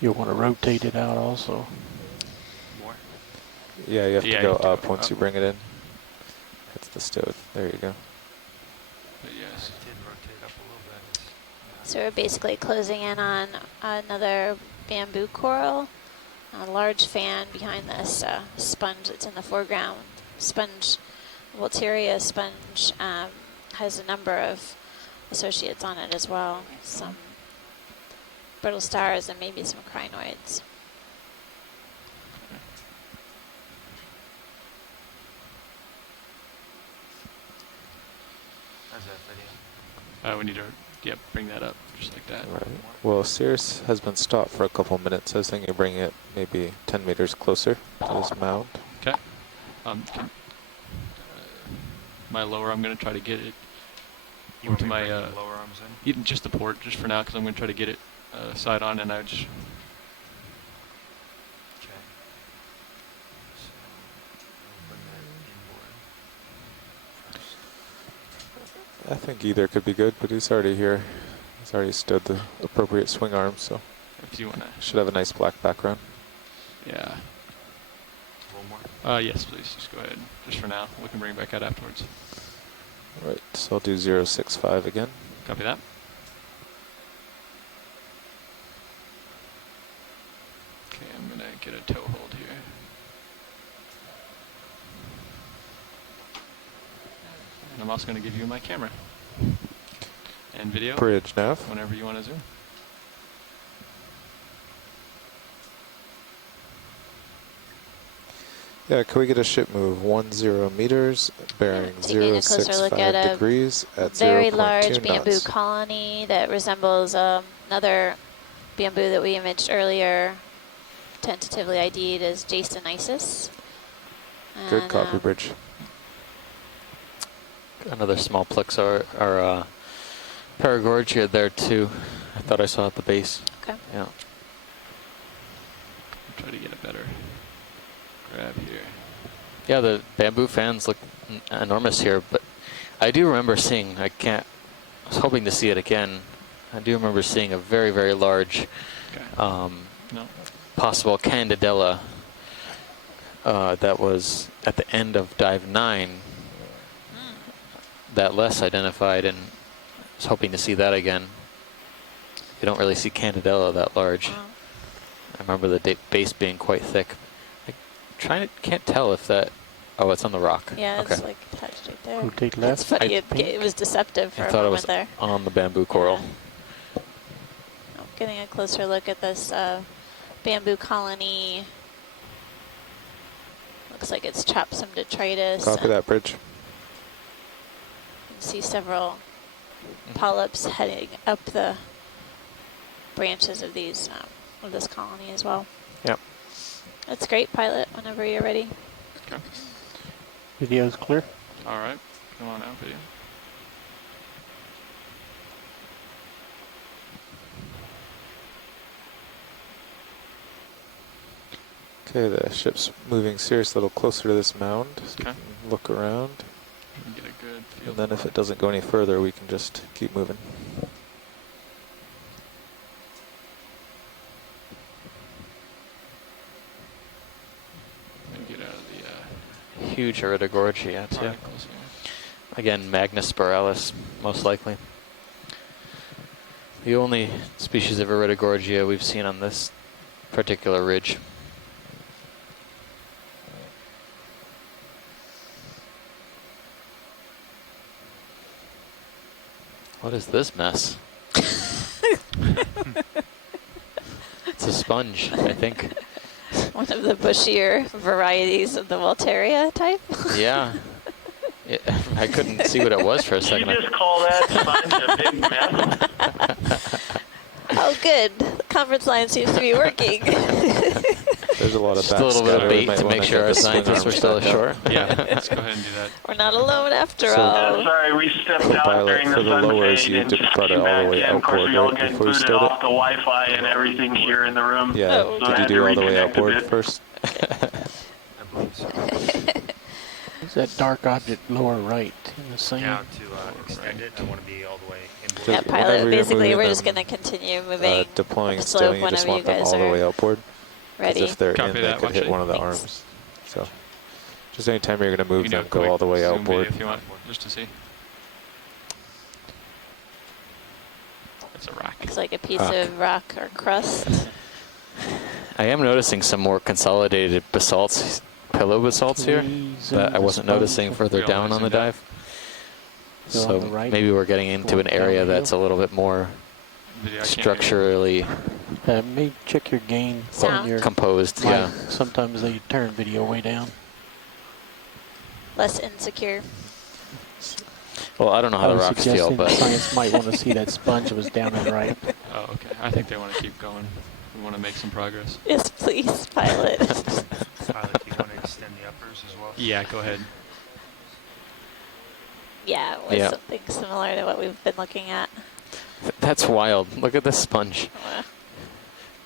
You'll want to rotate it out also. More? Yeah, you have to Yeah, go you have to up go once up. you bring it in. That's the stove. There you go. But yes. It did rotate up a little bit. So we're basically closing in on another bamboo coral. A large fan behind this sponge that's in the foreground. Sponge, Walteria sponge, has a number of associates on it as well. Some brittle stars and maybe some crinoids. How's that video? We need to, bring that up just like that. Right. Well, Cirrus has been stopped for a couple minutes. I was thinking of bringing it maybe 10 meters closer to his mound. Okay. My lower, I'm going to try to get it You over want to me to my, bring the lower arms in? even just the port, just for now, because I'm going to try to get it side on, and I just... Okay. So, we'll bring that inboard. I think either could be good, but he's already here. He's already stood the appropriate swing arm, so If you want to... should have a nice black background. Yeah. One more? Yes, please. Just go ahead. Just for now. We can bring it back out afterwards. All right, so I'll do 065 again. Copy that. Okay, I'm going to get a toe hold here. And I'm also going to give you my camera. And video. Bridge nav. Whenever you want to zoom. Yeah, can we get a ship move 10 meters, bearing Taking a closer look 065 at a degrees at very 0.2 large bamboo knots. colony that resembles another bamboo that we imaged earlier, tentatively ID'd as Jasonisis. Good copy, Bridge. Another small plexar or paragorgia there too. I thought I saw at the base. Okay. Yeah. Try to get a better grab here. Yeah, the bamboo fans look enormous here, but I do remember seeing, I was hoping to see it again. I do remember seeing a very, very large possible Candidella that was at the end of dive 9 that Les identified, and I was hoping to see that again. You don't really see Candidella that large. Wow. I remember the base being quite thick. Can't tell if that. Oh, it's on the rock. Yeah, okay. it's like attached right there. Rotate left. It's funny, it was deceptive for I a thought it moment was there. on the bamboo coral. Oh, getting a closer look at this bamboo colony. Looks like it's trapped some detritus. Copy that, Bridge. You can see several polyps heading up the branches of these of this colony as well. Yep. That's great, pilot. Whenever you're ready. Okay. Video's clear. All right. Come on out, video. Okay, the ship's moving seriously a little closer to this mound. So Okay. we can look around. Get a good feel. And then if it doesn't go any further, we can just keep moving. And get out of the Huge Iridogorgia, too. particles here. Again, Magnus spiralis, most likely. The only species of Iridogorgia we've seen on this particular ridge. What is this mess? It's a sponge, I think. One of the bushier varieties of the Walteria type. Yeah. I couldn't see what it was for a Did you second. just call that sponge a big mess? Oh, good. The conference line seems to be working. There's a lot of Just a little bit of backscatter. We bait might to wanna make get sure our the swing scientists were arms still back up. ashore. Yeah, let's go ahead and do that. We're not alone after So- all. Sorry, we stepped out Pilot, during the for the lowers, sunshade you and did just brought it came all the back way in. Of course, outboard, we all right, get before you booted stowed off it? the Wi-Fi and everything here in the room. Yeah, Oh, So I did you had do to all the way reconnect a outboard bit. first? I believe so. Is that dark object lower right in the same? Now to extend it, I want to be all the way inboard. Yeah, Whenever pilot, you're basically moving we're just them, going to continue moving deploying up and slope stowing, you just whenever you want them guys all the way are outboard. 'Cause ready. if they're Copy in, they that, could watch hit it. one of the Thanks. arms. So, just anytime you're going to move You can do them, a go quick all the way zoom video outboard. if you want, just to see. It's a rock. Looks like a piece Rock. of rock or crust. I am noticing some more consolidated basalts, pillow basalts here, that I wasn't noticing further We down on the always end dive. Go on So the right, maybe we're getting into going an area down the that's a little bit more Video, I can't hear you. structurally Maybe check your gain Sound. on your composed. mic. Yeah. Sometimes they turn video way down. Less insecure. Well, I don't know how I the was rocks feel, suggesting but science might want to see that sponge was down and right. Oh, okay. I think they want to keep going. We want to make some progress. Yes, please, pilot. Pilot, do you want to extend the uppers as well? Yeah, go ahead. Yeah, with Yeah. something similar to what we've been looking at. that's wild. Look at this sponge.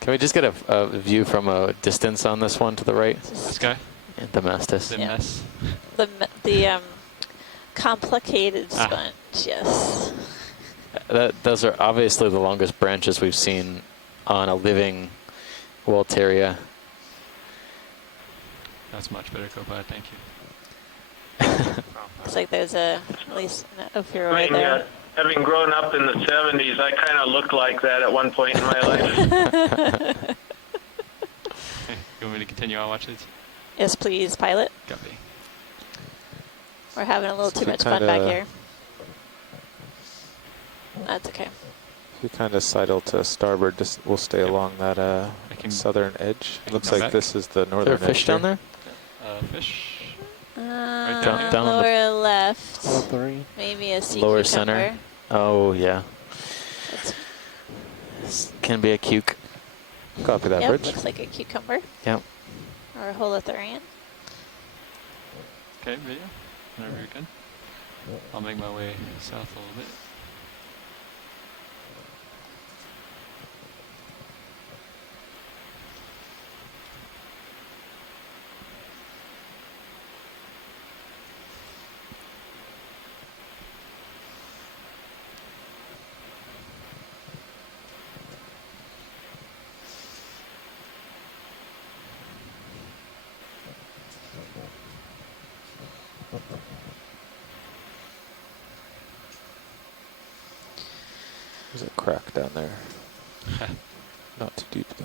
Can we just get a view from a distance on this one to the right? This guy? And the Mastis. The Yeah. mess? The complicated Ah. sponge, yes. Those are obviously the longest branches we've seen on a living Walteria. That's much better, Copilot. Thank you. Looks like there's at least an Ophir I mean, there. having grown up in the 70s, I kind of looked like that at one point in my life. You want me to continue on watch this? Yes, please, pilot. Copy. We're having a little So too we much fun back kinda- here. That's okay. If you kind of sidle to starboard, just we'll stay along that southern edge. I can Looks come like back. this is the Is northern there a edge fish down here. there? Fish. down- down on the- Lower left. All three. Maybe a sea Lower cucumber. center. Oh, yeah. That's- This can be a cuke. Copy that, Yep, Bridge. looks like a cucumber. Yep. Or a holothurian. Okay, video. Whenever you're good. I'll make my way south a little bit. There's a crack down there. Not too deep though.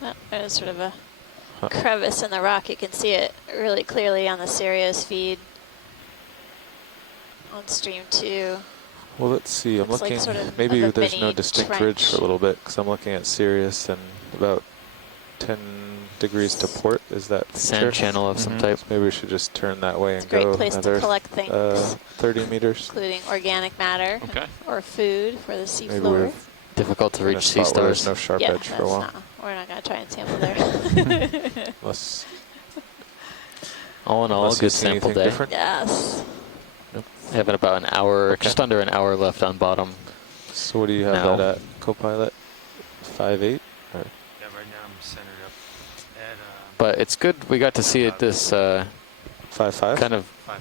Well, there's sort of a Huh. crevice in the rock. You can see it really clearly on the Sirius feed on stream 2. Well, let's see. I'm Looks like looking. sort of Maybe a there's no mini distinct trench. ridge for a little bit because I'm looking at Sirius and about 10 degrees to port. Is that Sand channel of some type. So maybe we should just turn that way It's and a great go place another to collect things, 30 meters. including organic matter or food for the Maybe seafloor. we're difficult to in a reach sea spot where there's stars. no sharp Yeah, edge for a that's while. not. We're not going to try and sample there. Unless, All in all, unless you good see sample anything day. different. Yes. Having about an hour, Okay. just under an hour left on bottom. So what do you have now. that at, Copilot? 5.8? Or? Yeah, right now I'm centered up at But it's good. We got to see it this 5.5? kind of 5.5,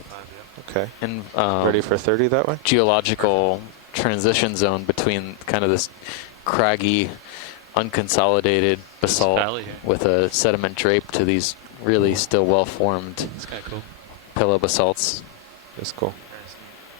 yeah. Okay. in Ready for 30 that way? geological transition zone between kind of this craggy, unconsolidated basalt valley here. with a sediment drape to these really still well-formed It's kind of cool. pillow basalts. That's cool.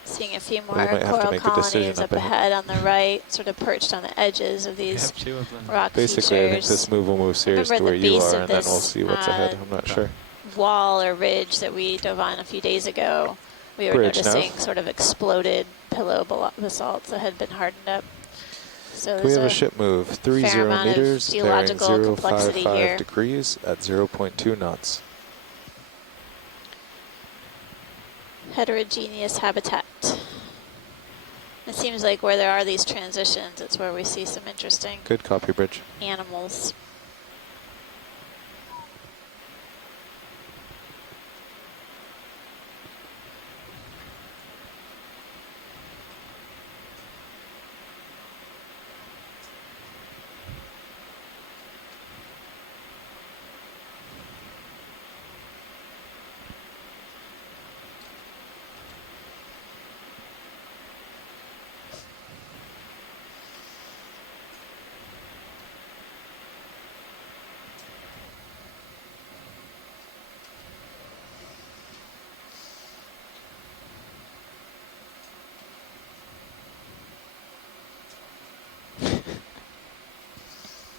Seeing a few more Well, we might have to coral make a decision colonies up up ahead on the right, sort of perched on the edges of these have two of them. rock Basically, I think features. this move will move Sirius to Remember where the you base are, of and then we'll this, see what's ahead. I'm not sure. Wall or ridge that we dove on a few days ago, we were Bridge now. noticing sort of exploded pillow basalts that had been hardened up. So We there's have a ship move, 30 amount of meters, bearing geological complexity 055 here. degrees at 0.2 knots. Heterogeneous habitat. It seems like where there are these transitions, it's where we see some interesting Good copy, Bridge. animals.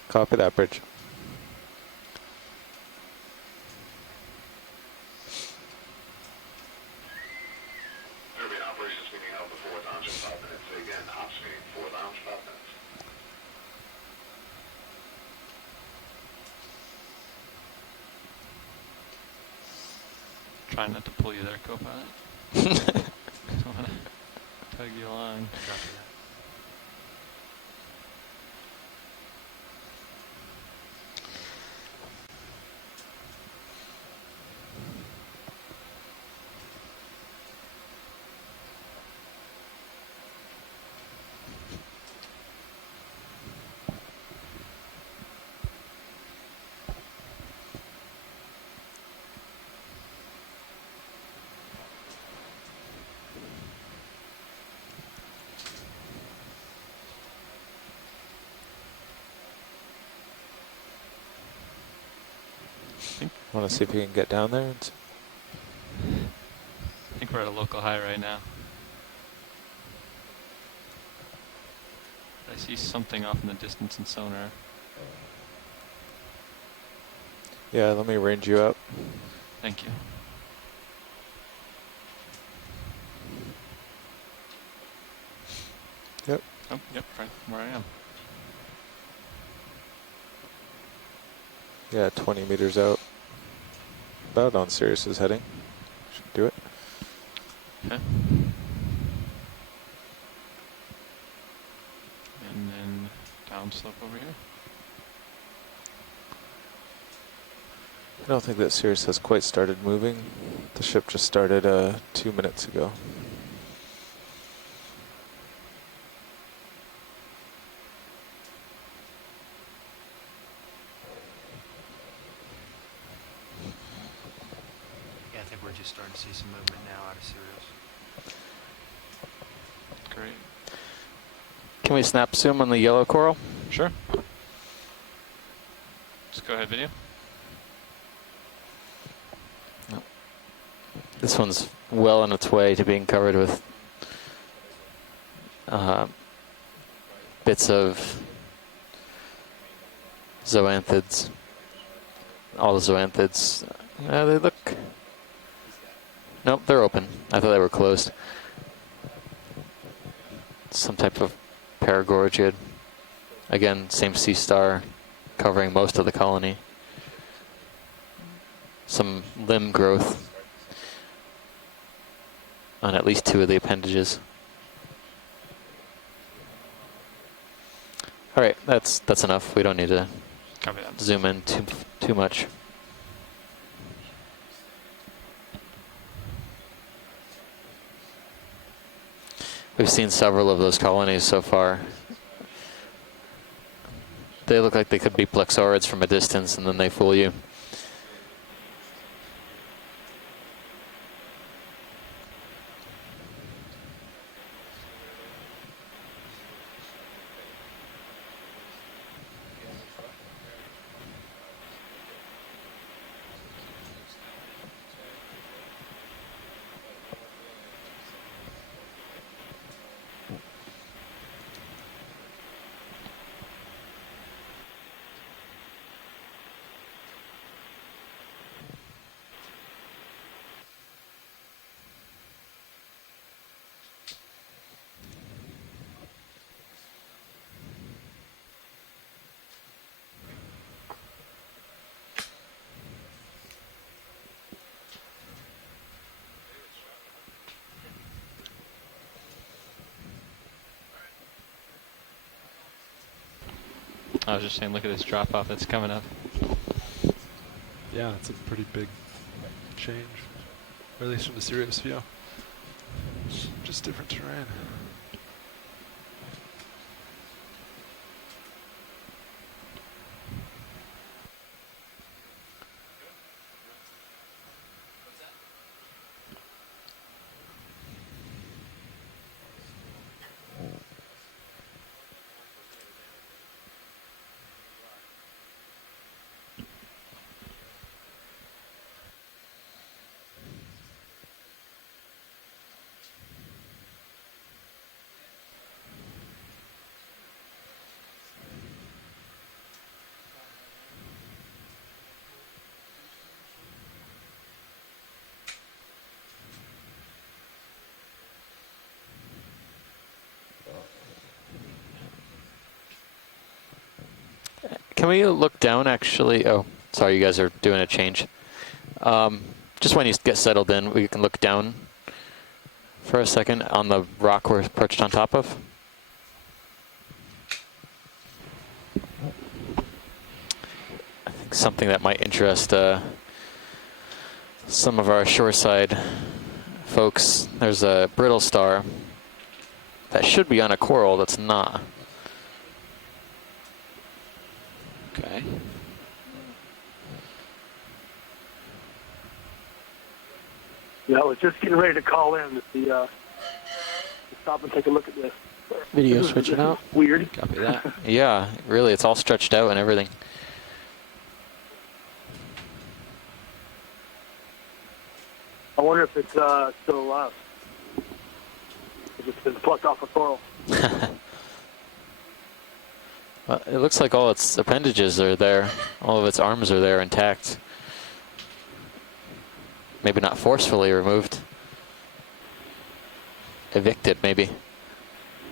Copy that, Bridge. Trying not to pull you there, Copilot. Don't want to tug you along. Want to see if we can get down there? I think we're at a local high right now. I see something off in the distance in sonar. Yeah, let me range you up. Thank you. Yep. Oh, yep, right where I am. Yeah, 20 meters out. About on Sirius's heading. Should do it. Okay. And then downslope over here. I don't think that Sirius has quite started moving. The ship just started 2 minutes ago. Yeah, I think we're just starting to see some movement now out of Sirius. Great. Can we snap zoom on the yellow coral? Sure. Just go ahead, video. This one's well on its way to being covered with bits of zoanthids. All the zoanthids, they look... Nope, they're open. I thought they were closed. some type of paragorgid. Again, same sea star covering most of the colony. Some limb growth on at least 2 of the appendages. All right, that's enough. We don't need to zoom in too much. We've seen several of those colonies so far. They look like they could be plexaurids from a distance, and then they fool you. I was just saying, look at this drop off that's coming up. Yeah, it's a pretty big change, or at least from the serious view. Just different terrain. Can we look down, actually? Oh, sorry, you guys are doing a change. Just when you get settled in, we can look down for a second on the rock we're perched on top of. I think something that might interest some of our shoreside folks. There's a brittle star that should be on a coral that's not. Okay. Yeah, I was just getting ready to call in to see, to stop and take a look at this. Video switching out. Weird. Copy that. Yeah, really, it's all stretched out and everything. I wonder if it's still alive. If it's been plucked off a coral. Well, it looks like all its appendages are there. All of its arms are there intact. Maybe not forcefully removed. Evicted, maybe.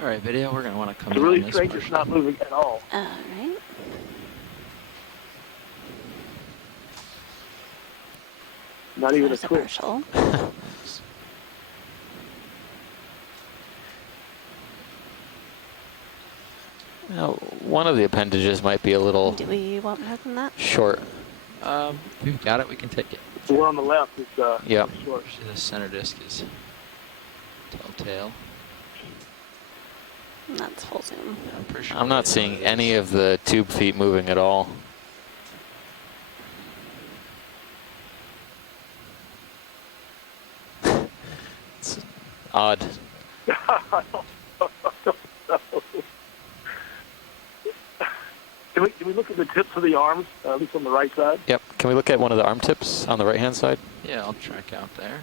All right, video, we're going to want to come It's down really this strange it's not moving at all. All right. Not even There's a a twitch. partial. Now, one of the appendages might be a little Do we want more than that? short. If we've got it, we can take it. The one on the left is Yep. short. See, the center disc is telltale. And that's full zoom. I'm pretty sure I'm not seeing any of the tube feet moving at all. It's odd. Can we look at the tips of the arms, at least on the right side? Yep. Can we look at one of the arm tips on the right-hand side? Yeah, I'll track out there.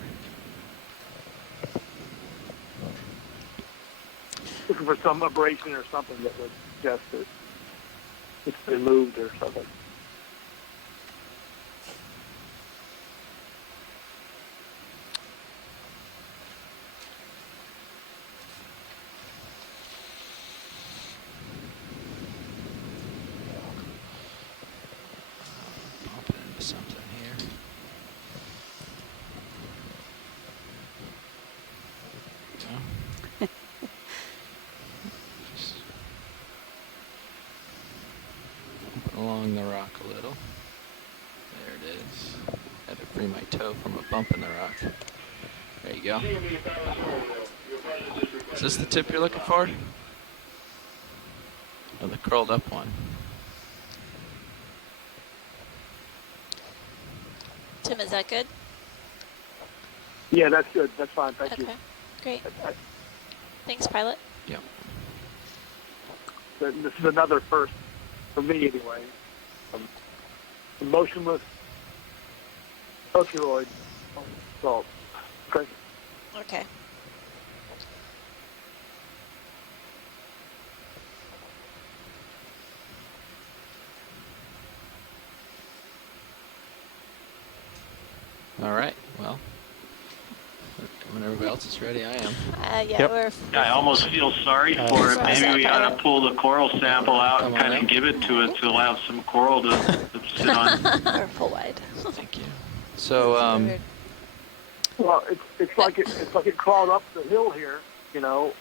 Looking for some abrasion or something that would suggest that it's been moved or something. rock a little. There it is. Had to free my toe from a bump in the rock. There you go. Is this the tip you're looking for? Or the curled up one? Tim, is that good? Yeah, that's good. That's fine. Thank you. Okay, great. Thanks, pilot. Yeah. This is another first for me, anyway. A motionless Okeanos salt. Okay. Okay. All right. Well, when everybody else is ready, I am. Yeah, we're. I almost feel sorry for it. Maybe we ought to pull the coral sample out and kind of give it to it to allow some coral to sit on. Or pull wide. Thank you. So, well, it's like it crawled up the hill here, you know,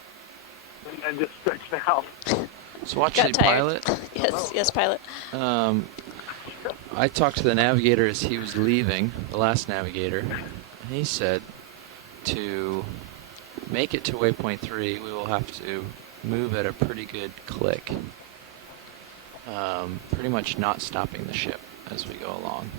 and just stretched out. So actually, pilot. Yes, pilot. I talked to the navigator as he was leaving, the last navigator, and he said to make it to waypoint 3, we will have to move at a pretty good click. Pretty much not stopping the ship as we go along.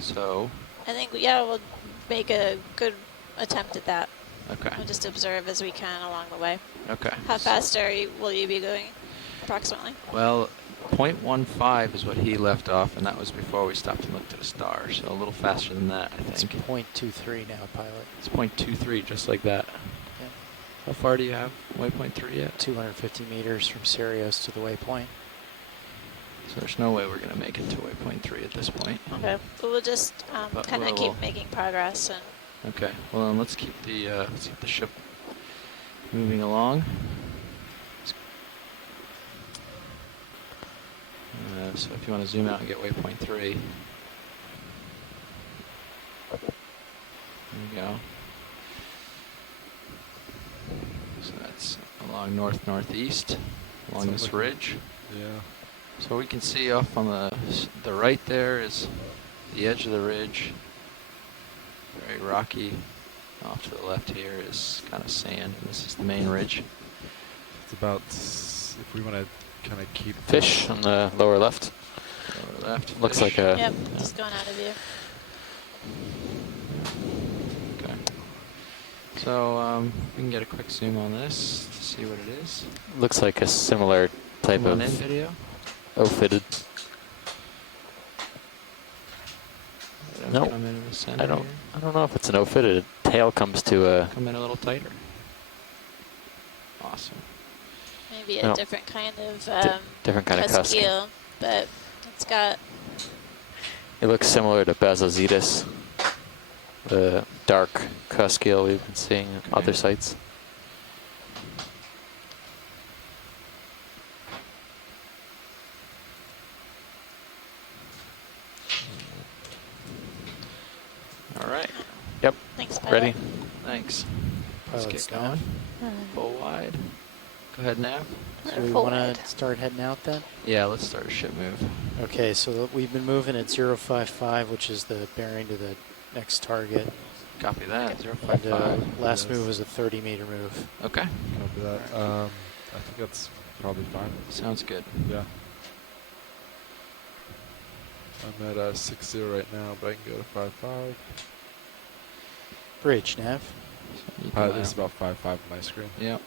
So I think, yeah, we'll make a good attempt at that. Okay. We'll just observe as we can along the way. Okay. How fast will you be going, approximately? Well, 0.15 is what he left off, and that was before we stopped and looked at a star, so a little faster than that, I think. It's 0.23 now, pilot. It's 0.23, just like that. Yeah. How far do you have waypoint 3 yet? 250 meters from Sirius to the waypoint. So there's no way we're going to make it to waypoint 3 at this point. Okay. But we'll just kind of keep making progress. And okay. Well, then let's keep the ship moving along. So if you want to zoom out and get waypoint 3. There we go. So that's along north-northeast, along this ridge. Yeah. So we can see off on the right there is the edge of the ridge. Very rocky. Off to the left here is kind of sand, and this is the main ridge. It's about, if we want to kind of keep... Fish on the lower left. Lower left. Looks fish. like a... Yep, just going out of view. Okay. So we can get a quick zoom on this to see what it is. Looks like a similar type of in video. O-fitted. Nope. Come into the center I don't here. know if it's an O-fitted. Tail comes to a... Come in a little tighter. Awesome. Maybe a different kind of different kind of cusk. eel, but it's got... It looks similar to Basozetus, the dark cusk eel we've been seeing at other sites. All right. Yep. Thanks, pilot. Ready? Thanks. Pilot's Let's get down. going. Full wide. Go ahead, Nav. So we want to start heading out then? Yeah, let's start a ship move. Okay, so we've been moving at 055, which is the bearing to the next target. Copy that. And 055. last move was a 30-meter move. Okay. Copy that. I think that's probably fine. Sounds good. Yeah. I'm at 60 right now, but I can go to 55. Bridge, Nav. This is about 55 on my screen. Yep.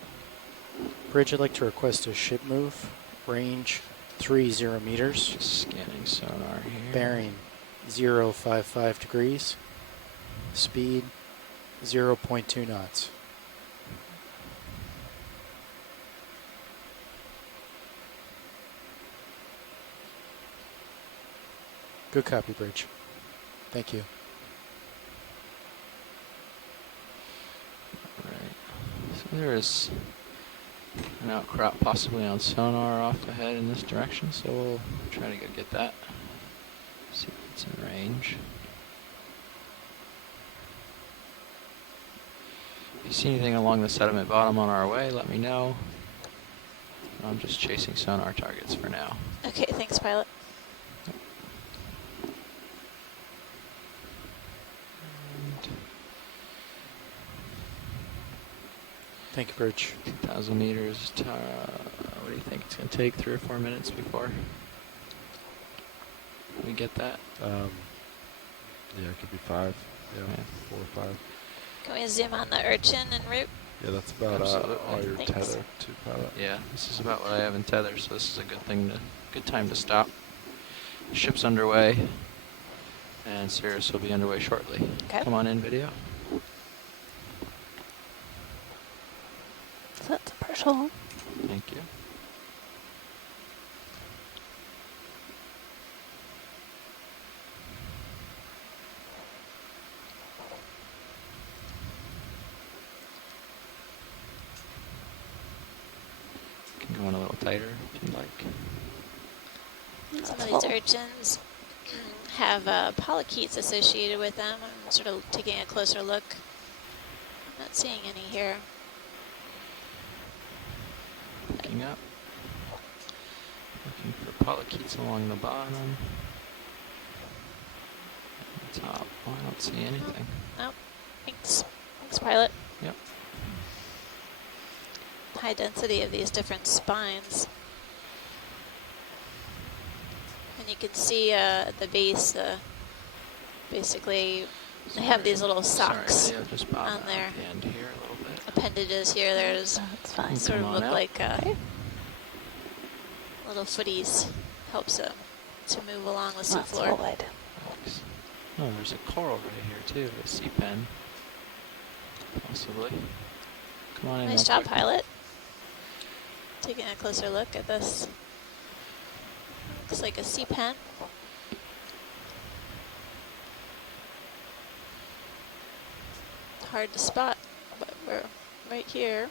Bridge, I'd like to request a ship move. Range 30 meters. Just scanning sonar here. Bearing 055 degrees. Speed 0.2 knots. Good copy, Bridge. Thank you. Alright. So there is an outcrop possibly on sonar off ahead in this direction, so we'll try to go get that. See if it's in range. If you see anything along the sediment bottom on our way, let me know. I'm just chasing sonar targets for now. Okay, thanks, pilot. Thank you, Bridge. 2,000 meters. What do you think it's going to take? 3 or 4 minutes before we get that? Yeah, it could be 5. Yeah, 4 or 5. Can we zoom on the urchin en route? Yeah, that's about all your Thanks. tether to pilot. Yeah, this is about what I have in tether, so this is a good time to stop. The ship's underway, and Cirrus will be underway shortly. Okay. Come on in, video. So that's a partial. Thank you. Can go in a little tighter if you'd like. Some of these urchins have polychaetes associated with them. I'm sort of taking a closer look. I'm not seeing any here. Looking up. Looking for polychaetes along the bottom. And the top. Oh, I don't see anything. Nope. Thanks. Thanks, pilot. Yep. High density of these different spines. And you can see at the base, basically, they have these little socks just on their end here a little bit. appendages here. There's sort of look like little footies. Helps to move along the seafloor. Oh, there's a coral right here too, a sea pen, possibly. Come on in. Nice job, pilot. Taking a closer look at this. Looks like a sea pen. Hard to spot, but we're right here.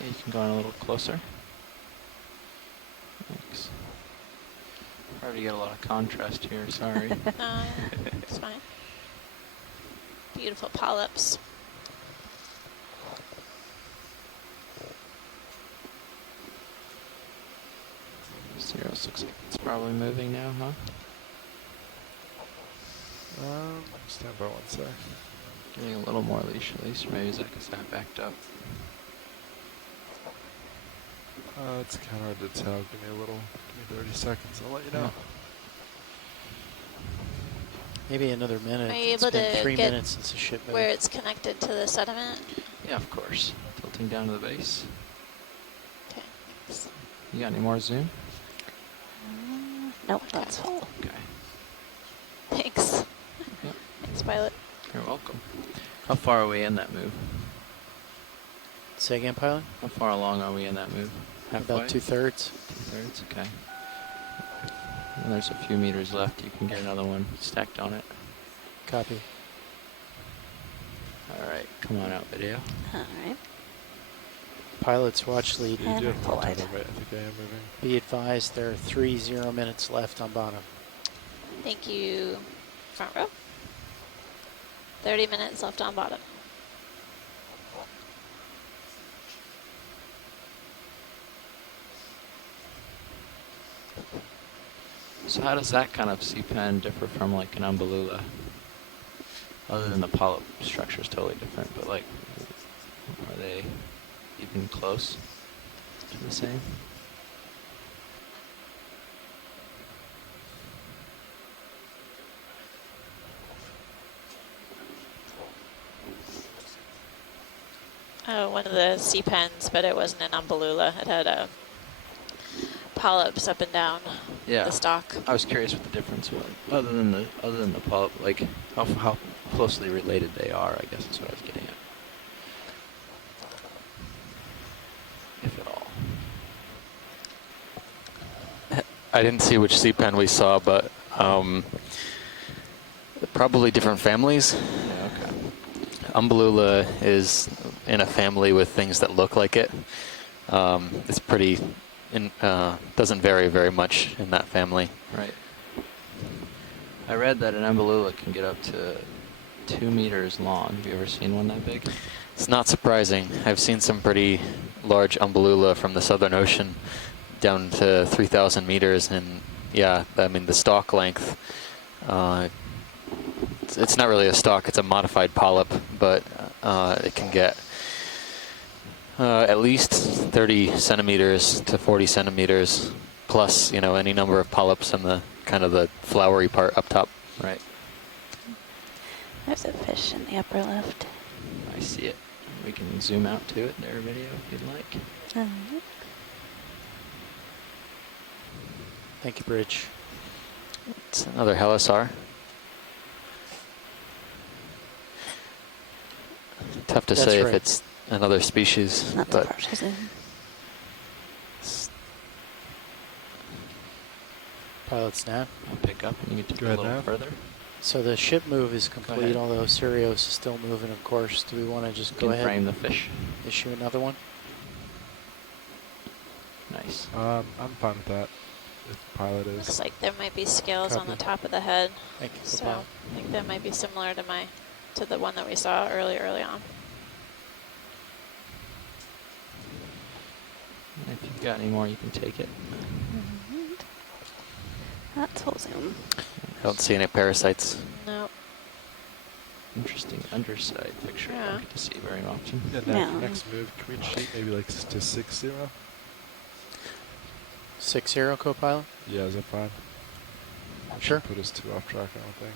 Yeah, you can go in a little closer. Thanks. Hard to get a lot of contrast here, sorry. It's fine. Beautiful polyps. Cirrus looks like it's probably moving now, huh? Stand by 1 sec. Getting a little more leash at least, or maybe Zach is that backed up. It's kind of hard to tell. Give me 30 seconds. I'll let you know. Yeah. Maybe another minute. Are you It's able been to 3 get minutes since the ship moved. where it's connected to the sediment? Yeah, of course. Tilting down to the base. Okay. Thanks. You got any more zoom? Nope, that's full. Okay. Thanks. Yep. Thanks, pilot. You're welcome. How far are we in that move? Say again, pilot? How far along are we in that move? Halfway? About 2/3. 2/3, okay. And there's a few meters left. You can get another one stacked on it. Copy. All right, come on out, video. All right. Pilots watch lead. You do have more time, right? I think I am moving. Be advised there are 30 minutes left on bottom. Thank you, front row. 30 minutes left on bottom. So how does that kind of sea pen differ from like an umbellula? Other than the polyp structure is totally different, but like, are they even close to the same? One of the sea pens, but it wasn't an umbellula. It had polyps up and down the stalk. I was curious what the difference was. Other than the polyp, like how closely related they are, I guess is what I was getting at. If at all. I didn't see which sea pen we saw, but probably different families. Yeah, okay. Umbellula is in a family with things that look like it. It's pretty, doesn't vary very much in that family. Right. I read that an umbellula can get up to 2 meters long. Have you ever seen one that big? It's not surprising. I've seen some pretty large umbellula from the Southern Ocean down to 3,000 meters, and yeah, I mean the stalk length. It's not really a stalk; it's a modified polyp, but it can get at least 30 centimeters to 40 centimeters, plus any number of polyps on the kind of the flowery part up top. Right. There's a fish in the upper left. I see it. We can zoom out to it in our video if you'd like. Thank you, Bridge. It's another Helisar. Tough to say if it's another species, Not but Pilot snap. I'll pick up and you can take a little further. So the ship move is complete, although Sirius is still moving, of course. Do we want to just go ahead frame and the fish? Issue another one? Nice. I'm fine with that. If the pilot is. Looks like there might be scales on the top of the head. Thank you, so pilot. I think that might be similar to the one that we saw early on. If you've got any more, you can take it. That's full zoom. I don't see any parasites. No. Interesting underside picture. I don't get to see very often. Yeah, next move, can we cheat maybe like to 6-0? 6-0, co-pilot? Yeah, is that fine? Sure. Put us too off track, I don't think.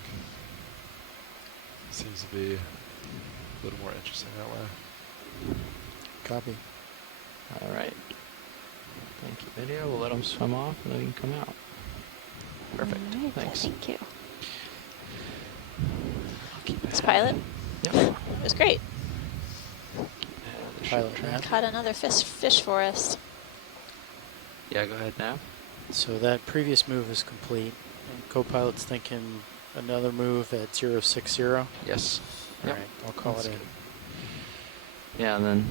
Seems to be a little more interesting that way. Copy. All right. Thank you, video. We'll let them swim off and then we can come out. Perfect. Right, Thanks. Thank you. This pilot? Yep. It was great. Pilot nav. Caught another fish for us. Yeah, go ahead now. So that previous move is complete. And co-pilot's thinking another move at 060. Yes. All right, I'll call That's it in. good. Yeah, and then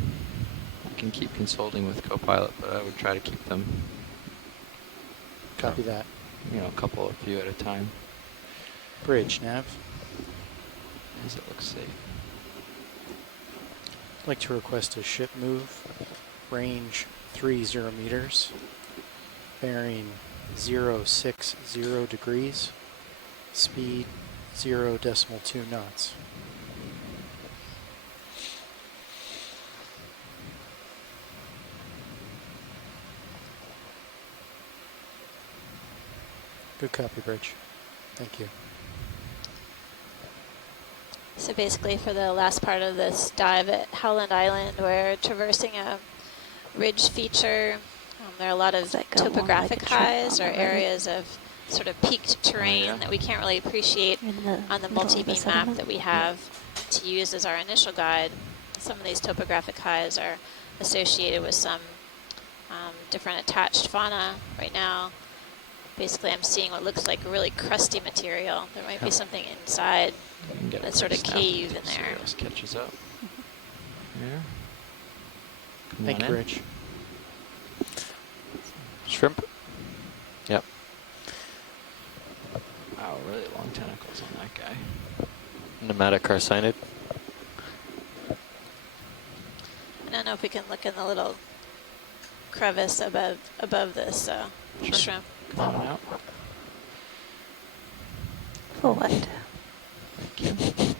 I can keep consulting with co-pilot, but I would try to keep them. Copy that. A few at a time. Bridge nav. As it looks safe. I'd like to request a ship move, range 30 meters, bearing 060 degrees, speed 0.2 knots. Good copy, Bridge. Thank you. So basically for the last part of this dive at Howland Island, we're traversing a ridge feature. There are a lot of topographic highs or areas of sort of peaked terrain that we can't really appreciate on the multi-beam map that we have to use as our initial guide. Some of these topographic highs are associated with some different attached fauna right now. Basically, I'm seeing what looks like a really crusty material. There might be something inside that sort of cave in there. Catches up. Yeah. Thank you, Rich. Shrimp? Yep. Wow, really long tentacles on that guy. Pneumatic carcinid. I don't know if we can look in the little crevice above this shrimp. Come on out. For what? Thank you.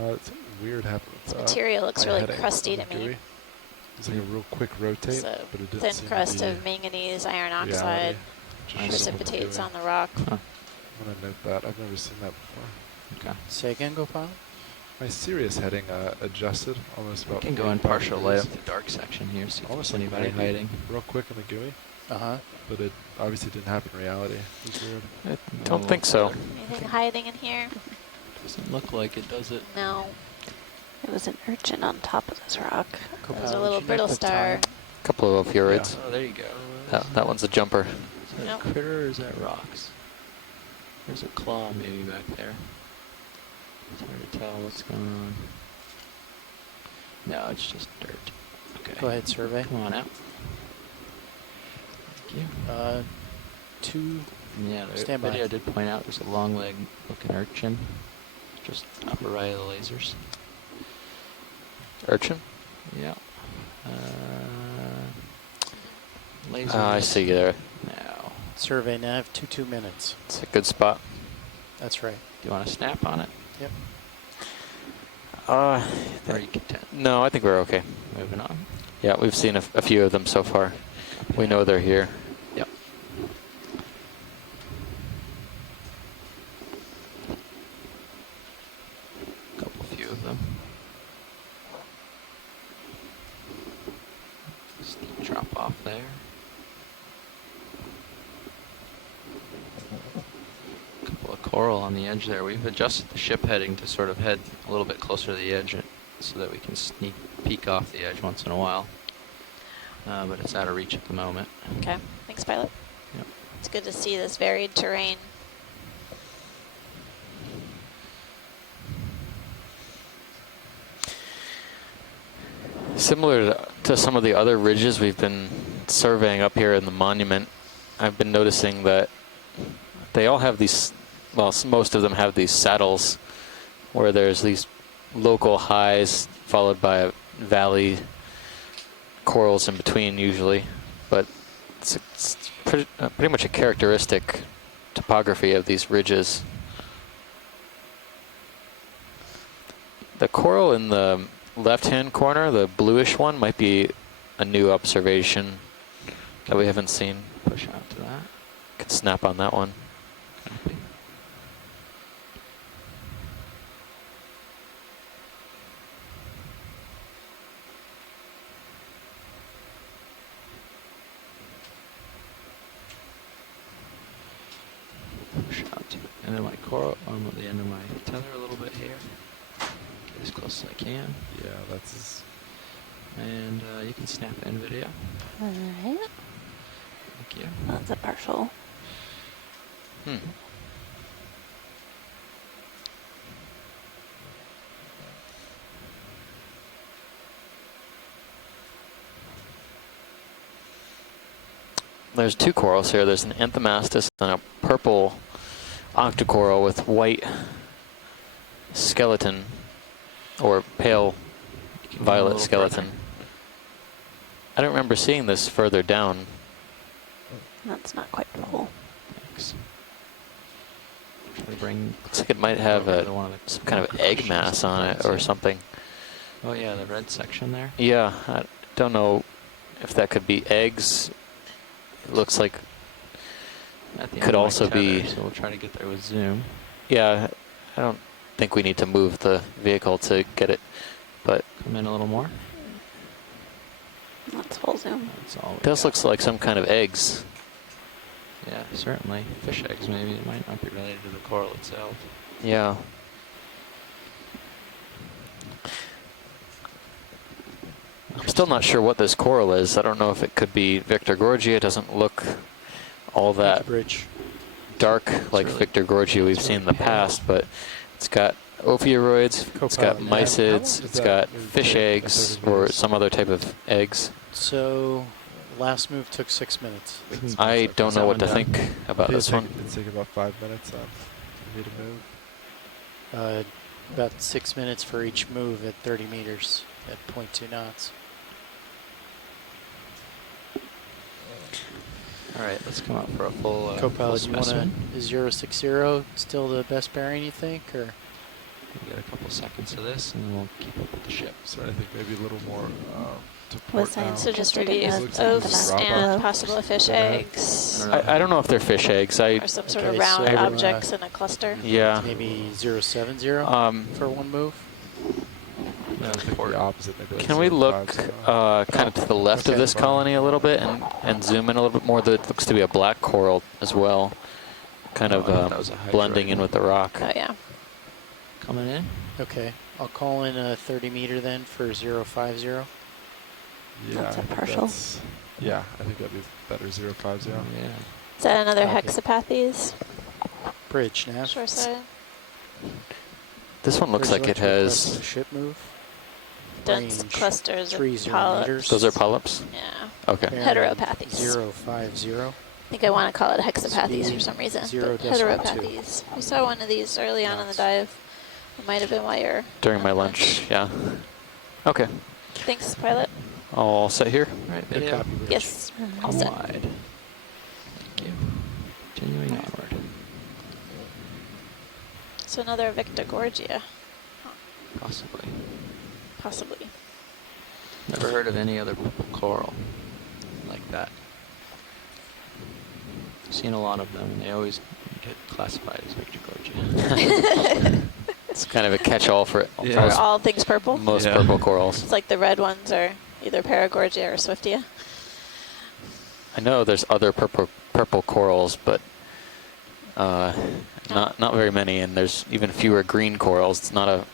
It's weird happening. This material looks really crusty to me. It's like a real quick rotate, It's a but it doesn't thin seem crust to be of manganese iron reality. oxide Just precipitates something on the rock. I'm going to note that. I've never seen that before. Okay. Say again, go pilot. My Sirius heading adjusted almost about. You can go in partial light up the dark section here, see if there's anybody hiding. Real quick in the GUI. Uh-huh. But it obviously didn't happen in reality. It was weird. I don't think so. Anything hiding in here? Doesn't look like it, does it? No. It was an urchin on top of this rock. There's a little brittle star. A couple of ophiurids. Oh, there you go. That one's a jumper. Is that a critter or is that rocks? There's a claw maybe back there. It's hard to tell what's going on. No, it's just dirt. Okay. Go ahead, survey. Come on out. Thank you. Two. Yeah, the Stand by. video did point out there's a long leg looking urchin just upper right of the lasers. Urchin? Yeah. Lasers. I see you there. Now. Survey nav, 2 minutes. It's a good spot. That's right. Do you want to snap on it? Yep. Or you content? No, I think we're okay. Moving on. Yeah, we've seen a few of them so far. We know they're here. Yep. Few of them. Steep drop off there. Couple of coral on the edge there. We've adjusted the ship heading to sort of head a little bit closer to the edge so that we can sneak peek off the edge once in a while. But it's out of reach at the moment. Okay, thanks, pilot. Yep. It's good to see this varied terrain. Similar to some of the other ridges we've been surveying up here in the monument, I've been noticing that they all have these, well, most of them have these saddles where there's these local highs followed by a valley, corals in between usually, but it's pretty much a characteristic topography of these ridges. The coral in the left-hand corner, the bluish one, might be a new observation that we haven't seen. Push out to that. Can snap on that one. Copy. Push out to the end of my coral, at the end of my tether a little bit here. Get as close as I can. Yeah, that's. And you can snap in video. All right. Thank you. That's a partial. There's two corals here. There's an anthomastus and a purple octocoral with white skeleton, or pale violet skeleton. Further. I don't remember seeing this further down. That's not quite full. Thanks. Try to bring. Looks like it might have some kind of egg mass on it or something. Oh yeah, the red section there. Yeah, I don't know if that could be eggs. It looks like could also be. So we'll try to get there with zoom. Yeah, I don't think we need to move the vehicle to get it, but come in a little more. That's full zoom. That's all. This looks like some kind of eggs. Yeah, certainly fish eggs. Maybe it might not be related to the coral itself. Yeah. I'm still not sure what this coral is. I don't know if it could be Victor Gorgia. It doesn't look all that dark like really, Victor Gorgia we've seen in the past, but it's got ophiuroids, it's got mysids, it's got fish eggs or some other type of eggs. So, last move took 6 minutes. I don't know what to think about this one. It's like about 5 minutes for me to move. About 6 minutes for each move at 30 meters at 0.2 knots. All right, let's come out for a full Co-pilot, full you want specimen. to, is 060 still the best bearing, you think, or? We get a couple seconds of this, and then we'll keep up with the ship. So I think maybe a little more to Was port I now. So just Interested in review the oaths rock and art. possible fish eggs. I don't know if they're fish eggs. Or some sort of Okay, round so, objects in a cluster. Yeah. Maybe 070 for one move? I think the opposite. Maybe like Can we look 050. kind of to the left of this colony a little bit and zoom in a little bit more? There looks to be a black coral as well, kind Oh, I thought that was of a blending hydroid. in with the rock. Oh yeah. Coming in. Okay, I'll call in a 30 meter then for 050. Yeah, That's a I think partial. that's- Yeah, I think that'd be better. 050. Yeah. Is that another Okay. hexapathes? Bridge nav. Short side. This one looks Bridge like it left request has. a ship move. Dense Range clusters of 30 polyps. meters. Those are polyps. Yeah. Okay. Heteropathies. 050. I think I want to call it hexapathies for Speed some reason. 0.2. But heteropathies. We saw one of these early on in the dive. It might have been while you're During my lunch, yeah. Okay. Thanks, pilot. All set here? Right, Good video. copy, Rich. Yes. All On set. wide. Thank you. Continuing onward. So another Victorgorgia. Possibly. Possibly. Never heard of any other coral like that. Seen a lot of them, and they always get classified as Victorgorgia. It's kind of a catch-all for For all things purple? most purple corals. It's like the red ones are either Paragorgia or Swiftia. I know there's other purple corals, but not very many, and there's even fewer green corals. It's not a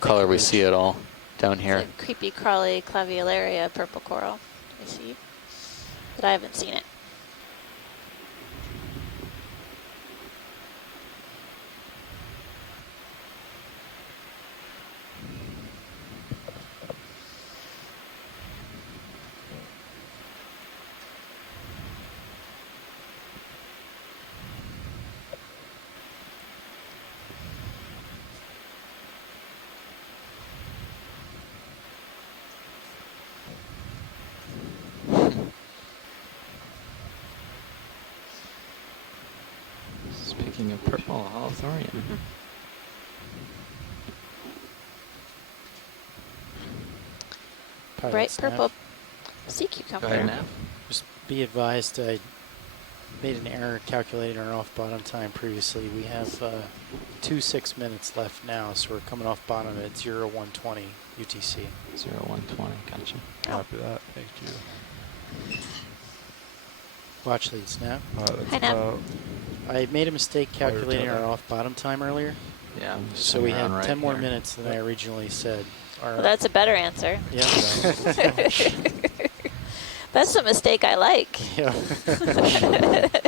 color we see at all down here. It's a creepy, crawly Claviolaria purple coral. I see. But I haven't seen it. Speaking of purple, Holothorian. Bright Snap. purple sea cucumber. Go ahead, Nav. Just be advised, I made an error calculating our off bottom time previously. We have 2 minutes left now, so we're coming off bottom at 0120 UTC. 0120, gotcha. Copy that. Thank you. Watch lead, Snap. That's Hi, Nav. about I made a mistake you're calculating telling our off bottom time earlier. Yeah, I'm just So we hanging had around 10 right more here. minutes than I originally said. Our, Well, that's a better answer. yeah. That's a mistake I like. Yeah.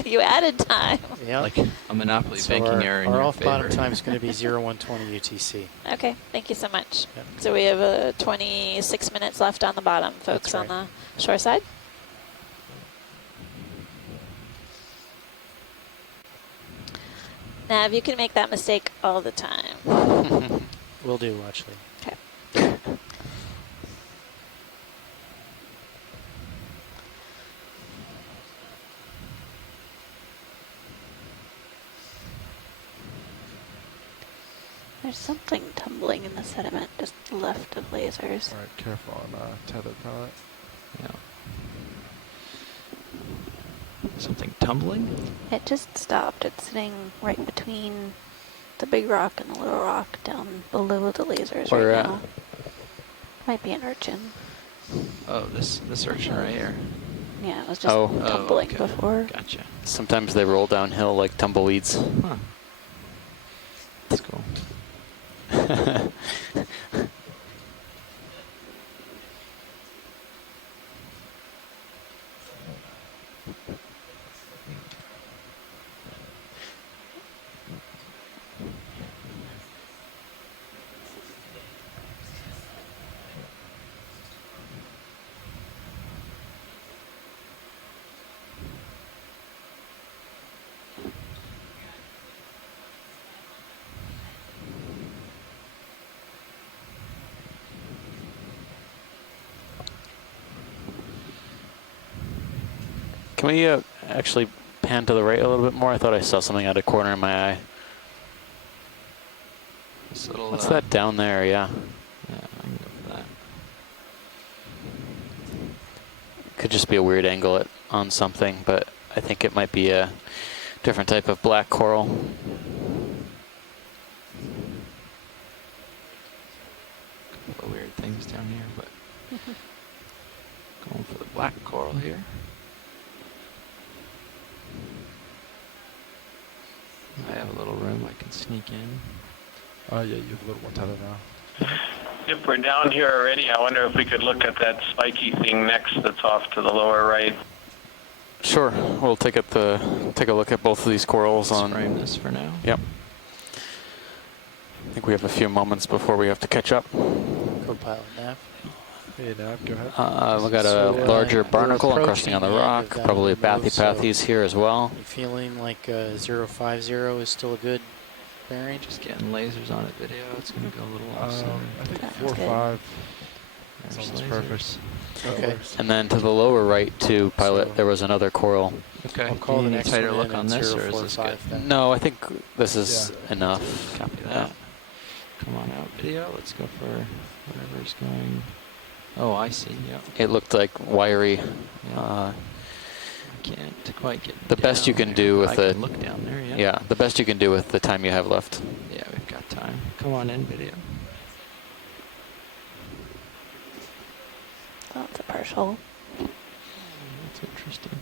You added time. Yeah. Like a monopoly So banking our, error in our your off bottom favor. time is going to be 0120 UTC. Okay, thank you so much. Yep. So we have 26 minutes left on the bottom, folks, That's on right. the shore side. Nav, you can make that mistake all the time. Will do, watch lead. Okay. There's something tumbling in the sediment just left of lasers. all right. Careful on tether pilot. Yeah. Something tumbling? It just stopped. It's sitting right between the big rock and the little rock down below the lasers Where right at? now. Might be an urchin. Oh, this urchin right here. Yeah, it was just Oh. tumbling okay. before. Gotcha. Sometimes they roll downhill like tumbleweeds. Huh. That's cool. Can we actually pan to the right a little bit more? I thought I saw something out of the corner of my eye. This little, What's that down there? Yeah. Yeah, I can go for that. Could just be a weird angle on something, but I think it might be a different type of black coral. Couple of weird things down here, but going for the black coral here. I have a little room I can sneak in. Oh yeah, you have a little more tether now. If we're down here already, I wonder if we could look at that spiky thing next that's off to the lower right. Sure, we'll take a look at both of these corals Let's on. frame this for now. Yep. I think we have a few moments before we have to catch up. Co-pilot Nav. Hey, Nav, go ahead. We got a larger barnacle encrusting on the rock, probably bathypathes here as well. You feeling like 050 is still a good bearing? Just getting lasers on it video. It's going to go a little off center. I think 4-5 sounds perfect. Okay. And then to the lower right, too, pilot, there was another coral. Okay. I'll call the next tighter one look in on at this, or is this 045 good? then. No, I think this is enough. Copy that. Come on out, video. Let's go for whatever's going. Oh, I see. Yeah. It looked like wiry. Can't quite get the best you can do with I can look down there. Yeah. Yeah, the best you can do with the time you have left. Yeah, we've got time. Come on in, video. That's a partial. That's interesting.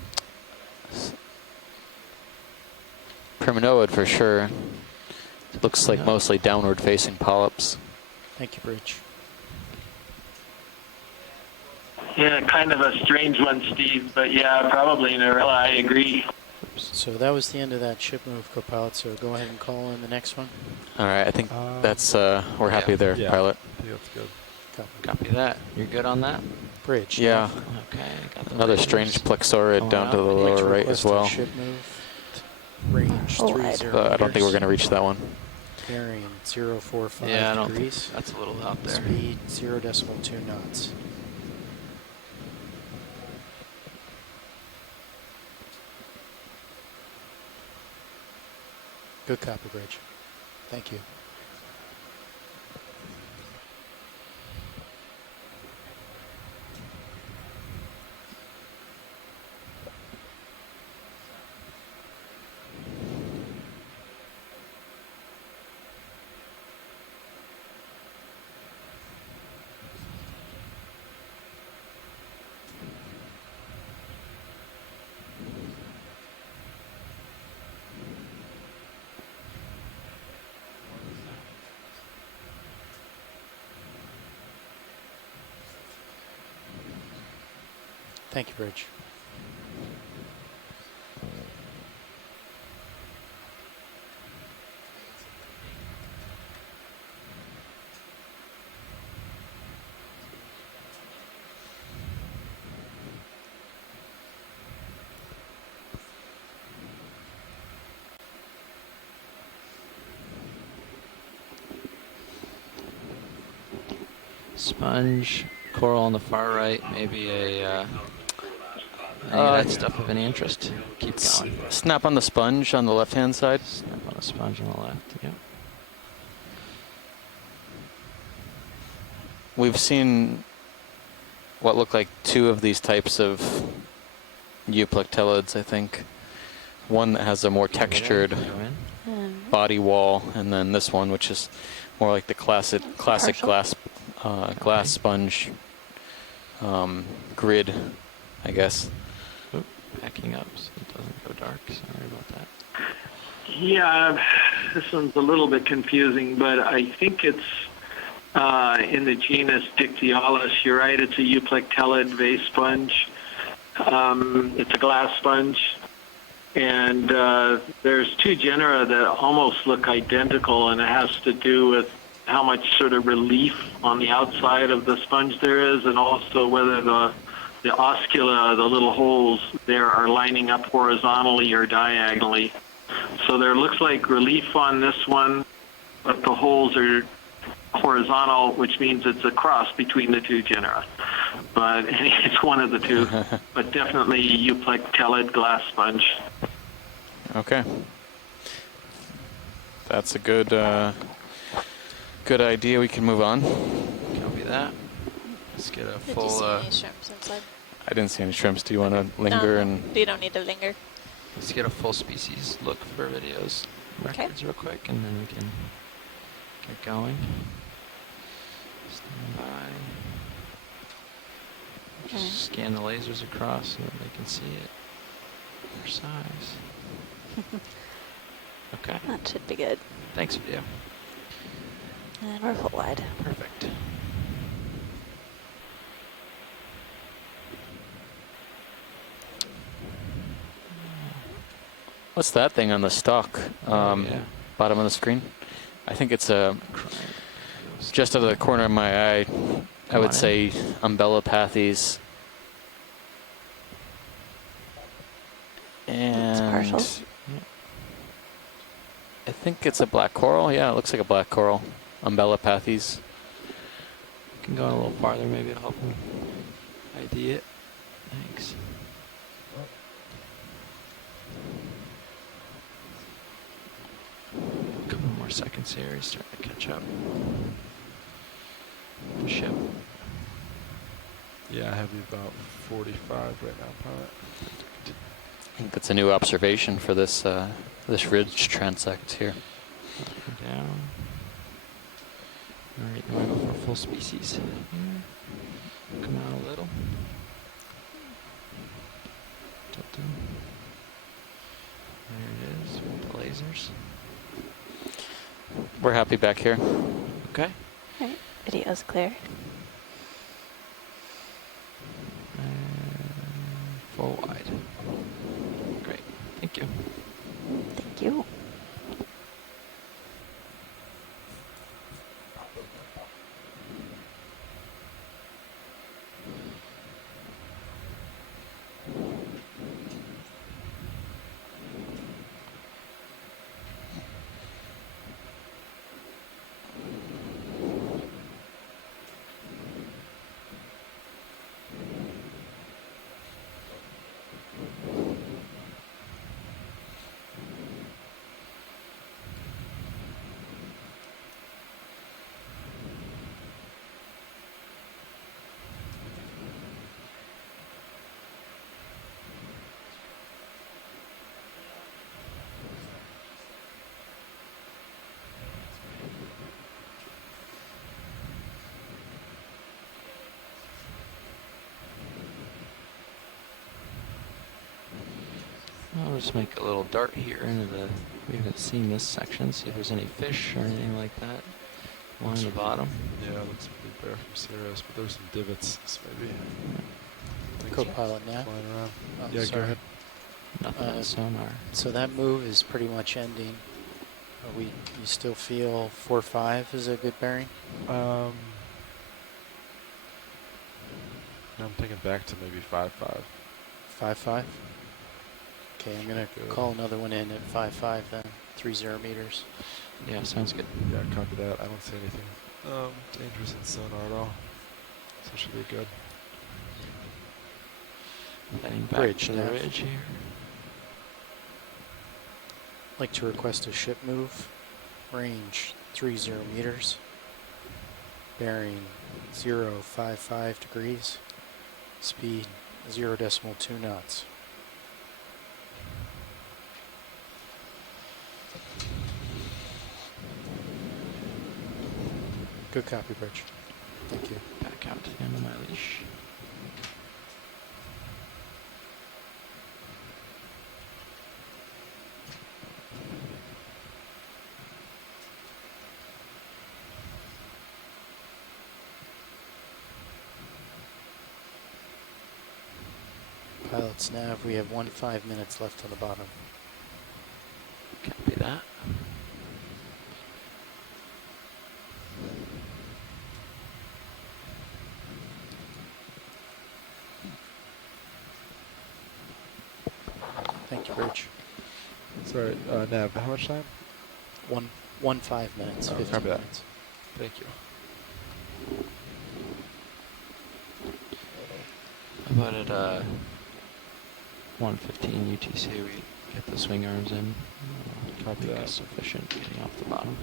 Priminoid for sure. Looks like mostly downward facing polyps. Thank you, Bridge. Yeah, kind of a strange one, Steve, but yeah, probably Narella, I agree. So that was the end of that ship move, co-pilot, so go ahead and call in the next one. All right, I think that's, we're happy there, pilot. I think that's good. Copy that. You're good on that? Bridge. Yeah. Okay. Got the Another lasers. strange plexaurid down to the lower right as well. Ship move. Range 30 I don't think we're going to reach that one. Bearing 045 yeah, I don't degrees. think that's a little out there. Speed 0.2 knots. Good copy, Bridge. Thank you. Thank you, Bridge. Sponge, coral on the far right, maybe a any of that stuff of any interest. Keep going. Snap on the sponge on the left-hand side. Snap on the sponge on the left, yeah. We've seen what look like two of these types of euplectellids, I think. One that has a more textured body wall, and then this one, which is more like the classic glass sponge grid, I guess. Oop, backing up so it doesn't go dark. Sorry about that. Yeah, this one's a little bit confusing, but I think it's in the genus Dictyolis. You're right, it's a euplectellid vase sponge. It's a glass sponge. And there's two genera that almost look identical, and it has to do with how much sort of relief on the outside of the sponge there is, and also whether the oscula, the little holes there, are lining up horizontally or diagonally. So there looks like relief on this one, but the holes are horizontal, which means it's a cross between the two genera. But it's one of the two, but definitely euplectellid glass sponge. Okay. That's a good good idea. We can move on. Copy that. Let's get a Did full. you see any shrimps inside? I didn't see any shrimps. Do you want to linger and? You don't need to linger. Let's get a full species look for videos, records real quick, and then we can get going. Stand by. Just scan the lasers across so that they can see it. Their size. Okay. That should be good. Thanks, video. And we're full wide. Perfect. What's that thing on the stalk? Bottom of the screen? I think it's just out of the corner of my eye. I would say umbellapathes. And partials. I think it's a black coral. Yeah, it looks like a black coral. Umbellapathes. Can go a little farther, maybe it'll help me ID it. Thanks. A couple more seconds here. He's starting to catch up. The ship. Yeah, I have you about 45 right now, pilot. I think that's a new observation for this this ridge transect here. Down. All right, you want to go for full species here. Come out a little. Tilting. There it is with the lasers. We're happy back here. Okay. All right, video's clear. And full wide. Great. Thank you. Thank you. I'll just make a little dart here into the, we haven't seen this section, see if there's any fish or anything like that along the bottom. Yeah, it looks pretty bare from Sirius, but there's some divots, so maybe. Co-pilot now. Flying around. Oh, Yeah, sorry. go ahead. Nothing on sonar. So that move is pretty much ending. Are we? You still feel 4-5 is a good bearing? I'm thinking back to maybe 5-5. 5-5. Okay, I'm gonna call another one in at 5-5 then. 30 meters. Yeah, sounds good. Yeah, copy that. I don't see anything dangerous in sonar at all, so it should be good. Heading back Bridge to the nav. ridge here. Like to request a ship move. Range 30 meters. Bearing 055 degrees. Speed 0.2 knots. Good copy, Bridge. Thank you. Back out to the end of my leash. Pilot's nav, we have 5 minutes left on the bottom. Copy that. Thank you, Bridge. Sorry, Nav, how much time? 5 minutes. Oh, 15 copy that. minutes. Thank you. How about at 1:15 UTC we get the swing arms in? Copy that. Sufficient getting off the bottom.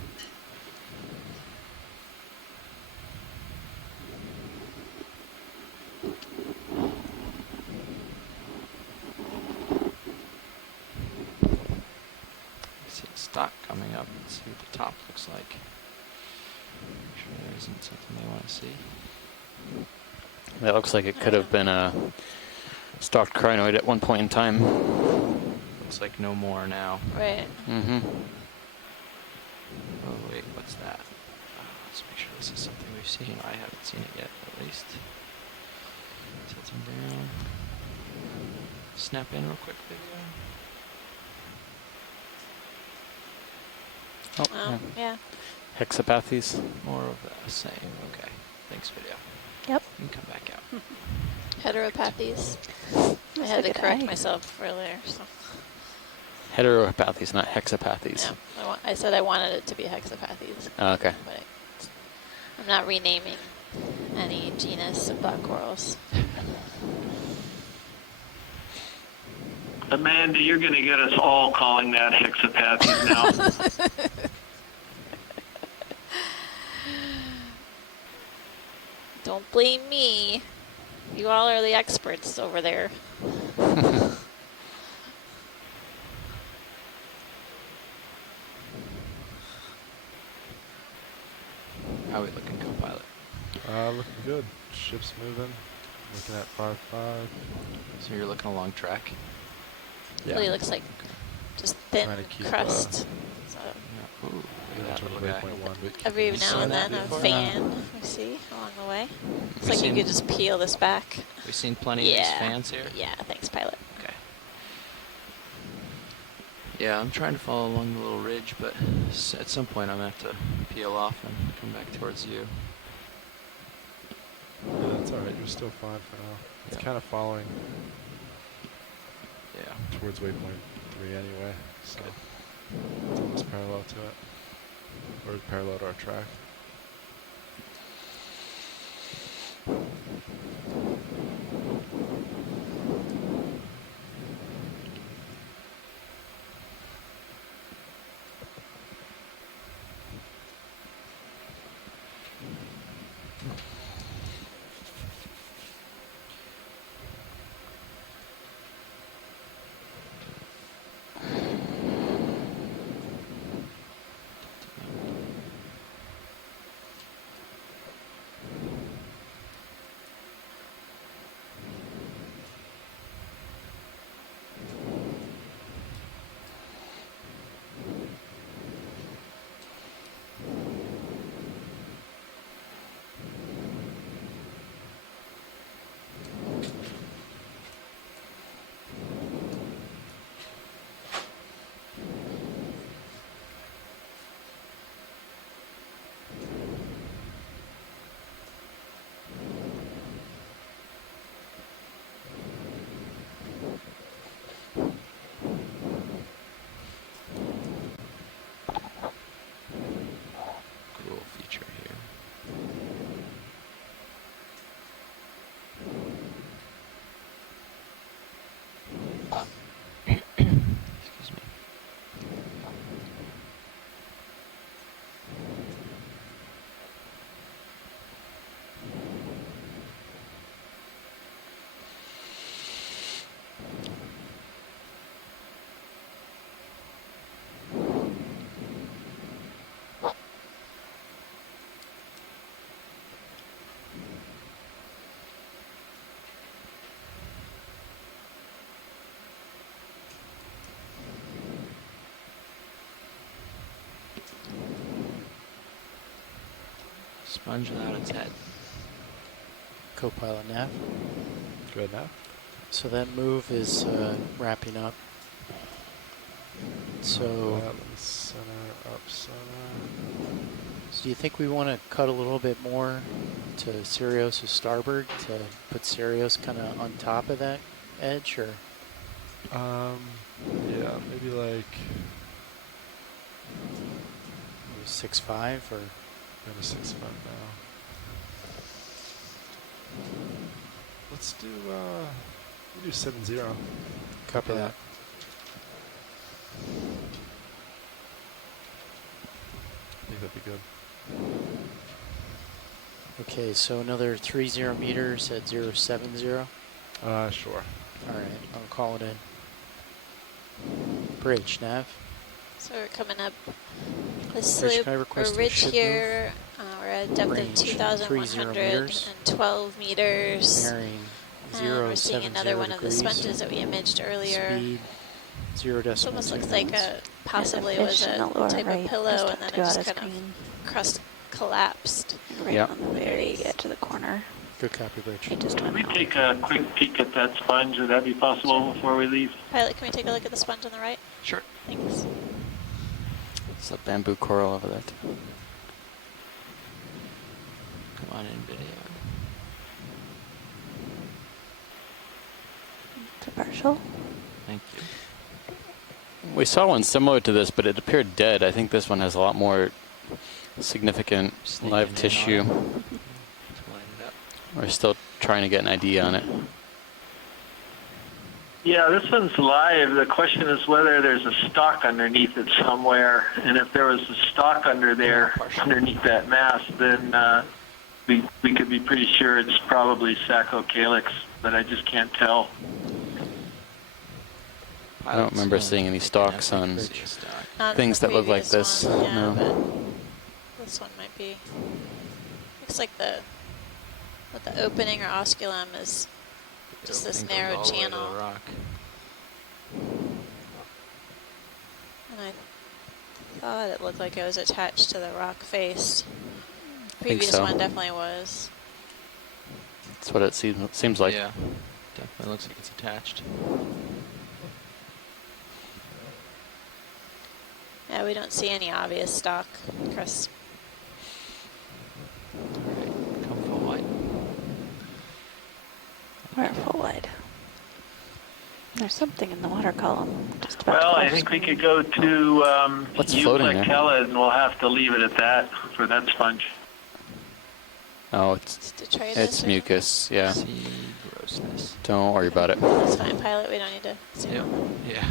See a stock coming up. Let's see what the top looks like. Make sure there isn't something they want to see. That looks like it could have been a stalked crinoid at one point in time. Looks like no more now. Right. Mm-hmm. Oh wait, what's that? Let's make sure this is something we've seen. I haven't seen it yet, at least. Tilting down. Snap in real quick, video. Oh, Yeah. Hexapathes. More of the same. Okay. Thanks, video. Yep. You can come back out. Heteropathies. I had to correct myself earlier. So. Heteropathies, not hexapathies. Yeah, I said I wanted it to be hexapathies. Oh, okay. But I'm not renaming any genus of black corals. Amanda, you're going to get us all calling that hexapathies now. Don't blame me. You all are the experts over there. How are we looking, co-pilot? Looking good. Ship's moving. Looking at 5-5. So you're looking along track? Yeah. Really looks like just thin crust. So Ooh, every now and then a fan we see along the way. It's like you could just peel this back. We've seen plenty of these fans here? Yeah, thanks, pilot. Okay. Yeah, I'm trying to follow along the little ridge, but at some point I'm going to have to peel off and come back towards you. Yeah, that's alright. You're still fine for now. It's kind of following towards waypoint 3 anyway, so it's almost parallel to it. Or parallel to our track. Sponge without its head. Co-pilot nav. Good now. So that move is wrapping up. So, center, up center. So do you think we want to cut a little bit more to Sirius' starboard to put Sirius kind of on top of that edge, or? Yeah, maybe like 6.5 or? Got a 6.5 now. Let's do we do 7-0. Copy that. I think that'd be good. Okay, so another 30 meters at 070. Sure. All right, I'll call it in. Bridge, nav. So we're coming up this Bridge, slope can I or request a ridge ship here. We're at a depth Range, of 2,112 meters. Bearing And we're seeing another one of the sponges that we imaged earlier. Speed 0.2 This almost looks like There's possibly a it was fish in a the lower type right, of pillow, just and then it to just out of kind screen. of crust collapsed. Right on the very edge of the corner. Good copy, Bridge. It just Can went we out. take a quick peek at that sponge? Would that be possible before we leave? Pilot, can we take a look at the sponge on the right? Sure. Thanks. It's a bamboo coral over there too. Come on in, video. It's a partial. Thank you. We saw one similar to this, but it appeared dead. I think this one has a lot more significant live tissue. We're still trying to get an ID on it. Yeah, this one's live. The question is whether there's a stalk underneath it somewhere, and if there was a stalk under there, underneath that mass, then we could be pretty sure it's probably Saccocalyx, but I just can't tell. I don't remember seeing any stalks on things that look like this. One, yeah, No. but this one might be. Looks like what the opening or osculum is just this narrow channel. And I thought it looked like it was attached to the rock face. Previous one definitely was. That's what it seems like. Yeah, definitely looks like it's attached. Yeah, we don't see any obvious stalk, Chris. Come full wide. We're full wide. There's something in the water column. Just about Well, I think we could go to What's floating there? Euclid, and we'll have to leave it at that for that sponge. Oh, it's mucus. Yeah. Grossness. Don't worry about it. It's fine, pilot. We don't need to zoom. Yep. Yeah.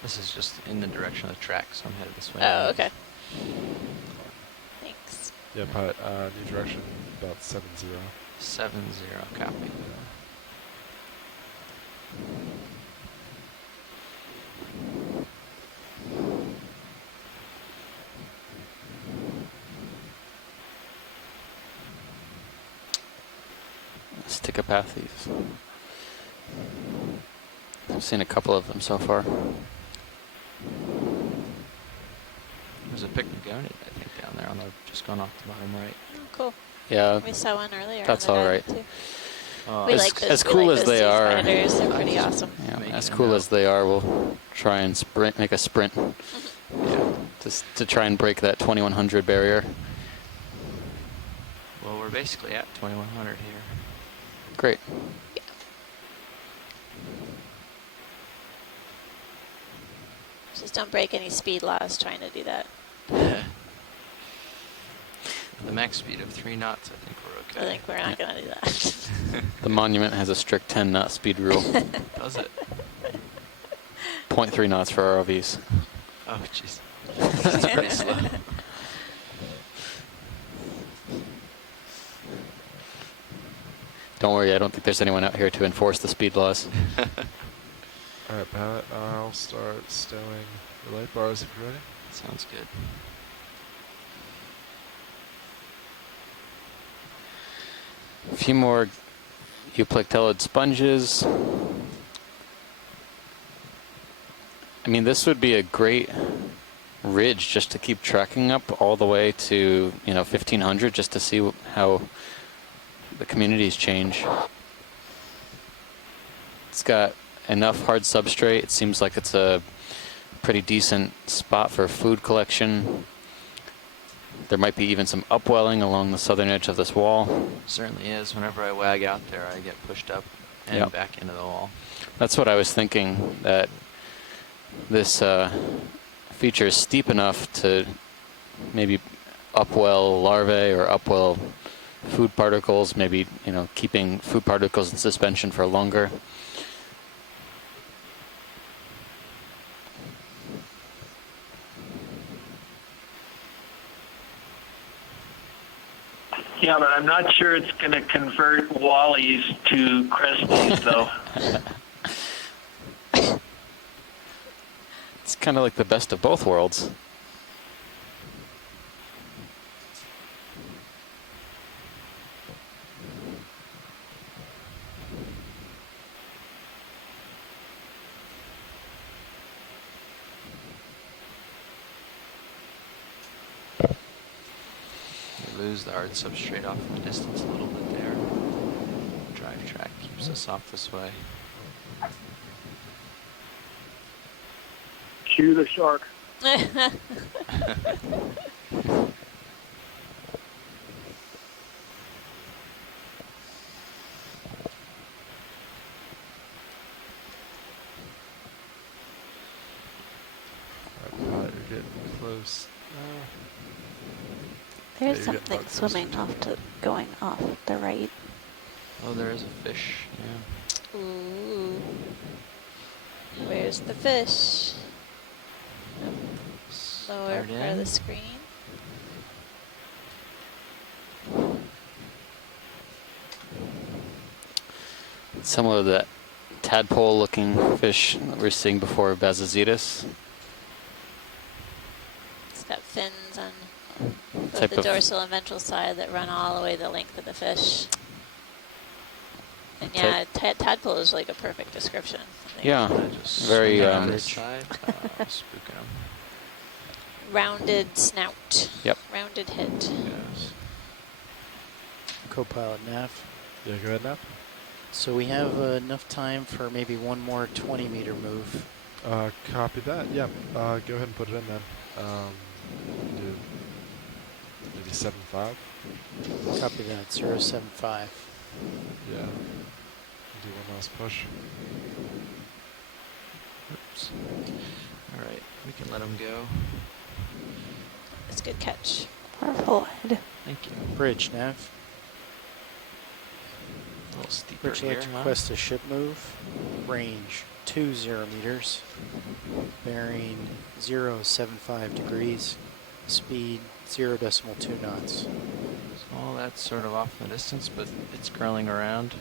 This is just in the direction of the track, so I'm headed this way. Oh, okay. Thanks. Yeah, pilot, new direction, about 70. 70, copy. Stickopathes. I've seen a couple of them so far. There's a Pycnogonid, I think, down there on the just going off the bottom right. Oh, cool. Yeah. We saw one earlier. That's on the all dive, right. too. Oh, As cool as they are, They're pretty awesome. yeah, as cool as they are, we'll try and make a sprint. Yeah, just to try and break that 2100 barrier. Well, we're basically at 2100 here. Great. Just don't break any speed laws trying to do that. Yeah. The max speed of 3 knots, I think we're okay. I think we're not going to do that. The monument has a strict 10 knot speed rule. Does it? 0.3 knots for ROVs. Oh, jeez. That's pretty slow. Don't worry, I don't think there's anyone out here to enforce the speed laws. Alright, pilot, I'll start stowing the light bars if you're ready. Sounds good. A few more euplectellid sponges. I mean, this would be a great ridge just to keep tracking up all the way to, 1500, just to see how the communities change. It's got enough hard substrate. It seems like it's a pretty decent spot for food collection. There might be even some upwelling along the southern edge of this wall. Certainly is. Whenever I wag out there, I get pushed up and back into the wall. That's what I was thinking, that this feature is steep enough to maybe upwell larvae or upwell food particles, maybe, keeping food particles in suspension for longer. Yeah, but I'm not sure it's going to convert Wallies to Cresties, though. It's kind of like the best of both worlds. Lose the hard substrate off in the distance a little bit there. Drive track keeps us off this way. Cue the shark. getting close. There's you're getting something about close swimming to off to going off the right. Oh, there is a fish. Yeah. Ooh. Where's the fish? Nope. Lower Start part of the in. screen. Similar to that tadpole-looking fish that we were seeing before, Bazazetus. It's got fins on both Type the of- dorsal and ventral side that run all the way the length of the fish. And Type- yeah, tadpole is like a perfect description. I think. Yeah, Just very. swing around this side. Spook 'em. Rounded snout. Yep. Rounded head. Yes. Co-pilot Nav. Yeah, go ahead now. So we have enough time for maybe one more 20-meter move. Copy that. Yeah. Go ahead and put it in then. Do maybe 7.5. Copy that. 075. Yeah. Do one last push. Oops. All right, we can let him go. It's a good catch. Powerful head. Thank you. Bridge Nav. A little steeper Bridge, I'd here, like to huh? request a ship move. Range 20 meters. Bearing 075 degrees. Speed 0.2 knots. So that's sort of off in the distance, but it's curling around.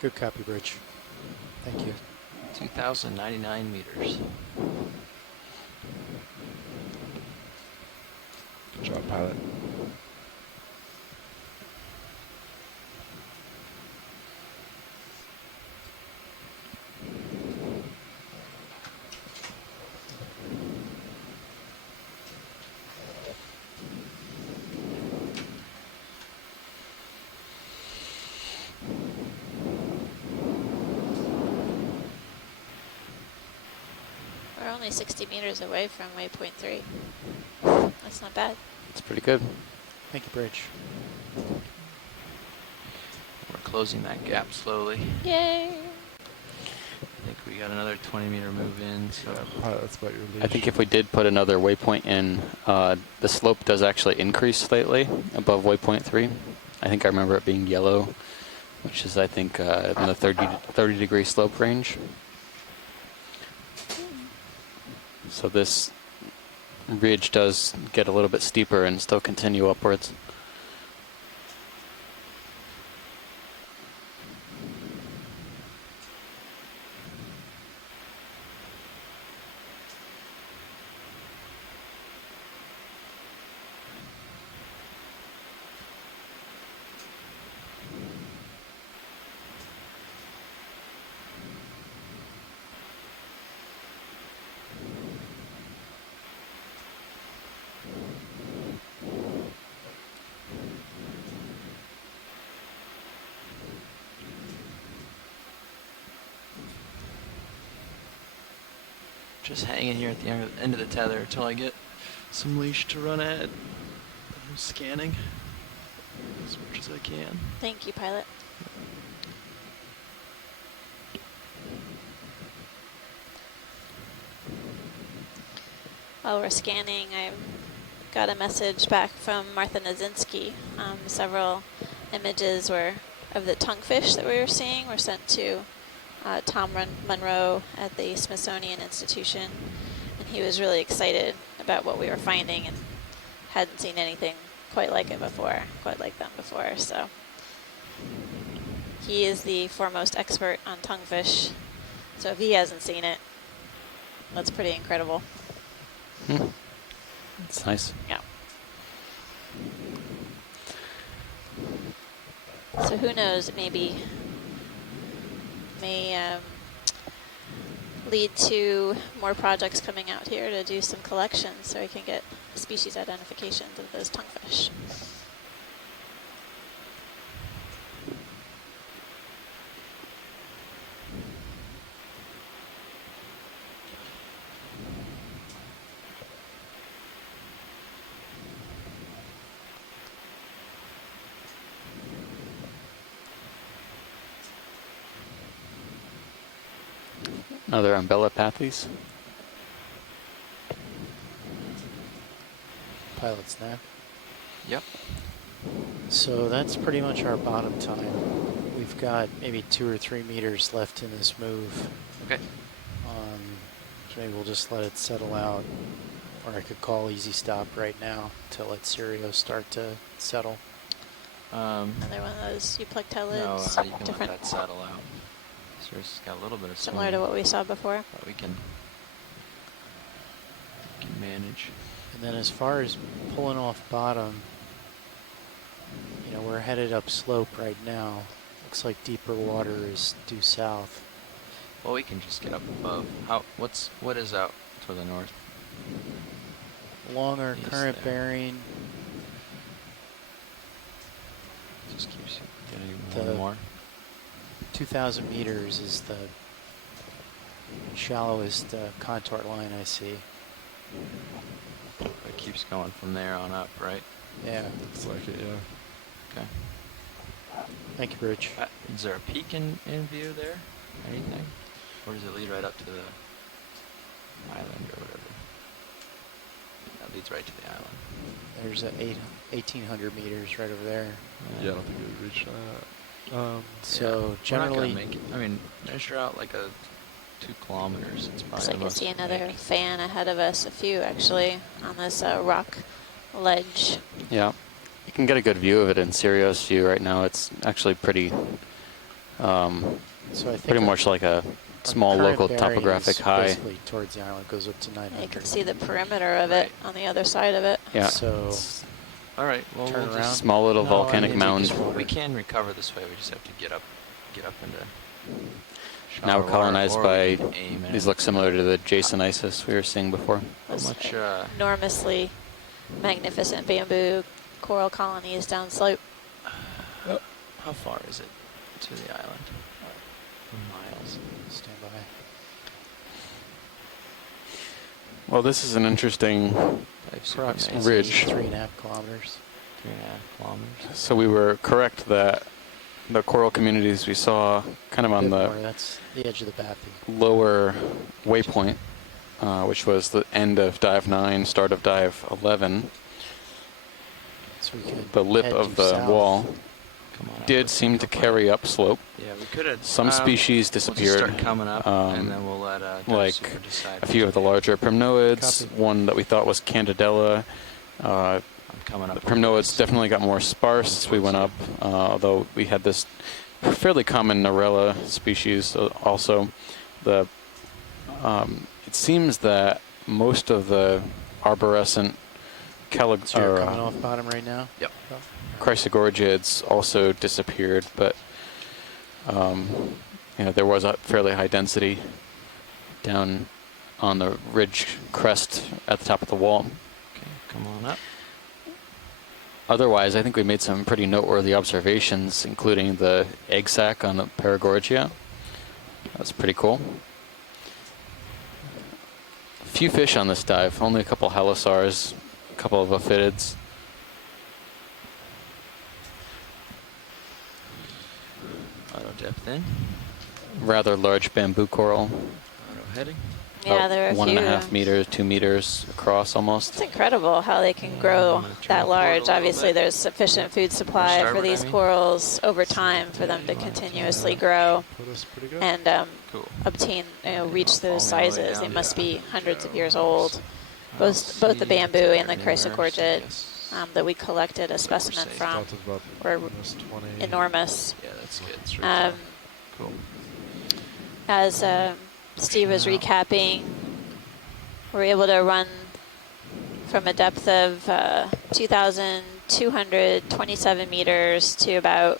Good copy, Bridge. Thank you. 2,099 meters. Good job, pilot. We're only 60 meters away from waypoint 3. That's not bad. It's pretty good. Thank you, Bridge. We're closing that gap slowly. Yay! I think we got another 20-meter move in. So Pilot, that's about your leash. I think if we did put another waypoint in, the slope does actually increase slightly above waypoint 3. I think I remember it being yellow, which is, I think, in the 30 degree slope range. So this ridge does get a little bit steeper and still continue upwards. just hanging here at the end of the tether until I get some leash to run at. I'm scanning as much as I can. Thank you, pilot. While we're scanning, I got a message back from Martha Nazinski. Several images of the tonguefish that we were seeing were sent to Tom Monroe at the Smithsonian Institution, and he was really excited about what we were finding and hadn't seen anything quite like them before. So he is the foremost expert on tonguefish. So if he hasn't seen it, that's pretty incredible. It's nice. Yeah. So who knows, it may lead to more projects coming out here to do some collections so we can get species identifications of those tonguefish. Another umbrella pathies. Pilot's nav. Yep. So that's pretty much our bottom time. We've got maybe 2 or 3 meters left in this move. Okay. So maybe we'll just let it settle out. Or I could call easy stop right now to let Sirio start to settle. Another one of those Euplec No, lids. you can Different. let that settle out. Sirius has got a little bit of Similar swing, to what we saw before. but we can manage. And then as far as pulling off bottom, you know, we're headed up slope right now. Looks like deeper water is due south. Well, we can just get up above. What is out to the north? Along our East current there. bearing, Just keeps getting more and more. 2,000 meters is the shallowest contour line I see. It keeps going from there on up, right? Yeah. Looks like it, yeah. Okay. Thank you, Rich. Is there a peak in view there? Anything? Or does it lead right up to the island or whatever? That leads right to the island. There's 1,800 meters right over there. Yeah, I don't think we would reach that. So yeah, we're not gonna generally, make it. I mean, measure out like 2 kilometers. It's probably Looks the like I most see we another make. fan ahead of us, a few actually, on this rock ledge. Yeah. You can get a good view of it in Sirius view right now. It's actually pretty, so I think pretty our- much like a our small current local bearing topographic is high. basically towards the island, goes up to 900. You can see the perimeter of it on the other side of it. Yeah. So All right. Well, turn we'll around. just Small little No, volcanic I mean, mound. because water- we can recover this way. We just have to get up into. Now shallow we're colonized water, or by, we can aim at these it. look similar to the Jason Isis we were seeing before. How much? Enormously magnificent bamboo coral colonies downslope. How far is it to the island? Miles. Stand by. Well, this is an interesting Approximately ridge. 3.5 kilometers. 3.5 kilometers. So we were correct that the coral communities we saw kind of on Bit the more, that's the edge of the bathy. lower waypoint, which was the end of dive 9, start of dive 11. So we could The lip head of due the south. wall Come on up. did Let's seem take to a look. carry up slope. Yeah, we could have. Some species We'll disappeared. just start coming up, and then we'll let like Dinosaur decide a few of the larger primnoids, Copy. one that we thought was Candidella. I'm coming up. The primnoids definitely got more sparse as we went up, although we had this fairly common Narella species also. It seems that most of the arborescent So you're coming off bottom right now? Yep. Chrysogorgiids also disappeared, but you know, there was a fairly high density down on the ridge crest at the top of the wall. Okay, come on up. Otherwise, I think we made some pretty noteworthy observations, including the egg sac on the Paragorgia. That's pretty cool. Few fish on this dive, only a couple halosars, a couple of ophidids. Auto depth in. Rather large bamboo coral. Auto heading. Yeah, there are a 1.5 few. meters, 2 meters across almost. It's incredible how they can grow that large. Obviously, there's sufficient food supply for starboard, these I mean. corals over time for them to continuously grow Put us pretty good. and Cool. obtain, reach those Fall all the way sizes. They down. must be hundreds of years old. Both the bamboo and the chrysogorgid that we collected a specimen from Delta's about were minus 20. enormous. Yeah, that's good. It's right cool. As Steve was recapping, we're able to run from a depth of 2,227 meters to about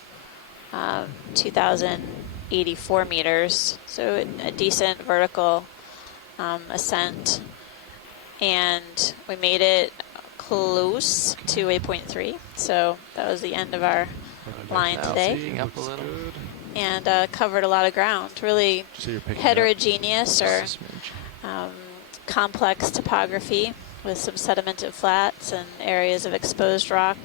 2,084 meters, so a decent vertical ascent. And we made it close to waypoint 3, so that was the end of our line today. Speeding up a little. And covered a lot of ground, really So you're picking heterogeneous or Just a smidge. complex topography with some sedimented flats and areas of exposed rock.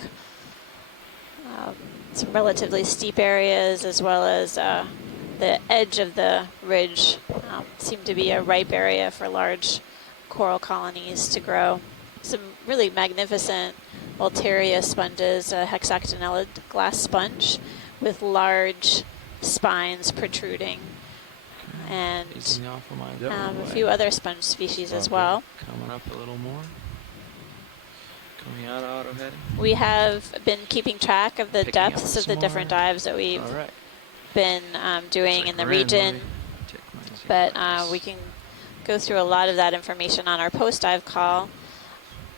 Some relatively steep areas as well as the edge of the ridge seem to be a ripe area for large coral colonies to grow. Some really magnificent Ulteria sponges, a hexactinellid glass sponge with large spines protruding, and Easing off of my a few other sponge species as well. Coming up a little more. Coming out auto heading. We have been keeping track of the Picking up depths of some the different more. dives that we've All right. been doing in the region, but we can go through a lot of that information on our post-dive call.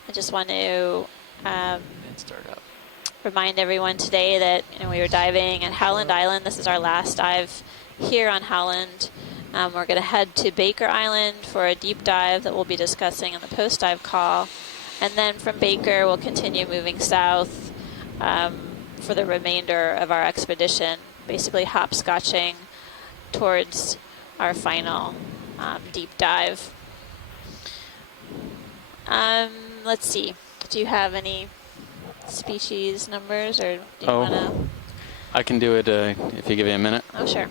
I just want to remind everyone today that we were diving at Howland Island. This is our last dive here on Howland. We're going to head to Baker Island for a deep dive that we'll be discussing in the post-dive call. And then from Baker, we'll continue moving south for the remainder of our expedition, basically hopscotching towards our final deep dive. Let's see. Do you have any species numbers, or do you want to? I can do it if you give me a minute. Oh, sure.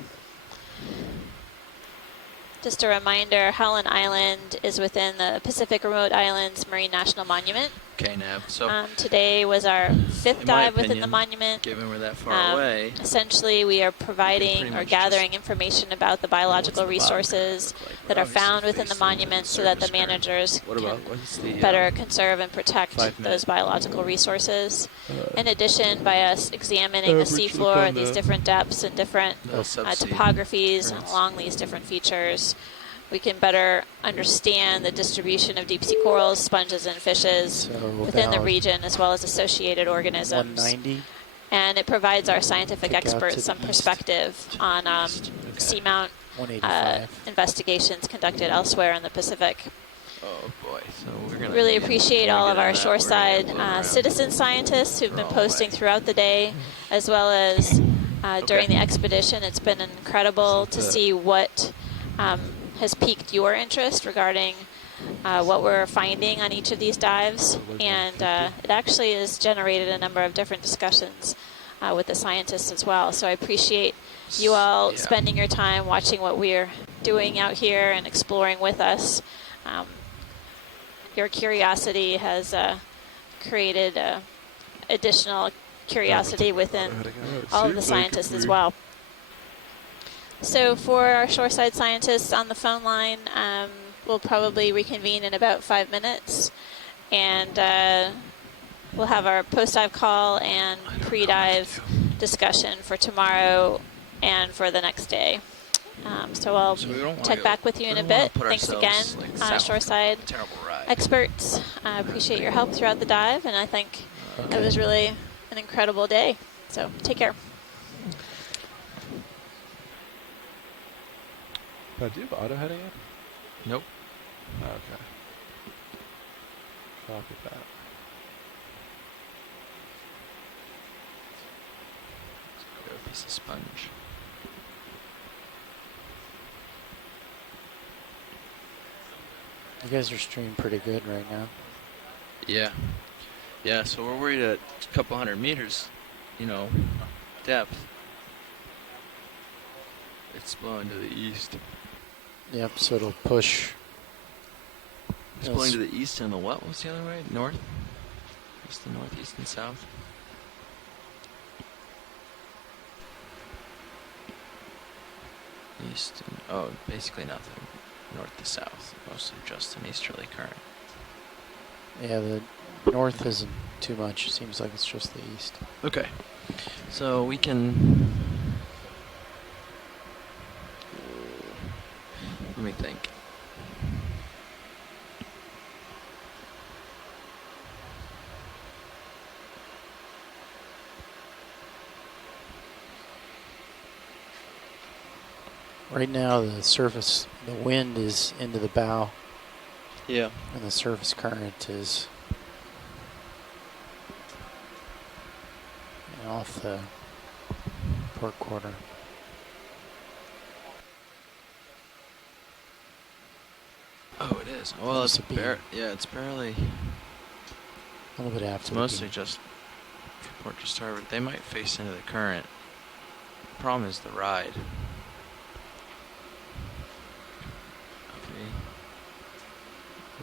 Just a reminder, Howland Island is within the Pacific Remote Islands Marine National Monument. Okay, Nav. So today was our fifth dive within the monument. Given we're that far away, essentially, we are providing or gathering information about the biological resources that are found within the monument so that the managers can better conserve and protect those biological resources. In addition, by us examining the seafloor at these different depths and different topographies and along these different features, we can better understand the distribution of deep sea corals, sponges, and fishes within the region, as well as associated organisms. 190. And it provides our scientific experts some perspective on seamount investigations conducted elsewhere in the Pacific. Oh boy! So we're gonna really appreciate all of our shoreside citizen scientists who've been posting throughout the day, as well as during the expedition. It's been incredible to see what has piqued your interest regarding what we're finding on each of these dives, and it actually has generated a number of different discussions with the scientists as well. So I appreciate you all spending your time watching what we're doing out here and exploring with us. Your curiosity has created additional curiosity within all of the scientists as well. So for our shoreside scientists on the phone line, we'll probably reconvene in about 5 minutes, and we'll have our post-dive call and pre-dive discussion for tomorrow and for the next day. So I'll check back with you in a bit. Thanks again, shoreside experts. I appreciate your help throughout the dive, and I think it was really an incredible day. So take care. Do you have auto heading yet? Nope. Oh, okay. Copy that. Let's grab a piece of sponge. You guys are streaming pretty good right now. Yeah. Yeah, so we're worried at a couple hundred meters, depth. It's blowing to the east. Yep, so it'll push. It's blowing to the east and the what? What's the other way? North? East and north, east and south. East and, basically nothing. North to south, mostly just an easterly current. Yeah, the north isn't too much. It seems like it's just the east. Okay. So we can... Let me think. Right now, the wind is into the bow. Yeah. And the surface current is off the port quarter. Oh, it is. Well, it's it's barely. A little bit after. It's mostly just port to starboard. They might face into the current. The problem is the ride.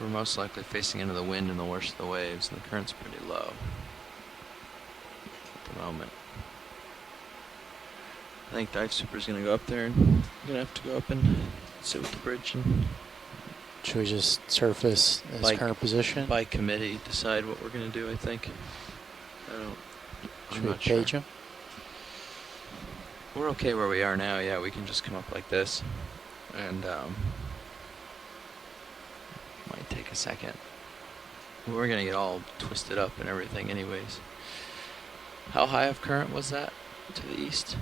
We're most likely facing into the wind and the worst of the waves, and the current's pretty low at the moment. I think Dive Super's going to go up there, and I'm going to have to go up and sit with the bridge and... Should we just surface its current position? By committee, decide what we're going to do, I think. Should we page him? We're okay where we are now, yeah. We can just come up like this. And, might take a second. We're going to get all twisted up and everything anyways. How high of current was that to the east?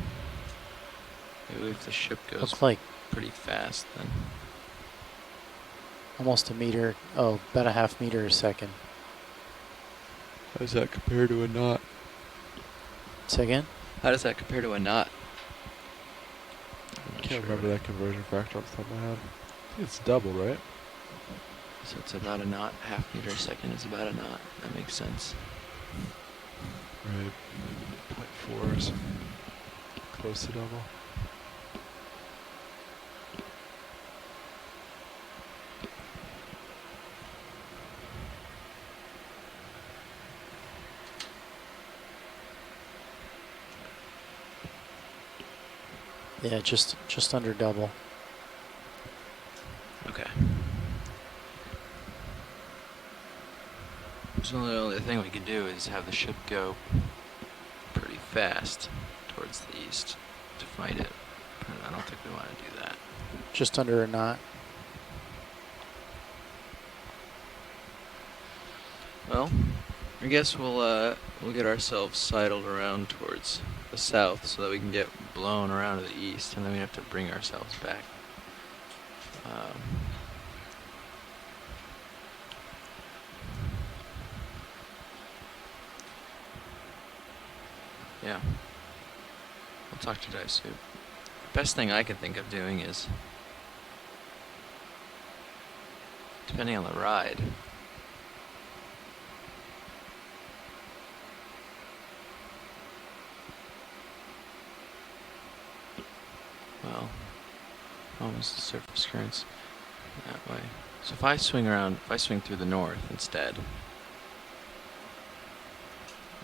Maybe if the ship goes Looks like pretty fast, then... Almost a meter. Oh, about a half meter a second. How does that compare to a knot? Say again? How does that compare to a knot? I can't remember that conversion factor off the top of my head. I think it's double, right? So it's about a knot. Half meter a second is about a knot. That makes sense. Right. 0.4 is close to double. Yeah, just under double. Okay. So the only thing we could do is have the ship go pretty fast towards the east to fight it. But I don't think we want to do that. Just under a knot. Well, I guess we'll get ourselves sidled around towards the south so that we can get blown around to the east, and then we have to bring ourselves back. Yeah. I'll talk to Dive Soup. Best thing I can think of doing is, depending on the ride, well, almost the surface currents that way. So if I swing around, if I swing through the north instead,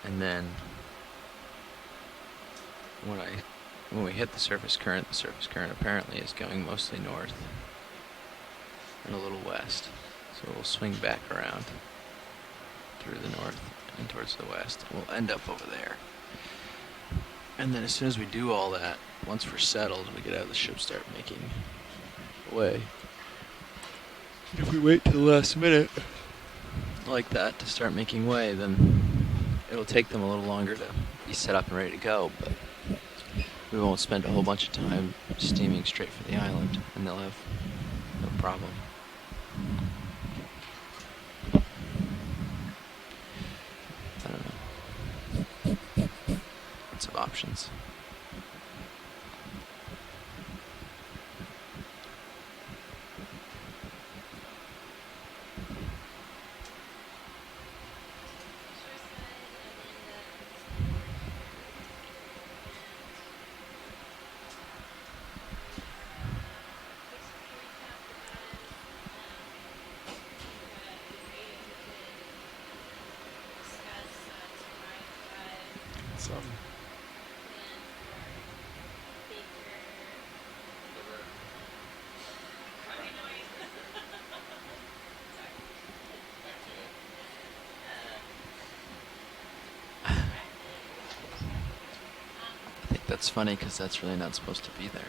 and then when we hit the surface current apparently is going mostly north and a little west. So we'll swing back around through the north and towards the west. We'll end up over there. And then as soon as we do all that, once we're settled, we get out of the ship, start making way. If we wait till the last minute like that to start making way, then it'll take them a little longer to be set up and ready to go, but we won't spend a whole bunch of time steaming straight for the island, and they'll have no problem. I don't know. Lots of options. That's funny because that's really not supposed to be there.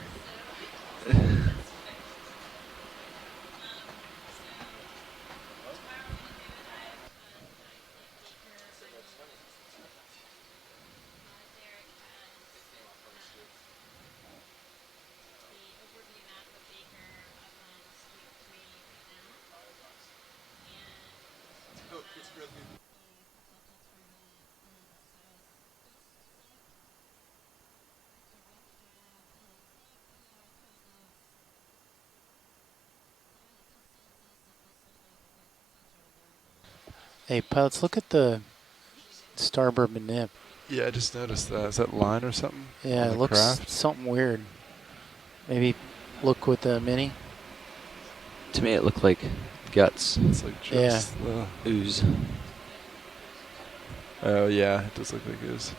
Hey, pilots, look at the starboard manip. Yeah, I just noticed that. Is that line or something? Yeah, it looks craft? something weird. Maybe look with the mini. To me, it looked like guts. It's like just ooze. Oh yeah, it does look like ooze.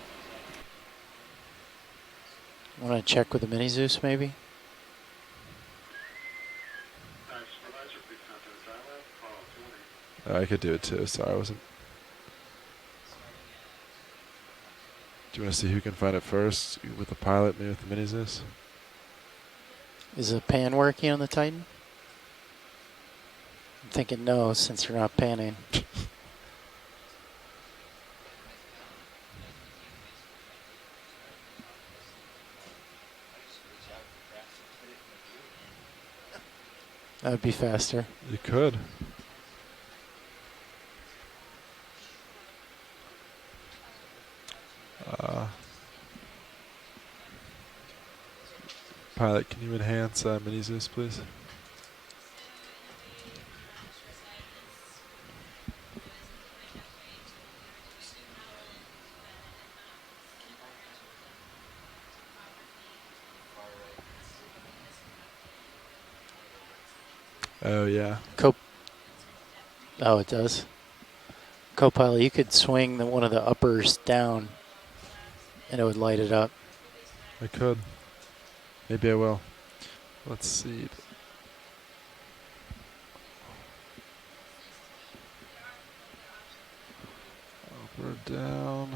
Want to check with the mini Zeus maybe? Oh, I could do it too. Sorry, I wasn't. Do you want to see who can find it first? You with the pilot, me with the mini Zeus? Is the pan working on the Titan? I'm thinking no, since you're not panning. That would be faster. You could. Pilot, can you enhance mini Zeus, please? Oh yeah. Oh, it does. Copilot, you could swing one of the uppers down, and it would light it up. I could. Maybe I will. Let's see. Up or down.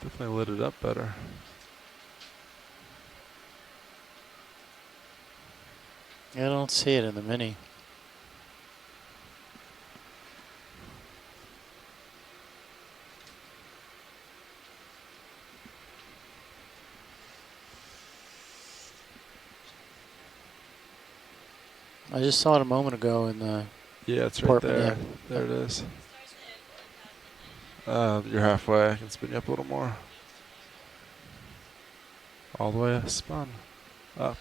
Definitely lit it up better. I don't see it in the mini. I just saw it a moment ago in the. Yeah, it's right there. There it is. You're halfway. I can spin you up a little more. All the way spun. Up.